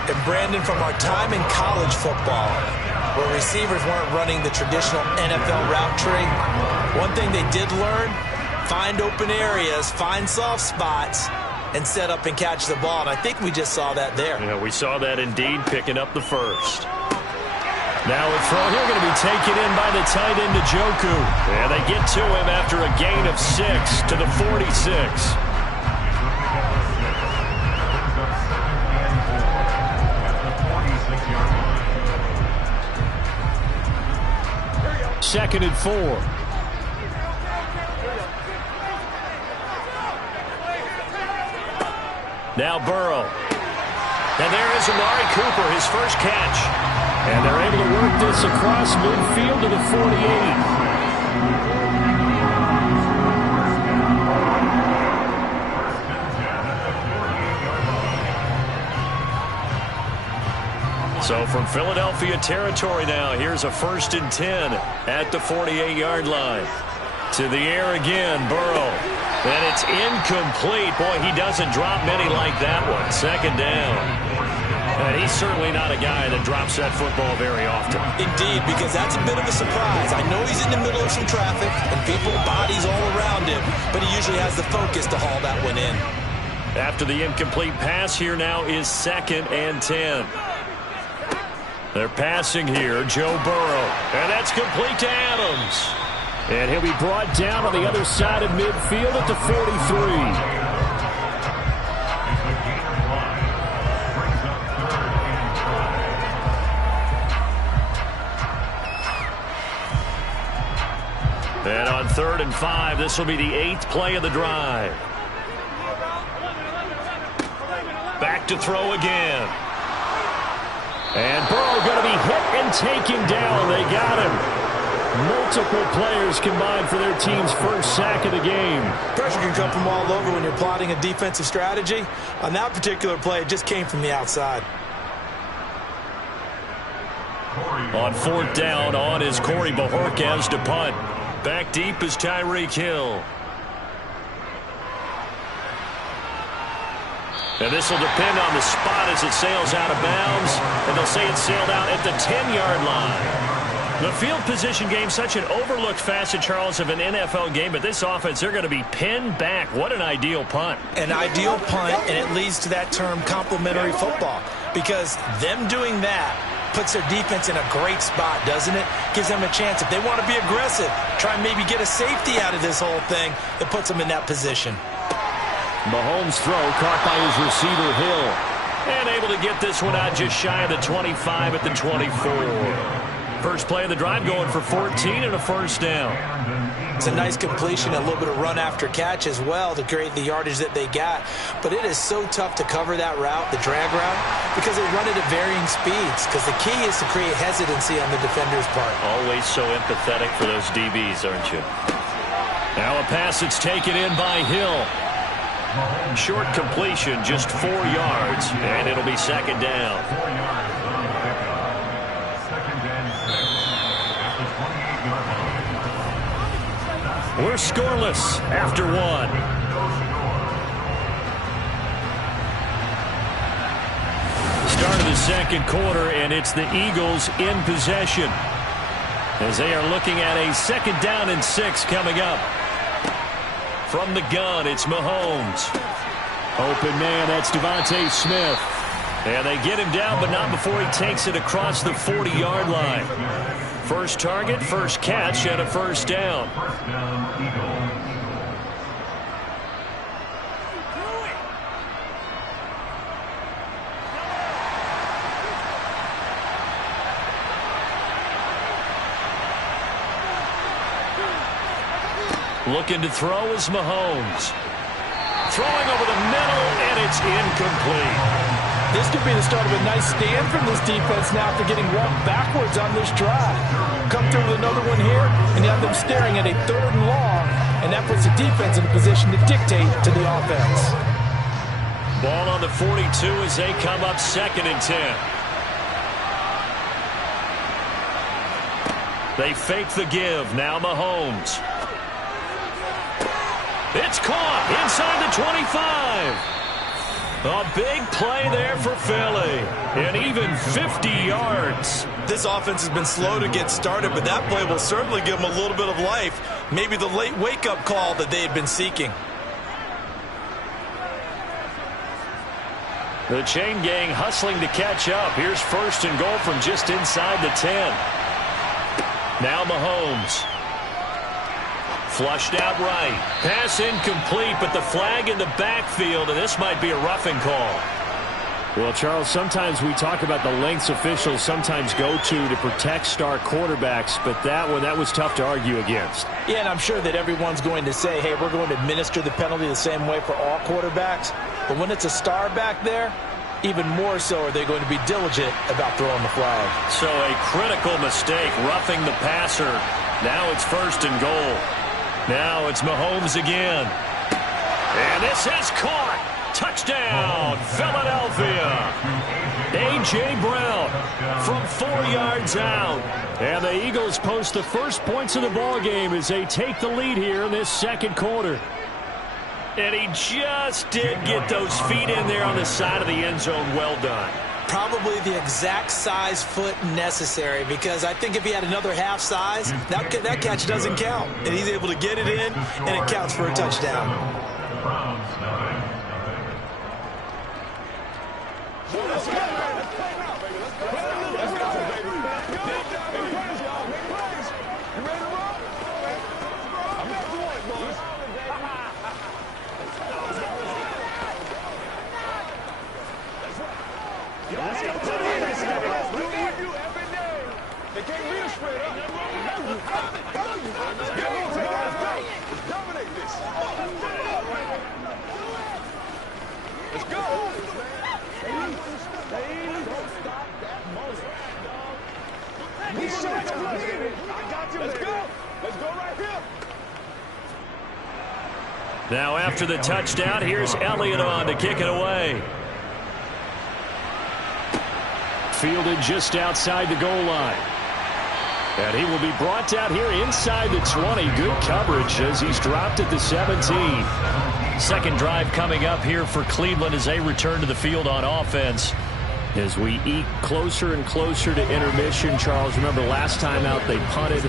And Brandon, from our time in college football, where receivers weren't running the traditional NFL route tree, one thing they did learn, find open areas, find soft spots, and set up and catch the ball. And I think we just saw that there. Yeah, we saw that indeed, picking up the first. Now a throw here going to be taken in by the tight end Njoku. And they get to him after a gain of 6 to the 46. Second and 4. Now Burrow. And there is Amari Cooper, his first catch. And they're able to work this across midfield to the 48. So from Philadelphia territory now, here's a 1st and 10 at the 48-yard line. To the air again, Burrow. And it's incomplete. Boy, he doesn't drop many like that one. Second down. And he's certainly not a guy that drops that football very often. Indeed, because that's a bit of a surprise. I know he's in the middle of some traffic and people, bodies all around him, but he usually has the focus to haul that one in. After the incomplete pass, here now is 2nd and 10. They're passing here, Joe Burrow. And that's complete to Adams. And he'll be brought down on the other side of midfield at the 43. And on 3rd and 5, this will be the 8th play of the drive. Back to throw again. And Burrow going to be hit and taken down. They got him. Multiple players combined for their team's first sack of the game. Pressure can come from all over when you're plotting a defensive strategy. On that particular play, it just came from the outside. On 4th down, on is Corey Bojorquez to punt. Back deep is Tyreek Hill. And this will depend on the spot as it sails out of bounds. And they'll say it sailed out at the 10-yard line. The field position game, such an overlooked facet, Charles, of an NFL game. But this offense, they're going to be pinned back. What an ideal punt. An ideal punt, and it leads to that term complementary football. Because them doing that puts their defense in a great spot, doesn't it? Gives them a chance. If they want to be aggressive, try and maybe get a safety out of this whole thing, it puts them in that position. Mahomes' throw caught by his receiver, Hill. And able to get this one out just shy of the 25 at the 24. First play of the drive going for 14 and a first down. It's a nice completion, a little bit of run after catch as well to create the yardage that they got. But it is so tough to cover that route, the drag route, because they run it at varying speeds. Because the key is to create hesitancy on the defender's part. Always so empathetic for those DBs, aren't you? Now a pass that's taken in by Hill. Short completion, just 4 yards, and it'll be second down. 4 yards on the pickup. Second and 6 at the 28-yard line. We're scoreless after 1. Start of the second quarter, and it's the Eagles in possession as they are looking at a 2nd down and 6 coming up. From the gun, it's Mahomes. Open man, that's Devontae Smith. And they get him down, but not before he takes it across the 40-yard line. First target, first catch, and a first down. First down, Eagles. Looking to throw is Mahomes. Throwing over the middle, and it's incomplete. This could be the start of a nice stand from this defense now after getting walked backwards on this drive. Come through with another one here, and you have them staring at a 3rd and long, and that puts the defense in a position to dictate to the offense. Ball on the 42 as they come up 2nd and 10. They fake the give. Now Mahomes. It's caught inside the 25. A big play there for Philly. And even 50 yards. This offense has been slow to get started, but that play will certainly give them a little bit of life. Maybe the late wake-up call that they had been seeking. The chain gang hustling to catch up. Here's 1st and goal from just inside the 10. Now Mahomes. Flushed out right. Pass incomplete, but the flag in the backfield, and this might be a roughing call. Well, Charles, sometimes we talk about the lengths officials sometimes go to protect star quarterbacks, but that one, that was tough to argue against. Yeah, and I'm sure that everyone's going to say, hey, we're going to administer the penalty the same way for all quarterbacks. But when it's a star back there, even more so are they going to be diligent about throwing the flag. So a critical mistake, roughing the passer. Now it's 1st and goal. Now it's Mahomes again. And this is caught. Touchdown, Philadelphia. A.J. Brown from 4 yards out. And the Eagles post the first points of the ball game as they take the lead here in this second quarter. And he just did get those feet in there on the side of the end zone. Well done. Probably the exact size foot necessary, because I think if he had another half size, that catch doesn't count. And he's able to get it in, and it counts for a touchdown. Now after the touchdown, here's Elliott on to kick it away. Fielded just outside the goal line. And he will be brought down here inside the 20. Good coverage as he's dropped at the 17. Second drive coming up here for Cleveland as they return to the field on offense. As we eke closer and closer to intermission, Charles, remember last time out they punted.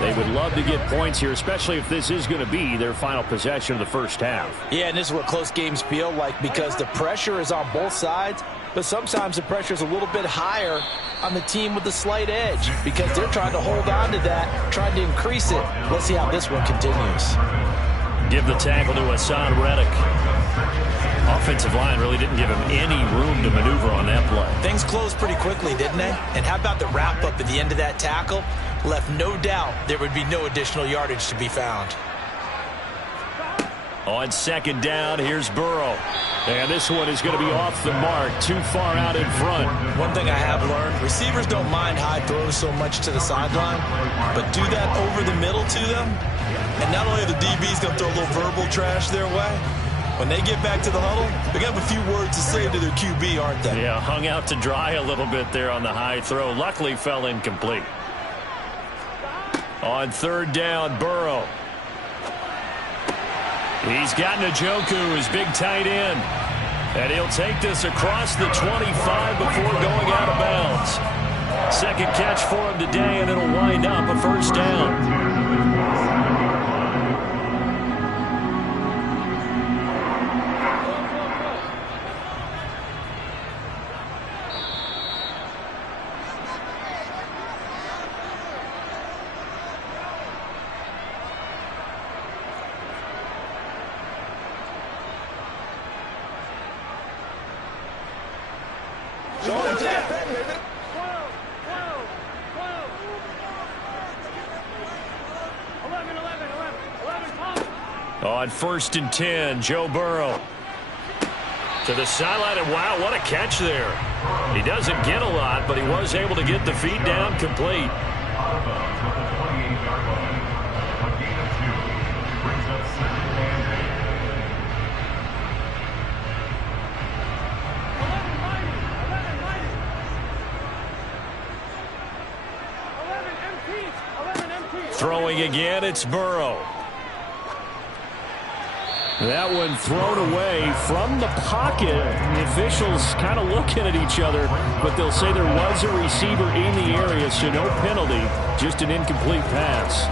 They would love to get points here, especially if this is going to be their final possession of the first half. Yeah, and this is what close games feel like because the pressure is on both sides, but sometimes the pressure is a little bit higher on the team with the slight edge because they're trying to hold on to that, trying to increase it. Let's see how this one continues. Give the tackle to Hassan Reddick. Offensive line really didn't give him any room to maneuver on that play. Things closed pretty quickly, didn't they? And how about the wrap-up at the end of that tackle? Left no doubt there would be no additional yardage to be found. On second down, here's Burrow. And this one is going to be off the mark, too far out in front. One thing I have learned, receivers don't mind high throws so much to the sideline, but do that over the middle to them, and not only are the DBs going to throw a little verbal trash their way, when they get back to the huddle, they're going to have a few words to say to their QB, aren't they? Yeah, hung out to dry a little bit there on the high throw. Luckily fell incomplete. On third down, Burrow. He's got Njoku, his big tight end. And he'll take this across the 25 before going out of bounds. Second catch for him today, and it'll wind up a first down. On first and 10, Joe Burrow to the sideline, and wow, what a catch there. He doesn't get a lot, but he was able to get the feet down complete. Throwing again, it's Burrow. That one thrown away from the pocket. The officials kind of looking at each other, but they'll say there was a receiver in the area, so no penalty, just an incomplete pass.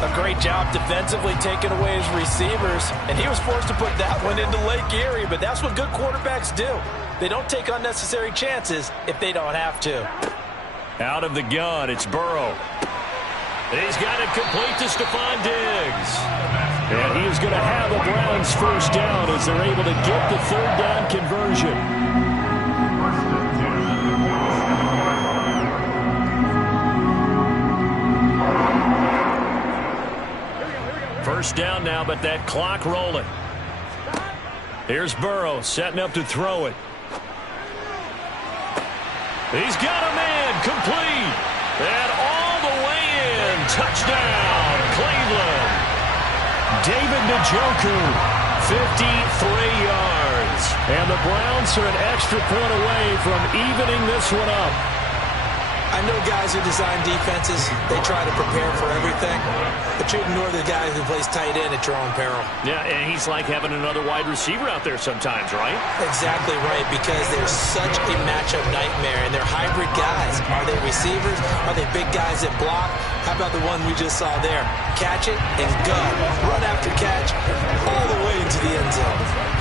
A great job defensively taking away his receivers, and he was forced to put that one into Lake Erie, but that's what good quarterbacks do. They don't take unnecessary chances if they don't have to. Out of the gun, it's Burrow. He's got it complete to Stephon Diggs. And he is going to have a Browns first down as they're able to get the third down conversion. First down now, but that clock rolling. Here's Burrow setting up to throw it. He's got a man complete. And all the way in. Touchdown, Cleveland. David Njoku, 53 yards. And the Browns are an extra point away from evening this one up. I know guys who design defenses, they try to prepare for everything, but you ignore the guy who plays tight end at your own peril. Yeah, and he's like having another wide receiver out there sometimes, right? Exactly right, because they're such a matchup nightmare, and they're hybrid guys. Are they receivers? Are they big guys that block? How about the one we just saw there? Catch it and go. Run after catch all the way into the end zone.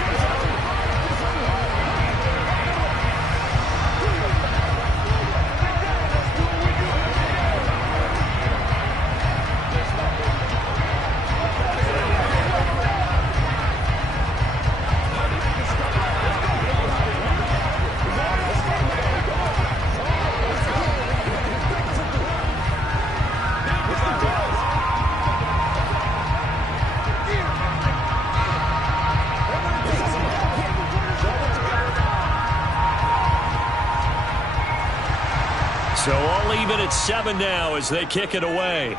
So all even at 7 now as they kick it away.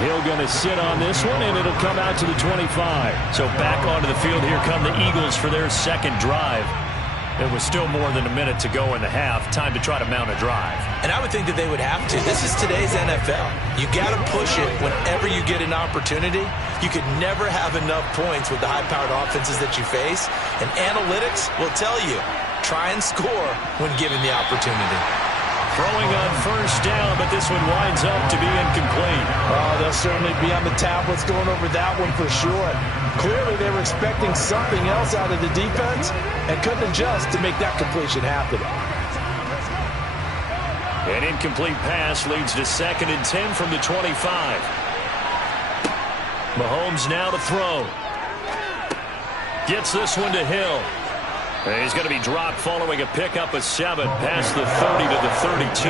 Hill going to sit on this one, and it'll come out to the 25. So back onto the field, here come the Eagles for their second drive. There was still more than a minute to go in the half. Time to try to mount a drive. And I would think that they would have to. This is today's NFL. You got to push it whenever you get an opportunity. You could never have enough points with the high-powered offenses that you face. And analytics will tell you, try and score when given the opportunity. Throwing on first down, but this one winds up to be incomplete. Oh, they'll certainly be on the tablets going over that one for sure. Clearly, they were expecting something else out of the defense and couldn't adjust to make that completion happen. An incomplete pass leads to 2nd and 10 from the 25. Mahomes now to throw. Gets this one to Hill. And he's going to be dropped following a pickup of 7 past the 30 to the 32.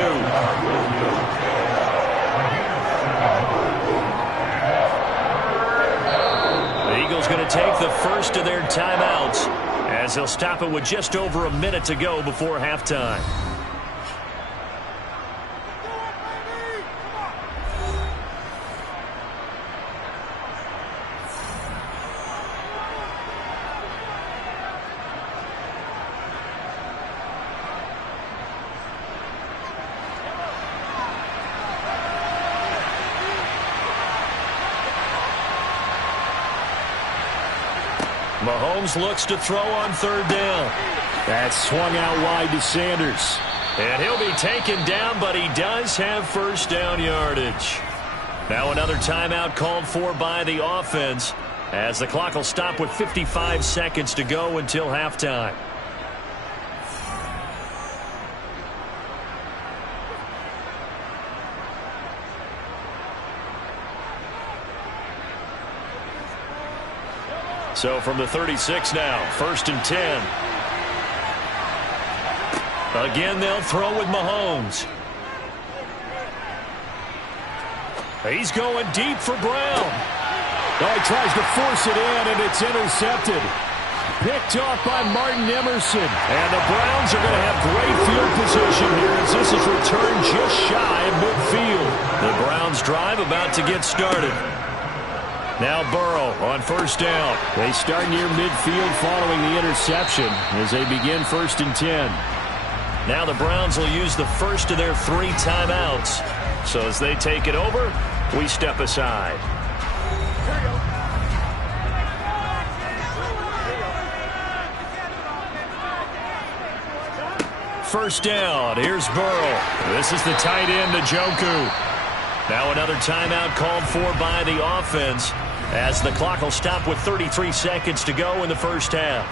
The Eagles going to take the first of their timeouts as they'll stop it with just over a minute to go before halftime. Mahomes looks to throw on 3rd down. That's swung out wide to Sanders. And he'll be taken down, but he does have first down yardage. Now another timeout called for by the offense as the clock will stop with 55 seconds to go until halftime. So from the 36 now, 1st and 10. Again, they'll throw with Mahomes. He's going deep for Brown. Oh, he tries to force it in, and it's intercepted. Picked off by Martin Emerson. And the Browns are going to have great field position here as this is returned just shy of midfield. The Browns drive about to get started. Now Burrow on 1st down. They start near midfield following the interception as they begin 1st and 10. Now the Browns will use the first of their 3 timeouts. So as they take it over, we step aside. First down. Here's Burrow. This is the tight end, Njoku. Now another timeout called for by the offense as the clock will stop with 33 seconds to go in the first half.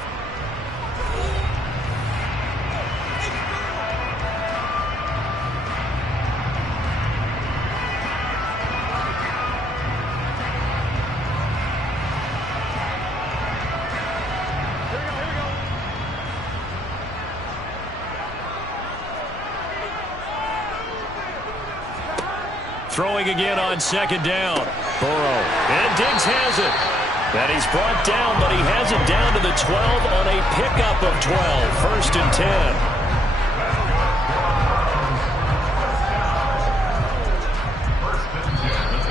Throwing again on 2nd down. Burrow. And Diggs has it. And he's brought down, but he has it down to the 12 on a pickup of 12. 1st and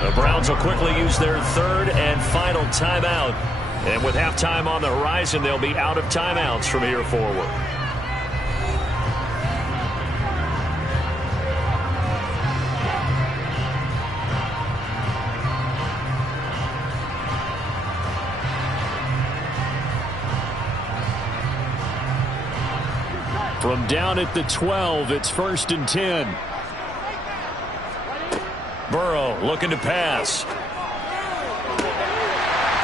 10. The Browns will quickly use their 3rd and final timeout. And with halftime on the horizon, they'll be out of timeouts from here forward. From down at the 12, it's 1st and 10. Burrow looking to pass.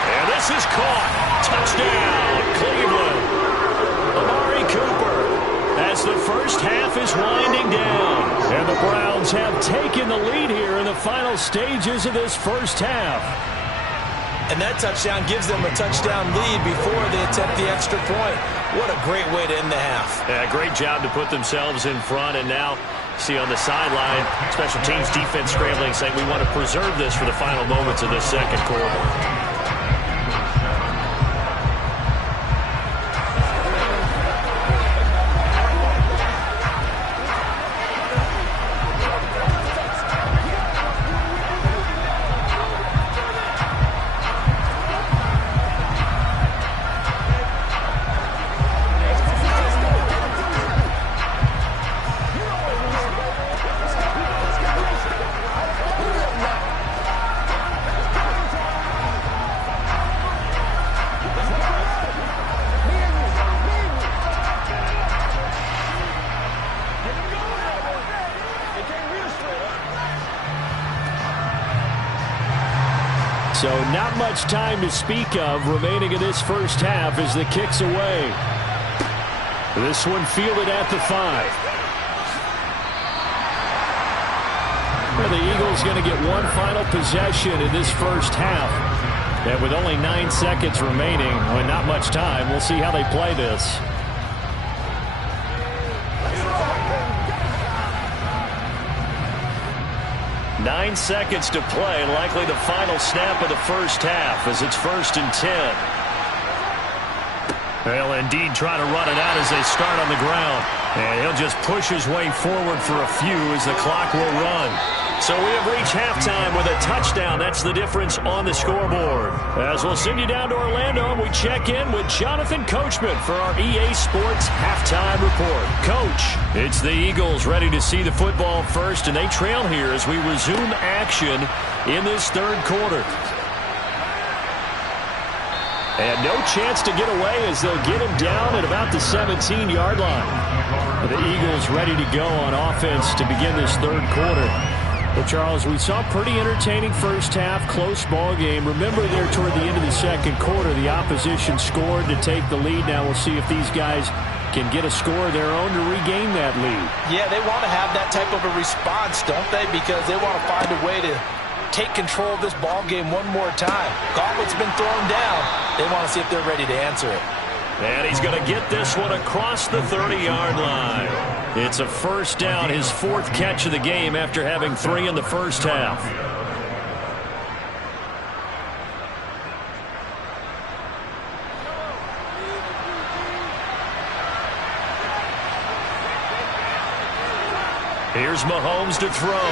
And this is caught. Touchdown, Cleveland. Amari Cooper as the first half is winding down. And the Browns have taken the lead here in the final stages of this first half. And that touchdown gives them a touchdown lead before they attempt the extra point. What a great way to end the half. Yeah, great job to put themselves in front. And now, see on the sideline, special teams defense scrambling, saying we want to preserve this for the final moments of this second quarter. So not much time to speak of remaining in this first half as the kick's away. This one fielded at the 5. Well, the Eagles going to get one final possession in this first half. And with only 9 seconds remaining, with not much time, we'll see how they play this. Nine seconds to play, likely the final snap of the first half as it's 1st and 10. They'll indeed try to run it out as they start on the ground. And he'll just push his way forward for a few as the clock will run. So we have reached halftime with a touchdown. That's the difference on the scoreboard. As we'll send you down to Orlando, and we check in with Jonathan Coachman for our EA Sports Halftime Report. Coach, it's the Eagles ready to see the football first, and they trail here as we resume action in this third quarter. And no chance to get away as they'll get him down at about the 17-yard line. The Eagles ready to go on offense to begin this third quarter. Well, Charles, we saw a pretty entertaining first half, close ball game. Remember there toward the end of the second quarter, the opposition scored to take the lead. Now we'll see if these guys can get a score of their own to regain that lead. Yeah, they want to have that type of a response, don't they? Because they want to find a way to take control of this ball game one more time. Gauntlet's been thrown down. They want to see if they're ready to answer it. And he's going to get this one across the 30-yard line. It's a first down, his 4th catch of the game after having 3 in the first half. Here's Mahomes to throw.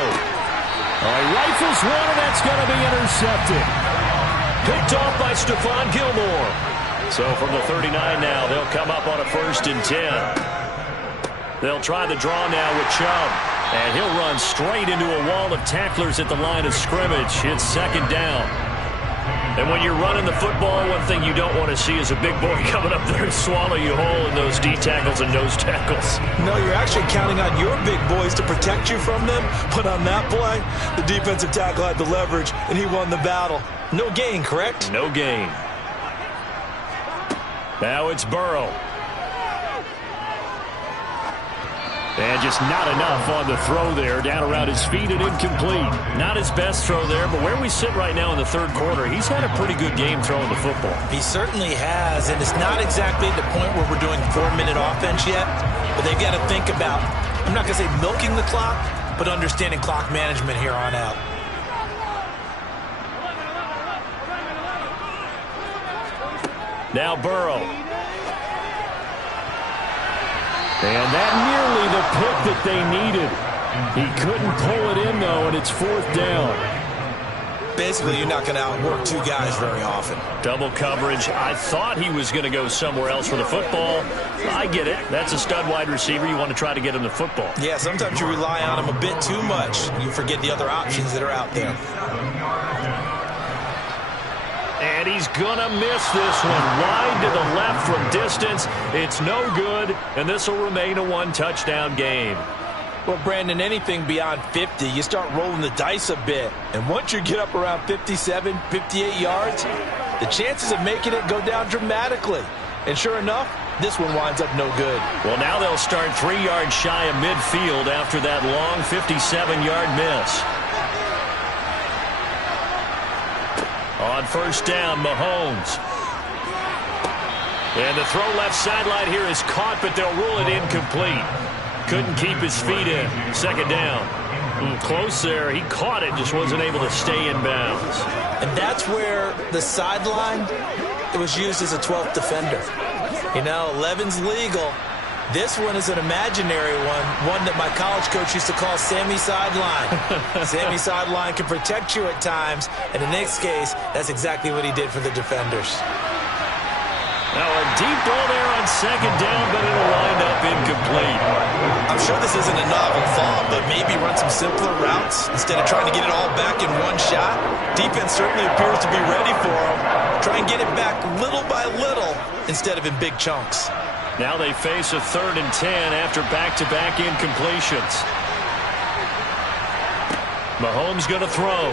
He rifles one, and that's going to be intercepted. Picked off by Stephon Gilmore. So from the 39 now, they'll come up on a 1st and 10. They'll try the draw now with Chubb. And he'll run straight into a wall of tacklers at the line of scrimmage. It's 2nd down. And when you're running the football, one thing you don't want to see is a big boy coming up there and swallow you whole in those D tackles and nose tackles. No, you're actually counting on your big boys to protect you from them. But on that play, the defensive tackle had the leverage, and he won the battle. No gain, correct? No gain. Now it's Burrow. And just not enough on the throw there. Down around his feet and incomplete. Not his best throw there, but where we sit right now in the third quarter, he's had a pretty good game throwing the football. He certainly has, and it's not exactly the point where we're doing 4-minute offense yet, but they've got to think about, I'm not going to say milking the clock, but understanding clock management here on out. Now Burrow. And that nearly the pick that they needed. He couldn't pull it in, though, and it's 4th down. Basically, you're not going to outwork 2 guys very often. Double coverage. I thought he was going to go somewhere else for the football. I get it. That's a stud wide receiver. You want to try to get him the football. Yeah, sometimes you rely on him a bit too much. You forget the other options that are out there. And he's going to miss this one. Wide to the left from distance. It's no good, and this will remain a 1-touchdown game. Well, Brandon, anything beyond 50, you start rolling the dice a bit. And once you get up around 57, 58 yards, the chances of making it go down dramatically. And sure enough, this one winds up no good. Well, now they'll start 3 yards shy of midfield after that long 57-yard miss. On 1st down, Mahomes. And the throw left sideline here is caught, but they'll rule it incomplete. Couldn't keep his feet in. 2nd down. Close there. He caught it, just wasn't able to stay in bounds. And that's where the sideline, it was used as a 12th defender. You know, 11's legal. This one is an imaginary one that my college coach used to call Sammy Sideline. Sammy Sideline can protect you at times, and in this case, that's exactly what he did for the defenders. Now a deep ball there on 2nd down, but it'll wind up incomplete. I'm sure this isn't a novel thought, but maybe run some simpler routes instead of trying to get it all back in one shot. Defense certainly appears to be ready for him. Try and get it back little by little instead of in big chunks. Now they face a 3rd and 10 after back-to-back incompletions. Mahomes going to throw.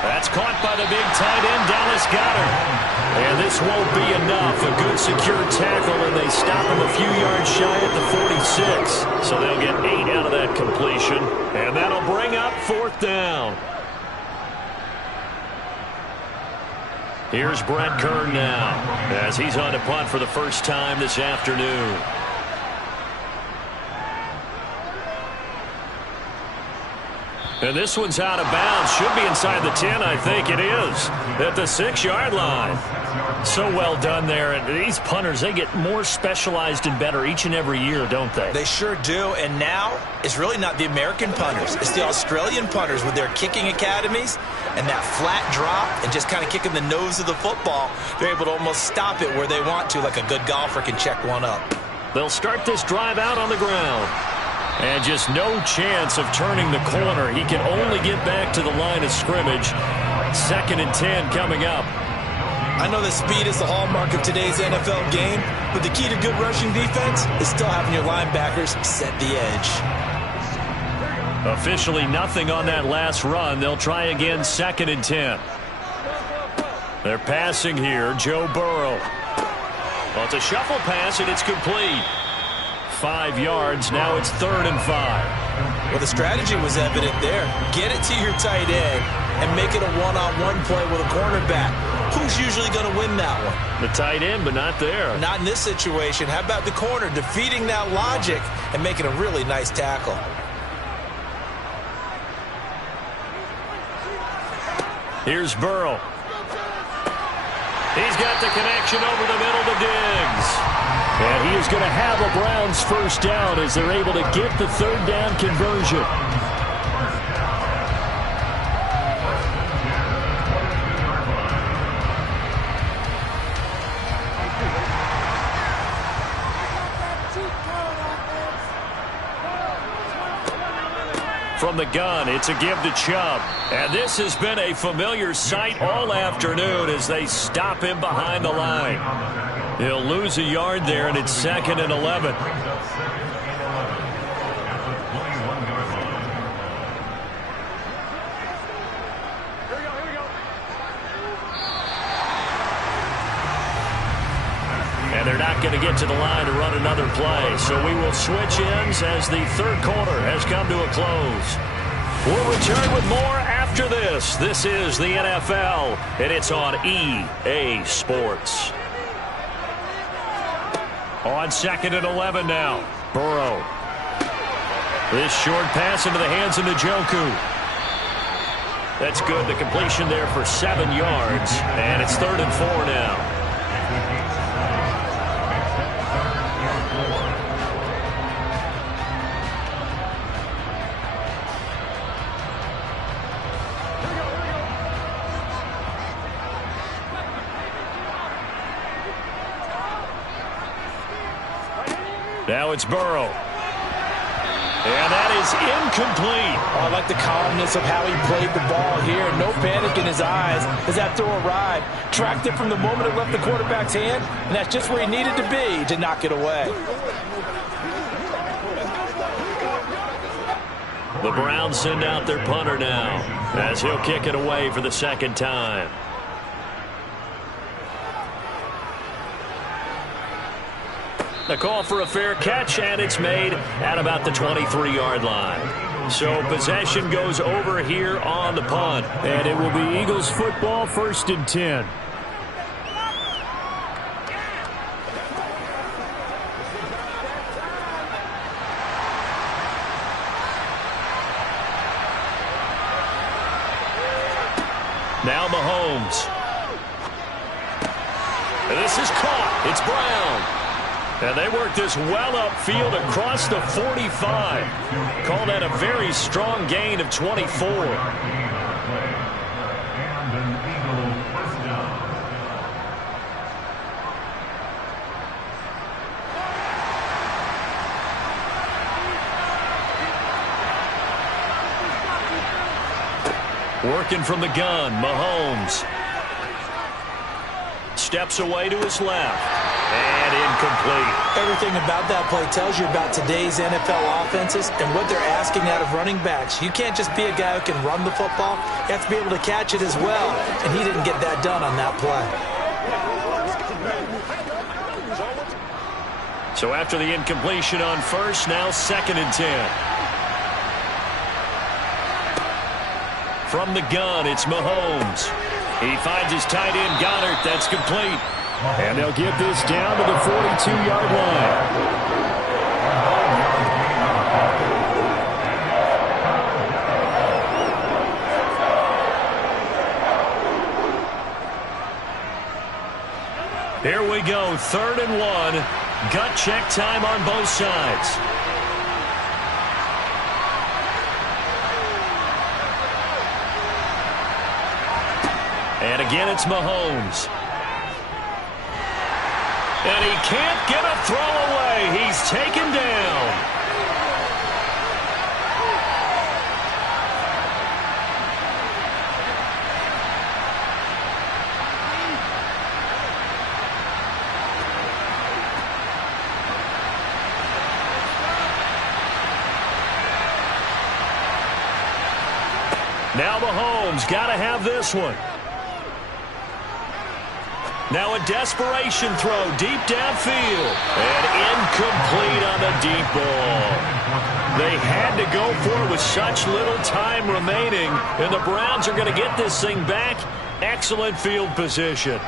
That's caught by the big tight end, Dallas Goedert. And this won't be enough. A good secure tackle, and they stop him a few yards shy at the 46. So they'll get 8 out of that completion. And that'll bring up 4th down. Here's Brett Kern now as he's on to punt for the first time this afternoon. And this one's out of bounds. Should be inside the 10, I think it is. At the 6-yard line. So well done there. And these punters, they get more specialized and better each and every year, don't they? They sure do. And now, it's really not the American punters. It's the Australian punters with their kicking academies and that flat drop and just kind of kicking the nose of the football. They're able to almost stop it where they want to, like a good golfer can check one up. They'll start this drive out on the ground. And just no chance of turning the corner. He can only get back to the line of scrimmage. 2nd and 10 coming up. I know that speed is the hallmark of today's NFL game, but the key to good rushing defense is still having your linebackers set the edge. Officially nothing on that last run. They'll try again 2nd and 10. They're passing here. Joe Burrow. Well, it's a shuffle pass, and it's complete. 5 yards. Now it's 3rd and 5. Well, the strategy was evident there. Get it to your tight end and make it a one-on-one play with a cornerback. Who's usually going to win that one? The tight end, but not there. Not in this situation. How about the corner defeating that logic and making a really nice tackle? Here's Burrow. He's got the connection over the middle to Diggs. And he is going to have a Browns first down as they're able to get the 3rd down conversion. From the gun, it's a give to Chubb. And this has been a familiar sight all afternoon as they stop him behind the line. He'll lose a yard there, and it's 2nd and 11. And they're not going to get to the line to run another play. So we will switch ends as the 3rd quarter has come to a close. We'll return with more after this. This is the NFL, and it's on EA Sports. On 2nd and 11 now. Burrow. This short pass into the hands of Njoku. That's good. The completion there for 7 yards. And it's 3rd and 4 now. Now it's Burrow. And that is incomplete. Oh, I like the calmness of how he played the ball here. No panic in his eyes as that throw arrived. Tracked it from the moment it left the quarterback's hand, and that's just where he needed to be to knock it away. The Browns send out their punter now as he'll kick it away for the 2nd time. The call for a fair catch, and it's made at about the 23-yard line. So possession goes over here on the punt. And it will be Eagles football, 1st and 10. Now Mahomes. And this is caught. It's Brown. And they work this well upfield across the 45. Call that a very strong gain of 24. Working from the gun, Mahomes. Steps away to his left. And incomplete. Everything about that play tells you about today's NFL offenses and what they're asking out of running backs. You can't just be a guy who can run the football. You have to be able to catch it as well. And he didn't get that done on that play. So after the incompletion on 1st, now 2nd and 10. From the gun, it's Mahomes. He finds his tight end, Goddard. That's complete. And they'll get this down to the 42-yard line. Here we go, 3rd and 1. Gut check time on both sides. And again, it's Mahomes. And he can't get a throw away. He's taken down. Now Mahomes got to have this one. Now a desperation throw deep downfield. And incomplete on the deep ball. They had to go for it with such little time remaining. And the Browns are going to get this thing back. Excellent field position.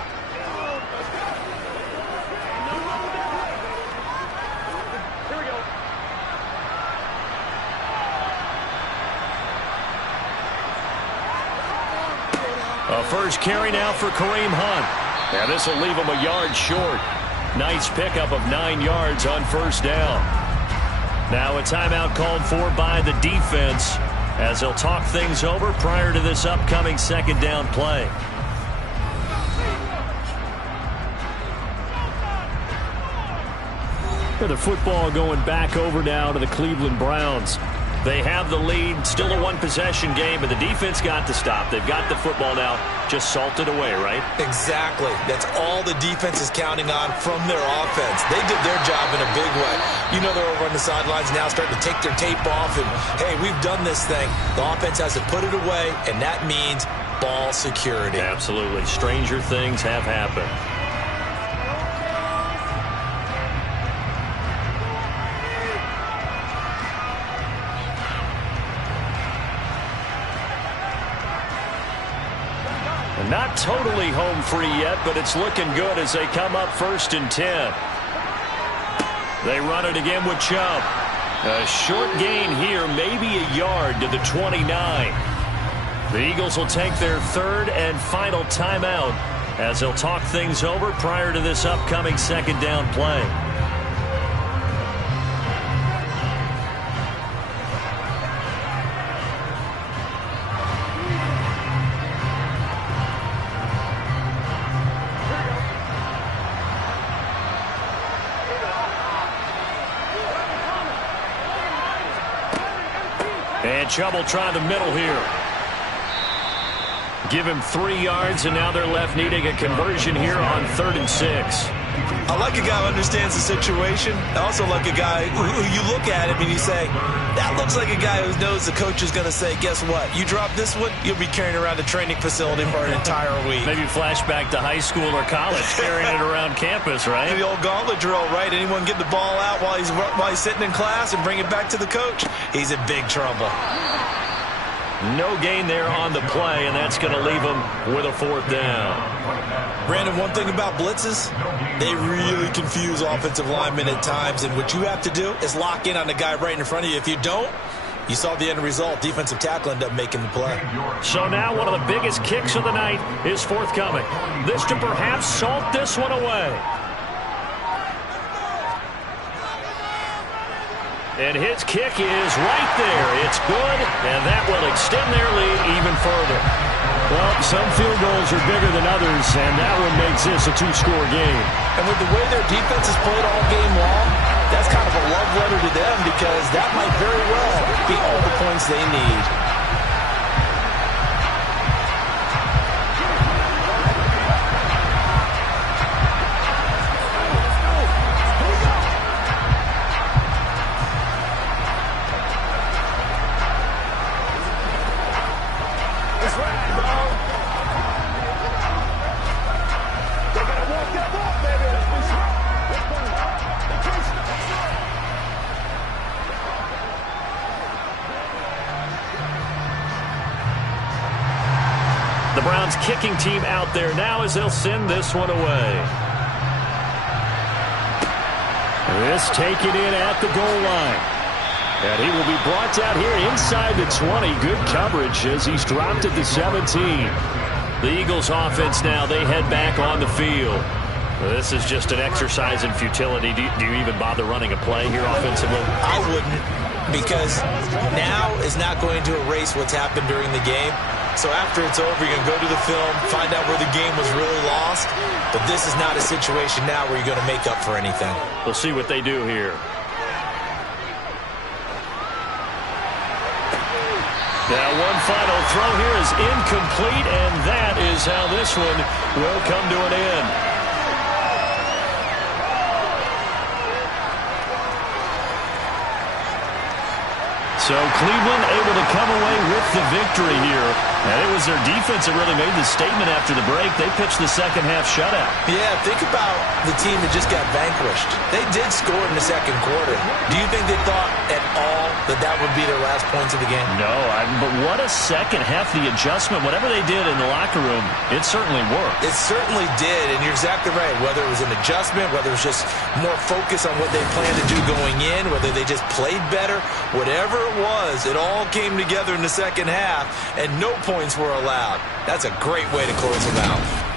A first carry now for Kareem Hunt. Now this will leave him a yard short. Nice pickup of 9 yards on first down. Now a timeout called for by the defense as they'll talk things over prior to this upcoming 2nd down play. The football going back over now to the Cleveland Browns. They have the lead, still a one-possession game, but the defense got to stop. They've got the football now, just salted away, right? Exactly. That's all the defense is counting on from their offense. They did their job in a big way. You know they're over on the sidelines now starting to take their tape off, and, hey, we've done this thing. The offense has to put it away, and that means ball security. Absolutely. Stranger things have happened. Not totally home free yet, but it's looking good as they come up 1st and 10. They run it again with Chubb. A short gain here, maybe a yard to the 29. The Eagles will take their 3rd and final timeout as they'll talk things over prior to this upcoming 2nd down play. And Chubb will try the middle here. Give him 3 yards, and now they're left needing a conversion here on 3rd and 6. I like a guy who understands the situation. I also like a guy who you look at him and you say, that looks like a guy who knows the coach is going to say, guess what? You drop this one, you'll be carrying around the training facility for an entire week. Maybe flashback to high school or college, carrying it around campus, right? The old gauntlet drill, right? Anyone get the ball out while he's sitting in class and bring it back to the coach? He's in big trouble. No gain there on the play, and that's going to leave him with a 4th down. Brandon, one thing about blitzes, they really confuse offensive linemen at times, and what you have to do is lock in on the guy right in front of you. If you don't, you saw the end result. Defensive tackle ended up making the play. So now one of the biggest kicks of the night is forthcoming. This to perhaps salt this one away. And his kick is right there. It's good, and that will extend their lead even further. Well, some field goals are bigger than others, and that one makes this a 2-score game. And with the way their defense has played all game long, that's kind of a love letter to them because that might very well be all the points they need. The Browns kicking team out there now as they'll send this one away. This taken in at the goal line. And he will be brought down here inside the 20. Good coverage as he's dropped at the 17. The Eagles offense now, they head back on the field. This is just an exercise in futility. Do you even bother running a play here offensively? I wouldn't, because now is not going to erase what's happened during the game. So after it's over, you're going to go to the film, find out where the game was really lost. But this is not a situation now where you're going to make up for anything. We'll see what they do here. Now one final throw here is incomplete, and that is how this one will come to an end. So Cleveland able to come away with the victory here. And it was their defense that really made the statement after the break. They pitched the second half shutout. Yeah, think about the team that just got vanquished. They did score in the second quarter. Do you think they thought at all that that would be their last points of the game? No, but what a second half. The adjustment, whatever they did in the locker room, it certainly worked. It certainly did, and you're exactly right. Whether it was an adjustment, whether it was just more focus on what they planned to do going in, whether they just played better, whatever it was, it all came together in the second half, and no points were allowed. That's a great way to close them out.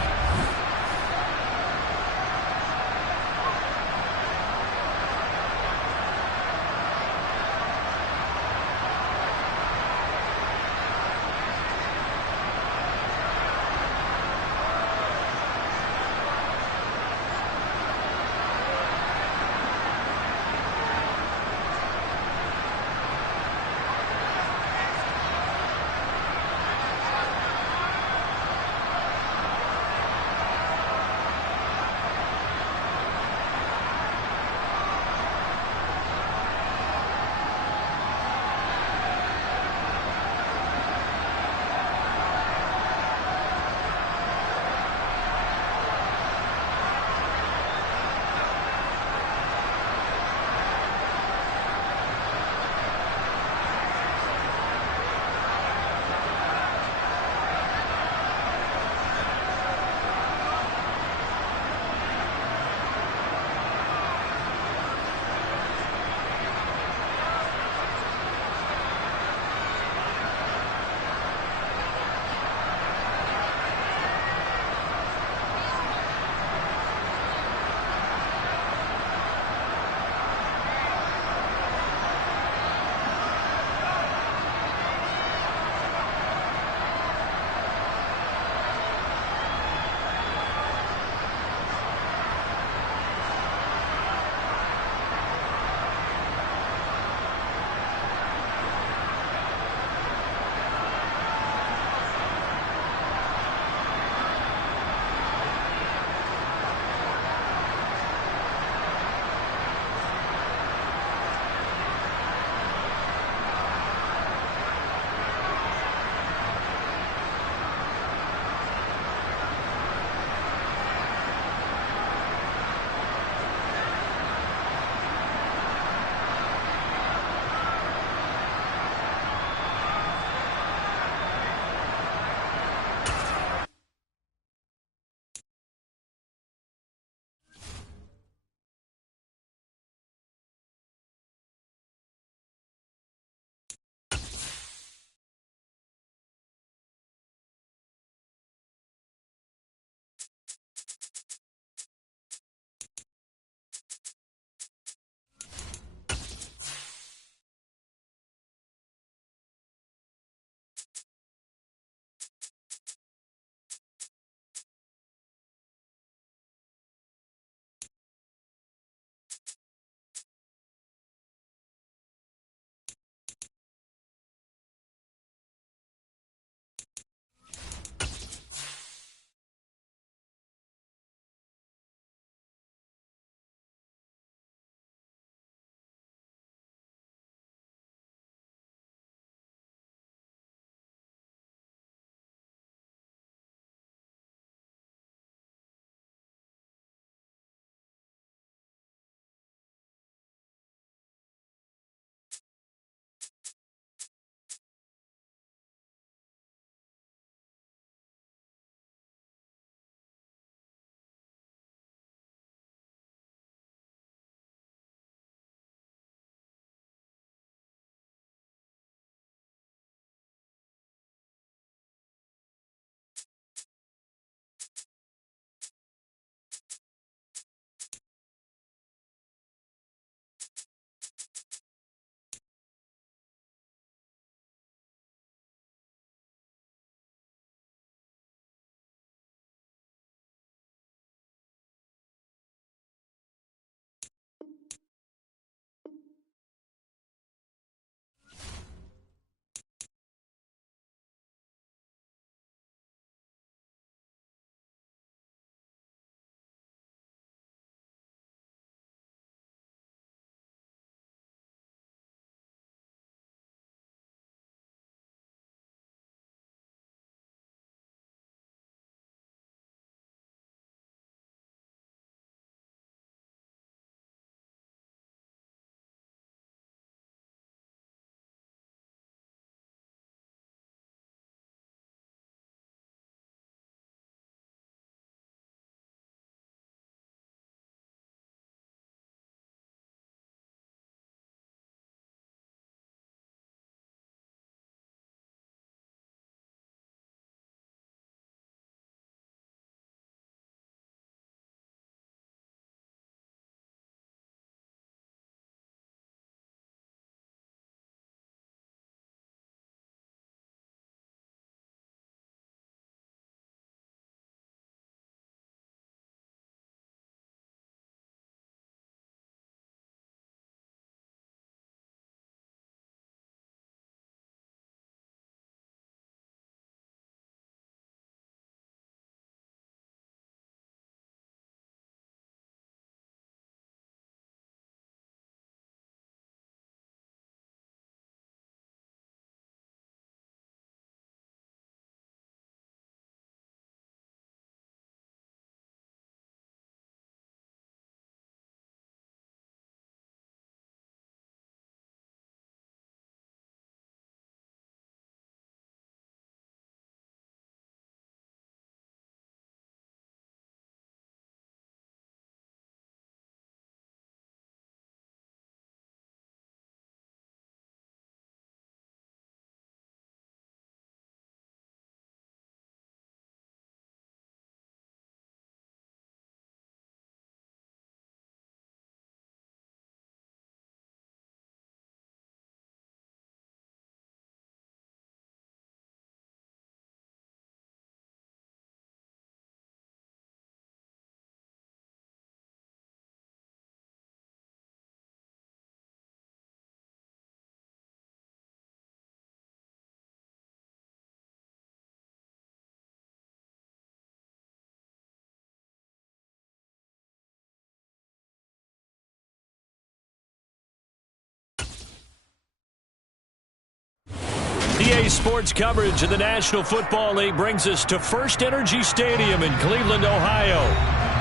EA Sports coverage of the National Football League brings us to First Energy Stadium in Cleveland, Ohio.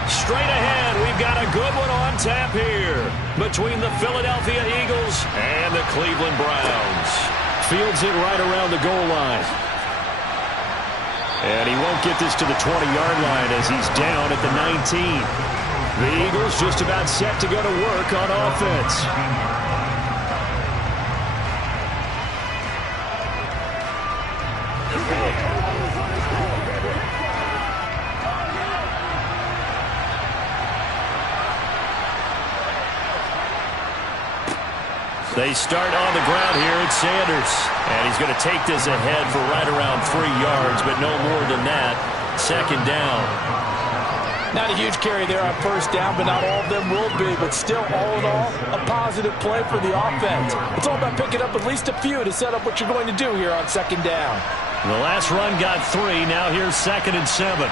Straight ahead, we've got a good one on tap here between the Philadelphia Eagles and the Cleveland Browns. Fields it right around the goal line. And he won't get this to the 20-yard line as he's down at the 19. The Eagles just about set to go to work on offense. They start on the ground here at Sanders. And he's going to take this ahead for right around 3 yards, but no more than that. Second down. Not a huge carry there on first down, but not all of them will be. But still, all in all, a positive play for the offense. It's all about picking up at least a few to set up what you're going to do here on second down. The last run got 3. Now here's 2nd and 7.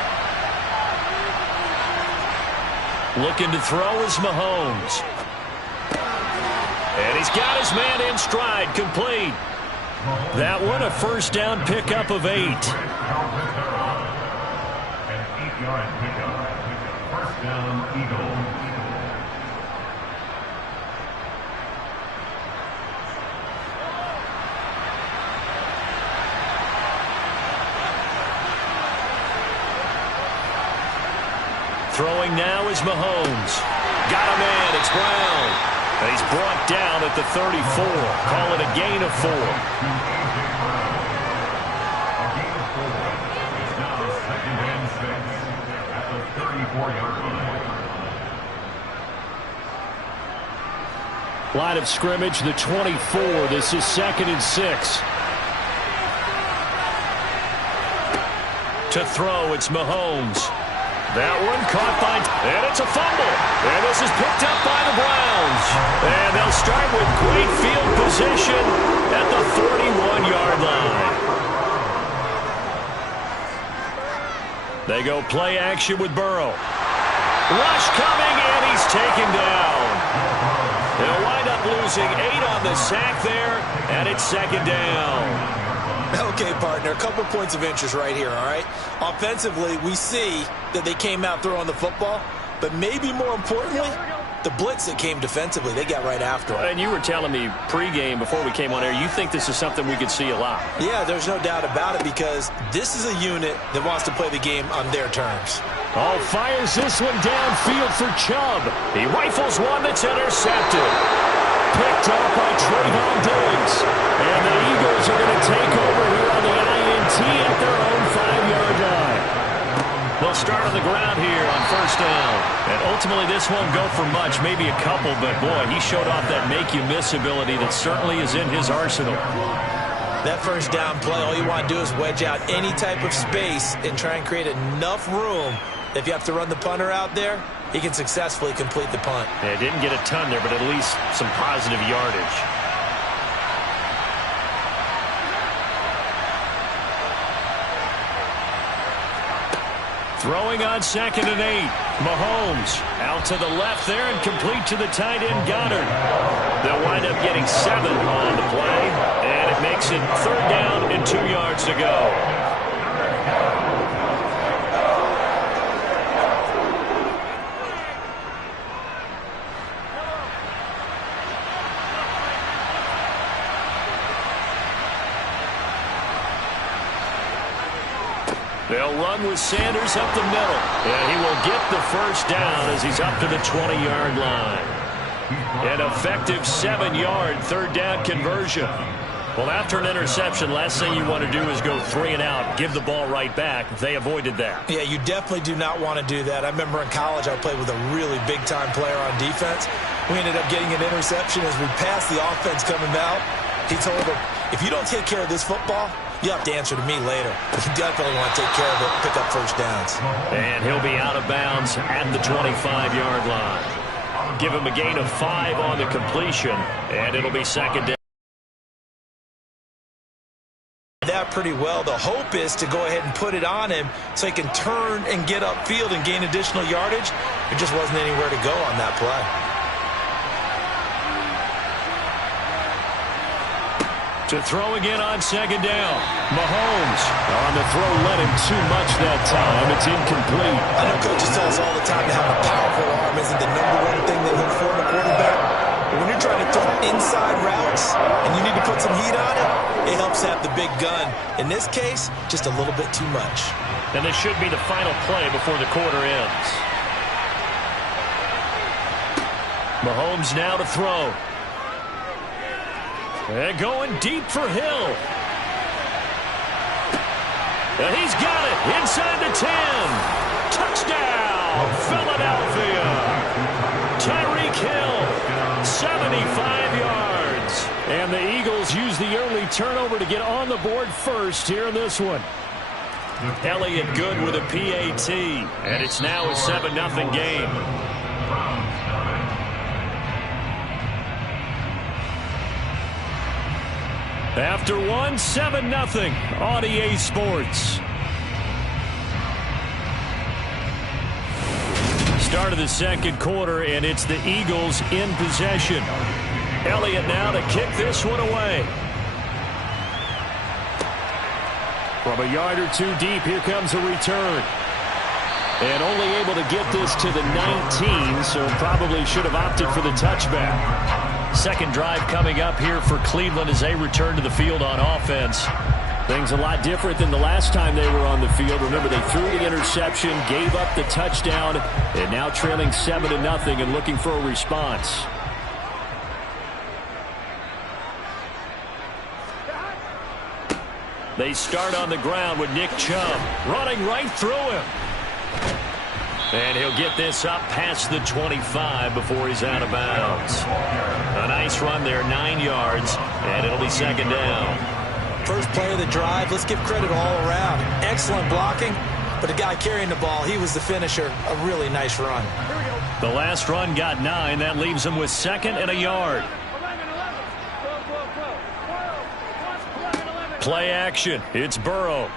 Looking to throw is Mahomes. And he's got his man in stride, complete. That one a first down pickup of 8. An 8-yard pickup. First down, Eagles. Throwing now is Mahomes. Got a man, it's Brown. And he's brought down at the 34. Call it a gain of 4. A gain of 4. It's now 2nd and 6 at the 34-yard line. Line of scrimmage, the 24. This is 2nd and 6. To throw, it's Mahomes. That one caught by, and it's a fumble. And this is picked up by the Browns. And they'll start with great field position at the 41-yard line. They go play action with Burrow. Rush coming, and he's taken down. They'll wind up losing 8 on the sack there, and it's 2nd down. Okay, partner, a couple points of interest right here, all right? Offensively, we see that they came out throwing the football, but maybe more importantly, the blitz that came defensively, they got right after it. And you were telling me pregame before we came on air, you think this is something we could see a lot. Yeah, there's no doubt about it because this is a unit that wants to play the game on their terms. Oh, fires this one downfield for Chubb. He rifles one that's intercepted. Picked up by Trayvon Diggs. And the Eagles are going to take over here on the INT at their own 5-yard line. They'll start on the ground here on first down. And ultimately this won't go for much, maybe a couple, but boy, he showed off that make-you-miss ability that certainly is in his arsenal. That first down play, all you want to do is wedge out any type of space and try and create enough room. If you have to run the punter out there, he can successfully complete the punt. Yeah, didn't get a ton there, but at least some positive yardage. Throwing on 2nd and 8. Mahomes out to the left there and complete to the tight end Goddard. They'll wind up getting 7 on the play, and it makes it 3rd down and 2 yards to go. They'll run with Sanders up the middle. And he will get the first down as he's up to the 20-yard line. An effective 7-yard 3rd down conversion. Well, after an interception, last thing you want to do is go 3 and out, give the ball right back. They avoided that. Yeah, you definitely do not want to do that. I remember in college I played with a really big-time player on defense. We ended up getting an interception as we passed the offense coming out. He told him, if you don't take care of this football, you have to answer to me later. You definitely want to take care of it, pick up first downs. And he'll be out of bounds at the 25-yard line. Give him a gain of 5 on the completion, and it'll be 2nd down. That pretty well. The hope is to go ahead and put it on him so he can turn and get upfield and gain additional yardage. There just wasn't anywhere to go on that play. To throw again on second down. Mahomes on the throw, led him too much that time. It's incomplete. I know coaches tell us all the time to have a powerful arm isn't the #1 thing they look for in a quarterback. But when you're trying to throw inside routes and you need to put some heat on it, it helps have the big gun. In this case, just a little bit too much. And this should be the final play before the quarter ends. Mahomes now to throw. And going deep for Hill. And he's got it inside the 10. Touchdown, Philadelphia. Tyreek Hill, 75 yards. And the Eagles use the early turnover to get on the board first here in this one. Elliott good with a PAT. And it's now a 7-0 game. After one, 7-0 on EA Sports. Start of the second quarter, and it's the Eagles in possession. Elliott now to kick this one away. From a yard or two deep, here comes a return. And only able to get this to the 19, so probably should have opted for the touchback. Second drive coming up here for Cleveland as they return to the field on offense. Things a lot different than the last time they were on the field. Remember, they threw the interception, gave up the touchdown, and now trailing 7-0 and looking for a response. They start on the ground with Nick Chubb running right through him. And he'll get this up past the 25 before he's out of bounds. A nice run there, 9 yards, and it'll be second down. First play of the drive, let's give credit all around. Excellent blocking, but the guy carrying the ball, he was the finisher. A really nice run. The last run got 9. That leaves him with 2nd and a yard. Play action. It's Burrow.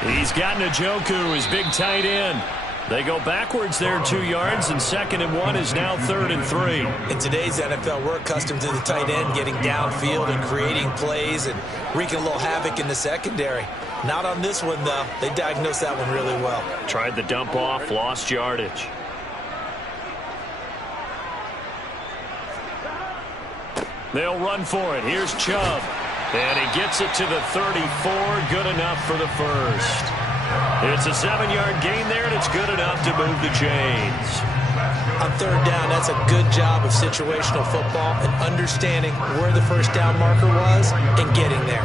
He's got Njoku, his big tight end. They go backwards there 2 yards, and 2nd and 1 is now 3rd and 3. In today's NFL, we're accustomed to the tight end getting downfield and creating plays and wreaking a little havoc in the secondary. Not on this one, though. They diagnosed that one really well. Tried the dump off, lost yardage. They'll run for it. Here's Chubb. And he gets it to the 34. Good enough for the first. It's a 7-yard gain there, and it's good enough to move the chains. On third down, that's a good job of situational football and understanding where the first down marker was and getting there.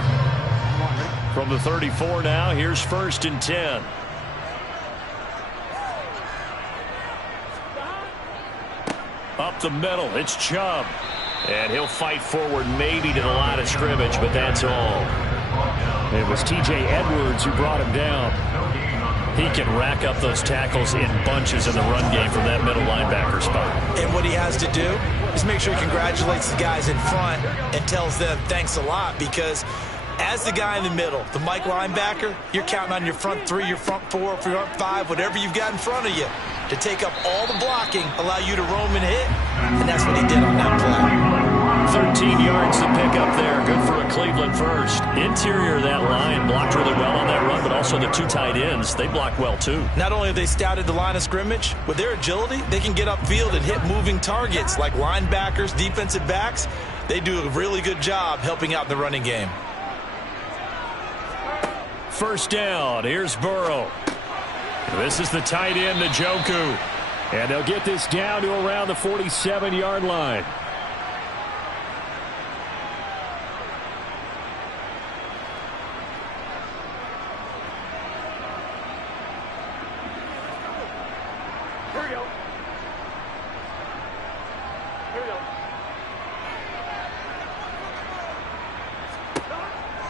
From the 34 now, here's 1st and 10. Up the middle, it's Chubb. And he'll fight forward maybe to the line of scrimmage, but that's all. It was T.J. Edwards who brought him down. He can rack up those tackles in bunches in the run game from that middle linebacker spot. And what he has to do is make sure he congratulates the guys in front and tells them thanks a lot, because as the guy in the middle, the Mike linebacker, you're counting on your front 3, your front 4, front 5, whatever you've got in front of you to take up all the blocking, allow you to roam and hit, and that's what he did on that play. 13 yards to pick up there. Good for a Cleveland first. Interior of that line blocked really well on that run, but also the 2 tight ends, they blocked well too. Not only have they scouted the line of scrimmage, with their agility, they can get upfield and hit moving targets like linebackers, defensive backs. They do a really good job helping out the running game. First down. Here's Burrow. This is the tight end, Njoku. And they'll get this down to around the 47-yard line.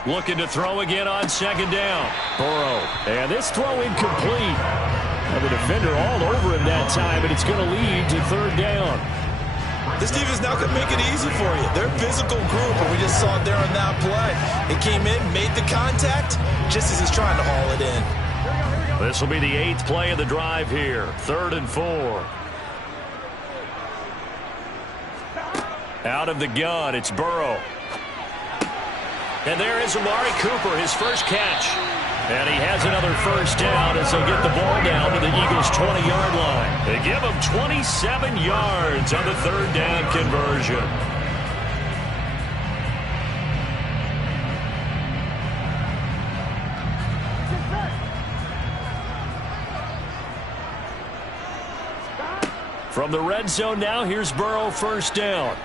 Looking to throw again on second down. Burrow. And this throw incomplete. And the defender all over him that time, and it's going to lead to 3rd down. This defense now can make it easy for you. They're a physical group, and we just saw it there on that play. It came in, made the contact, just as he's trying to haul it in. This will be the 8th play of the drive here. 3rd and 4. Out of the gun, it's Burrow. And there is Amari Cooper, his first catch. And he has another first down as they'll get the ball down to the Eagles' 20-yard line. They give him 27 yards on the third down conversion. From the red zone now, here's Burrow, first down.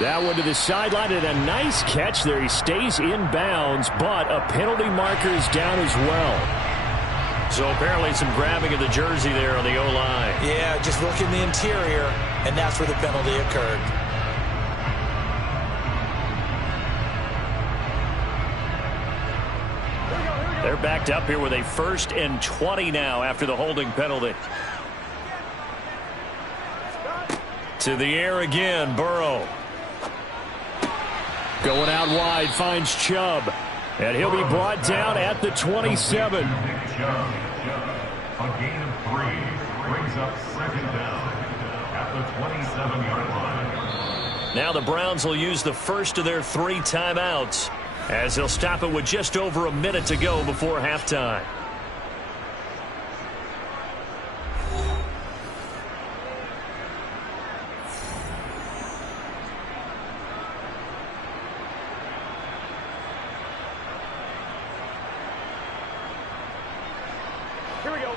That one to the sideline, and a nice catch there. He stays in bounds, but a penalty marker is down as well. So apparently some grabbing of the jersey there on the O-line. Yeah, just look in the interior, and that's where the penalty occurred. They're backed up here with a 1st and 20 now after the holding penalty. To the air again, Burrow. Going out wide, finds Chubb. And he'll be brought down at the 27. A gain of 3 brings up second down at the 27-yard line. Now the Browns will use the first of their 3 timeouts as they'll stop it with just over a minute to go before halftime. Here we go.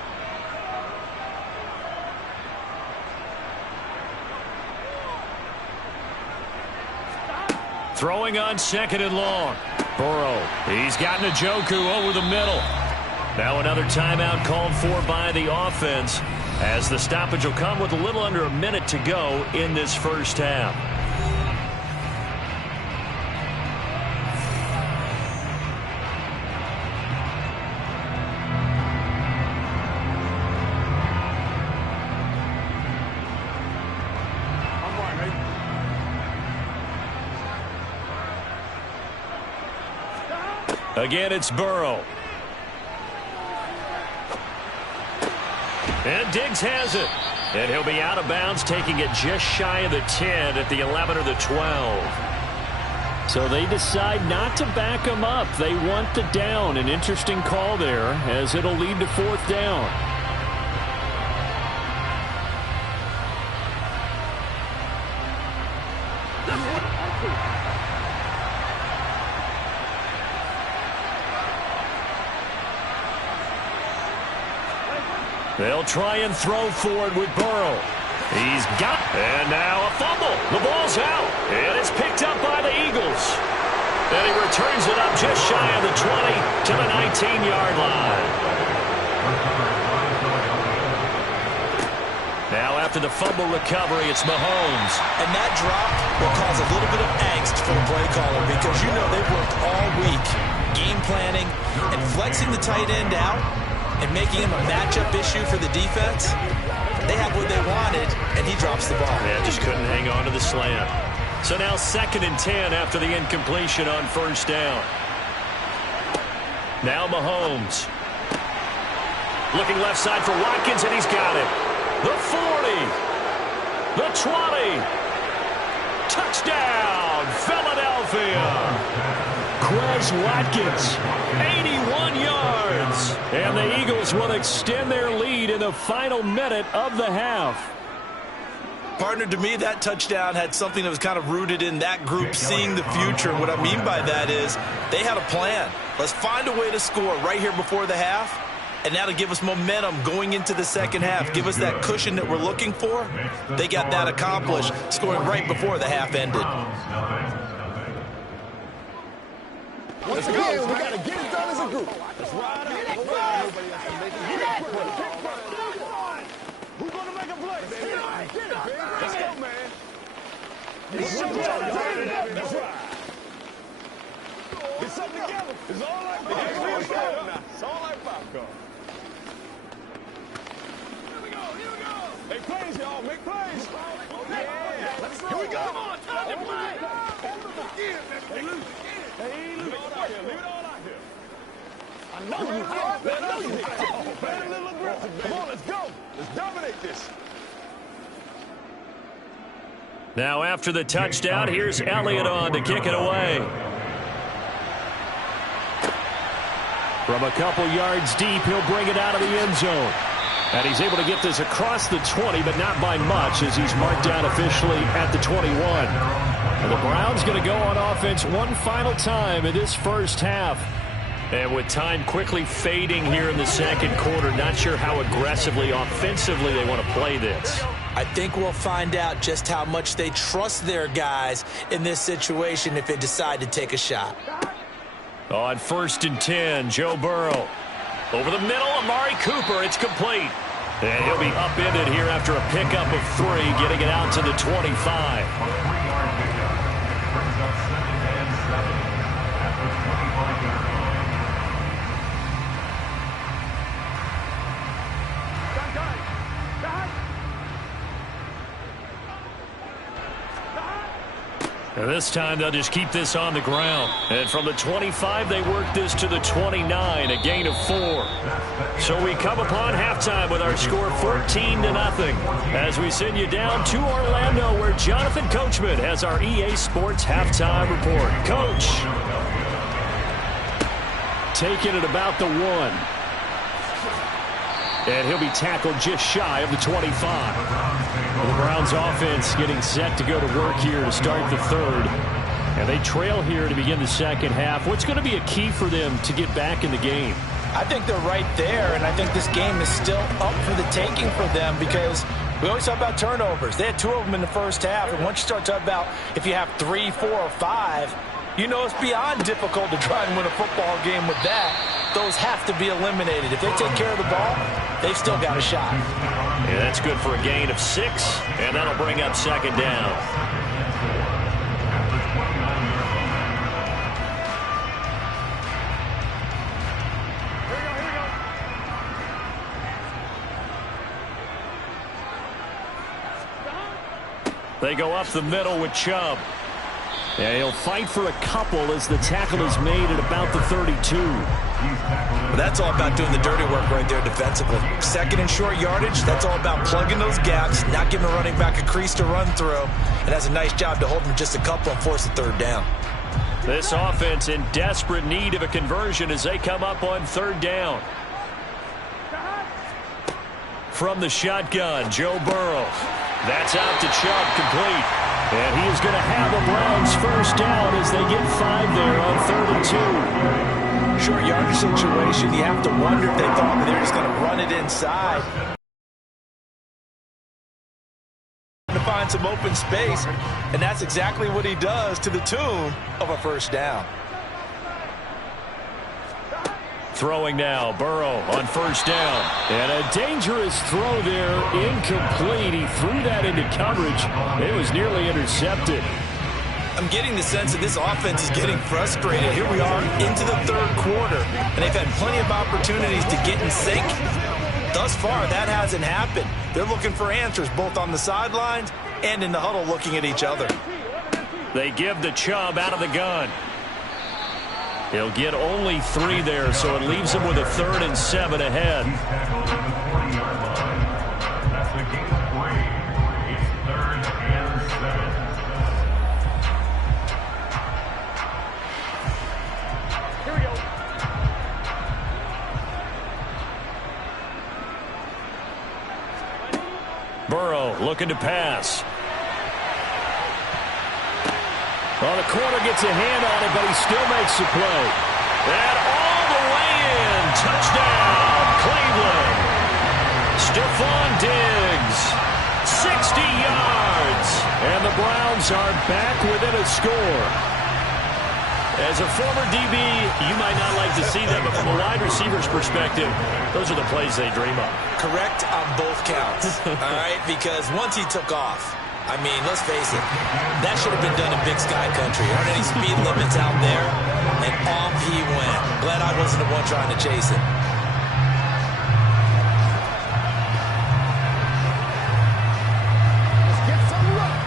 Throwing on 2nd and long. Burrow, he's got Njoku over the middle. Now another timeout called for by the offense as the stoppage will come with a little under a minute to go in this first half. Again, it's Burrow. And Diggs has it. And he'll be out of bounds, taking it just shy of the 10 at the 11 or the 12. So they decide not to back him up. They want the down. An interesting call there as it'll lead to 4th down. They'll try and throw forward with Burrow. He's got, and now a fumble. The ball's out, and it's picked up by the Eagles. And he returns it up just shy of the 20 to the 19-yard line. Now after the fumble recovery, it's Mahomes. And that drop will cause a little bit of angst for the play caller because you know they've worked all week game planning and flexing the tight end out and making him a matchup issue for the defense. They have what they wanted, and he drops the ball. Yeah, just couldn't hang on to the slant. So now 2nd and 10 after the incompletion on 1st down. Now Mahomes. Looking left side for Watkins, and he's got it. The 40. The 20. Touchdown, Philadelphia. Quez Watkins, 81 yards. And the Eagles will extend their lead in the final minute of the half. Partner, to me, that touchdown had something that was kind of rooted in that group seeing the future. And what I mean by that is they had a plan. Let's find a way to score right here before the half. And that'll give us momentum going into the second half. Give us that cushion that we're looking for. They got that accomplished, scoring right before the half ended. Once again, we got to get it done as a group. Let's ride out. Nobody else can make it. Who's going to make a play? Get it, baby. Let's go, man. That's right. Get something together. It's all like popcorn. It's all like popcorn. Here we go. Make plays, y'all. Make plays. Yeah. Let's go. Here we go. Come on. Time to play. Hey, loose. Hey, leave it all out here. Leave it all out here. I know you hit. I know you hit. Play a little aggressive, baby. Come on, let's go. Let's dominate this. Now after the touchdown, here's Elliott on to kick it away. From a couple yards deep, he'll bring it out of the end zone. And he's able to get this across the 20, but not by much, as he's marked down officially at the 21. And the Browns going to go on offense one final time in this first half. And with time quickly fading here in the second quarter, not sure how aggressively, offensively they want to play this. I think we'll find out just how much they trust their guys in this situation if they decide to take a shot. On 1st and 10, Joe Burrow. Over the middle, Amari Cooper. It's complete. And he'll be upended here after a pickup of 3, getting it out to the 25. A 3-yard pickup brings up 2nd and 7 at the 25-yard line. And this time they'll just keep this on the ground. And from the 25, they work this to the 29, a gain of 4. So we come upon halftime with our score 14-0 as we send you down to Orlando, where Jonathan Coachman has our EA Sports halftime report. Coach. Taking it about the 1. And he'll be tackled just shy of the 25. The Browns offense getting set to go to work here to start the third. And they trail here to begin the second half. What's going to be a key for them to get back in the game? I think they're right there, and I think this game is still up for the taking for them because we always talk about turnovers. They had 2 of them in the first half, and once you start talking about if you have 3, 4, or 5, you know it's beyond difficult to try and win a football game with that. Those have to be eliminated. If they take care of the ball, they've still got a shot. Yeah, that's good for a gain of 6, and that'll bring up 2nd down. They go up the middle with Chubb. Yeah, he'll fight for a couple as the tackle is made at about the 32. Well, that's all about doing the dirty work right there defensively. 2nd and short yardage, that's all about plugging those gaps, not giving a running back a crease to run through, and that's a nice job to hold him just a couple and force the 3rd down. This offense in desperate need of a conversion as they come up on 3rd down. From the shotgun, Joe Burrow. That's out to Chubb, complete. And he is going to have the Browns first down as they get 5 there on 3rd and 2. Short yardage situation, you have to wonder if they thought that they're just going to run it inside to find some open space, and that's exactly what he does to the tune of a 1st down. Throwing now, Burrow on 1st down. And a dangerous throw there, incomplete. He threw that into coverage. It was nearly intercepted. I'm getting the sense that this offense is getting frustrated. Here we are into the 3rd quarter, and they've had plenty of opportunities to get in sync. Thus far, that hasn't happened. They're looking for answers both on the sidelines and in the huddle looking at each other. They give the Chubb out of the gun. He'll get only 3 there, so it leaves him with a 3rd and 7 ahead. He's tackled at the 20-yard line. That's a gain of 3. It's 3rd and 7. Here we go. Burrow looking to pass. Well, the corner gets a hand on it, but he still makes the play. And all the way in. Touchdown, Cleveland. Stephon Diggs, 60 yards. And the Browns are back within a score. As a former DB, you might not like to see that, but from a wide receiver's perspective, those are the plays they dream of. Correct on both counts, all right? Because once he took off, I mean, let's face it, that should have been done in Big Sky Country. There aren't any speed limits out there, and off he went. Glad I wasn't the one trying to chase it. Let's get some love.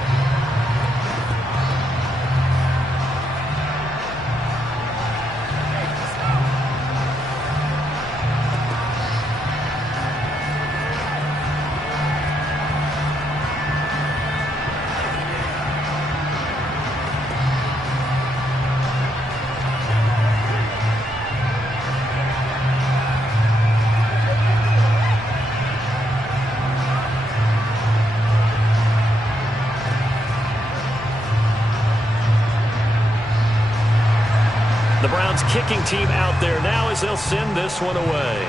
The Browns kicking team out there now as they'll send this one away.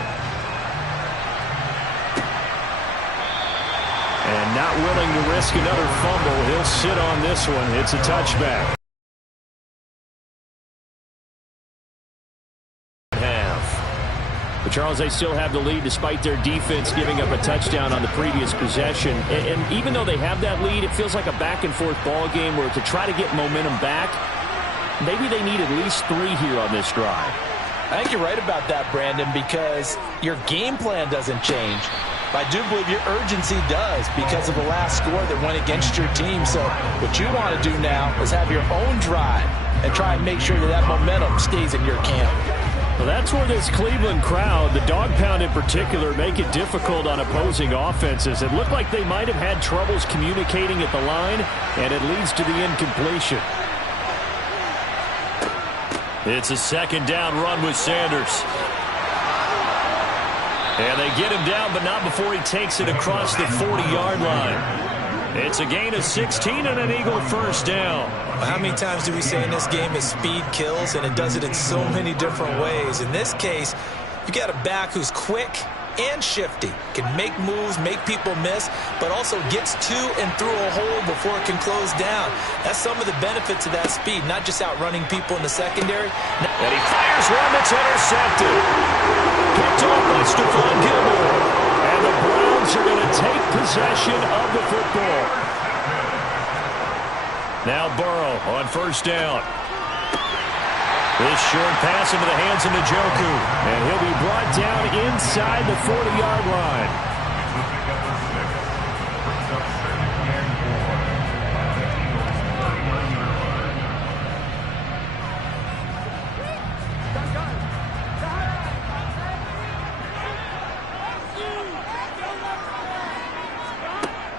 And not willing to risk another fumble, he'll sit on this one. It's a touchback. But Charles, they still have the lead despite their defense giving up a touchdown on the previous possession. And even though they have that lead, it feels like a back-and-forth ball game where to try to get momentum back, maybe they need at least 3 here on this drive. I think you're right about that, Brandon, because your game plan doesn't change. But I do believe your urgency does because of the last score that went against your team. So what you want to do now is have your own drive and try and make sure that that momentum stays in your camp. Well, that's where this Cleveland crowd, the dog pound in particular, make it difficult on opposing offenses. It looked like they might have had troubles communicating at the line, and it leads to the incompletion. It's a second down run with Sanders. And they get him down, but not before he takes it across the 40-yard line. It's a gain of 16 and an Eagle first down. How many times do we say in this game is speed kills, and it does it in so many different ways. In this case, you got a back who's quick and shifty, can make moves, make people miss, but also gets to and through a hole before it can close down. That's some of the benefits of that speed, not just outrunning people in the secondary. And he fires one that's intercepted. Picked off by Stephon Gilmore. And the Browns are going to take possession of the football. Now Burrow on first down. This short pass into the hands of Njoku. And he'll be brought down inside the 40-yard line.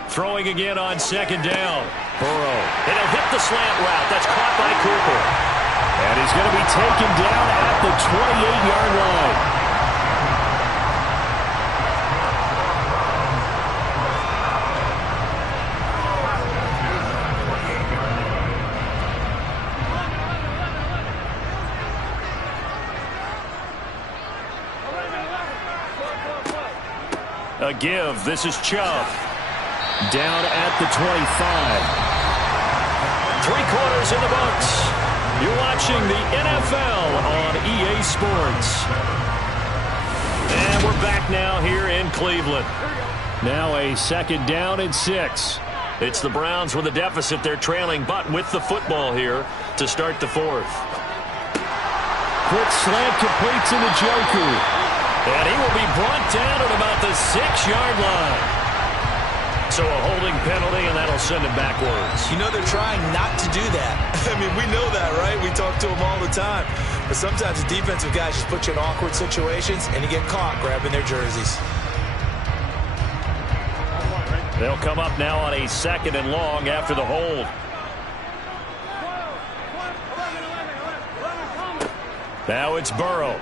Throwing again on second down. Burrow. And he'll hit the slant route. That's caught by Cooper. And he's going to be taken down at the 28-yard line. A give. This is Chubb. Down at the 25. 3 quarters in the books. You're watching the NFL on EA Sports. And we're back now here in Cleveland. Now a second down and 6. It's the Browns with a deficit. They're trailing, but with the football here to start the 4th. Quick slant completes in Njoku. And he will be brought down at about the 6-yard line. So a holding penalty, and that'll send him backwards. You know they're trying not to do that. I mean, we know that, right? We talk to them all the time. But sometimes the defensive guys just put you in awkward situations, and you get caught grabbing their jerseys. They'll come up now on a second and long after the hold. Now it's Burrow.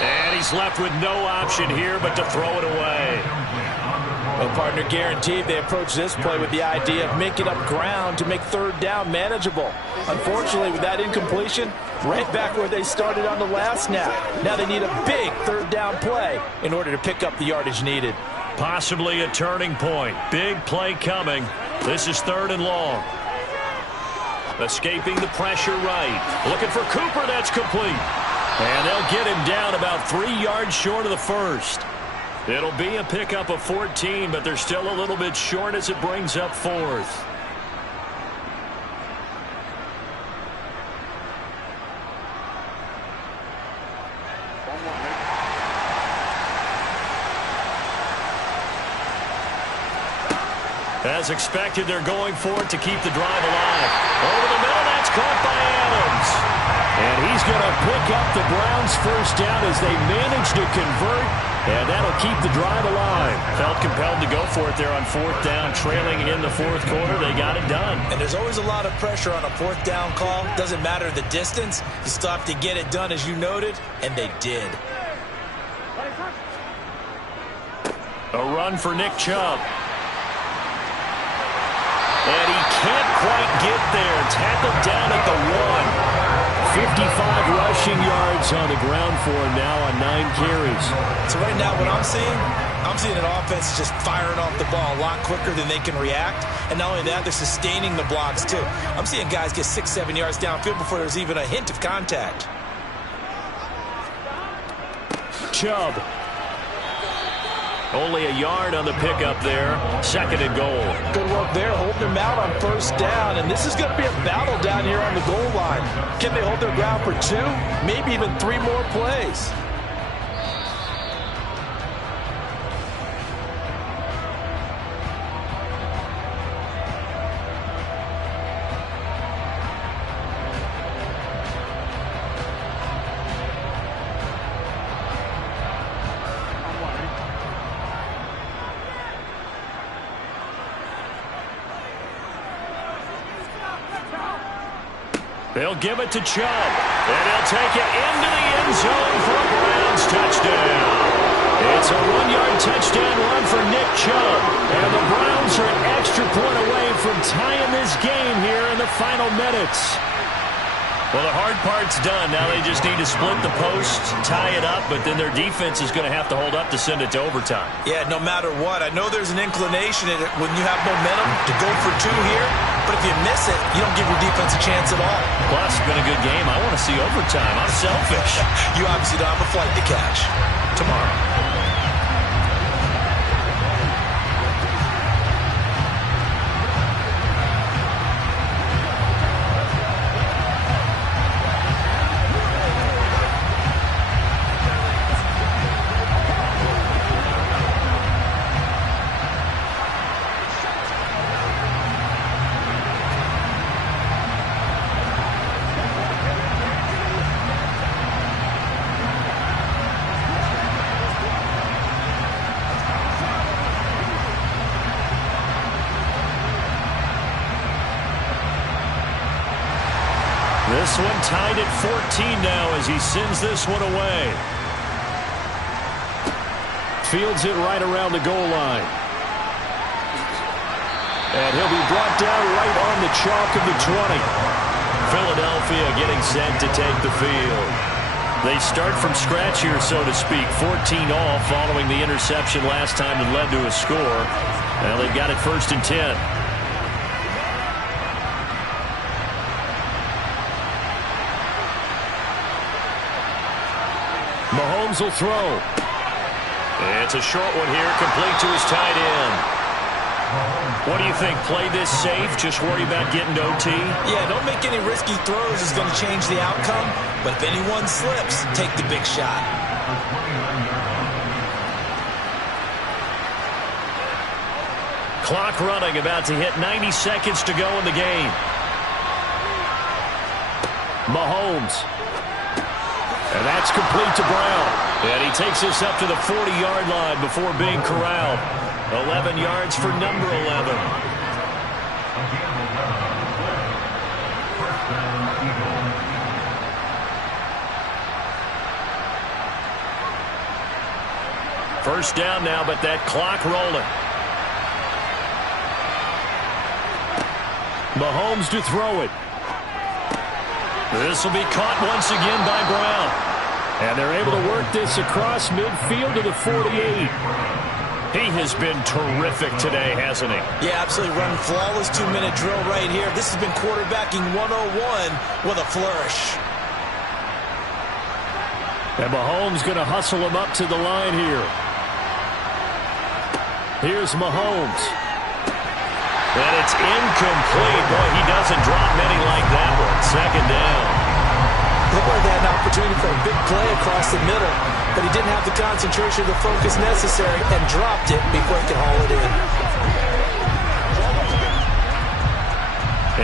And he's left with no option here but to throw it away. Well, partner, guaranteed they approach this play with the idea of making up ground to make third down manageable. Unfortunately, with that incompletion, right back where they started on the last snap. Now they need a big third down play in order to pick up the yardage needed. Possibly a turning point. Big play coming. This is 3rd and long. Escaping the pressure right. Looking for Cooper. That's complete. And they'll get him down about 3 yards short of the first. It'll be a pickup of 14, but they're still a little bit short as it brings up 4th. As expected, they're going for it to keep the drive alive. Over the middle, that's caught by Adams. And he's going to pick up the Browns' first down as they manage to convert, and that'll keep the drive alive. Felt compelled to go for it there on 4th down, trailing in the 4th quarter. They got it done. And there's always a lot of pressure on a 4th down call. Doesn't matter the distance. You still have to get it done, as you noted, and they did. A run for Nick Chubb. And he can't quite get there. Tackled down rushing yards on the ground for him now on 9 carries. So right now what I'm seeing an offense just firing off the ball a lot quicker than they can react. And not only that, they're sustaining the blocks too. I'm seeing guys get 6-7 yards downfield before there's even a hint of contact. Chubb. Only a yard on the pickup there. 2nd and goal. Good work there, holding them out on 1st down. And this is going to be a battle down here on the goal line. Can they hold their ground for 2, maybe even 3 more plays? They'll give it to Chubb, and he'll take it into the end zone for a Browns touchdown. It's a 1-yard touchdown run for Nick Chubb, and the Browns are an extra point away from tying this game here in the final minutes. Well, the hard part's done. Now they just need to split the post, tie it up, but then their defense is going to have to hold up to send it to overtime. Yeah, no matter what. I know there's an inclination in it when you have momentum to go for 2 here, but if you miss it, you don't give your defense a chance at all. Plus, it's been a good game. I want to see overtime. I'm selfish. You obviously don't have a flight to catch. Tomorrow. This one tied at 14 now as he sends this one away. Fields it right around the goal line. And he'll be brought down right on the chalk of the 20. Philadelphia getting set to take the field. They start from scratch here, so to speak. 14 all following the interception last time that led to a score. Now they've got it 1st and 10. Mahomes will throw. It's a short one here, complete to his tight end. What do you think? Play this safe, just worry about getting to OT? Yeah, don't make any risky throws. It's going to change the outcome. But if anyone slips, take the big shot. Clock running, about to hit 90 seconds to go in the game. Mahomes. And that's complete to Brown. And he takes us up to the 40-yard line before being corralled. 11 yards for number 11. First down now, but that clock rolling. Mahomes to throw it. This will be caught once again by Brown. And they're able to work this across midfield to the 48. He has been terrific today, hasn't he? Yeah, absolutely. Running flawless 2-minute drill right here. This has been quarterbacking 101 with a flourish. And Mahomes going to hustle him up to the line here. Here's Mahomes. And it's incomplete. Boy, he doesn't drop many like that one. 2nd down. Looked like they had an opportunity for a big play across the middle, but he didn't have the concentration or the focus necessary and dropped it before he could haul it in.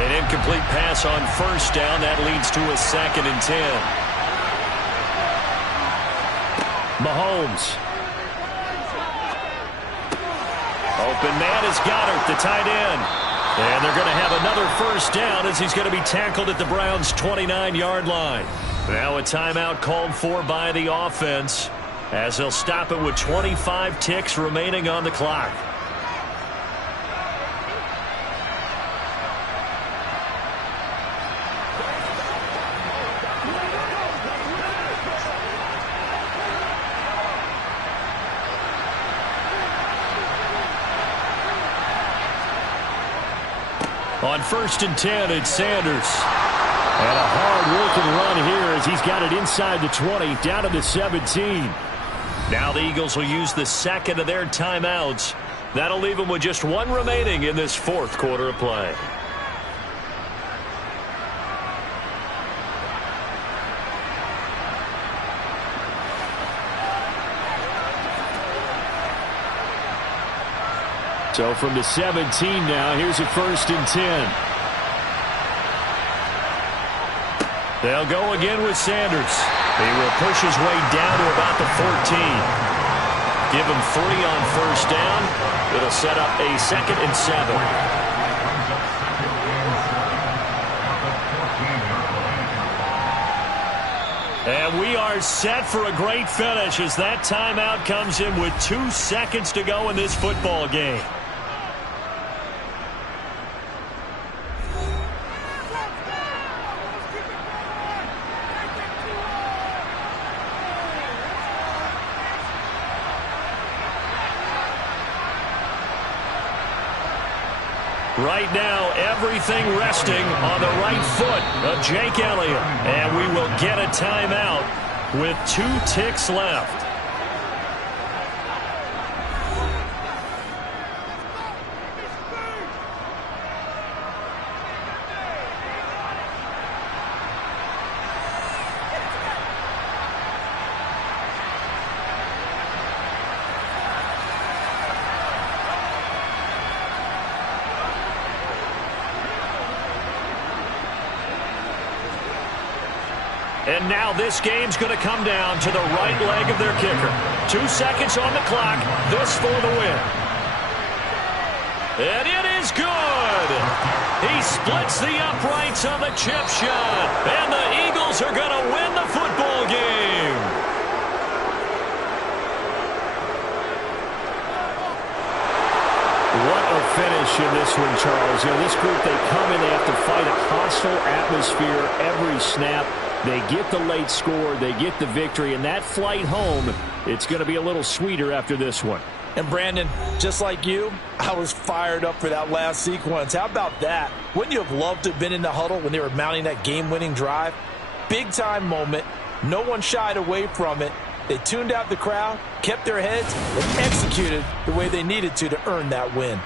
An incomplete pass on 1st down. That leads to a 2nd and 10. Mahomes. Open man is Goddard, the tight end. And they're going to have another 1st down as he's going to be tackled at the Browns' 29-yard line. Now a timeout called for by the offense as they'll stop it with 25 ticks remaining on the clock. On 1st and 10, it's Sanders. And a hard-working run here as he's got it inside the 20, down to the 17. Now the Eagles will use the second of their timeouts. That'll leave them with just one remaining in this fourth quarter of play. So from the 17 now, here's a 1st and 10. They'll go again with Sanders. He will push his way down to about the 14. Give him 3 on 1st down. It'll set up a 2nd and 7. And we are set for a great finish as that timeout comes in with 2 seconds to go in this football game. Right now, everything resting on the right foot of Jake Elliott. And we will get a timeout with 2 ticks left. And now this game's going to come down to the right leg of their kicker. 2 seconds on the clock. This for the win. And it is good. He splits the uprights on the chip shot. And the Eagles are going to win the football game. What a finish in this one, Charles. You know, this group, they come in, they have to fight a hostile atmosphere every snap. They get the late score, they get the victory, and that flight home, it's going to be a little sweeter after this one. And Brandon, just like you, I was fired up for that last sequence. How about that? Wouldn't you have loved to have been in the huddle when they were mounting that game-winning drive? Big-time moment. No one shied away from it. They tuned out the crowd, kept their heads, and executed the way they needed to earn that win.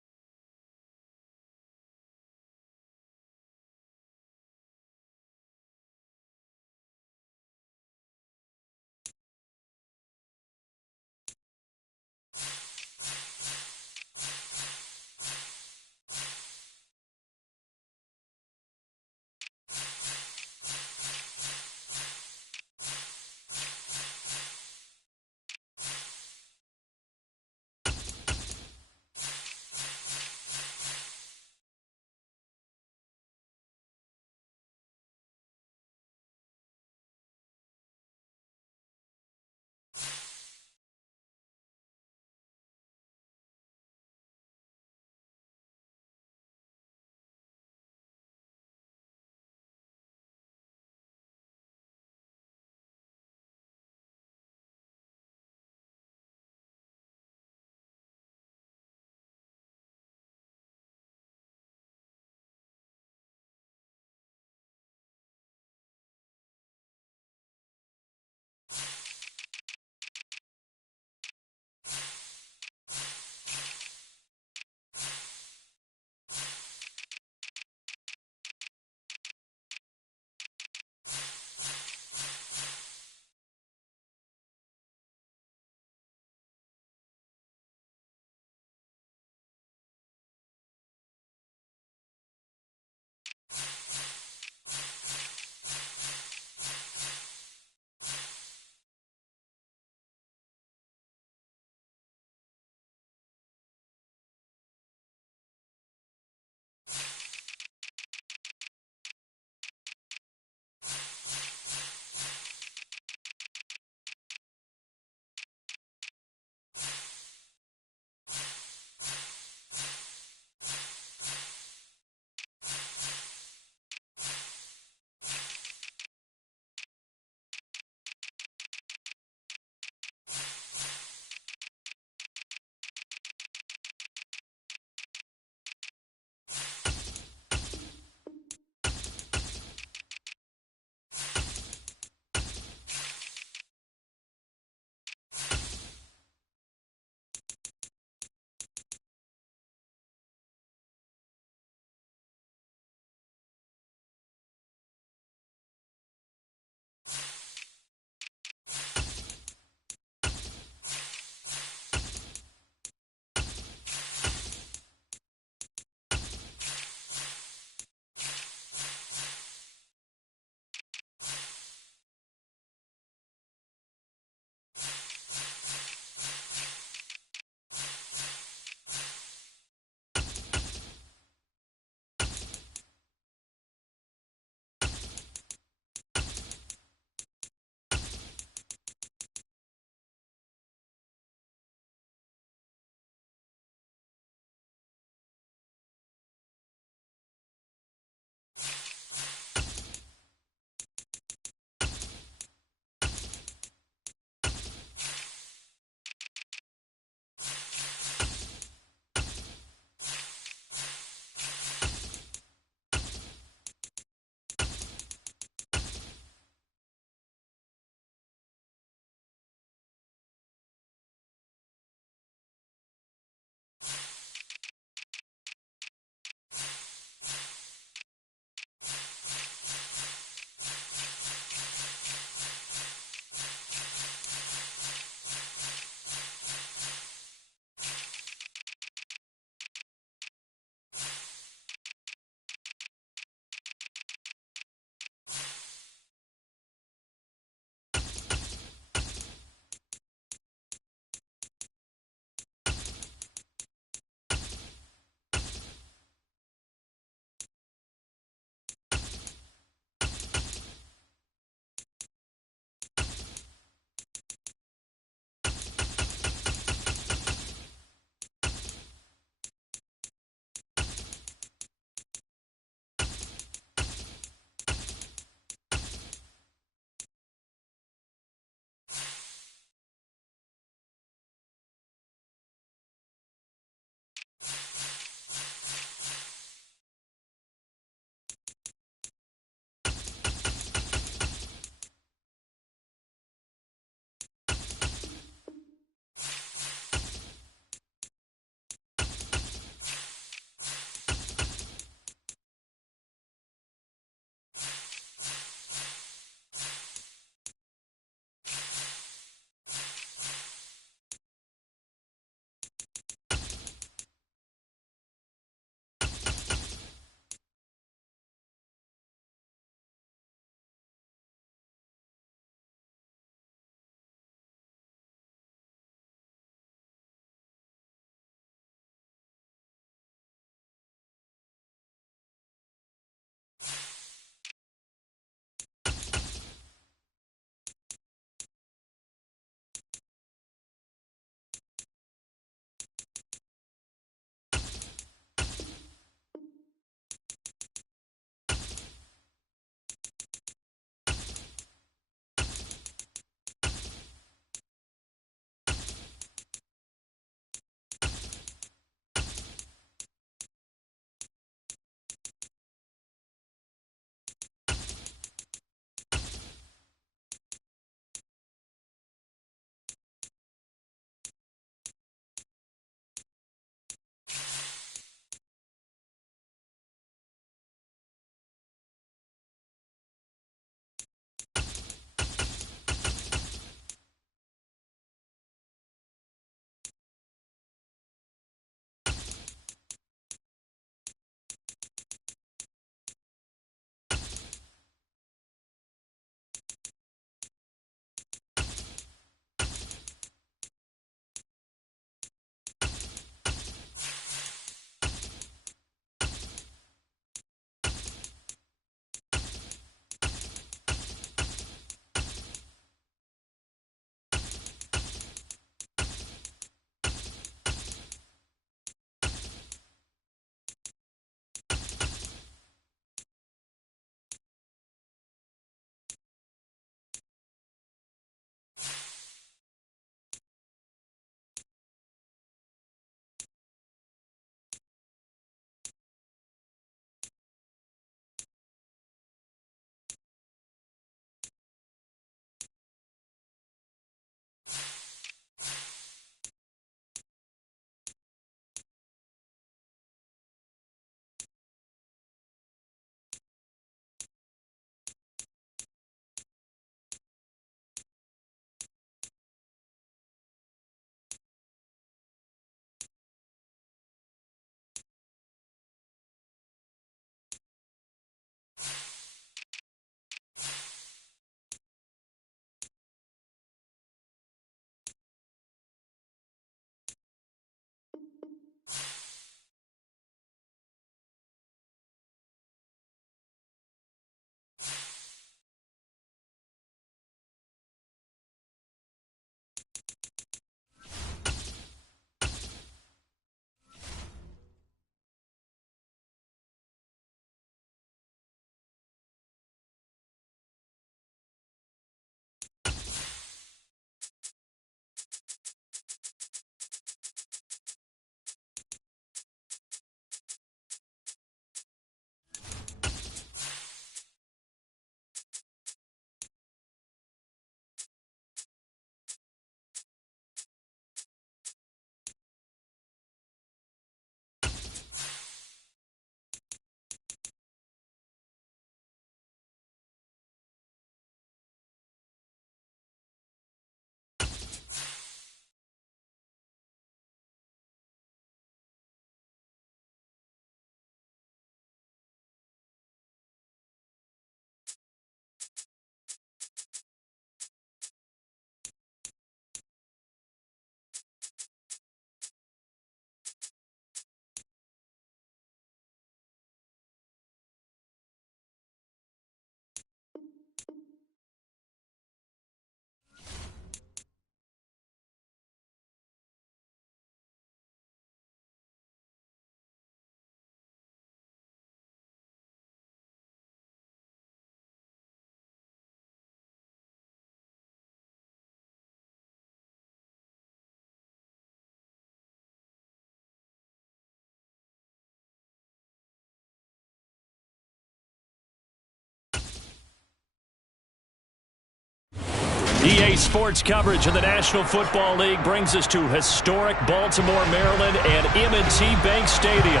EA Sports coverage of the National Football League brings us to historic Baltimore, Maryland, and M&T Bank Stadium.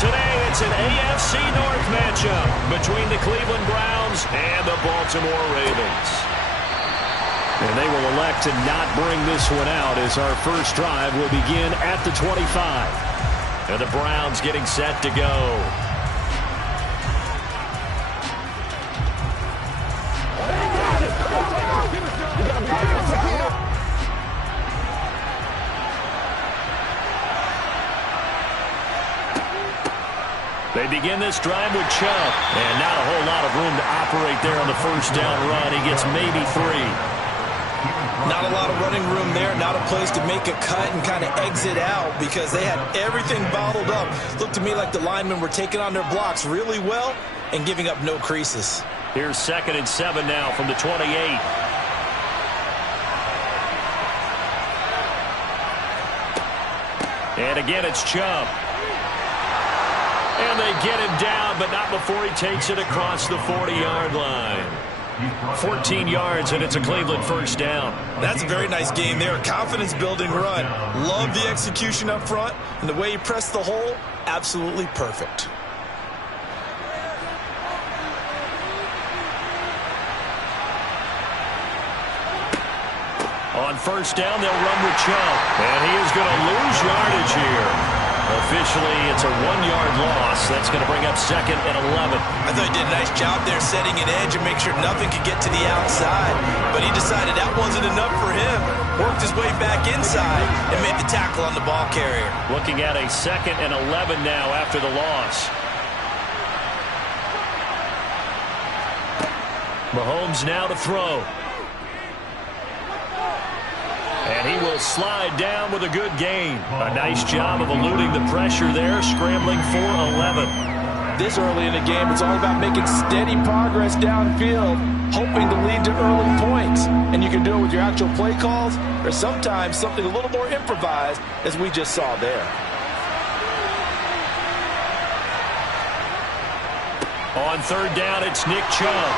Today, it's an AFC North matchup between the Cleveland Browns and the Baltimore Ravens. And they will elect to not bring this one out as our first drive will begin at the 25. And the Browns getting set to go. They begin this drive with Chubb, and not a whole lot of room to operate there on the first down run. He gets maybe 3. Not a lot of running room there, not a place to make a cut and kind of exit out because they had everything bottled up. Looked to me like the linemen were taking on their blocks really well and giving up no creases. Here's 2nd and 7 now from the 28. And again, it's Chubb. And they get him down, but not before he takes it across the 40-yard line. 14 yards, and it's a Cleveland first down. That's a very nice game there. A confidence-building run. Love the execution up front, and the way he pressed the hole, absolutely perfect. On first down, they'll run with Chubb. And he is going to lose yardage here. Officially, it's a 1-yard loss. That's going to bring up 2nd and 11. I thought he did a nice job there setting an edge and make sure nothing could get to the outside. But he decided that wasn't enough for him. Worked his way back inside and made the tackle on the ball carrier. Looking at a 2nd and 11 now after the loss. Mahomes now to throw. And he will slide down with a good gain. A nice job of eluding the pressure there, scrambling for 11. This early in the game, it's all about making steady progress downfield, hoping to lead to early points. And you can do it with your actual play calls or sometimes something a little more improvised, as we just saw there. On third down, it's Nick Chubb.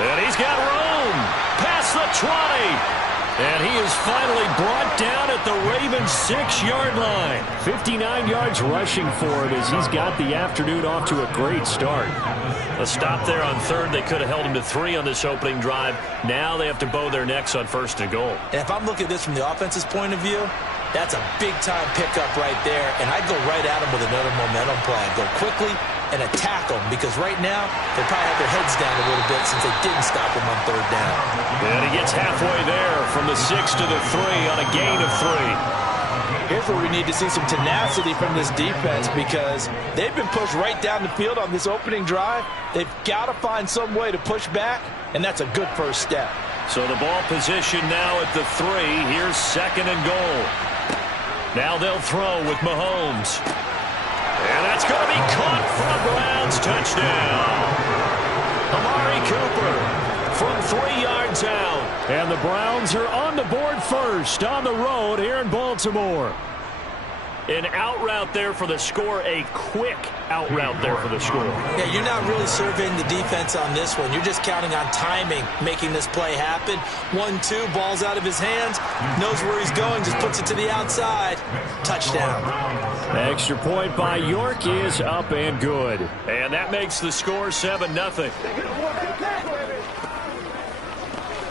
And he's got room past the 20. And he is finally brought down at the Ravens' 6-yard line. 59 yards rushing for him as he's got the afternoon off to a great start. A stop there on third. They could have held him to 3 on this opening drive. Now they have to bow their necks on 1st and goal. And if I'm looking at this from the offense's point of view, that's a big-time pickup right there. And I'd go right at him with another momentum play. I'd go quickly and attack them because right now they probably have their heads down a little bit since they didn't stop him on third down. And he gets halfway there from the 6 to the 3 on a gain of 3. Here's where we need to see some tenacity from this defense because they've been pushed right down the field on this opening drive. They've got to find some way to push back, and that's a good first step. So the ball position now at the 3. Here's 2nd and goal. Now they'll throw with Mahomes. And that's going to be caught for a Browns touchdown. Amari Cooper from 3 yards out. And the Browns are on the board first on the road here in Baltimore. An out route there for the score, a quick out route there for the score. Yeah, you're not really surveying the defense on this one. You're just counting on timing, making this play happen. 1-2, ball's out of his hands, knows where he's going, just puts it to the outside. Touchdown. Extra point by York is up and good. And that makes the score 7-0.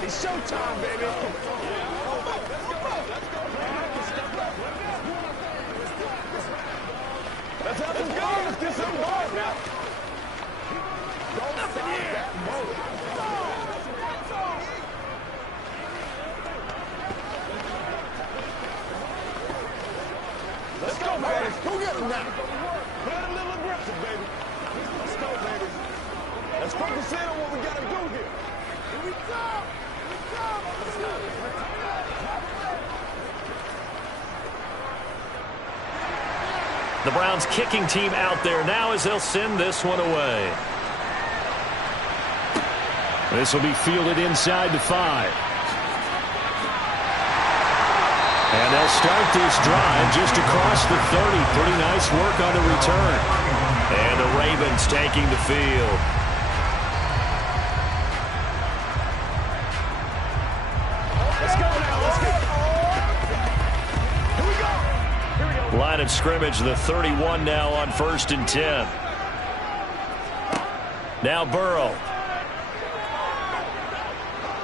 It's showtime, baby. Let's have some guard. Let's get some guard now. Don't stop that motor. Let's go, baby. Go get him now. Play a little aggressive, baby. Let's go, baby. Let's focus in on what we got to do here. Here we go. The Browns kicking team out there now as they'll send this one away. This will be fielded inside the 5. And they'll start this drive just across the 30. Pretty nice work on the return. And the Ravens taking the field. line of scrimmage, the 31 now on 1st and 10. Now Burrow.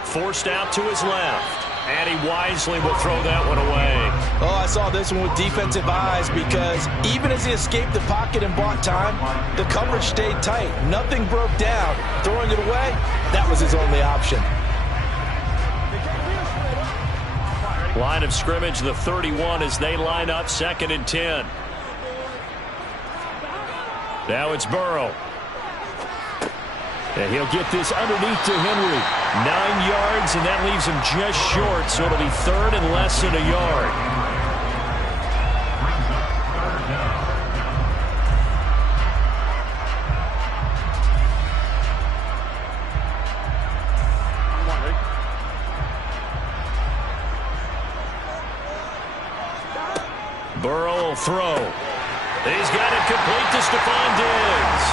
Forced out to his left. And he wisely will throw that one away. Oh, I saw this one with defensive eyes because even as he escaped the pocket and bought time, the coverage stayed tight. Nothing broke down. Throwing it away, that was his only option. Line of scrimmage, the 31 as they line up 2nd and 10. Now it's Burrow. And he'll get this underneath to Henry. 9 yards, and that leaves him just short, so it'll be 3rd and less than a yard. Burrow will throw. He's got it complete to Stephon Diggs.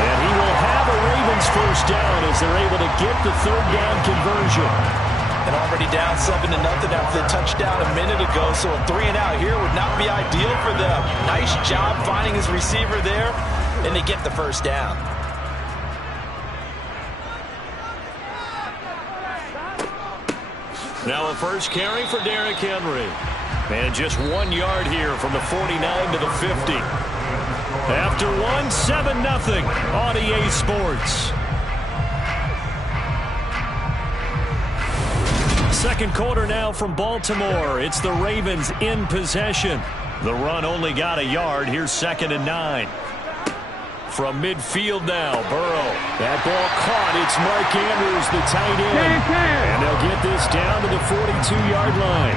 And he will have a Ravens first down as they're able to get the 3rd down conversion. And already down 7-0 after the touchdown a minute ago, so a 3 and out here would not be ideal for them. Nice job finding his receiver there, and they get the first down. Now a first carry for Derrick Henry. And just 1 yard here from the 49 to the 50. After 7-0 on EA Sports. Second quarter now from Baltimore. It's the Ravens in possession. The run only got a yard. Here's 2nd and 9. From midfield now, Burrow. That ball caught. It's Mark Andrews, the tight end. And they'll get this down to the 42-yard line.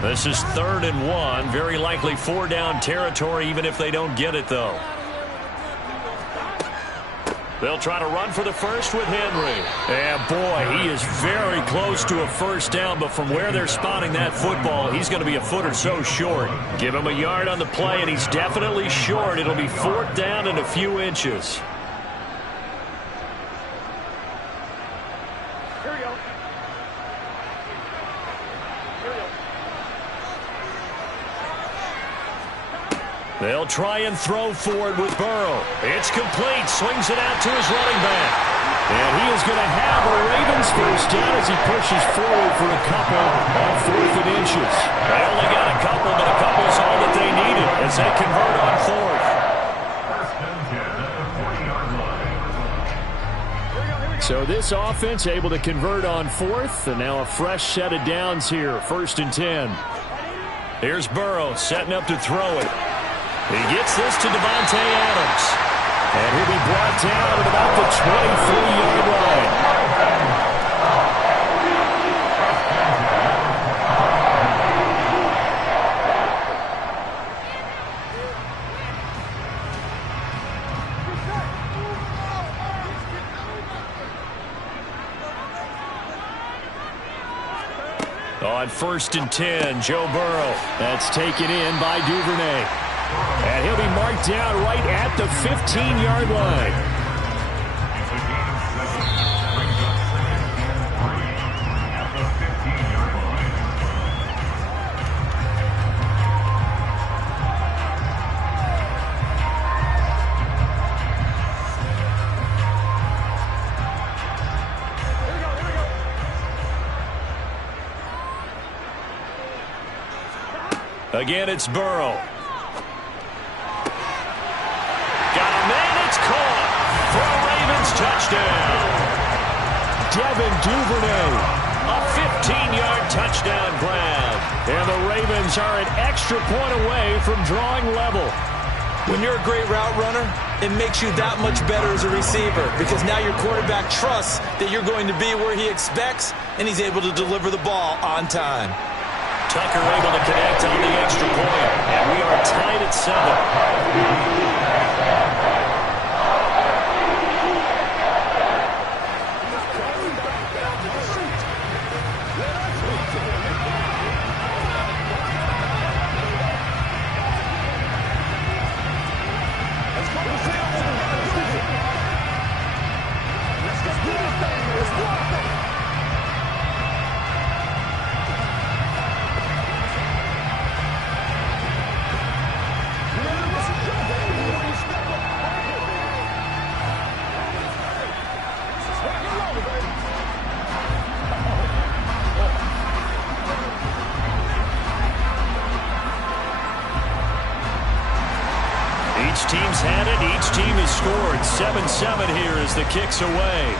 This is 3rd and 1. Very likely 4-down territory, even if they don't get it, though. They'll try to run for the first with Henry. And, boy, he is very close to a first down, but from where they're spotting that football, he's going to be a foot or so short. Give him a yard on the play, and he's definitely short. It'll be 4th down and a few inches. They'll try and throw for it with Burrow. It's complete. Swings it out to his running back. And he is going to have a Ravens first down as he pushes forward for a couple on 4th and inches. They only got a couple, but a couple is all that they needed as they convert on 4th. So this offense able to convert on 4th, and now a fresh set of downs here. 1st and 10. Here's Burrow setting up to throw it. He gets this to Davante Adams. And he'll be brought down at about the 23-yard line. On 1st and 10, Joe Burrow. That's taken in by Duvernay. And he'll be marked down right at the 15-yard line. Again, it's Burrow. Got a man, it's caught. For a Ravens touchdown. Devin Duvernay. A 15-yard touchdown grab. And the Ravens are an extra point away from drawing level. When you're a great route runner, it makes you that much better as a receiver because now your quarterback trusts that you're going to be where he expects, and he's able to deliver the ball on time. Tucker able to connect on the extra point, and we are tied at 7. 7-7 here as the kick's away.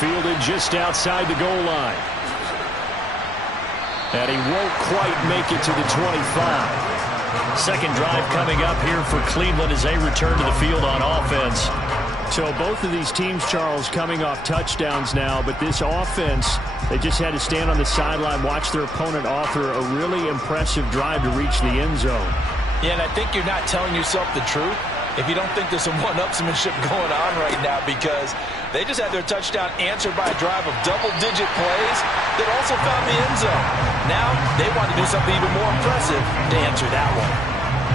Fielded just outside the goal line. And he won't quite make it to the 25. Second drive coming up here for Cleveland as they return to the field on offense. So both of these teams, Charles, coming off touchdowns now, but this offense, they just had to stand on the sideline, watch their opponent author a really impressive drive to reach the end zone. Yeah, and I think you're not telling yourself the truth if you don't think there's some one-upsmanship going on right now, because they just had their touchdown answered by a drive of double-digit plays that also found the end zone. Now they want to do something even more impressive to answer that one.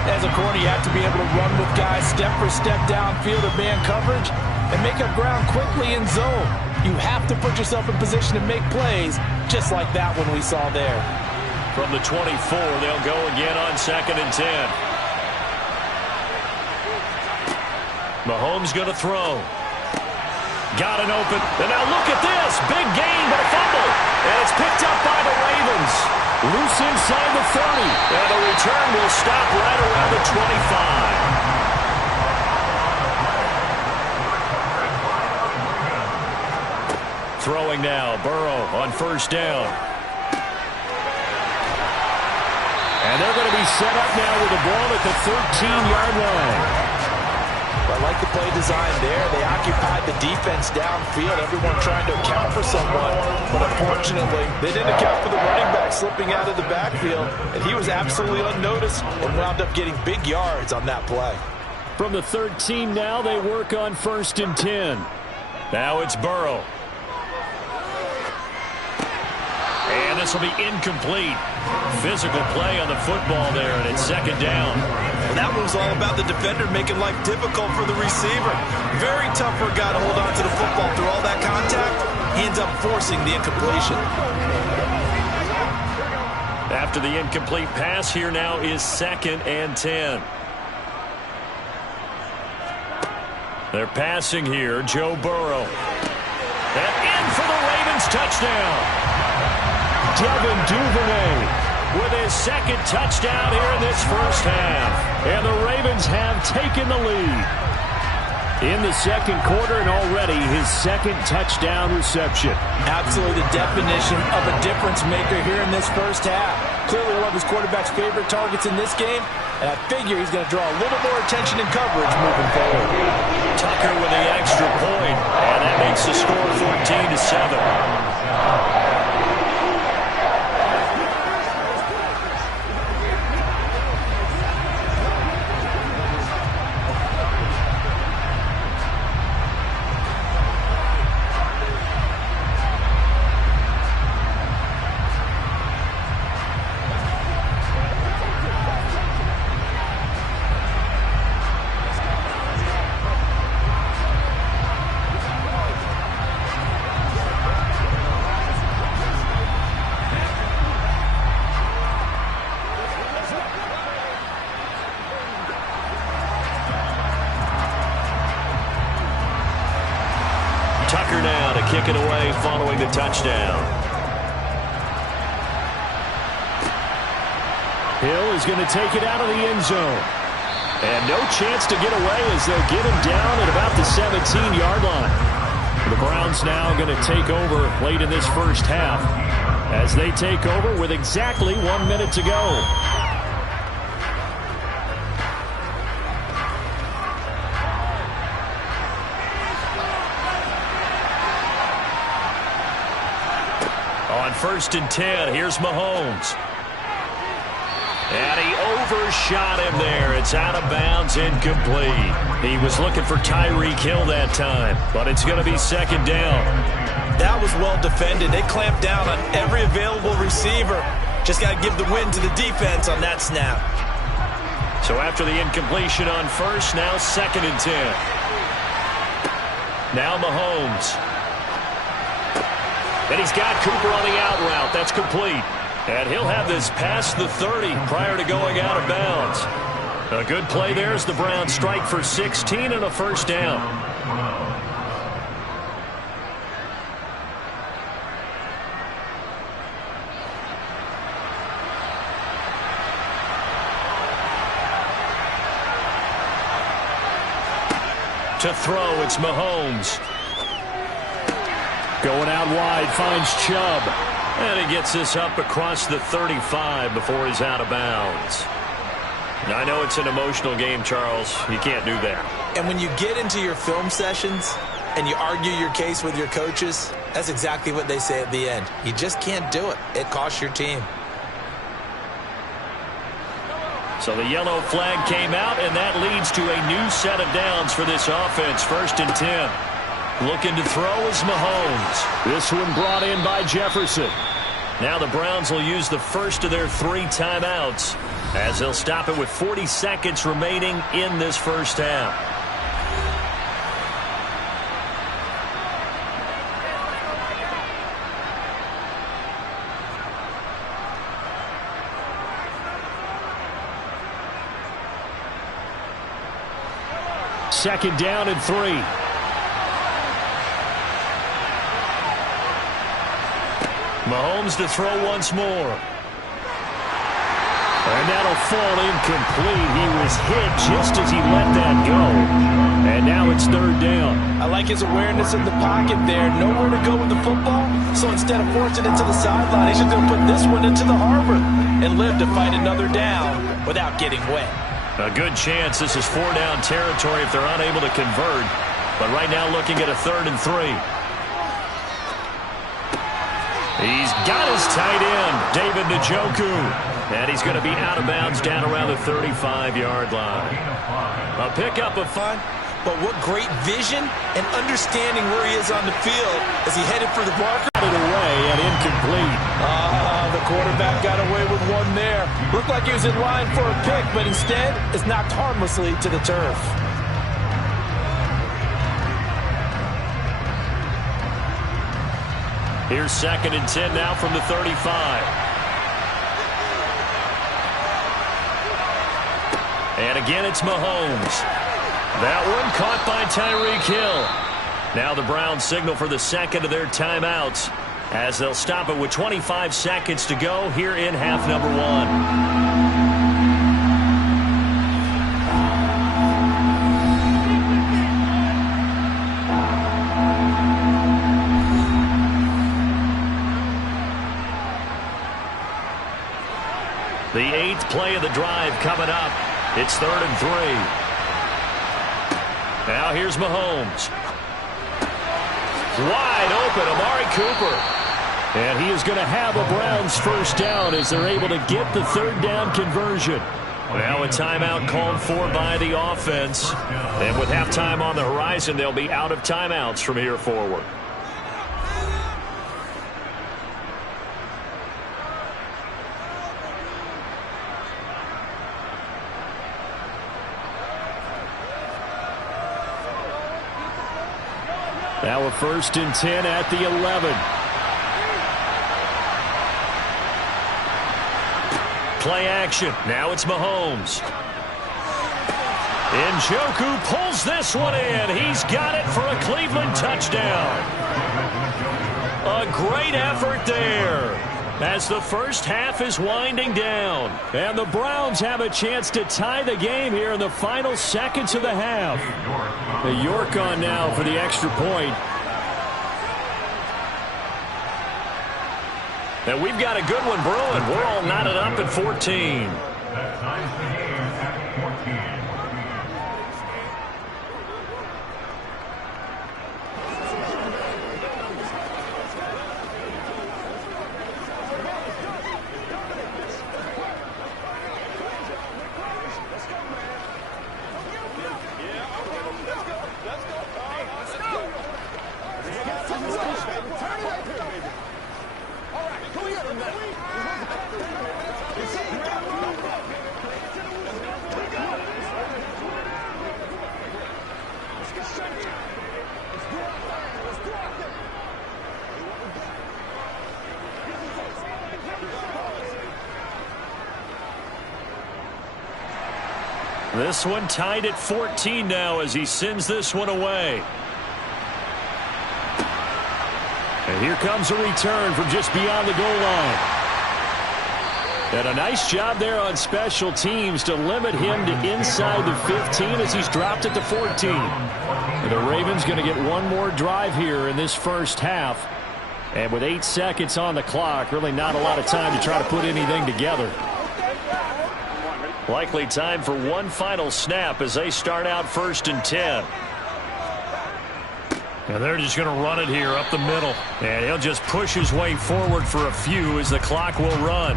As a corner, you have to be able to run with guys step for step downfield or man coverage and make up ground quickly in zone. You have to put yourself in position to make plays just like that one we saw there. From the 24, they'll go again on 2nd and 10. Mahomes going to throw. Got it open. And now look at this. Big gain, but a fumble. And it's picked up by the Ravens. Loose inside the 30. And the return will stop right around the 25. Throwing now. Burrow on 1st down. And they're going to be set up now with the ball at the 13-yard line. I like the play design there. They occupied the defense downfield, everyone trying to account for someone. But unfortunately, they didn't account for the running back slipping out of the backfield, and he was absolutely unnoticed and wound up getting big yards on that play. From the 13 now, they work on 1st and 10. Now it's Burrow. And this will be incomplete. Physical play on the football there, and it's 2nd down. Well, that was all about the defender making life difficult for the receiver. Very tough for a guy to hold on to the football through all that contact. He ends up forcing the incompletion. After the incomplete pass, here now is 2nd and 10. They're passing here. Joe Burrow. And in for the Ravens touchdown. Devin Duvernay with his 2nd touchdown here in this first half. And the Ravens have taken the lead in the 2nd quarter, and already his 2nd touchdown reception. Absolutely the definition of a difference maker here in this first half. Clearly one of his quarterback's favorite targets in this game, and I figure he's going to draw a little more attention and coverage moving forward. Tucker with the extra point, and that makes the score 14-7. Tucker now to kick it away following the touchdown. Hill is going to take it out of the end zone. And no chance to get away as they'll get him down at about the 17-yard line. The Browns now going to take over late in this first half as they take over with exactly 1 minute to go. On 1st and 10, here's Mahomes. And he overshot him there. It's out of bounds, incomplete. He was looking for Tyreek Hill that time, but it's going to be 2nd down. That was well defended. They clamped down on every available receiver. Just got to give the win to the defense on that snap. So after the incompletion on 1st, now 2nd and 10. Now Mahomes. And he's got Cooper on the out route. That's complete. And he'll have this past the 30 prior to going out of bounds. A good play there as the Browns strike for 16 and a 1st down. To throw, it's Mahomes. Going out wide, finds Chubb. And he gets this up across the 35 before he's out of bounds. Now, I know it's an emotional game, Charles. You can't do that. And when you get into your film sessions and you argue your case with your coaches, that's exactly what they say at the end. You just can't do it. It costs your team. So the yellow flag came out, and that leads to a new set of downs for this offense. 1st and 10. Looking to throw is Mahomes. This one brought in by Jefferson. Now the Browns will use the first of their 3 timeouts as they'll stop it with 40 seconds remaining in this first half. Second down and 3. Mahomes to throw once more. And that'll fall incomplete. He was hit just as he let that go. And now it's 3rd down. I like his awareness in the pocket there. Nowhere to go with the football. So instead of forcing it to the sideline, he's just going to put this one into the harbor and live to fight another down without getting wet. A good chance this is 4-down territory if they're unable to convert. But right now looking at a 3rd and 3. He's got his tight end, David Njoku. And he's going to be out of bounds down around the 35-yard line. A pickup of 5. But what great vision and understanding where he is on the field as he headed for the marker. It away and incomplete. The quarterback got away with one there. Looked like he was in line for a pick, but instead is knocked harmlessly to the turf. Here's 2nd and 10 now from the 35. And again, it's Mahomes. That one caught by Tyreek Hill. Now the Browns signal for the 2nd of their timeouts as they'll stop it with 25 seconds to go here in half number 1. The 8th play of the drive coming up. It's 3rd and 3. Now here's Mahomes. Wide open, Amari Cooper. And he is going to have a Browns first down as they're able to get the 3rd down conversion. Now a timeout called for by the offense. And with halftime on the horizon, they'll be out of timeouts from here forward. Now a 1st and 10 at the 11. Play action. Now it's Mahomes. Njoku pulls this one in. He's got it for a Cleveland touchdown. A great effort there as the first half is winding down. And the Browns have a chance to tie the game here in the final seconds of the half. The York on now for the extra point. And we've got a good one brewing. We're all knotted up at 14. That ties the game at 14. This one tied at 14 now as he sends this one away. And here comes a return from just beyond the goal line. And a nice job there on special teams to limit him to inside the 15 as he's dropped it to 14. The Ravens going to get one more drive here in this first half. And with 8 seconds on the clock, really not a lot of time to try to put anything together. Likely time for one final snap as they start out 1st and 10. And they're just going to run it here up the middle. And he'll just push his way forward for a few as the clock will run.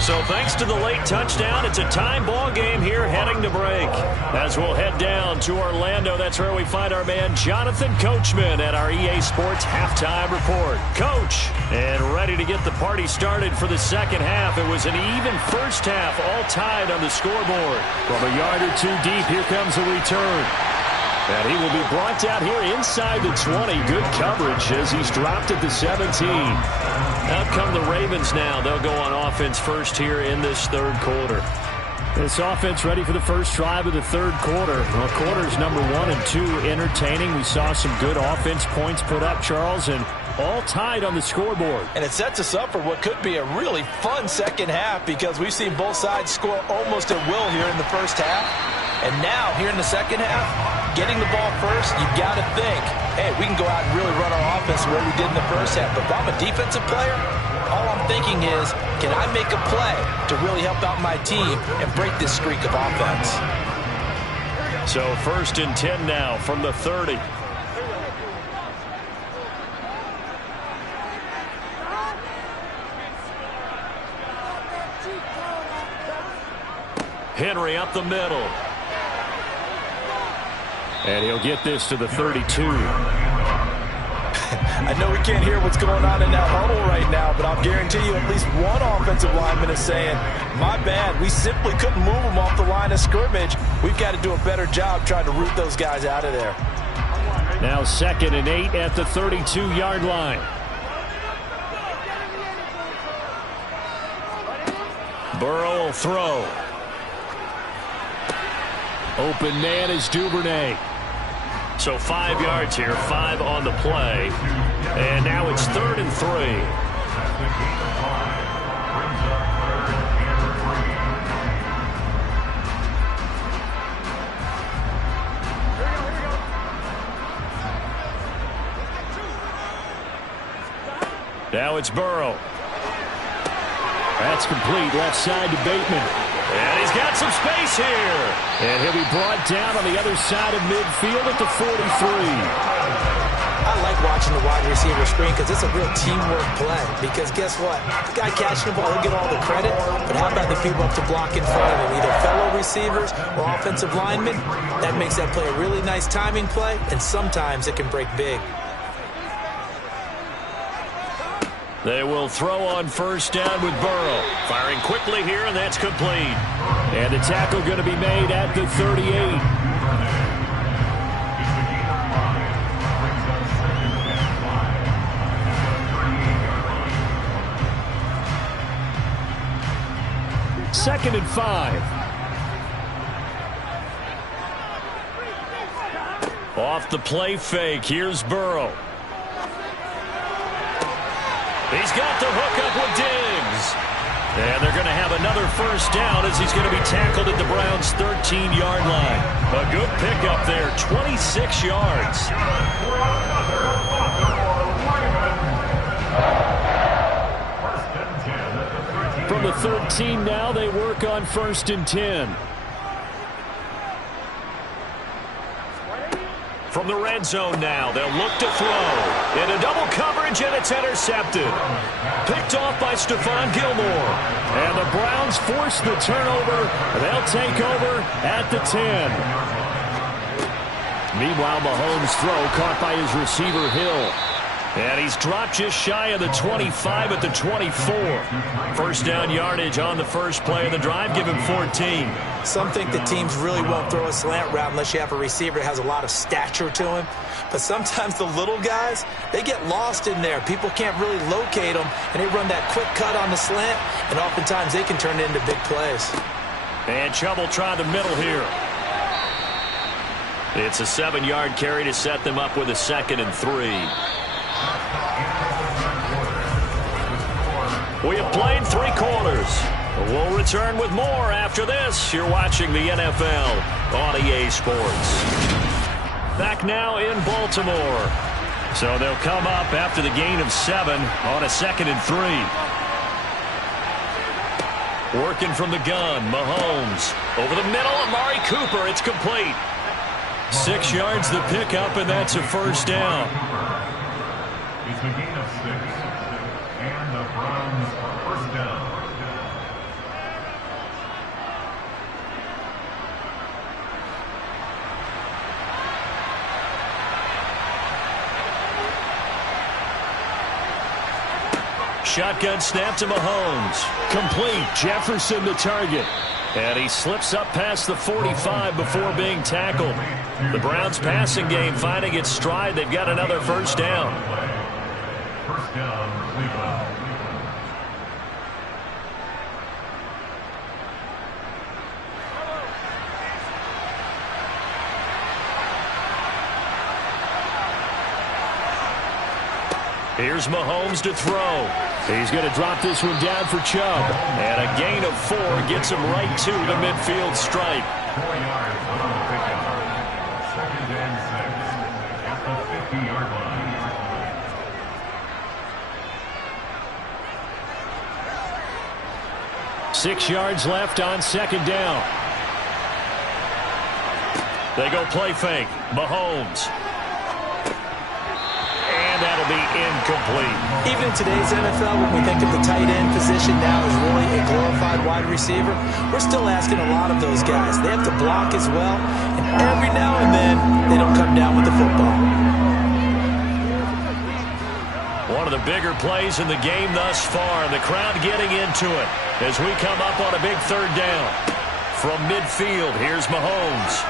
So thanks to the late touchdown, it's a time ball game here heading to break. As we'll head down to Orlando, that's where we find our man Jonathan Coachman at our EA Sports Halftime Report. Coach, and ready to get the party started for the second half. It was an even first half, all tied on the scoreboard. From a yard or two deep, here comes a return. And he will be brought down here inside the 20. Good coverage as he's dropped at the 17. Out come the Ravens now. They'll go on offense first here in this third quarter. This offense ready for the first drive of the third quarter. Well, quarters number 1 and 2 entertaining. We saw some good offense points put up, Charles, and all tied on the scoreboard. And it sets us up for what could be a really fun second half because we've seen both sides score almost at will here in the first half. And now, here in the second half, getting the ball first, you've got to think, hey, we can go out and really run our offense the way we did in the first half. But if I'm a defensive player, all I'm thinking is, can I make a play to really help out my team and break this streak of offense? So 1st and 10 now from the 30. Henry up the middle. And he'll get this to the 32. I know we can't hear what's going on in that huddle right now, but I'll guarantee you at least one offensive lineman is saying, my bad, we simply couldn't move them off the line of scrimmage. We've got to do a better job trying to root those guys out of there. Now 2nd and 8 at the 32-yard line. Burrow will throw. Open man is Duvernay. So 5 yards here, 5 on the play. And now it's 3rd and 3. Now it's Burrow. That's complete. Left side to Bateman. And he's got some space here. And he'll be brought down on the other side of midfield at the 43. I like watching the wide receiver screen because it's a real teamwork play. Because guess what? The guy catching the ball, he'll get all the credit. But how about the people up to block in front of him? Either fellow receivers or offensive linemen. That makes that play a really nice timing play. And sometimes it can break big. They will throw on 1st down with Burrow. Firing quickly here, and that's complete. And the tackle going to be made at the 38. Second and 5. Off the play fake, here's Burrow. He's got the hook up with Diggs. And they're going to have another 1st down as he's going to be tackled at the Browns' 13-yard line. A good pickup there, 26 yards. From the 13 now, they work on 1st and 10. From the red zone now, they'll look to throw. Into double coverage, and it's intercepted. Picked off by Stephon Gilmore. And the Browns force the turnover. They'll take over at the 10. Meanwhile, Mahomes' throw caught by his receiver, Hill. And he's dropped just shy of the 25 at the 24. 1st down yardage on the first play of the drive. Give him 14. Some think the teams really won't throw a slant route unless you have a receiver that has a lot of stature to him. But sometimes the little guys, they get lost in there. People can't really locate them, and they run that quick cut on the slant, and oftentimes they can turn it into big plays. And Chubb will try the middle here. It's a 7-yard carry to set them up with a 2nd and 3. We have played 3 quarters. We'll return with more after this. You're watching the NFL on EA Sports. Back now in Baltimore. So they'll come up after the gain of 7 on a 2nd and 3. Working from the gun, Mahomes. Over the middle, Amari Cooper. It's complete. 6 yards the pickup, and that's a first down. It's a gain of 6. And the Browns first down. Shotgun snap to Mahomes. Complete. Jefferson the target. And he slips up past the 45 before being tackled. The Browns passing game finding its stride. They've got another first down. First down, Cleveland. Here's Mahomes to throw. He's going to drop this one down for Chubb. And a gain of 4 gets him right to the midfield stripe. 4 yards on the pickup. 2nd and 6 at the 50-yard line. Six yards left on 2nd down. They go play fake. Mahomes. And that'll be incomplete. Even in today's NFL, when we think of the tight end position now as really a glorified wide receiver, we're still asking a lot of those guys. They have to block as well, and every now and then, they don't come down with the football. One of the bigger plays in the game thus far, and the crowd getting into it as we come up on a big 3rd down. From midfield, here's Mahomes.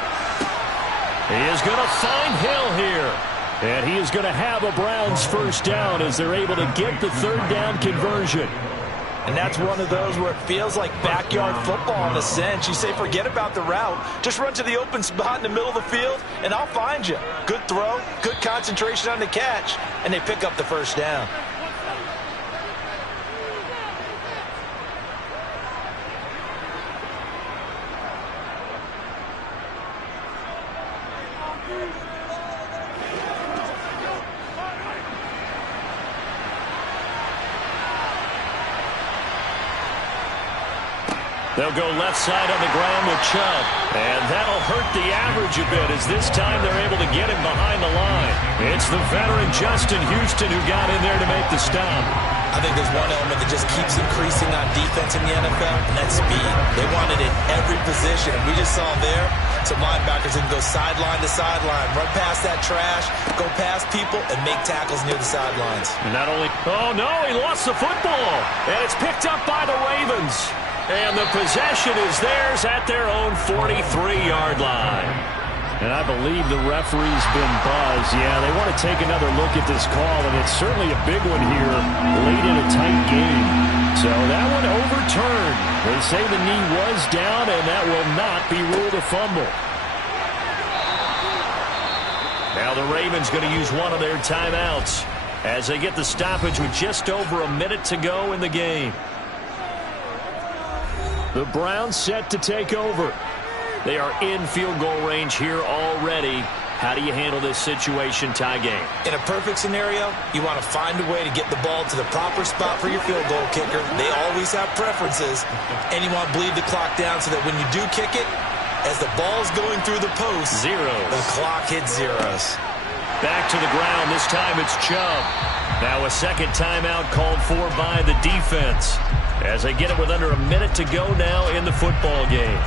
He is going to find Hill here. And he is going to have a Browns first down as they're able to get the 3rd down conversion. And that's one of those where it feels like backyard football in a sense. You say, forget about the route. Just run to the open spot in the middle of the field, and I'll find you. Good throw, good concentration on the catch, and they pick up the first down. They'll go left side on the ground with Chubb. And that'll hurt the average a bit as this time they're able to get him behind the line. It's the veteran Justin Houston who got in there to make the stop. I think there's one element that just keeps increasing on defense in the NFL, and that's speed. They want it in every position. And we just saw there some linebackers that can go sideline to sideline, run past that trash, go past people, and make tackles near the sidelines. And not only... Oh, no, he lost the football. And it's picked up by the Ravens. And the possession is theirs at their own 43-yard line. And I believe the referee's been buzzed. Yeah, they want to take another look at this call, and it's certainly a big one here late in a tight game. So that one overturned. They say the knee was down, and that will not be ruled a fumble. Now the Ravens going to use one of their timeouts as they get the stoppage with just over a minute to go in the game. The Browns set to take over. They are in field goal range here already. How do you handle this situation, tie game? In a perfect scenario, you want to find a way to get the ball to the proper spot for your field goal kicker. They always have preferences, and you want to bleed the clock down so that when you do kick it, as the ball's going through the post, the clock hits zeros. Back to the ground. This time it's Chubb. Now a second timeout called for by the defense as they get it with under a minute to go now in the football game.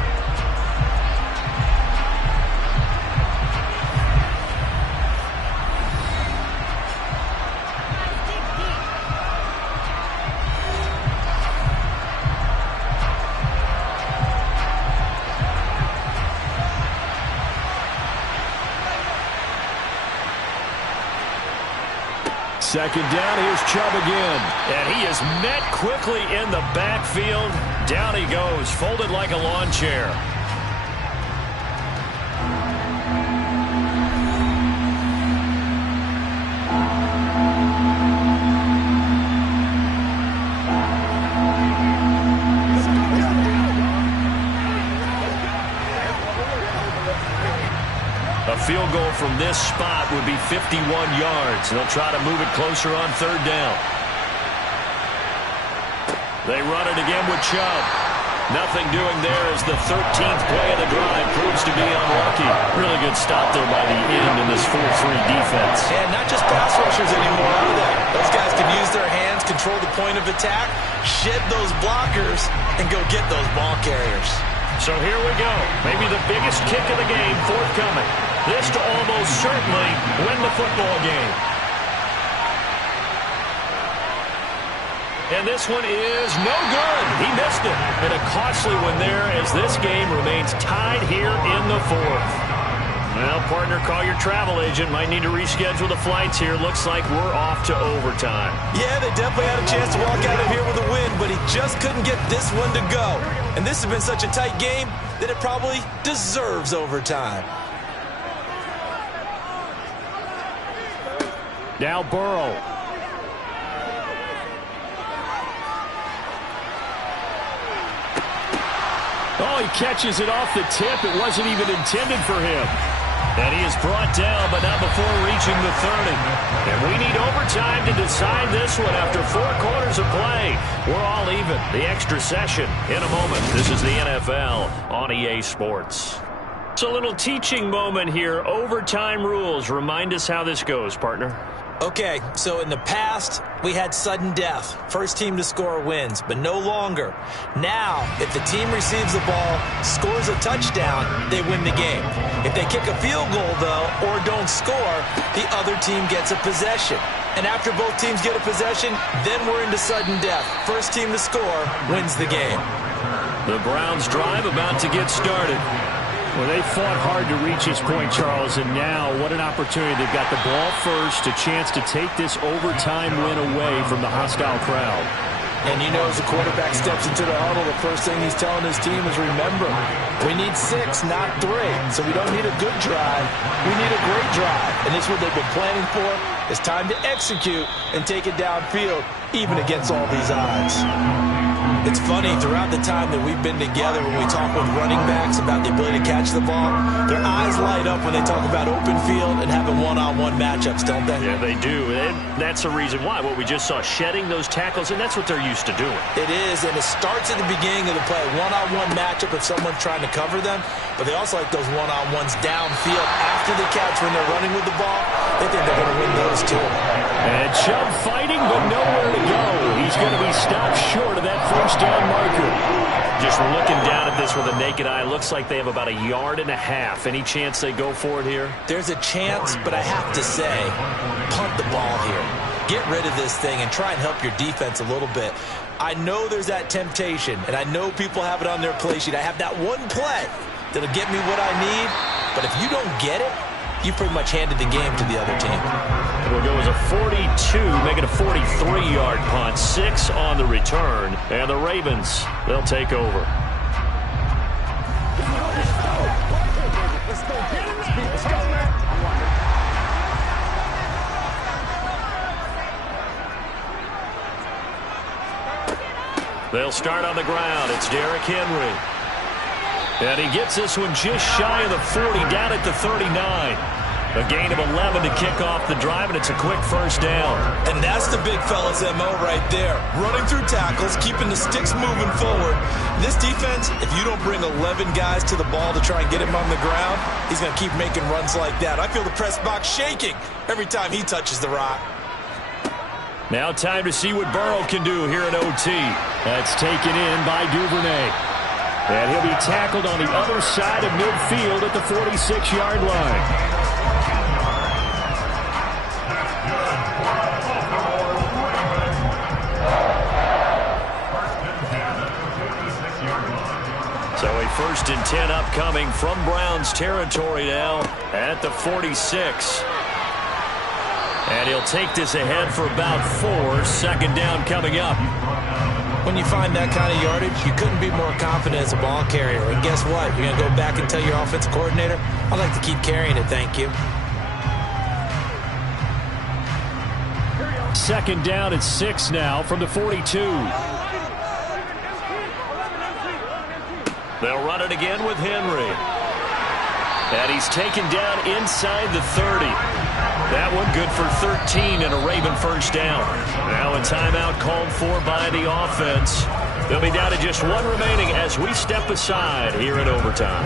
Second down, here's Chubb again. And he is met quickly in the backfield. Down he goes, folded like a lawn chair. A field goal from this would be 51 yards. They'll try to move it closer on third down. They run it again with Chubb. Nothing doing there as the 13th play of the drive proves to be unlucky. Really good stop there by the end in this 4-3 defense. And not just pass rushers anymore, are they? Those guys can use their hands, control the point of attack, shed those blockers, and go get those ball carriers. So here we go. Maybe the biggest kick of the game forthcoming. This to almost certainly win the football game. And this one is no good. He missed it. And a costly one there as this game remains tied here in the fourth. Well, partner, call your travel agent. Might need to reschedule the flights here. Looks like we're off to overtime. Yeah, they definitely had a chance to walk out of here with a win, but he just couldn't get this one to go. And this has been such a tight game that it probably deserves overtime. Now Burrow. Oh, he catches it off the tip. It wasn't even intended for him. And he is brought down, but not before reaching the 30. And we need overtime to decide this one after 4 quarters of play. We're all even. The extra session in a moment. This is the NFL on EA Sports. So a little teaching moment here. Overtime rules. Remind us how this goes, partner. Okay, so in the past, we had sudden death. First team to score wins, but no longer. Now, if the team receives the ball, scores a touchdown, they win the game. If they kick a field goal, though, or don't score, the other team gets a possession. And after both teams get a possession, then we're into sudden death. First team to score wins the game. The Browns drive about to get started. Well, they fought hard to reach this point, Charles, and now what an opportunity. They've got the ball first, a chance to take this overtime win away from the hostile crowd. And you know, as the quarterback steps into the huddle, the first thing he's telling his team is, remember, we need 6, not 3. So we don't need a good drive. We need a great drive. And this is what they've been planning for. It's time to execute and take it downfield, even against all these odds. It's funny, throughout the time that we've been together, when we talk with running backs about the ability to catch the ball, their eyes light up when they talk about open field and having one-on-one matchups, don't they? Yeah, they do. And that's the reason why. What we just saw, shedding those tackles, and that's what they're used to doing. It is, and it starts at the beginning of the play. One-on-one matchup if someone's trying to cover them, but they also like those one-on-ones downfield after the catch when they're running with the ball. They think they're going to win those too. And Chubb fighting, but nowhere to go. He's going to be stopped short of that first down marker. Just looking down at this with a naked eye, looks like they have about 1.5 yards. Any chance they go for it here? There's a chance, but I have to say, punt the ball here. Get rid of this thing and try and help your defense a little bit. I know there's that temptation, and I know people have it on their play sheet. I have that one play that'll get me what I need, but if you don't get it, you pretty much handed the game to the other team. It'll go as a 42, make it a 43-yard punt, 6 on the return, and the Ravens, they'll take over. Let's go get it. Let's go, man. They'll start on the ground. It's Derrick Henry. And he gets this one just shy of the 40, down at the 39. A gain of 11 to kick off the drive, and it's a quick first down. And that's the big fella's MO right there. Running through tackles, keeping the sticks moving forward. This defense, if you don't bring 11 guys to the ball to try and get him on the ground, he's going to keep making runs like that. I feel the press box shaking every time he touches the rock. Now time to see what Burrow can do here in OT. That's taken in by Duvernay. And he'll be tackled on the other side of midfield at the 46-yard line. So a 1st and 10 upcoming from Browns territory now at the 46. And he'll take this ahead for about 4. 2nd down coming up. When you find that kind of yardage, you couldn't be more confident as a ball carrier. And guess what? You're going to go back and tell your offensive coordinator, I'd like to keep carrying it, thank you. 2nd down at 6 now from the 42. They'll run it again with Henry. And he's taken down inside the 30. That one good for 13 and a Raven first down. Now a timeout called for by the offense. They'll be down to just one remaining as we step aside here in overtime.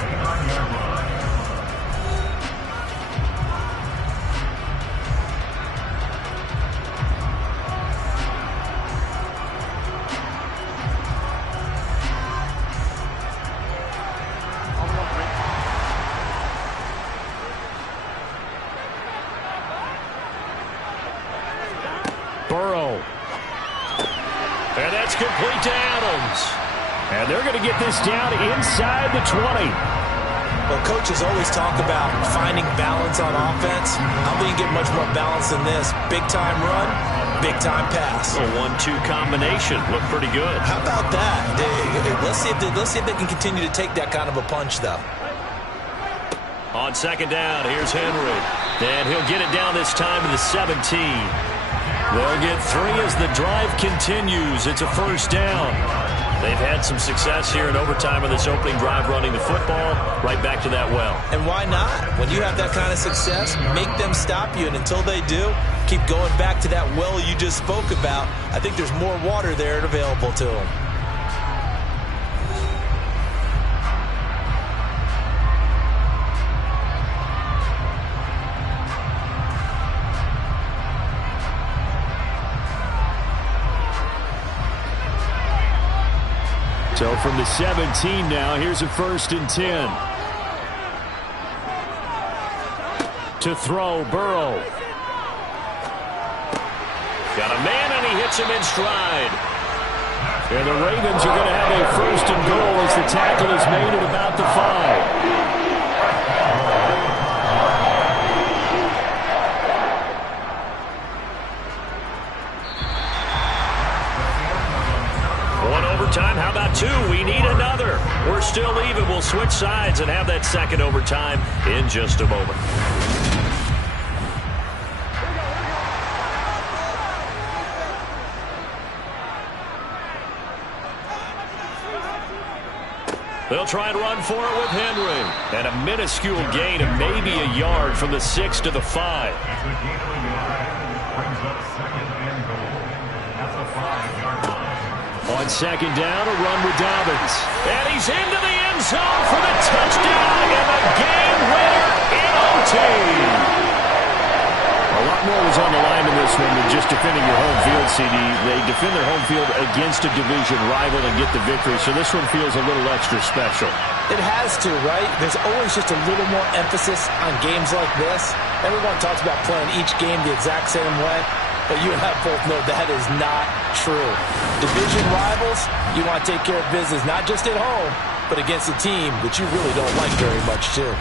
Burrow. And that's complete to Adams. And they're going to get this down inside the 20. Well, coaches always talk about finding balance on offense. I don't think you get much more balance than this. Big-time run, big-time pass. A 1-2 combination. Looked pretty good. How about that? Let's see if they can continue to take that kind of a punch, though. On second down, here's Henry. And he'll get it down this time to the 17. They'll get 3 as the drive continues. It's a first down. They've had some success here in overtime on this opening drive running the football right back to that well. And why not? When you have that kind of success, make them stop you. And until they do, keep going back to that well you just spoke about. I think there's more water there available to them. So from the 17 now, here's a 1st and 10. To throw, Burrow. Got a man, and he hits him in stride. And the Ravens are going to have a 1st and goal as the tackle is made at about the 5. Time. How about 2? We need another. We're still even. We'll switch sides and have that second overtime in just a moment. They'll try and run for it with Henry. And a minuscule gain of maybe a yard from the 6 to the 5. On second down, a run with Dobbins. And he's into the end zone for the touchdown and the game winner in OT. A lot more was on the line in this one than just defending your home field, CD. They defend their home field against a division rival and get the victory, so this one feels a little extra special. It has to, right? There's always just a little more emphasis on games like this. Everyone talks about playing each game the exact same way. But you and I both know that is not true. Division rivals, you want to take care of business, not just at home, but against a team that you really don't like very much, too.